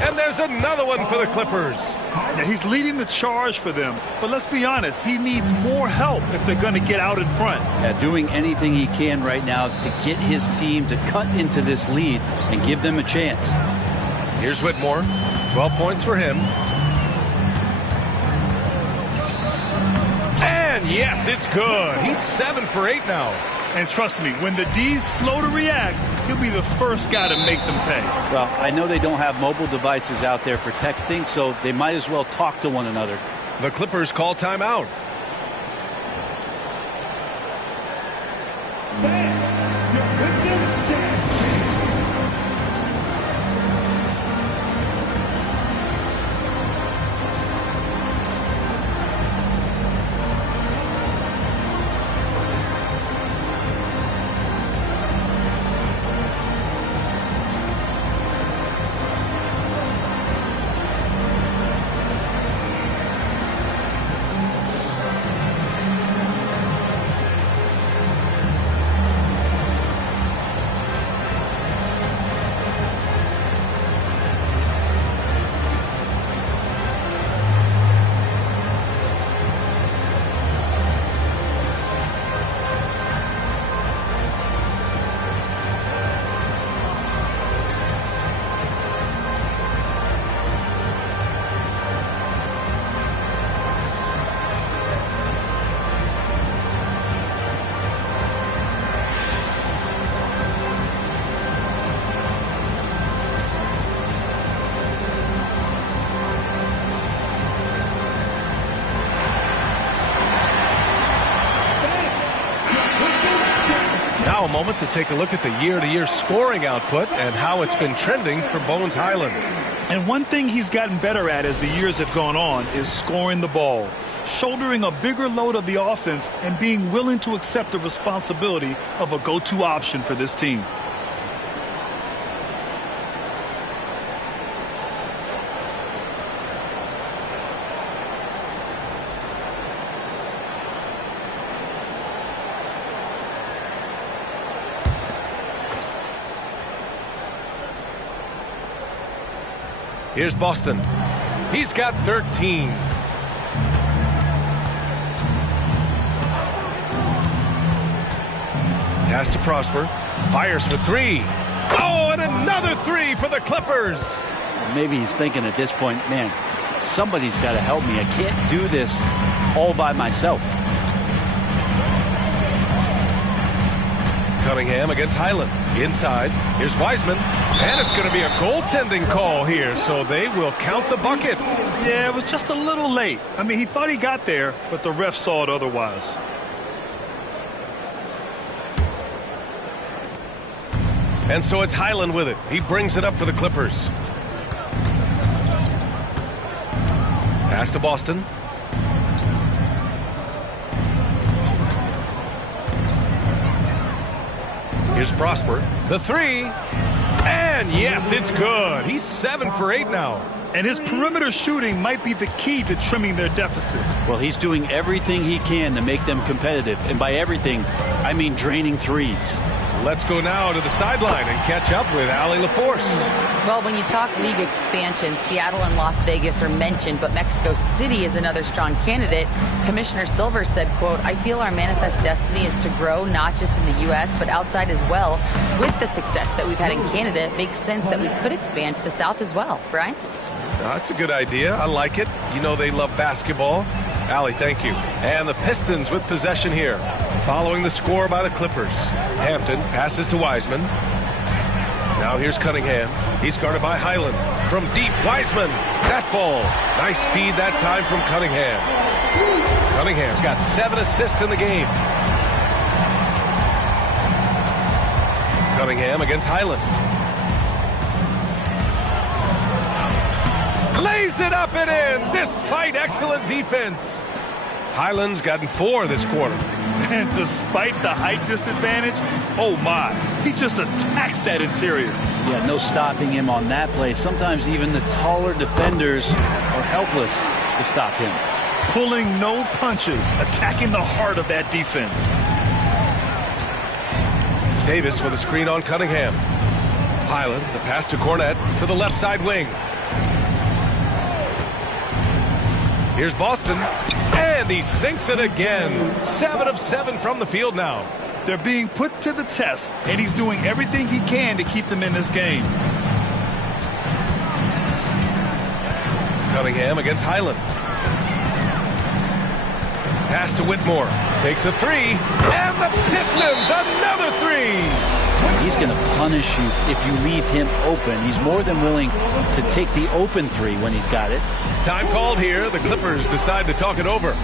And there's another one for the Clippers. Yeah, he's leading the charge for them, but let's be honest, he needs more help if they're going to get out in front. Yeah, doing anything he can right now to get his team to cut into this lead and give them a chance. Here's Whitmore. 12 points for him. And yes, it's good. He's 7 for 8 now. And trust me, when the D's slow to react, he'll be the first guy to make them pay. Well, I know they don't have mobile devices out there for texting, so they might as well talk to one another. The Clippers call timeout. Now a moment to take a look at the year-to-year scoring output and how it's been trending for Bones Highland. And one thing he's gotten better at as the years have gone on is scoring the ball, shouldering a bigger load of the offense and being willing to accept the responsibility of a go-to option for this team. Here's Boston. He's got 13. Pass to Prosper. Fires for 3. Oh, and another 3 for the Clippers. Maybe he's thinking at this point, man, somebody's got to help me. I can't do this all by myself. Cunningham against Highland. Inside. Here's Wiseman. And it's going to be a goaltending call here, so they will count the bucket. Yeah, it was just a little late. I mean, he thought he got there, but the ref saw it otherwise. And so it's Highland with it. He brings it up for the Clippers. Pass to Boston. Here's Prosper. The 3. And yes, it's good. He's 7 for 8 now. And his perimeter shooting might be the key to trimming their deficit. Well, he's doing everything he can to make them competitive. And by everything, I mean draining threes. Let's go now to the sideline and catch up with Allie LaForce. Well, when you talk league expansion, Seattle and Las Vegas are mentioned, but Mexico City is another strong candidate. Commissioner Silver said, quote, "I feel our manifest destiny is to grow not just in the U.S., but outside as well. With the success that we've had in Canada, it makes sense that we could expand to the South as well." Brian? That's a good idea. I like it. You know they love basketball. Allie, thank you. And the Pistons with possession here, following the score by the Clippers. Hampton passes to Wiseman. Now here's Cunningham. He's guarded by Highland. From deep, Wiseman. That falls. Nice feed that time from Cunningham. Cunningham's got 7 assists in the game. Cunningham against Highland. Lays it up and in, despite excellent defense. Highland's gotten 4 this quarter. And despite the height disadvantage, oh my, he just attacks that interior. Yeah, no stopping him on that play. Sometimes even the taller defenders are helpless to stop him. Pulling no punches, attacking the heart of that defense. Davis with a screen on Cunningham. Highland, the pass to Cornette to the left side wing. Here's Boston, and he sinks it again. 7 of 7 from the field now. They're being put to the test, and he's doing everything he can to keep them in this game. Cunningham against Highland. Pass to Whitmore. Takes a 3, and the Pistons, another 3. He's going to punish you if you leave him open. He's more than willing to take the open 3 when he's got it. Time called here. The Clippers decide to talk it over.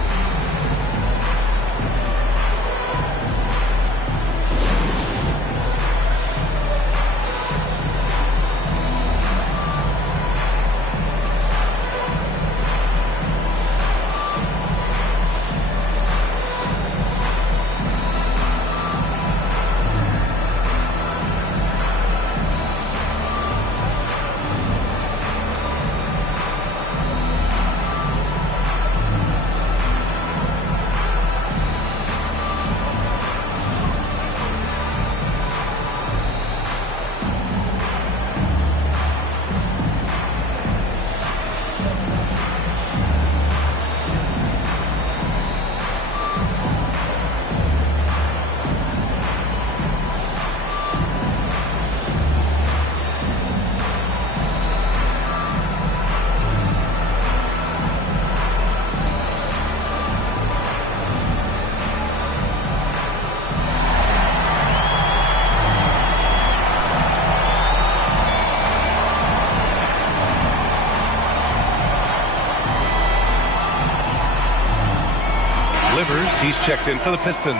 He's checked in for the Pistons.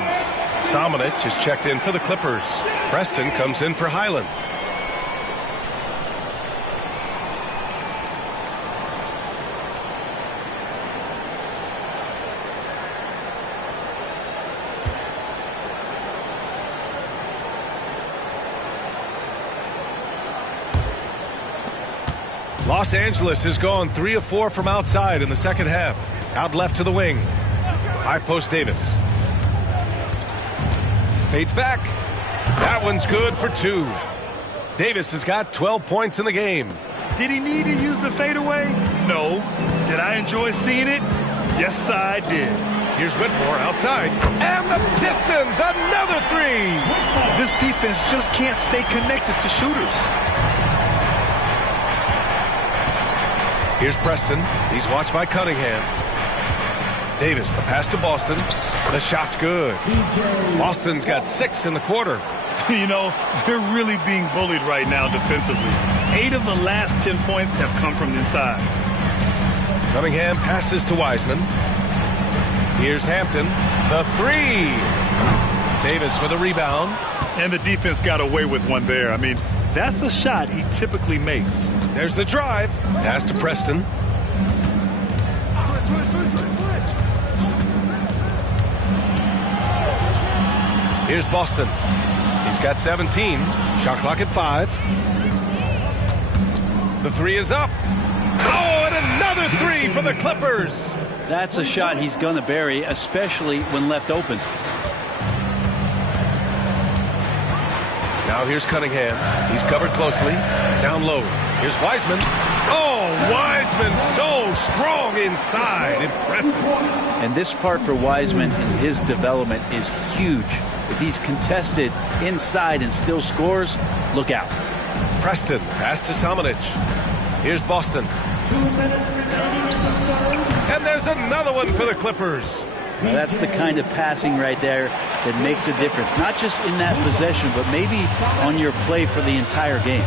Samanic is checked in for the Clippers. Preston comes in for Highland. Los Angeles has gone 3 of 4 from outside in the second half. Out left to the wing. High post Davis. Fades back. That one's good for 2. Davis has got 12 points in the game. Did he need to use the fadeaway? No. Did I enjoy seeing it? Yes, I did. Here's Whitmore outside. And the Pistons, another 3. This defense just can't stay connected to shooters. Here's Preston. He's watched by Cunningham. Davis, the pass to Boston. The shot's good. Boston's got 6 in the quarter. You know, they're really being bullied right now defensively. 8 of the last 10 points have come from inside. Cunningham passes to Wiseman. Here's Hampton. The 3. Davis with a rebound. And the defense got away with one there. I mean, that's a shot he typically makes. There's the drive. Pass to Preston. Here's Boston. He's got 17. Shot clock at 5. The 3 is up. Oh, and another 3 for the Clippers. That's a shot he's going to bury, especially when left open. Now here's Cunningham. He's covered closely. Down low. Here's Wiseman. Oh, Wiseman so strong inside. Impressive. And this part for Wiseman in his development is huge. If he's contested inside and still scores, look out. Preston, pass to Samanic. Here's Boston. 2 minutes remaining. And there's another one for the Clippers. Now that's the kind of passing right there that makes a difference. Not just in that possession, but maybe on your play for the entire game.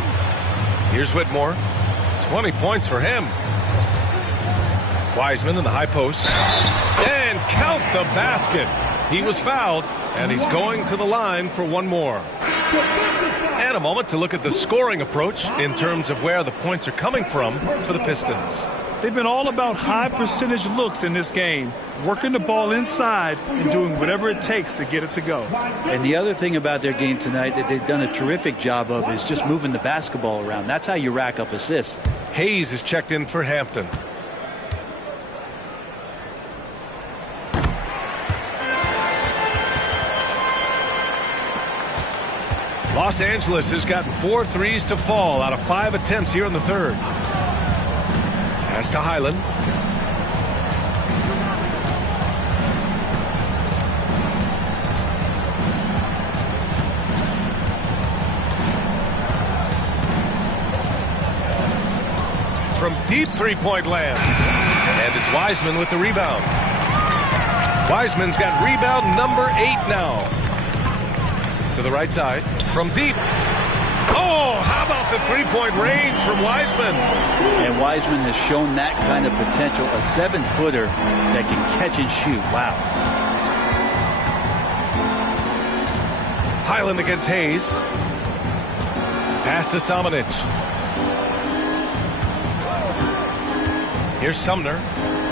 Here's Whitmore. 20 points for him. Wiseman in the high post. And count the basket. He was fouled, and he's going to the line for one more. And a moment to look at the scoring approach in terms of where the points are coming from for the Pistons. They've been all about high percentage looks in this game, working the ball inside and doing whatever it takes to get it to go. And the other thing about their game tonight that they've done a terrific job of is just moving the basketball around. That's how you rack up assists. Hayes is checked in for Hampton. Los Angeles has gotten 4 threes to fall out of 5 attempts here in the third. Pass to Highland. from deep three-point land. And it's Wiseman with the rebound. Wiseman's got rebound number 8 now. To the right side from deep. Oh, how about the three-point range from Wiseman? And Wiseman has shown that kind of potential, a 7-footer that can catch and shoot. Wow. Highland against Hayes. Pass to Samanic. Here's Sumner.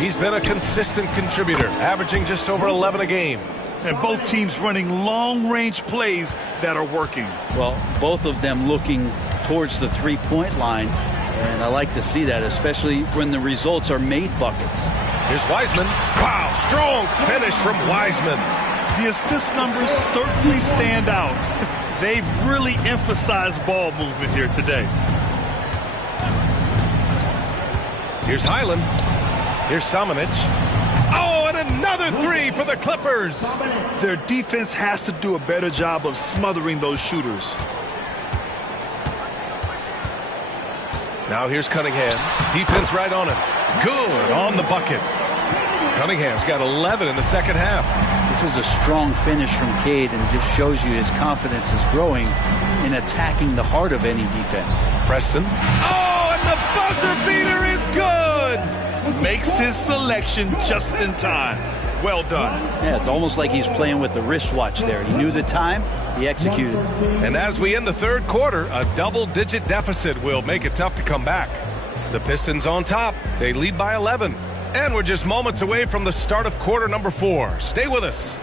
He's been a consistent contributor, averaging just over 11 a game. And both teams running long-range plays that are working. Well, both of them looking towards the three-point line, and I like to see that, especially when the results are made buckets. Here's Wiseman. Wow, strong finish from Wiseman. The assist numbers certainly stand out. They've really emphasized ball movement here today. Here's Highland. Here's Samanic. Oh, and another three for the Clippers. Their defense has to do a better job of smothering those shooters. Now here's Cunningham. Defense right on him. Good on the bucket. Cunningham's got 11 in the second half. This is a strong finish from Cade, and just shows you his confidence is growing in attacking the heart of any defense. Preston. Oh, and the buzzer beater is good. Makes his selection just in time. Well done. Yeah, it's almost like he's playing with the wristwatch there. He knew the time, he executed. And as we end the third quarter, a double-digit deficit will make it tough to come back. The Pistons on top. They lead by 11. And we're just moments away from the start of quarter number 4. Stay with us.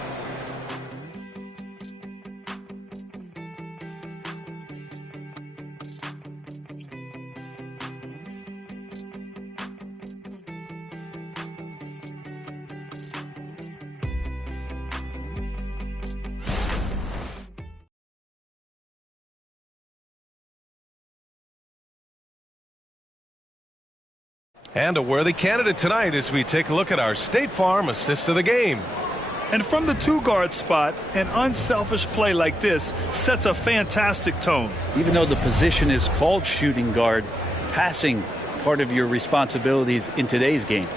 And a worthy candidate tonight as we take a look at our State Farm assist of the game. And from the 2-guard spot, an unselfish play like this sets a fantastic tone. Even though the position is called shooting guard, passing part of your responsibilities in today's game.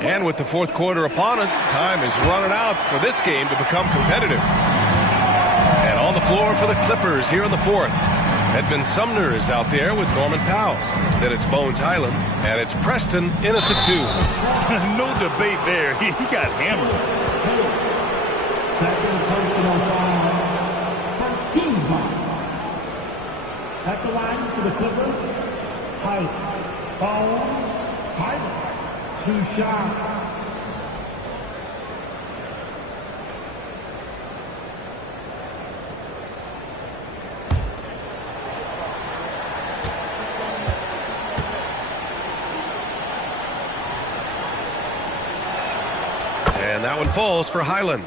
And with the fourth quarter upon us, time is running out for this game to become competitive. And on the floor for the Clippers here in the fourth. Edmund Sumner is out there with Norman Powell. Then it's Bones Highland, and it's Preston in at the 2. No debate there. He got hammered. Second personal foul. First team foul. At the line for the Clippers, Highland. Bones Highland. 2 shots. And that one falls for Highland.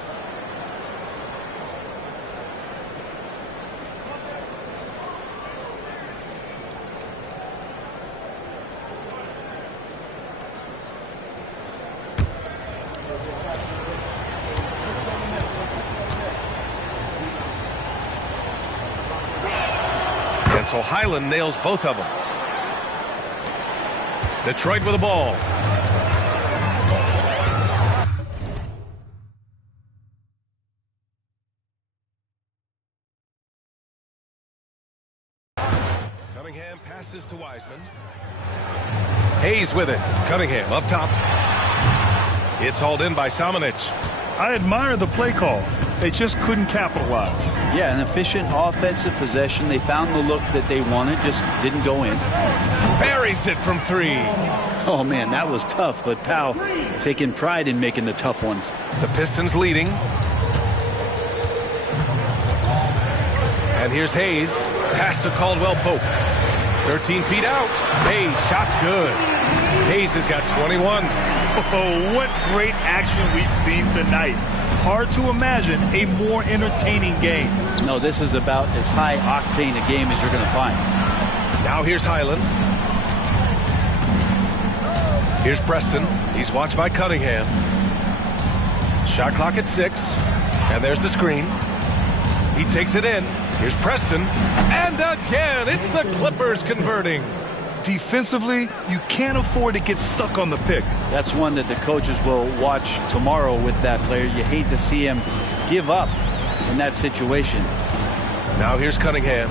And so Highland nails both of them. Detroit with the ball. Passes to Wiseman. Hayes with it. Cunningham up top. It's hauled in by Samanic. I admire the play call. They just couldn't capitalize. Yeah, an efficient offensive possession. They found the look that they wanted, just didn't go in. Buries it from 3. Oh, man, that was tough, but Powell taking pride in making the tough ones. The Pistons leading. And here's Hayes. Pass to Caldwell Pope. 13 feet out. Hayes, shot's good. Hayes has got 21. Oh, what great action we've seen tonight. Hard to imagine a more entertaining game. No, this is about as high octane a game as you're going to find. Now here's Highland. Here's Preston. He's watched by Cunningham. Shot clock at 6. And there's the screen. He takes it in. Here's Preston. And again, it's the Clippers converting. Defensively, you can't afford to get stuck on the pick. That's one that the coaches will watch tomorrow with that player. You hate to see him give up in that situation. Now here's Cunningham.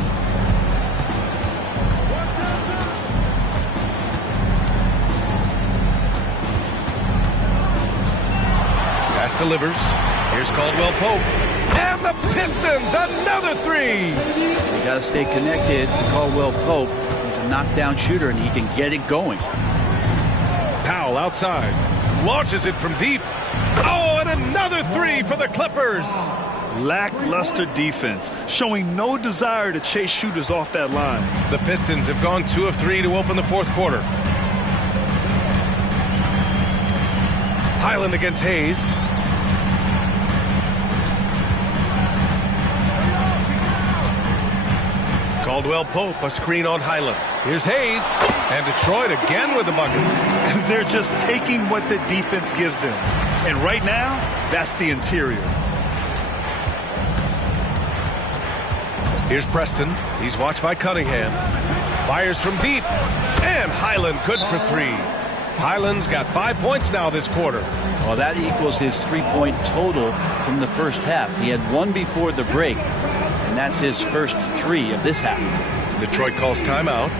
Pass delivers. Here's Caldwell Pope. And the Pistons, another three. You got to stay connected to Caldwell Pope. He's a knockdown shooter, and he can get it going. Powell outside. Launches it from deep. Oh, and another three for the Clippers. Lackluster defense, showing no desire to chase shooters off that line. The Pistons have gone 2 of 3 to open the fourth quarter. Highland against Hayes. Caldwell Pope, a screen on Highland. Here's Hayes, and Detroit again with the bucket. They're just taking what the defense gives them. And right now, that's the interior. Here's Preston. He's watched by Cunningham. Fires from deep, and Highland good for 3. Highland's got 5 points now this quarter. Well, that equals his 3-point total from the first half. He had 1 before the break. And that's his first 3 of this half. Detroit calls timeout.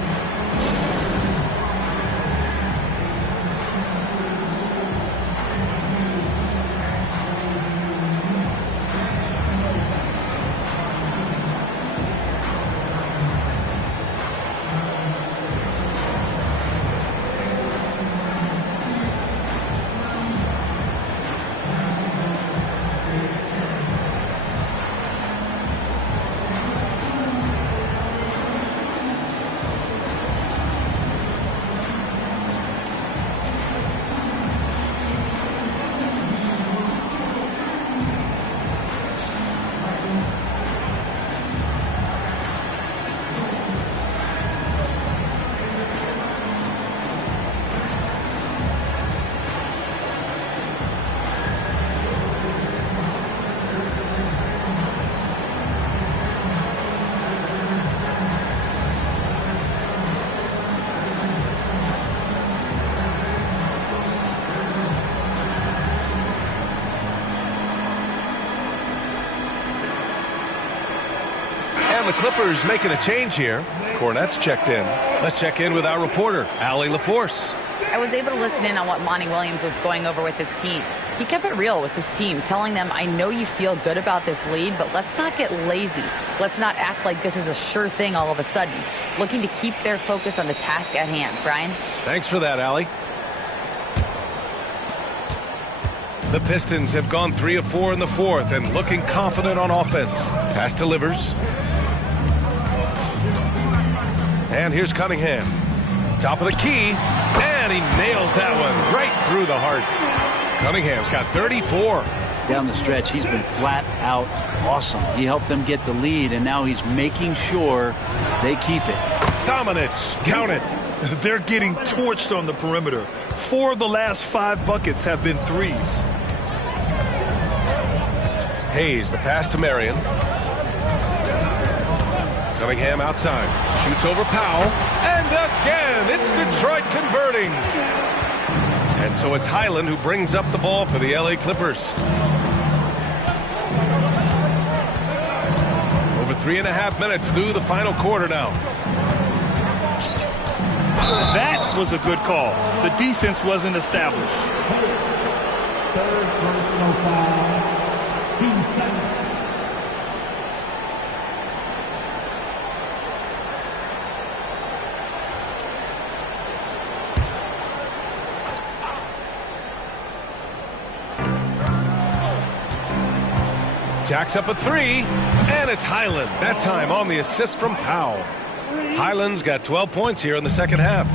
The Clippers making a change here. Cornette's checked in. Let's check in with our reporter, Allie LaForce. I was able to listen in on what Monty Williams was going over with his team. He kept it real with his team, telling them, I know you feel good about this lead, but let's not get lazy. Let's not act like this is a sure thing all of a sudden. Looking to keep their focus on the task at hand. Brian? Thanks for that, Allie. The Pistons have gone 3 of 4 in the fourth and looking confident on offense. Pass delivers. And here's Cunningham. Top of the key. And he nails that one right through the heart. Cunningham's got 34. Down the stretch, he's been flat out awesome. He helped them get the lead, and now he's making sure they keep it. Samanic, count it. They're getting torched on the perimeter. 4 of the last 5 buckets have been threes. Hayes, the pass to Marion. Cunningham outside. Shoots over Powell. And again, it's Detroit converting. And so it's Highland who brings up the ball for the LA Clippers. Over 3.5 minutes through the final quarter now. That was a good call. The defense wasn't established. Third personal foul. Team 7. Jacks up a 3, and it's Highland. That time on the assist from Powell. Highland's got 12 points here in the second half.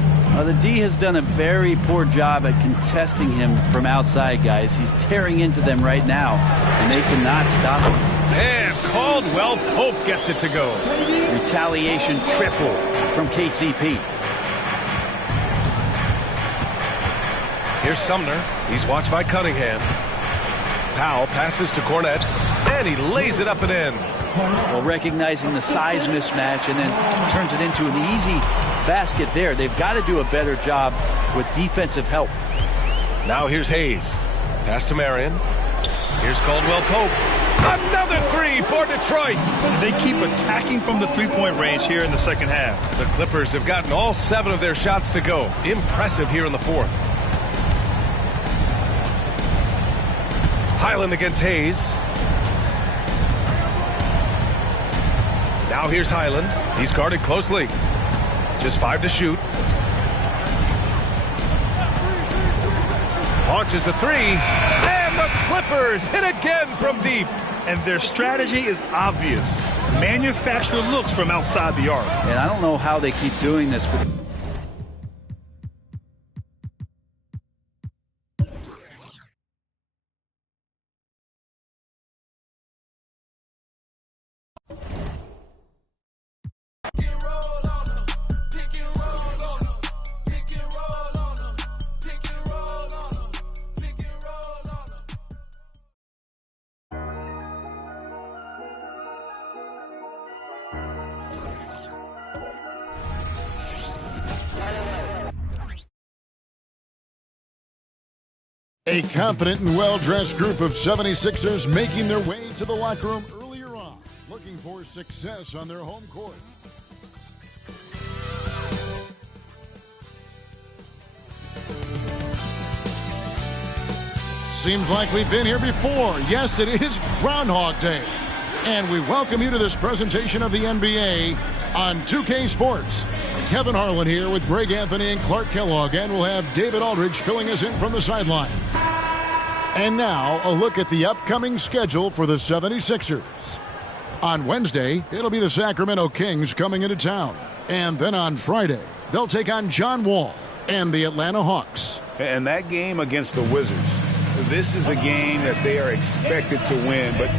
The D has done a very poor job at contesting him from outside, guys. He's tearing into them right now, and they cannot stop him. And Caldwell Pope gets it to go. Retaliation triple from KCP. Here's Sumner. He's watched by Cunningham. Powell passes to Cornette, and he lays it up and in. Well, recognizing the size mismatch and then turns it into an easy basket there. They've got to do a better job with defensive help. Now here's Hayes. Pass to Marion. Here's Caldwell Pope. Another three for Detroit. They keep attacking from the three-point range here in the second half. The Clippers have gotten all 7 of their shots to go. Impressive here in the fourth. Highland against Hayes. Now here's Highland. He's guarded closely. Just 5 to shoot. Launches a three. And the Clippers hit again from deep. And their strategy is obvious. Manufacture looks from outside the arc. And I don't know how they keep doing this, but A confident and well-dressed group of 76ers making their way to the locker room earlier on, looking for success on their home court. Seems like we've been here before. Yes, it is Groundhog Day. And we welcome you to this presentation of the NBA on 2K Sports. Kevin Harlan here with Greg Anthony and Clark Kellogg, and we'll have David Aldridge filling us in from the sideline. And now, a look at the upcoming schedule for the 76ers. On Wednesday, it'll be the Sacramento Kings coming into town. And then on Friday, they'll take on John Wall and the Atlanta Hawks. And that game against the Wizards, this is a game that they are expected to win, but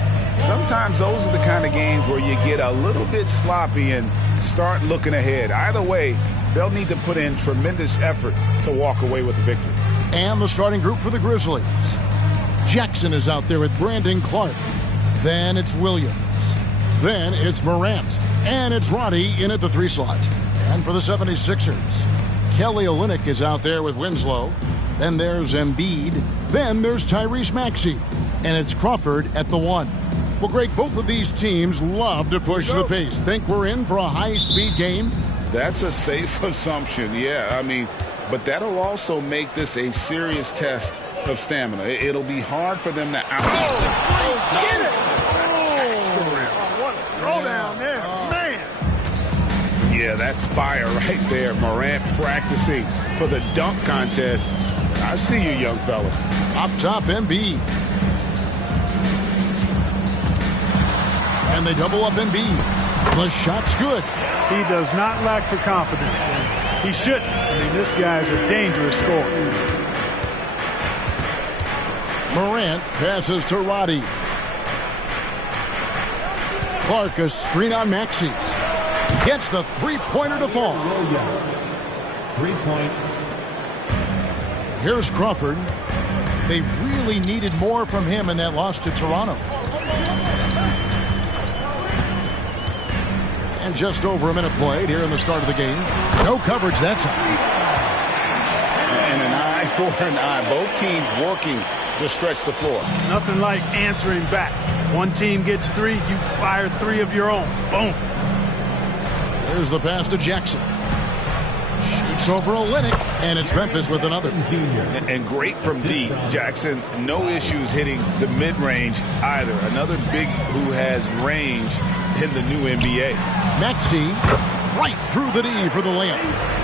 sometimes those are the kind of games where you get a little bit sloppy and start looking ahead. Either way, they'll need to put in tremendous effort to walk away with the victory. And the starting group for the Grizzlies. Jackson is out there with Brandon Clark. Then it's Williams. Then it's Morant. And it's Roddy in at the 3 slot. And for the 76ers, Kelly Olynyk is out there with Winslow. Then there's Embiid. Then there's Tyrese Maxey. And it's Crawford at the 1. Well, Greg, both of these teams love to push the pace. Think we're in for a high-speed game? That's a safe assumption, yeah. I mean, but that'll also make this a serious test of stamina. It'll be hard for them to Get it! What a throwdown there, man! Yeah, that's fire right there. Morant practicing for the dunk contest. I see you, young fella. Up top, Embiid. And they double up Embiid. The shot's good. He does not lack for confidence. And he shouldn't. I mean, this guy's a dangerous scorer. Morant passes to Roddy. Clark, a screen on Maxey. Gets the three-pointer to fall. 3 points. Here's Crawford. They really needed more from him in that loss to Toronto. And just over a minute played here in the start of the game. No coverage that time. And an eye for an eye. Both teams working to stretch the floor. Nothing like answering back. One team gets 3, you fire 3 of your own. Boom. There's the pass to Jackson. Shoots over Olynyk, and it's Memphis with another. And great from deep. Jackson, no issues hitting the mid-range either. Another big who has range in the new NBA. Maxey right through the D for the layup.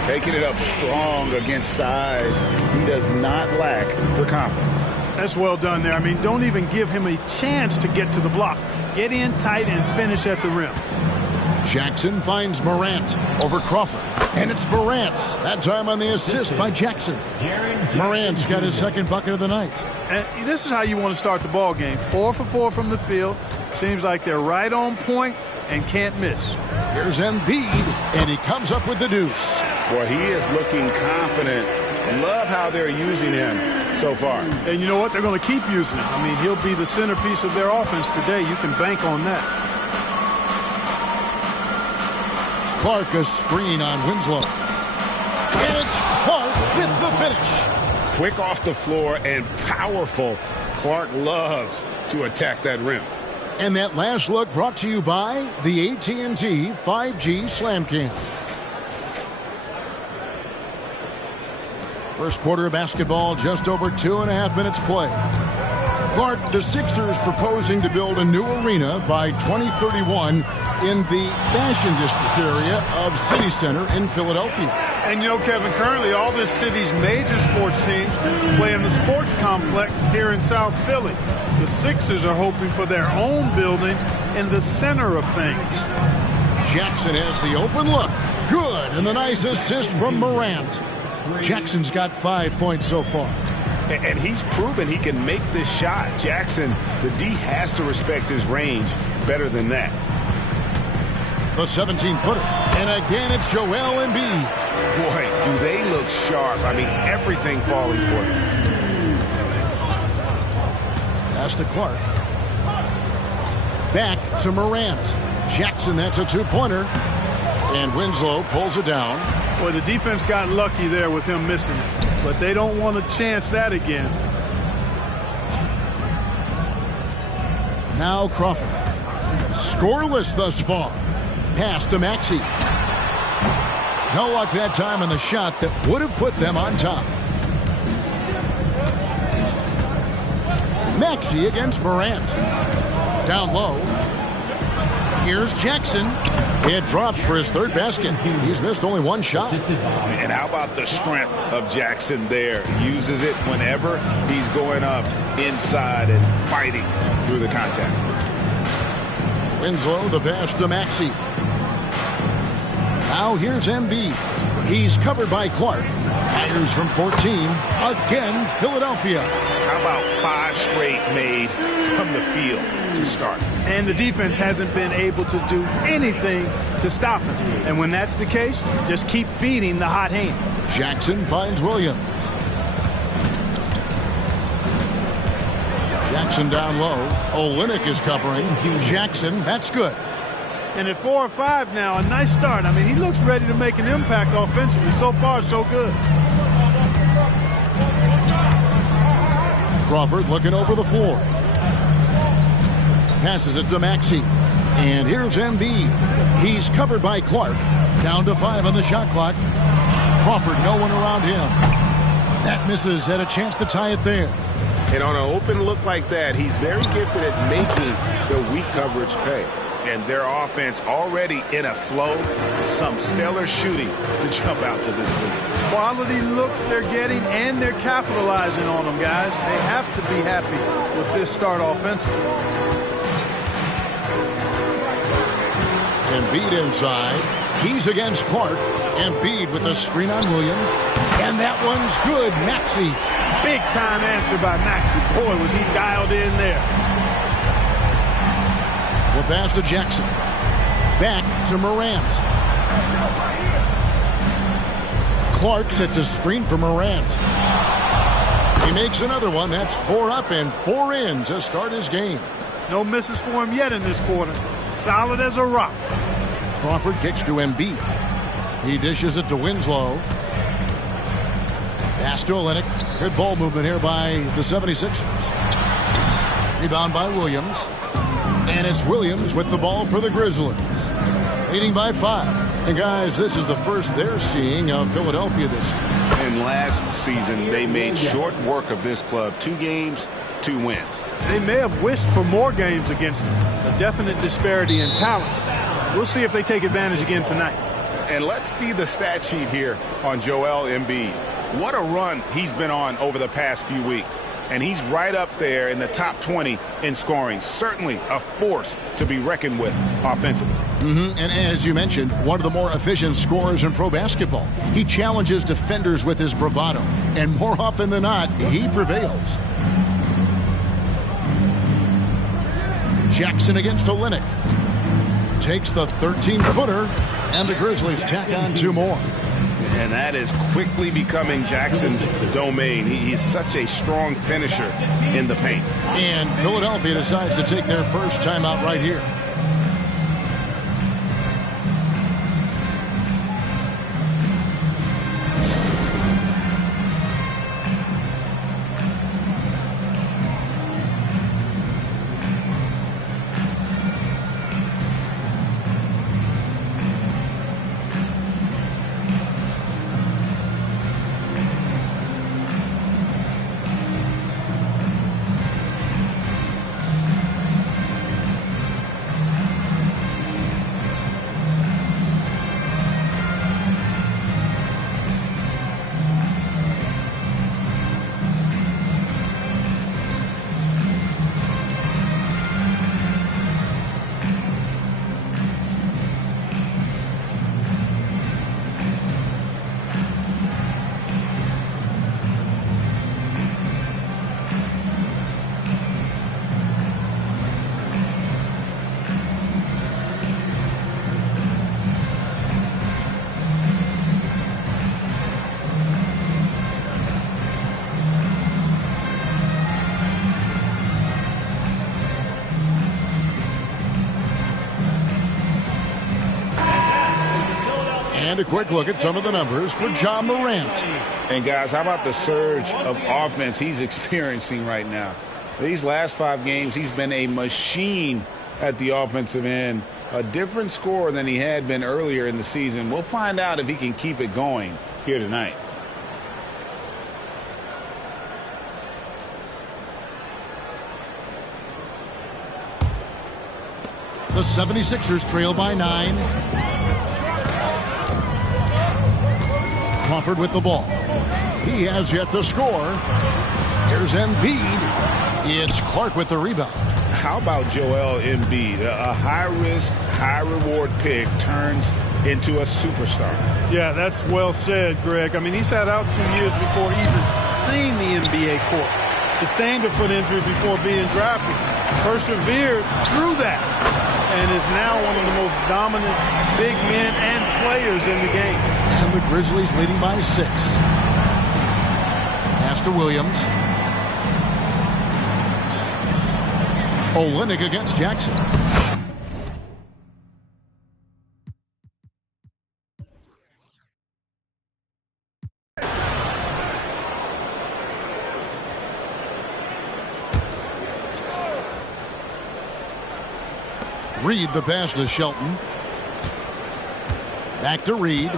Taking it up strong against size. He does not lack for confidence. That's well done there. I mean, don't even give him a chance to get to the block. Get in tight and finish at the rim. Jackson finds Morant over Crawford. And it's Morant. That time on the assist by Jackson. Morant's got his second bucket of the night. And this is how you want to start the ball game. 4 for 4 from the field. Seems like they're right on point and can't miss. Here's Embiid, and he comes up with the deuce. Boy, he is looking confident. Love how they're using him so far. And you know what? They're going to keep using him. I mean, he'll be the centerpiece of their offense today. You can bank on that. Clark a screen on Winslow. And it's Clark with the finish. Quick off the floor and powerful. Clark loves to attack that rim. And that last look brought to you by the AT&T 5G Slam Cam. First quarter of basketball, just over 2.5 minutes play. Clark, the Sixers proposing to build a new arena by 2031 in the Fashion District area of City Center in Philadelphia. And you know, Kevin, currently all this city's major sports teams play in the sports complex here in South Philly. The Sixers are hoping for their own building in the center of things. Jackson has the open look. Good, and the nice assist from Morant. Jackson's got 5 points so far. And he's proven he can make this shot. Jackson, the D has to respect his range better than that. The 17-footer. And again, it's Joel Embiid. Boy, do they look sharp. I mean, everything falling for them. Pass to Clark. Back to Morant. Jackson, that's a two-pointer. And Winslow pulls it down. Boy, the defense got lucky there with him missing it. But they don't want to chance that again. Now Crawford. Scoreless thus far. Pass to Maxey. No luck that time on the shot that would have put them on top. Maxey against Morant. Down low. Here's Jackson. It drops for his third basket. He's missed only one shot. And how about the strength of Jackson there? Uses it whenever he's going up inside and fighting through the contact. Winslow, the pass to Maxey. Now here's Embiid. He's covered by Clark. Fires from 14. Again, Philadelphia. How about 5 straight made from the field to start? And the defense hasn't been able to do anything to stop him. And when that's the case, just keep feeding the hot hand. Jackson finds Williams. Jackson down low. Olynyk is covering. Jackson, that's good. And at 4 or 5 now, a nice start. I mean, he looks ready to make an impact offensively. So far, so good. Crawford looking over the floor. Passes it to Maxey. And here's Embiid. He's covered by Clark. Down to 5 on the shot clock. Crawford, no one around him. That misses. Had a chance to tie it there. And on an open look like that, he's very gifted at making the weak coverage pay. And their offense already in a flow. Some stellar shooting to jump out to this lead. Quality looks they're getting, and they're capitalizing on them, guys. They have to be happy with this start offensively. Embiid inside. He's against Clark. Embiid with a screen on Williams. And that one's good. Maxey. Big time answer by Maxey. Boy, was he dialed in there. The pass to Jackson. Back to Morant. Clark sets a screen for Morant. He makes another one. That's 4 up and 4 in to start his game. No misses for him yet in this quarter. Solid as a rock. Crawford kicks to Embiid. He dishes it to Winslow. Pass to Olynyk. Good ball movement here by the 76ers. Rebound by Williams. And it's Williams with the ball for the Grizzlies. Leading by 5. And guys, this is the first they're seeing of Philadelphia this year. And last season, they made short work of this club. 2 games, 2 wins. They may have wished for more games against them. A definite disparity in talent. We'll see if they take advantage again tonight. And let's see the stat sheet here on Joel Embiid. What a run he's been on over the past few weeks. And he's right up there in the top 20 in scoring. Certainly a force to be reckoned with offensively. And as you mentioned, one of the more efficient scorers in pro basketball. He challenges defenders with his bravado. And more often than not, he prevails. Jackson against Olynyk. Takes the 13-footer. And the Grizzlies tack on 2 more. And that is quickly becoming Jackson's domain. He's such a strong finisher in the paint. And Philadelphia decides to take their first timeout right here. And a quick look at some of the numbers for John Morant. And guys, how about the surge of offense he's experiencing right now? These last 5 games, he's been a machine at the offensive end. A different scorer than he had been earlier in the season. We'll find out if he can keep it going here tonight. The 76ers trail by 9. Crawford with the ball. He has yet to score. Here's Embiid. It's Clark with the rebound. How about Joel Embiid? A high-risk, high-reward pick turns into a superstar. Yeah, that's well said, Greg. I mean, he sat out 2 years before even seeing the NBA court. Sustained a foot injury before being drafted. Persevered through that and is now one of the most dominant big men and players in the game. And the Grizzlies leading by 6. Pass to Williams. Olynyk against Jackson. Reed the pass to Shelton. Back to Reed.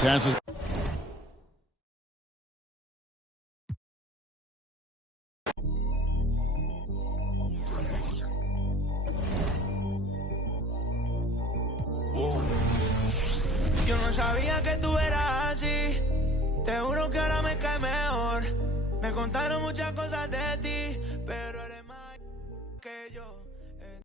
Passes. Yo no sabía que tú eras así. Te juro que ahora me cae mejor. Me contaron muchas cosas de